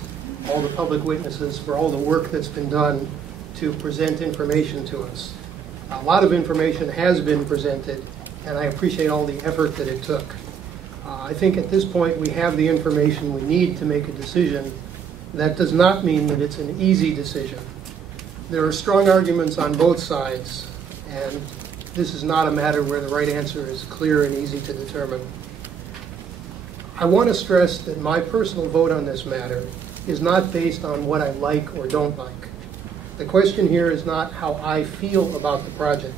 all the public witnesses, for all the work that's been done to present information to us. A lot of information has been presented, and I appreciate all the effort that it took. I think at this point we have the information we need to make a decision. That does not mean that it's an easy decision. There are strong arguments on both sides, and this is not a matter where the right answer is clear and easy to determine. I want to stress that my personal vote on this matter is not based on what I like or don't like. The question here is not how I feel about the project.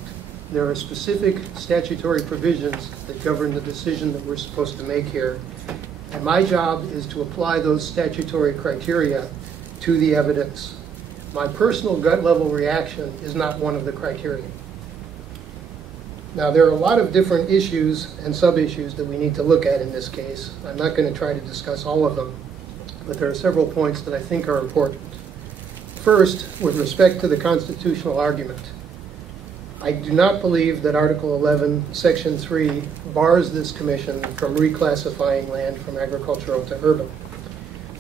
There are specific statutory provisions that govern the decision that we're supposed to make here, and my job is to apply those statutory criteria to the evidence. My personal gut level reaction is not one of the criteria. Now, there are a lot of different issues and sub-issues that we need to look at in this case. I'm not going to try to discuss all of them, but there are several points that I think are important. First, with respect to the constitutional argument, I do not believe that Article 11, Section 3 bars this commission from reclassifying land from agricultural to urban.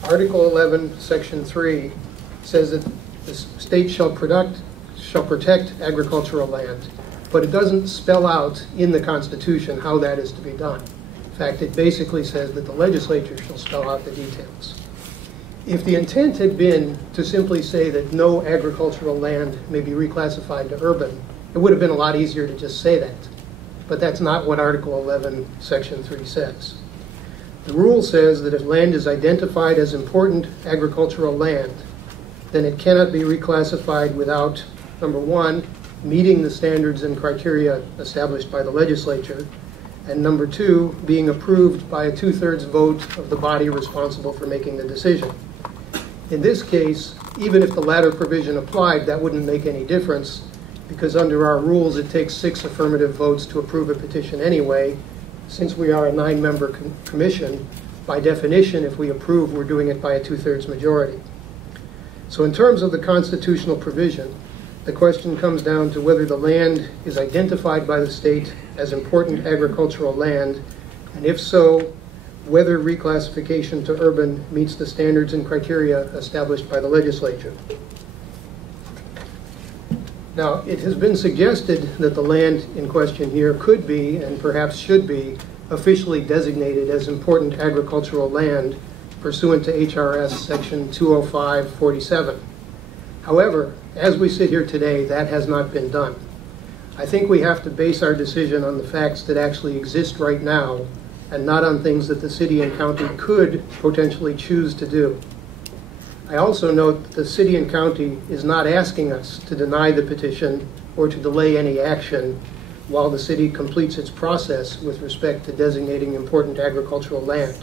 Article 11, Section 3 says that the state shall protect agricultural land, but it doesn't spell out in the Constitution how that is to be done. In fact, it basically says that the legislature shall spell out the details. If the intent had been to simply say that no agricultural land may be reclassified to urban, it would have been a lot easier to just say that. But that's not what Article 11, Section 3 says. The rule says that if land is identified as important agricultural land, then it cannot be reclassified without, number one, meeting the standards and criteria established by the legislature, and number two, being approved by a 2/3 vote of the body responsible for making the decision. In this case, even if the latter provision applied, that wouldn't make any difference, because under our rules it takes 6 affirmative votes to approve a petition anyway. Since we are a 9-member commission, by definition, if we approve, we're doing it by a 2/3 majority. So in terms of the constitutional provision, the question comes down to whether the land is identified by the state as important agricultural land, and if so, whether reclassification to urban meets the standards and criteria established by the legislature. Now, it has been suggested that the land in question here could be, and perhaps should be, officially designated as important agricultural land pursuant to HRS Section 205-47. However, as we sit here today, that has not been done. I think we have to base our decision on the facts that actually exist right now, and not on things that the city and county could potentially choose to do. I also note that the city and county is not asking us to deny the petition or to delay any action while the city completes its process with respect to designating important agricultural land.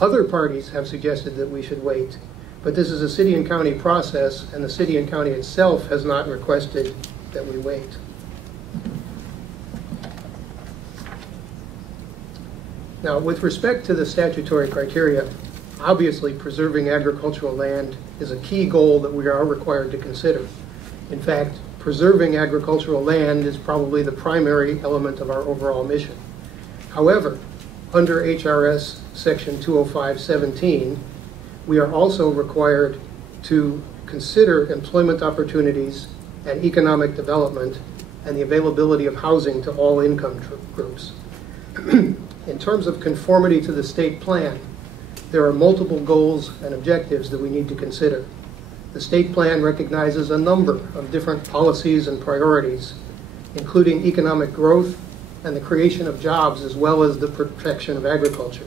Other parties have suggested that we should wait, but this is a city and county process, and the city and county itself has not requested that we wait. Now, with respect to the statutory criteria, obviously preserving agricultural land is a key goal that we are required to consider. In fact, preserving agricultural land is probably the primary element of our overall mission. However, under HRS Section 205-17, we are also required to consider employment opportunities and economic development and the availability of housing to all income groups. In terms of conformity to the state plan, there are multiple goals and objectives that we need to consider. The state plan recognizes a number of different policies and priorities, including economic growth and the creation of jobs, as well as the protection of agriculture.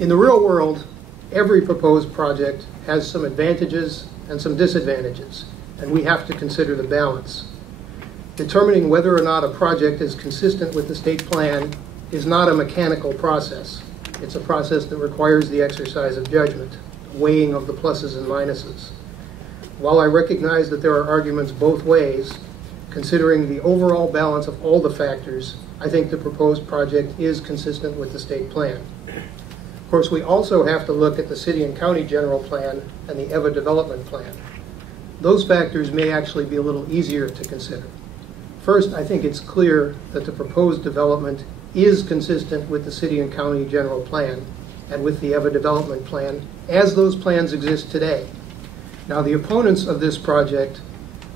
In the real world, every proposed project has some advantages and some disadvantages, and we have to consider the balance. Determining whether or not a project is consistent with the state plan is not a mechanical process. It's a process that requires the exercise of judgment, weighing of the pluses and minuses. While I recognize that there are arguments both ways, considering the overall balance of all the factors, I think the proposed project is consistent with the state plan. Of course, we also have to look at the city and county general plan and the EVA development plan. Those factors may actually be a little easier to consider. First, I think it's clear that the proposed development is consistent with the city and county general plan and with the EVA development plan as those plans exist today. Now, the opponents of this project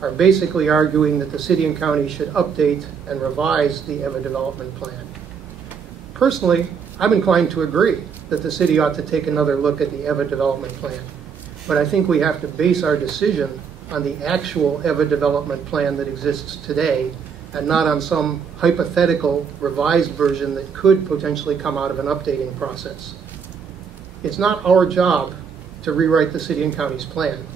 are basically arguing that the city and county should update and revise the EVA development plan. Personally, I'm inclined to agree that the city ought to take another look at the EVA development plan, but I think we have to base our decision on the actual EVA development plan that exists today and not on some hypothetical revised version that could potentially come out of an updating process. It's not our job to rewrite the city and county's plan.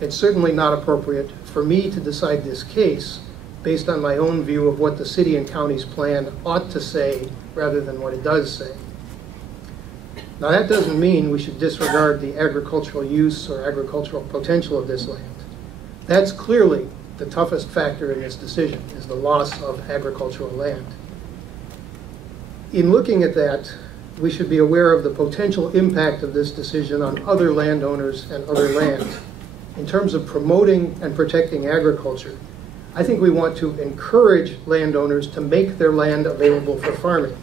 It's certainly not appropriate for me to decide this case based on my own view of what the city and county's plan ought to say rather than what it does say. Now, that doesn't mean we should disregard the agricultural use or agricultural potential of this land. That's clearly the toughest factor in this decision, is the loss of agricultural land. In looking at that, we should be aware of the potential impact of this decision on other landowners and other land. In terms of promoting and protecting agriculture, I think we want to encourage landowners to make their land available for farming.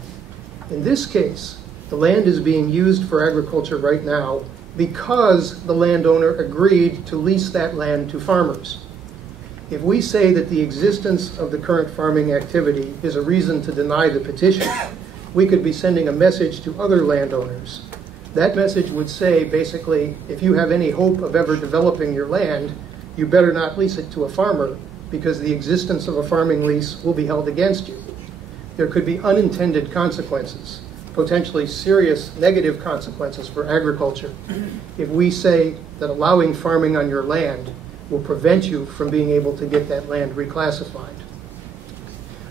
In this case, the land is being used for agriculture right now because the landowner agreed to lease that land to farmers. If we say that the existence of the current farming activity is a reason to deny the petition, we could be sending a message to other landowners. That message would say, basically, if you have any hope of ever developing your land, you better not lease it to a farmer, because the existence of a farming lease will be held against you. There could be unintended consequences, potentially serious negative consequences for agriculture, if we say that allowing farming on your land will prevent you from being able to get that land reclassified.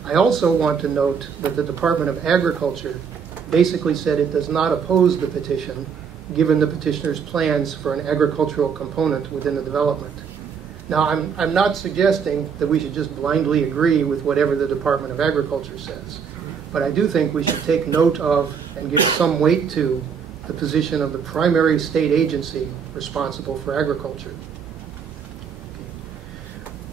I also want to note that the Department of Agriculture basically said it does not oppose the petition, given the petitioner's plans for an agricultural component within the development. Now, I'm not suggesting that we should just blindly agree with whatever the Department of Agriculture says, but I do think we should take note of and give some weight to the position of the primary state agency responsible for agriculture.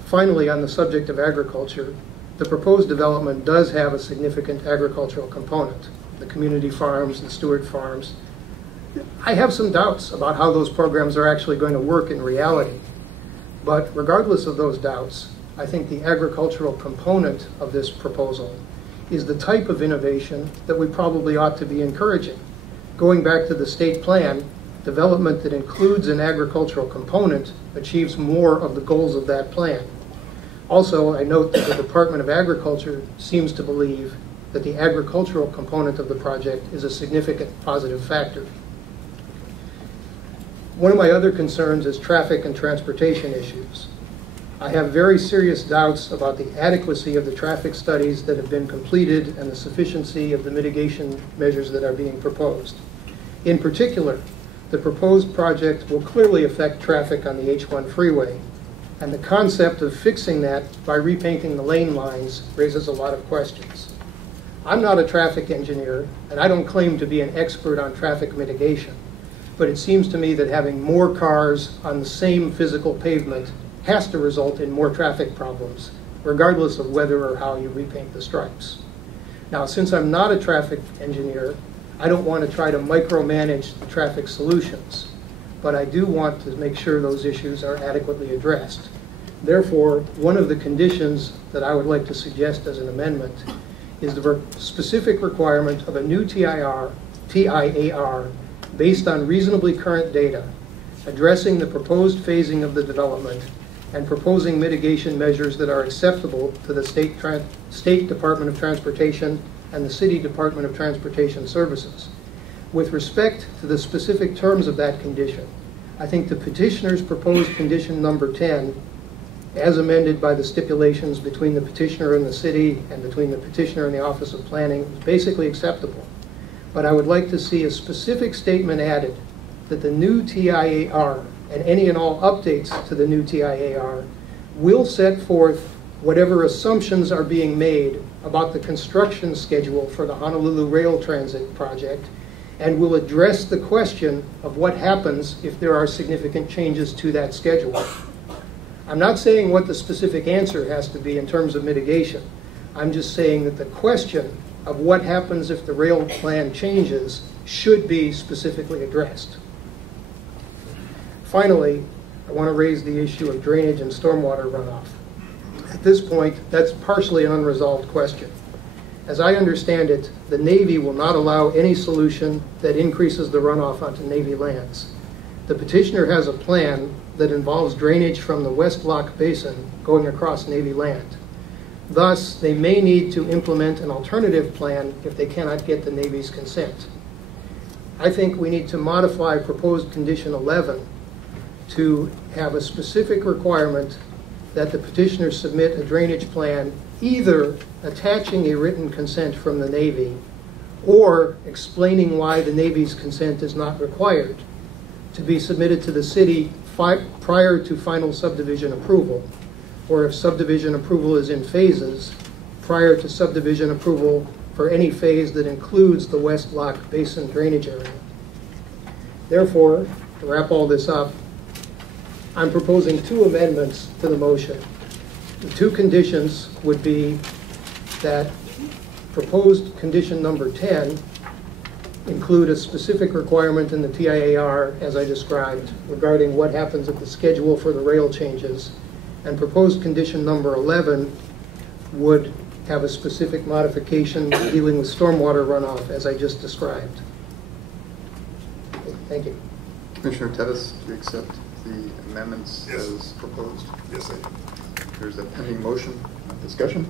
Finally, on the subject of agriculture, the proposed development does have a significant agricultural component. The community farms, the steward farms. I have some doubts about how those programs are actually going to work in reality. But regardless of those doubts, I think the agricultural component of this proposal is the type of innovation that we probably ought to be encouraging. Going back to the state plan, development that includes an agricultural component achieves more of the goals of that plan. Also, I note that the Department of Agriculture seems to believe that the agricultural component of the project is a significant positive factor. One of my other concerns is traffic and transportation issues. I have very serious doubts about the adequacy of the traffic studies that have been completed and the sufficiency of the mitigation measures that are being proposed. In particular, the proposed project will clearly affect traffic on the H1 freeway, and the concept of fixing that by repainting the lane lines raises a lot of questions. I'm not a traffic engineer, and I don't claim to be an expert on traffic mitigation, but it seems to me that having more cars on the same physical pavement has to result in more traffic problems, regardless of whether or how you repaint the stripes. Now, since I'm not a traffic engineer, I don't want to try to micromanage the traffic solutions, but I do want to make sure those issues are adequately addressed. Therefore, one of the conditions that I would like to suggest as an amendment is the specific requirement of a new TIAR based on reasonably current data, addressing the proposed phasing of the development and proposing mitigation measures that are acceptable to the State Department of Transportation and the City Department of Transportation Services. With respect to the specific terms of that condition, I think the petitioner's proposed condition number 10, as amended by the stipulations between the petitioner and the city and between the petitioner and the Office of Planning, is basically acceptable. But I would like to see a specific statement added that the new TIAR and any and all updates to the new TIAR will set forth whatever assumptions are being made about the construction schedule for the Honolulu Rail Transit project, and will address the question of what happens if there are significant changes to that schedule. I'm not saying what the specific answer has to be in terms of mitigation. I'm just saying that the question of what happens if the rail plan changes should be specifically addressed. Finally, I want to raise the issue of drainage and stormwater runoff. At this point, that's partially an unresolved question. As I understand it, the Navy will not allow any solution that increases the runoff onto Navy lands. The petitioner has a plan that involves drainage from the West Lock Basin going across Navy land. Thus, they may need to implement an alternative plan if they cannot get the Navy's consent. I think we need to modify proposed condition 11 to have a specific requirement that the petitioner submit a drainage plan either attaching a written consent from the Navy or explaining why the Navy's consent is not required, to be submitted to the city prior to final subdivision approval, or if subdivision approval is in phases, prior to subdivision approval for any phase that includes the West Lock Basin drainage area. Therefore, to wrap all this up, I'm proposing two amendments to the motion. The two conditions would be that proposed condition number 10 include a specific requirement in the TIAR, as I described, regarding what happens if the schedule for the rail changes. And proposed condition number 11 would have a specific modification dealing with stormwater runoff, as I just described. Okay, thank you. Commissioner Tevis, do you accept the amendments as proposed? Yes, I do. There's a pending motion. Discussion?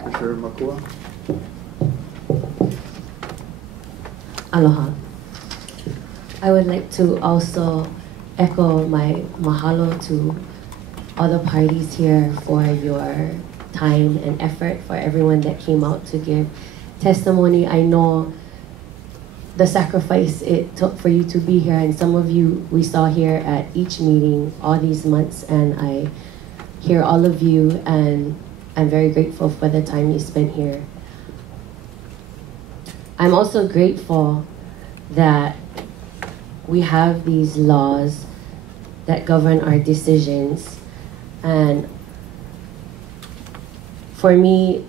Commissioner Makua? Aloha. I would like to also echo my mahalo to all the parties here for your time and effort, for everyone that came out to give testimony. I know the sacrifice it took for you to be here, and some of you we saw here at each meeting all these months, and I hear all of you, and I'm very grateful for the time you spent here. I'm also grateful that we have these laws that govern our decisions, and for me,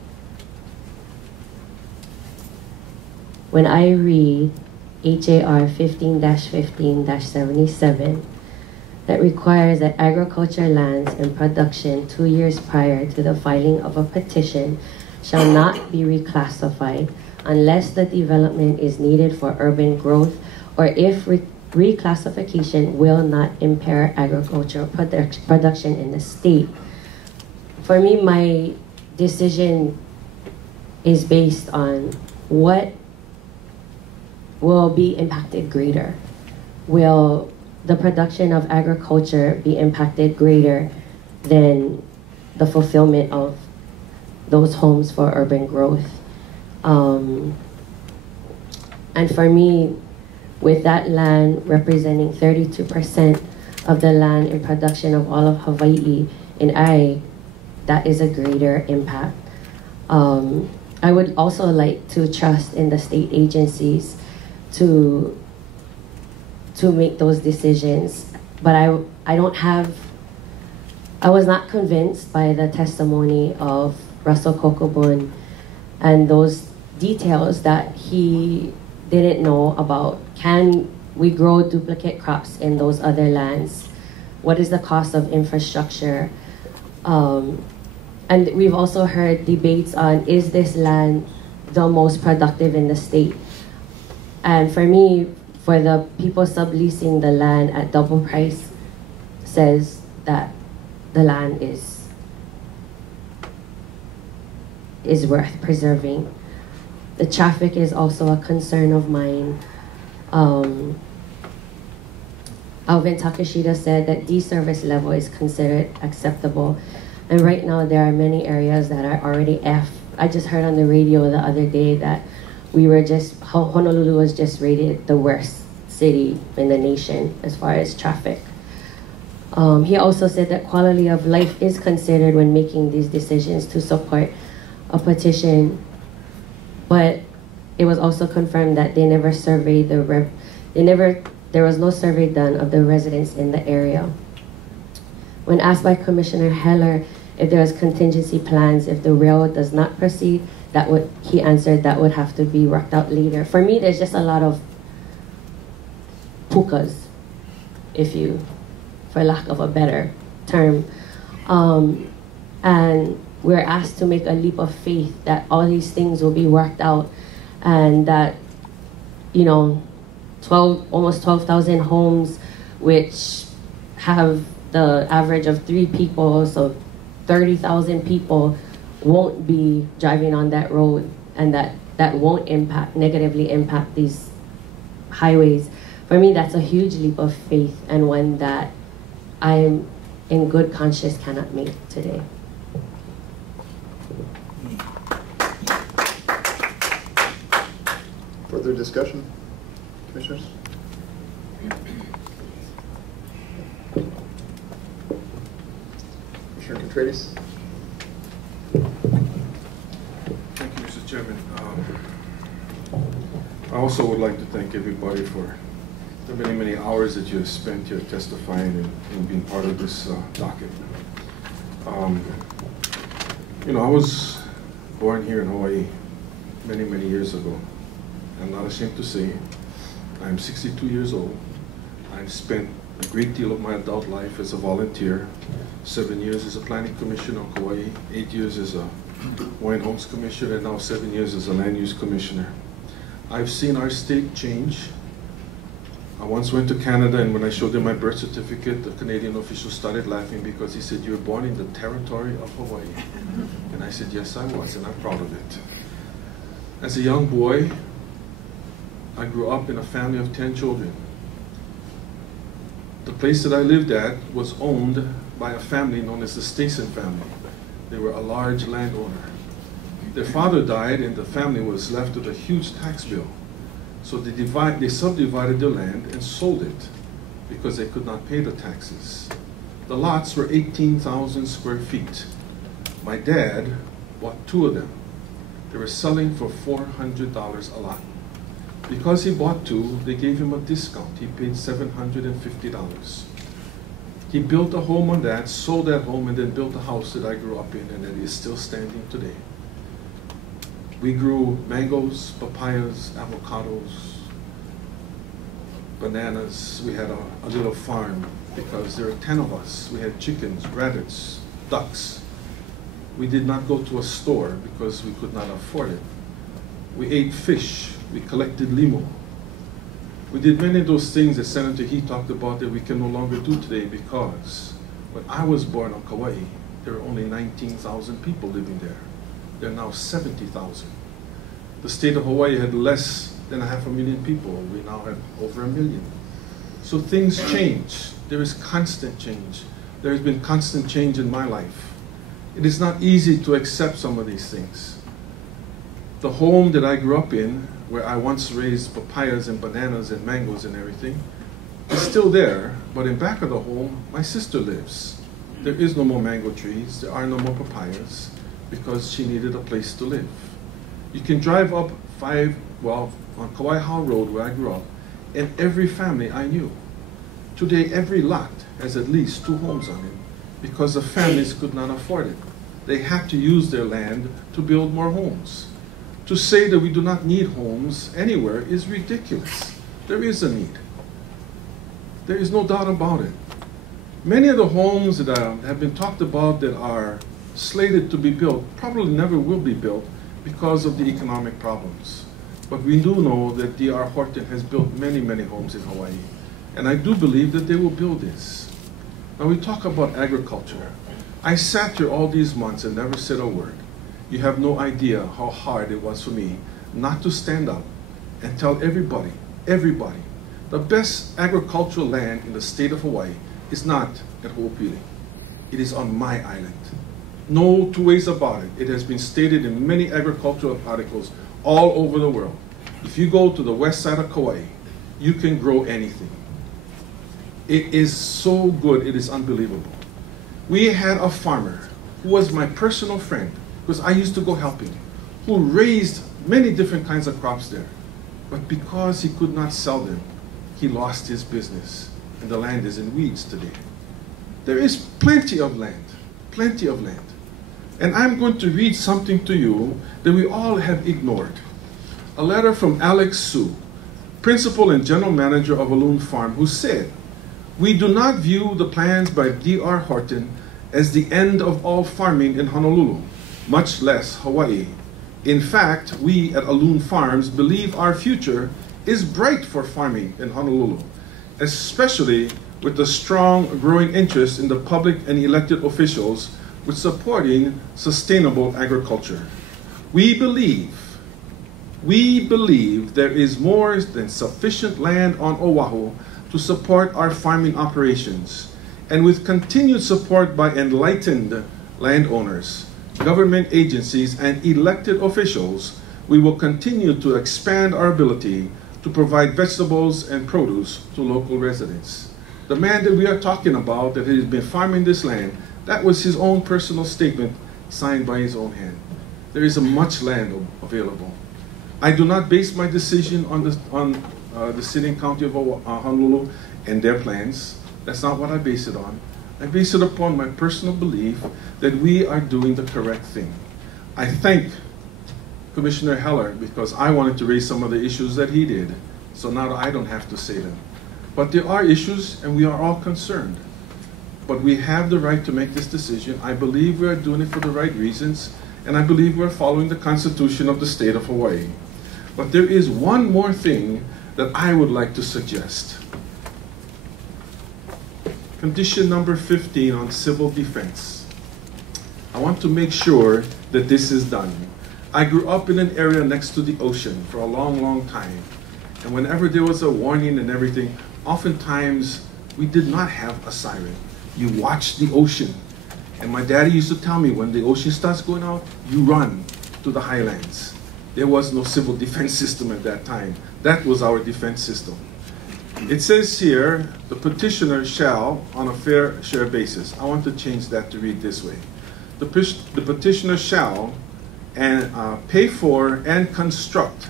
when I read HAR 15-15-77 that requires that agriculture lands in production 2 years prior to the filing of a petition shall not be reclassified unless the development is needed for urban growth or if reclassification will not impair agricultural production in the state. For me, my decision is based on what will be impacted greater. Will the production of agriculture be impacted greater than the fulfillment of those homes for urban growth? And for me, with that land representing 32% of the land in production of all of Hawaii, that is a greater impact. I would also like to trust in the state agencies to make those decisions, but I was not convinced by the testimony of Russell Kokobun and those details that he didn't know about. Can we grow duplicate crops in those other lands? What is the cost of infrastructure? And we've also heard debates on, is this land the most productive in the state? And for me, for the people subleasing the land at double price, says that the land is worth preserving. The traffic is also a concern of mine. Alvin Takashita said that D service level is considered acceptable. And right now there are many areas that are already F. I just heard on the radio the other day that Honolulu was just rated the worst city in the nation as far as traffic. He also said that quality of life is considered when making these decisions to support a petition, but it was also confirmed that they never surveyed there was no survey done of the residents in the area. When asked by Commissioner Heller if there was contingency plans if the railroad does not proceed, he answered that would have to be worked out later. For me, there's just a lot of pukas, for lack of a better term. And we're asked to make a leap of faith that all these things will be worked out, and that, almost 12,000 homes, which have the average of 3 people, so 30,000 people won't be driving on that road, and that won't negatively impact these highways. For me, that's a huge leap of faith, and one that I, in good conscience, cannot make today. Further discussion, commissioners? Commissioner Contreras? Thank you, Mr. Chairman. I also would like to thank everybody for the many, many hours that you have spent here testifying and being part of this docket. I was born here in Hawaii, many, many years ago. I'm not ashamed to say I'm 62 years old. I've spent a great deal of my adult life as a volunteer, 7 years as a planning commissioner on Kauai, 8 years as a Hawaiian Homes Commissioner, and now 7 years as a land use commissioner. I've seen our state change. I once went to Canada, and when I showed them my birth certificate, the Canadian official started laughing because he said, "You were born in the territory of Hawaii." And I said, "Yes, I was, and I'm proud of it." As a young boy, I grew up in a family of 10 children. The place that I lived at was owned by a family known as the Stason family. They were a large landowner. Their father died, and the family was left with a huge tax bill. So they subdivided their land and sold it because they could not pay the taxes. The lots were 18,000 square feet. My dad bought 2 of them. They were selling for $400 a lot. Because he bought 2, they gave him a discount. He paid $750. He built a home on that, sold that home, and then built a house that I grew up in and that is still standing today. We grew mangoes, papayas, avocados, bananas. We had a little farm because there were 10 of us. We had chickens, rabbits, ducks. We did not go to a store because we could not afford it. We ate fish. We collected limo. We did many of those things that Senator He talked about that we can no longer do today because when I was born on Kauai, there were only 19,000 people living there. There are now 70,000. The state of Hawaii had less than 500,000 people. We now have over 1 million. So things change. There is constant change. There has been constant change in my life. It is not easy to accept some of these things. The home that I grew up in, where I once raised papayas and bananas and mangoes and everything, is still there, but in back of the home, my sister lives. There is no more mango trees, there are no more papayas, because she needed a place to live. You can drive up on Kauai Hau Road where I grew up, and every family I knew. Today, every lot has at least 2 homes on it, because the families could not afford it. They had to use their land to build more homes. To say that we do not need homes anywhere is ridiculous. There is a need. There is no doubt about it. Many of the homes that have been talked about that are slated to be built probably never will be built because of the economic problems. But we do know that D.R. Horton has built many, many homes in Hawaii. And I do believe that they will build this. Now we talk about agriculture. I sat here all these months and never said a word. You have no idea how hard it was for me not to stand up and tell everybody, the best agricultural land in the state of Hawaii is not at Hoopili. It is on my island. No 2 ways about it. It has been stated in many agricultural articles all over the world. If you go to the west side of Kauai, you can grow anything. It is so good, it is unbelievable. We had a farmer who was my personal friend, because I used to go help him, who raised many different kinds of crops there. But because he could not sell them, he lost his business, and the land is in weeds today. There is plenty of land, plenty of land. And I'm going to read something to you that we all have ignored. A letter from Alex Su, principal and general manager of a loon farm, who said, "We do not view the plans by D.R. Horton as the end of all farming in Honolulu, much less Hawaii. In fact, we at Aloon Farms believe our future is bright for farming in Honolulu, especially with the strong growing interest in the public and elected officials with supporting sustainable agriculture. We believe there is more than sufficient land on Oahu to support our farming operations, and with continued support by enlightened landowners, government agencies, and elected officials, we will continue to expand our ability to provide vegetables and produce to local residents." The man that we are talking about that has been farming this land, that was his own personal statement signed by his own hand. There is much land available. I do not base my decision on the city and county of Honolulu and their plans. That's not what I base it on. I base it upon my personal belief that we are doing the correct thing. I thank Commissioner Heller because I wanted to raise some of the issues that he did. So now I don't have to say them. But there are issues and we are all concerned. But we have the right to make this decision. I believe we are doing it for the right reasons, and I believe we're following the Constitution of the state of Hawaii. But there is one more thing that I would like to suggest. Condition number 15 on civil defense. I want to make sure that this is done. I grew up in an area next to the ocean for a long, long time. And whenever there was a warning and everything, oftentimes we did not have a siren. You watch the ocean. And my daddy used to tell me, when the ocean starts going out, you run to the highlands. There was no civil defense system at that time. That was our defense system. It says here, the petitioner shall, on a fair share basis. I want to change that to read this way. The petitioner shall pay for and construct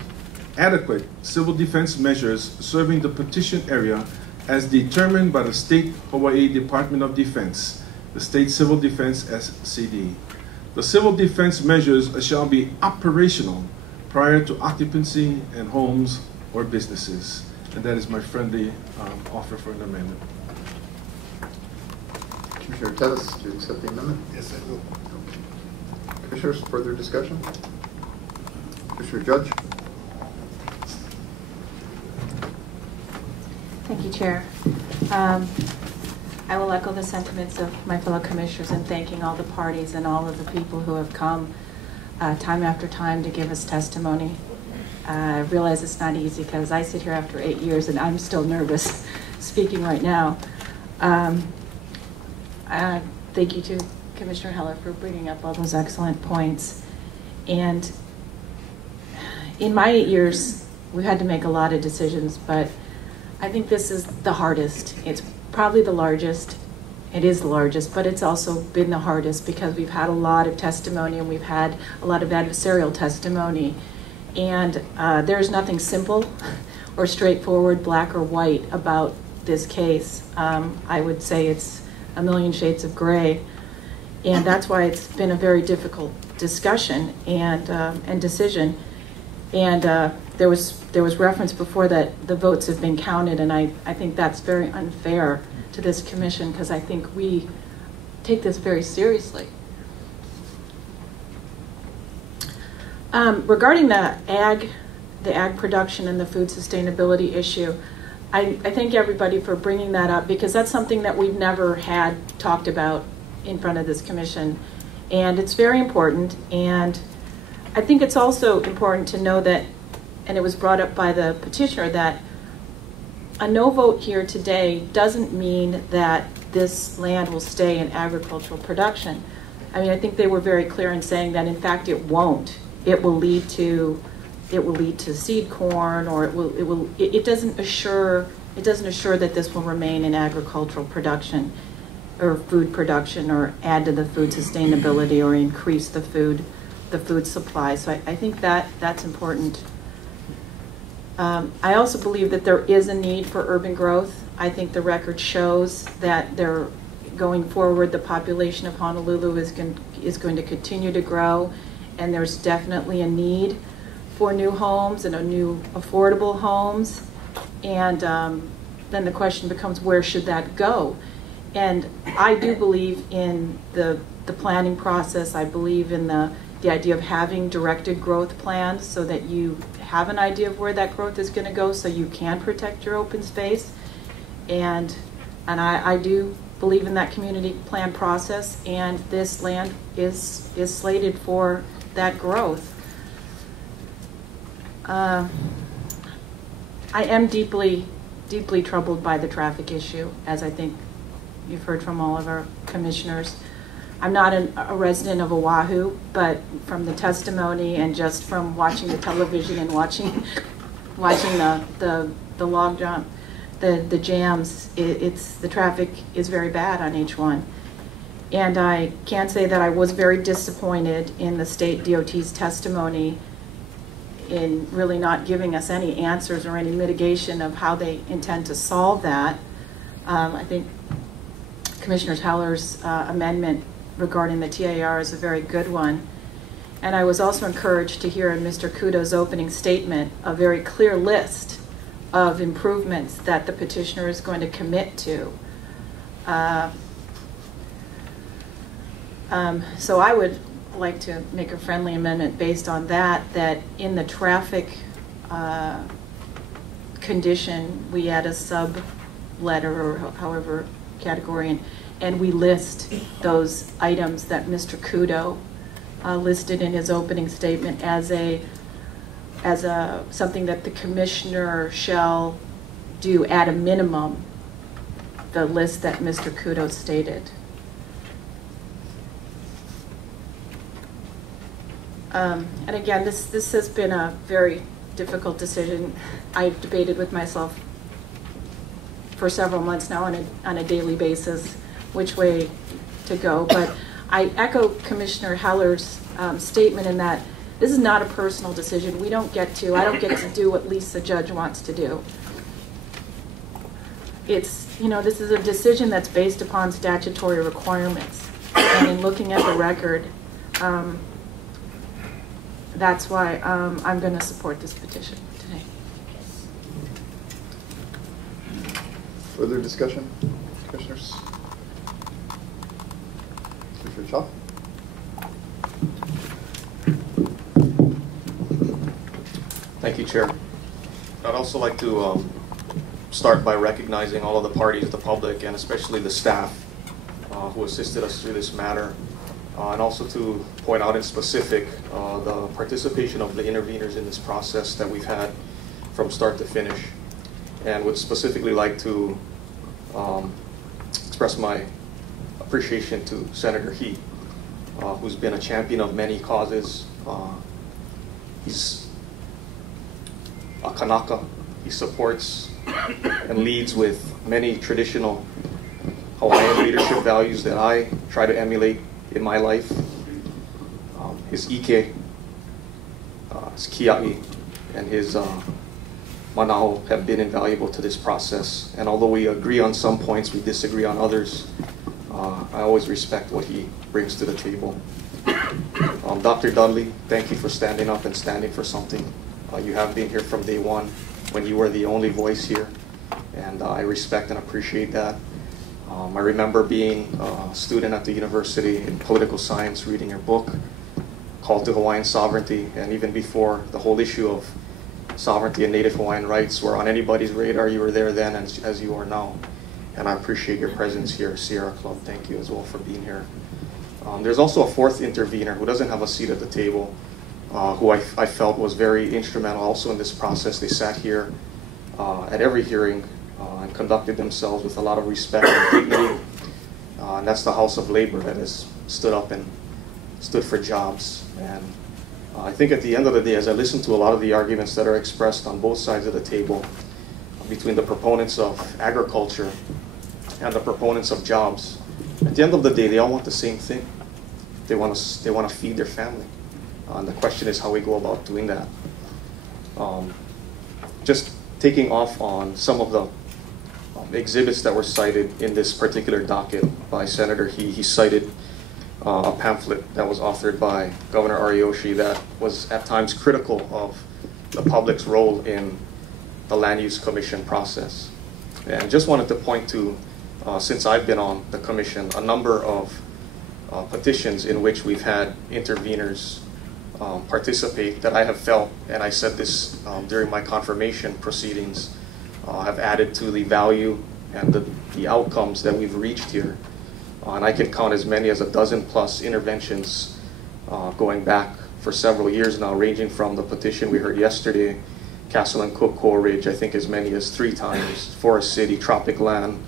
adequate civil defense measures serving the petition area as determined by the State Hawaii Department of Defense, the State Civil Defense SCD. The civil defense measures shall be operational prior to occupancy in homes or businesses. And that is my friendly offer for an amendment. Commissioner Pettis, do you accept the amendment? Yes, I do. Okay. Commissioners, further discussion? Commissioner Judge? Thank you, Chair. I will echo the sentiments of my fellow commissioners in thanking all the parties and all of the people who have come time after time to give us testimony. I realize it's not easy because I sit here after 8 years and I'm still nervous speaking right now. Thank you to Commissioner Heller for bringing up all those excellent points. And in my 8 years, we've had to make a lot of decisions, but I think this is the hardest. It's probably the largest. It is the largest, but it's also been the hardest because we've had a lot of testimony and we've had a lot of adversarial testimony. And there's nothing simple or straightforward, black or white, about this case. I would say it's a million shades of gray. And that's why it's been a very difficult discussion and decision. And there was reference before that the votes have been counted, and I think that's very unfair to this commission because I think we take this very seriously. Regarding the ag production and the food sustainability issue, I thank everybody for bringing that up because that's something that we've never had talked about in front of this commission, and it's very important. And I think it's also important to know that, and it was brought up by the petitioner, that a no vote here today doesn't mean that this land will stay in agricultural production. I mean, I think they were very clear in saying that in fact it won't. It will lead to seed corn, or it doesn't assure that this will remain in agricultural production or food production or add to the food sustainability or increase the food supply. So I think that's important. I also believe that there is a need for urban growth. I think the record shows that going forward, the population of Honolulu is going to continue to grow, and there's definitely a need for new homes and new affordable homes. And then the question becomes, where should that go? And I do believe in the planning process. I believe in the idea of having directed growth plans so that you have an idea of where that growth is going to go so you can protect your open space. And I do believe in that community plan process, and this land is slated for that growth. I am deeply troubled by the traffic issue, as I think you've heard from all of our commissioners. I'm not a resident of Oahu, but from the testimony and just from watching the television and watching the log jump, the jams, the traffic is very bad on H1. And I can say that I was very disappointed in the state DOT's testimony in really not giving us any answers or any mitigation of how they intend to solve that. I think Commissioner Heller's amendment regarding the TAR is a very good one. And I was also encouraged to hear in Mr. Kudo's opening statement a very clear list of improvements that the petitioner is going to commit to. So I would like to make a friendly amendment based on that, that in the traffic condition, we add a sub-letter or however category, and we list those items that Mr. Kudo listed in his opening statement as something that the commissioner shall do at a minimum, the list that Mr. Kudo stated. And again, this has been a very difficult decision. I've debated with myself for several months now on a daily basis which way to go. But I echo Commissioner Heller's statement in that this is not a personal decision. I don't get to do what Lisa Judge wants to do. It's, this is a decision that's based upon statutory requirements. And in looking at the record, that's why I'm going to support this petition today. Further discussion, commissioners? Commissioner Shaw? Thank you, Chair. I'd also like to start by recognizing all of the parties, the public, and especially the staff who assisted us through this matter. And also to point out in specific the participation of the interveners in this process that we've had from start to finish. And would specifically like to express my appreciation to Senator He, who's been a champion of many causes. He's a Kanaka. He supports and leads with many traditional Hawaiian leadership values that I try to emulate in my life. His ike, his kia'i, and his manao have been invaluable to this process. And although we agree on some points, we disagree on others, I always respect what he brings to the table. Dr. Dudley, thank you for standing up and standing for something. You have been here from day one when you were the only voice here, and I respect and appreciate that. I remember being a student at the university in political science, reading your book, Call to Hawaiian Sovereignty, and even before the whole issue of sovereignty and Native Hawaiian rights were on anybody's radar, you were there then as you are now. And I appreciate your presence here, Sierra Club. Thank you as well for being here. There's also a fourth intervener who doesn't have a seat at the table, who I felt was very instrumental also in this process. They sat here at every hearing and conducted themselves with a lot of respect and dignity. And that's the House of Labor that has stood up and stood for jobs. And I think at the end of the day, as I listen to a lot of the arguments that are expressed on both sides of the table between the proponents of agriculture and the proponents of jobs, at the end of the day, they all want the same thing. They want to feed their family. And the question is how we go about doing that. Just taking off on some of the exhibits that were cited in this particular docket by Senator He cited a pamphlet that was authored by Governor Ariyoshi that was at times critical of the public's role in the Land Use Commission process. And just wanted to point to, since I've been on the commission, a number of petitions in which we've had interveners participate that I have felt, and I said this during my confirmation proceedings, have added to the value and the outcomes that we've reached here. And I can count as many as 12+ interventions going back for several years now, ranging from the petition we heard yesterday, Castle and Cook Coal Ridge, I think as many as 3 times, Forest City, Tropic Land,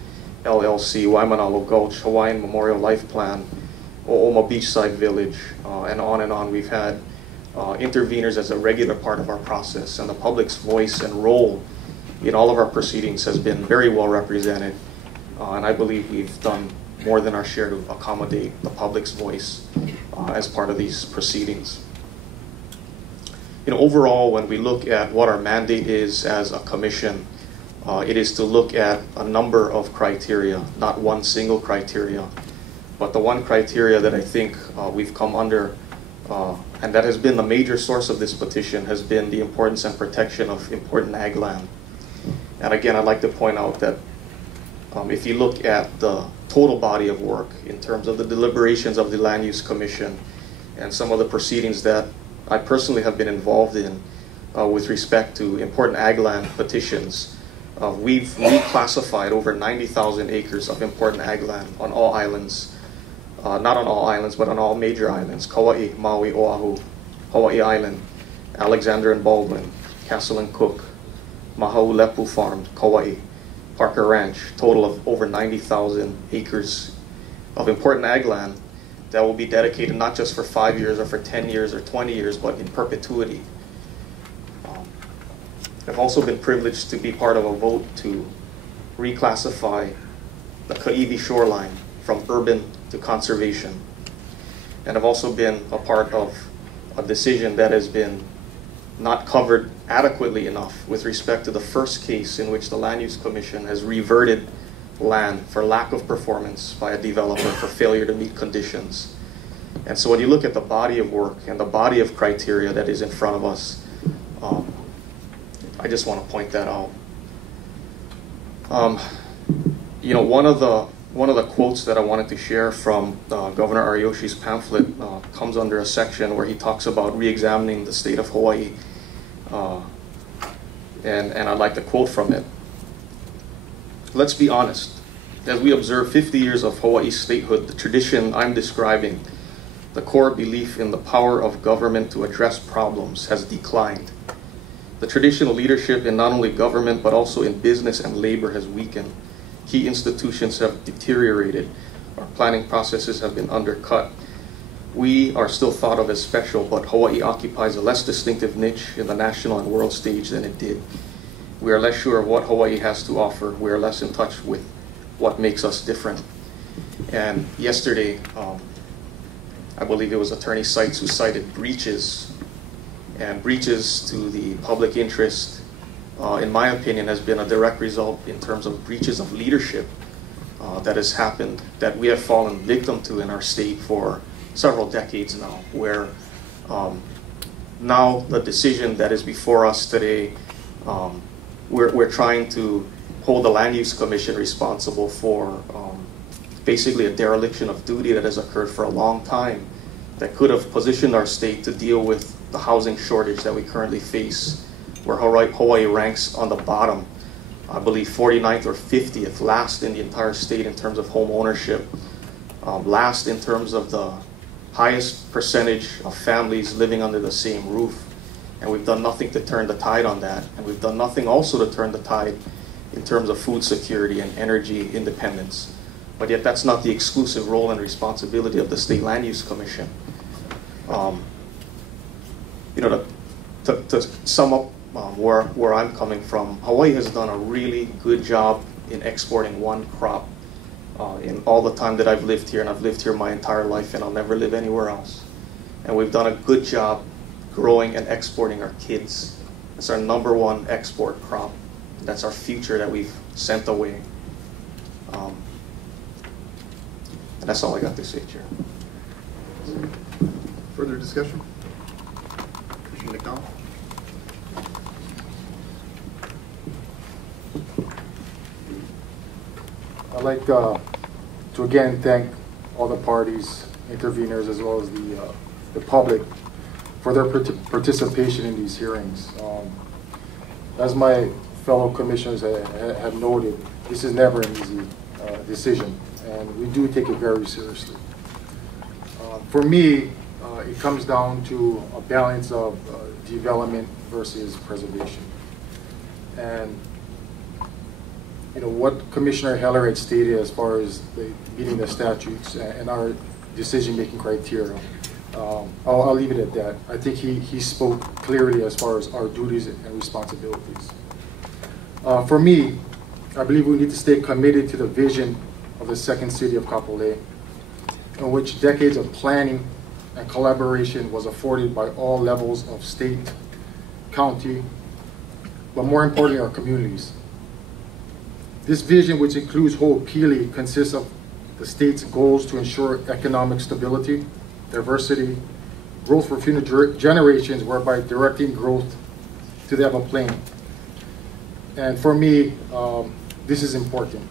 LLC, Waimanalo Gulch, Hawaiian Memorial Life Plan, O'oma Beachside Village, and on. We've had interveners as a regular part of our process, and the public's voice and role in all of our proceedings has been very well represented, and I believe we've done more than our share to accommodate the public's voice as part of these proceedings. Overall, when we look at what our mandate is as a commission, it is to look at a number of criteria, not one single criteria, but the one criteria that I think we've come under and that has been the major source of this petition, has been the importance and protection of important ag land. And again, I'd like to point out that if you look at the total body of work in terms of the deliberations of the Land Use Commission and some of the proceedings that I personally have been involved in with respect to important ag land petitions, we've reclassified over 90,000 acres of important ag land on all islands. Not on all islands, but on all major islands: Kauai, Maui, Oahu, Hawaii Island, Alexander and Baldwin, Castle and Cook, Mahaulepu Farm, Kauai, Parker Ranch, total of over 90,000 acres of important ag land that will be dedicated not just for 5 years or for 10 years or 20 years, but in perpetuity. I've also been privileged to be part of a vote to reclassify the Kaiwi shoreline from urban to conservation. And I've also been a part of a decision that has been not covered adequately enough with respect to the first case in which the Land Use Commission has reverted land for lack of performance by a developer for failure to meet conditions. And so when you look at the body of work and the body of criteria that is in front of us, I just want to point that out. You know, one of the quotes that I wanted to share from Governor Ariyoshi's pamphlet comes under a section where he talks about re-examining the state of Hawaii. And I'd like to quote from it. Let's be honest. As we observe 50 years of Hawaii's statehood, the tradition I'm describing, the core belief in the power of government to address problems, has declined. The traditional leadership in not only government but also in business and labor has weakened. Key institutions have deteriorated. Our planning processes have been undercut. We are still thought of as special, but Hawaii occupies a less distinctive niche in the national and world stage than it did. We are less sure of what Hawaii has to offer. We are less in touch with what makes us different. And yesterday, I believe it was Attorney Seitz who cited breaches, and breaches to the public interest, in my opinion, has been a direct result in terms of breaches of leadership that has happened, that we have fallen victim to in our state for several decades now, where now the decision that is before us today, we're trying to hold the Land Use Commission responsible for basically a dereliction of duty that has occurred for a long time that could have positioned our state to deal with the housing shortage that we currently face, where Hawaii ranks on the bottom, I believe 49th or 50th, last in the entire state in terms of home ownership, last in terms of the highest percentage of families living under the same roof. And we've done nothing to turn the tide on that. And we've done nothing also to turn the tide in terms of food security and energy independence. But yet that's not the exclusive role and responsibility of the State Land Use Commission. You know, to sum up where I'm coming from, Hawaii has done a really good job in exporting one crop in all the time that I've lived here, and I've lived here my entire life, and I'll never live anywhere else. And we've done a good job growing and exporting our kids. That's our #1 export crop. That's our future that we've sent away. And that's all I got to say, Chair. Further discussion? Commissioner McDonald? I'd like to again thank all the parties, interveners, as well as the public for their participation in these hearings. As my fellow commissioners have noted, this is never an easy decision, and we do take it very seriously. For me, it comes down to a balance of development versus preservation. And you know, what Commissioner Heller had stated as far as meeting the statutes and our decision-making criteria, I'll leave it at that. I think he spoke clearly as far as our duties and responsibilities. For me, I believe we need to stay committed to the vision of the second city of Kapolei, in which decades of planning and collaboration was afforded by all levels of state, county, but more importantly, our communities. This vision, which includes Hoopili, consists of the state's goals to ensure economic stability, diversity, growth for future generations, whereby directing growth to the upper plain. And for me, this is important.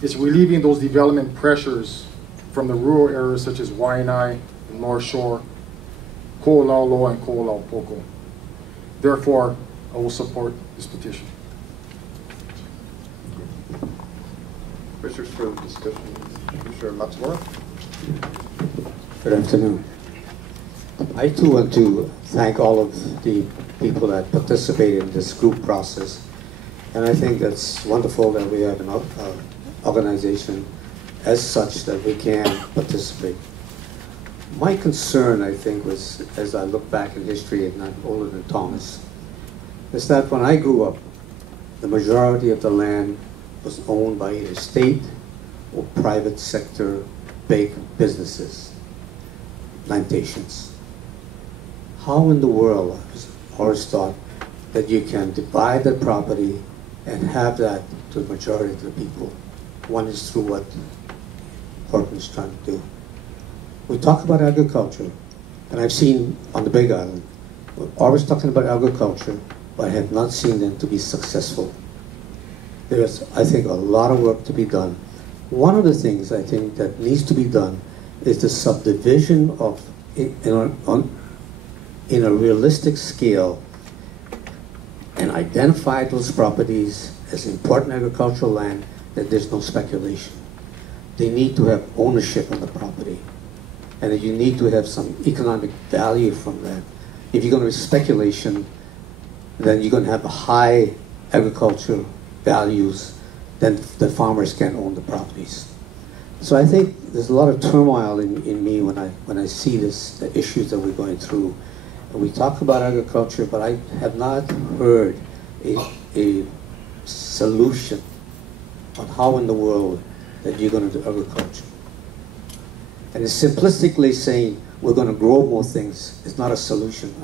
It's relieving those development pressures from the rural areas such as Waianae, the North Shore, Ko'olauloa, and Ko'olaupoko. Therefore, I will support this petition. Commissioners, further discussion. Commissioner Matsumura. Good afternoon. I too want to thank all of the people that participated in this group process. And I think that's wonderful that we have an organization as such that we can participate. My concern, I think, was, as I look back in history, and I'm older than Thomas, is that when I grew up, the majority of the land was owned by either state or private sector big businesses, plantations. How in the world, I always thought, that you can divide that property and have that to the majority of the people? One is through what Horton is trying to do. We talk about agriculture, and I've seen on the Big Island, we're always talking about agriculture, but I have not seen them to be successful. There's, I think, a lot of work to be done. One of the things I think that needs to be done is the subdivision of, in a realistic scale, and identify those properties as important agricultural land that there's no speculation. They need to have ownership of the property, and you need to have some economic value from that. If you're going to be speculation, then you're going to have high agricultural values, then the farmers can't own the properties. So I think there's a lot of turmoil in me when I see this, the issues that we're going through. And we talk about agriculture, but I have not heard a solution on how in the world that you're going to do agriculture. And it's simplistically saying we're going to grow more things. It's not a solution.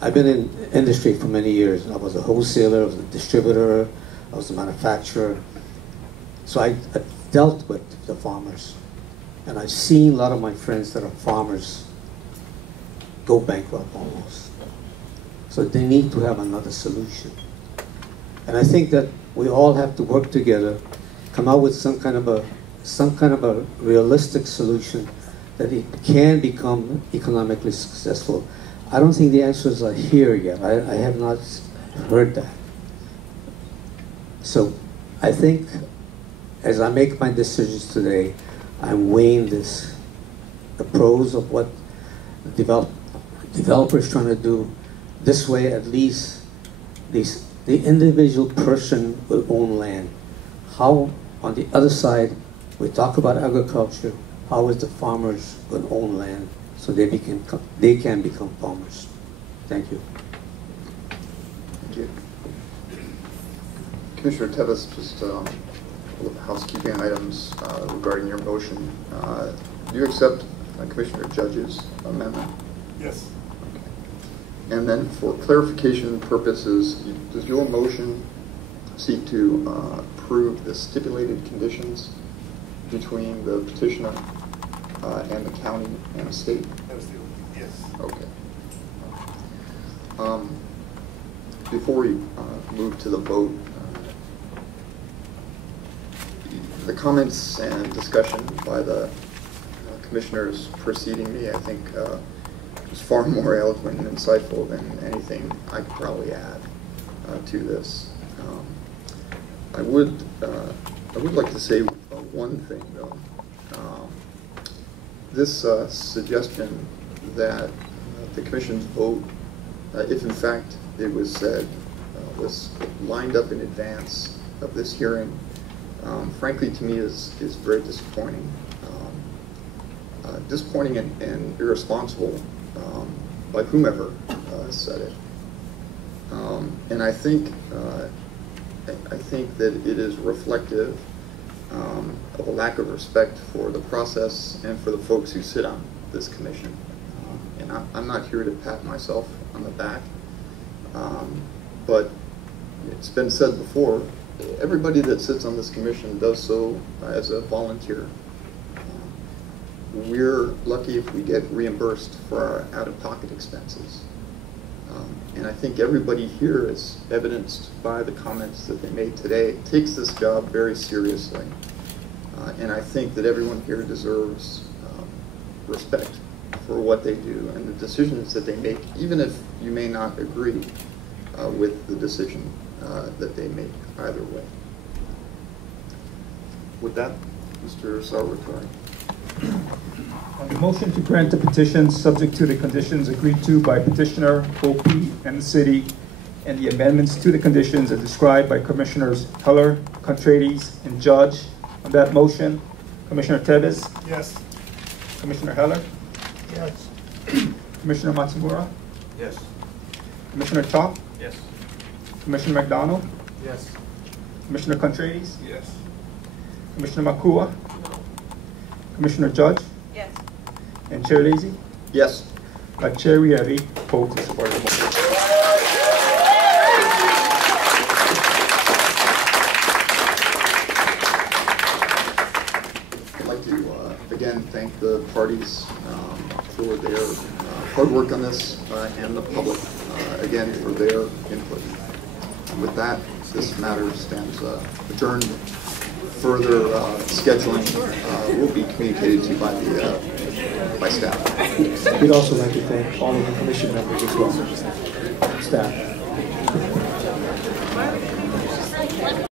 I've been in industry for many years. I was a wholesaler, I was a distributor, I was a manufacturer. So I dealt with the farmers. And I've seen a lot of my friends that are farmers go bankrupt almost. So they need to have another solution. And I think that we all have to work together, come out with some kind of a realistic solution that it can become economically successful. I don't think the answers are here yet. I have not heard that. So I think as I make my decisions today, I'm weighing this, the pros of what the developer is trying to do. This way, at least, the individual person will own land. How, on the other side, we talk about agriculture, how is the farmers going to own land so they can become farmers? Thank you. Thank you. Commissioner Tevis, just housekeeping items regarding your motion. Do you accept Commissioner Judge's amendment? Yes. Okay. And then for clarification purposes, does your motion seek to approve the stipulated conditions between the petitioner and the county and the state? Yes. Okay. Before we move to the vote, the comments and discussion by the commissioners preceding me, I think, was far more eloquent and insightful than anything I could probably add to this. I would like to say one thing though. This suggestion that the commission's vote, if in fact it was said, was lined up in advance of this hearing, frankly to me is very disappointing. Disappointing and irresponsible by whomever said it. And I think that it is reflective of a lack of respect for the process and for the folks who sit on this commission. And I'm not here to pat myself on the back, but it's been said before, everybody that sits on this commission does so as a volunteer. we're lucky if we get reimbursed for our out-of-pocket expenses. And I think everybody here, as evidenced by the comments that they made today, takes this job very seriously. And I think that everyone here deserves respect for what they do and the decisions that they make, even if you may not agree with the decision that they make either way. With that, Mr. Salvatore. On the motion to grant the petition subject to the conditions agreed to by petitioner, OP, and the city, and the amendments to the conditions as described by Commissioners Heller, Contreras, and Judge. On that motion, Commissioner Tevez? Yes. Commissioner Heller? Yes. Commissioner Matsumura? Yes. Commissioner Top? Yes. Commissioner McDonald? Yes. Commissioner Contreras? Yes. Commissioner Makua? Commissioner Judge? Yes. And Chair Lazy? Yes. By Chair, we have 8 votes to support the motion. I'd like to again thank the parties for their hard work on this and the public again for their input. And with that, this matter stands adjourned. Further scheduling will be communicated to you by staff. We'd also like to thank all of the commission members as well, staff.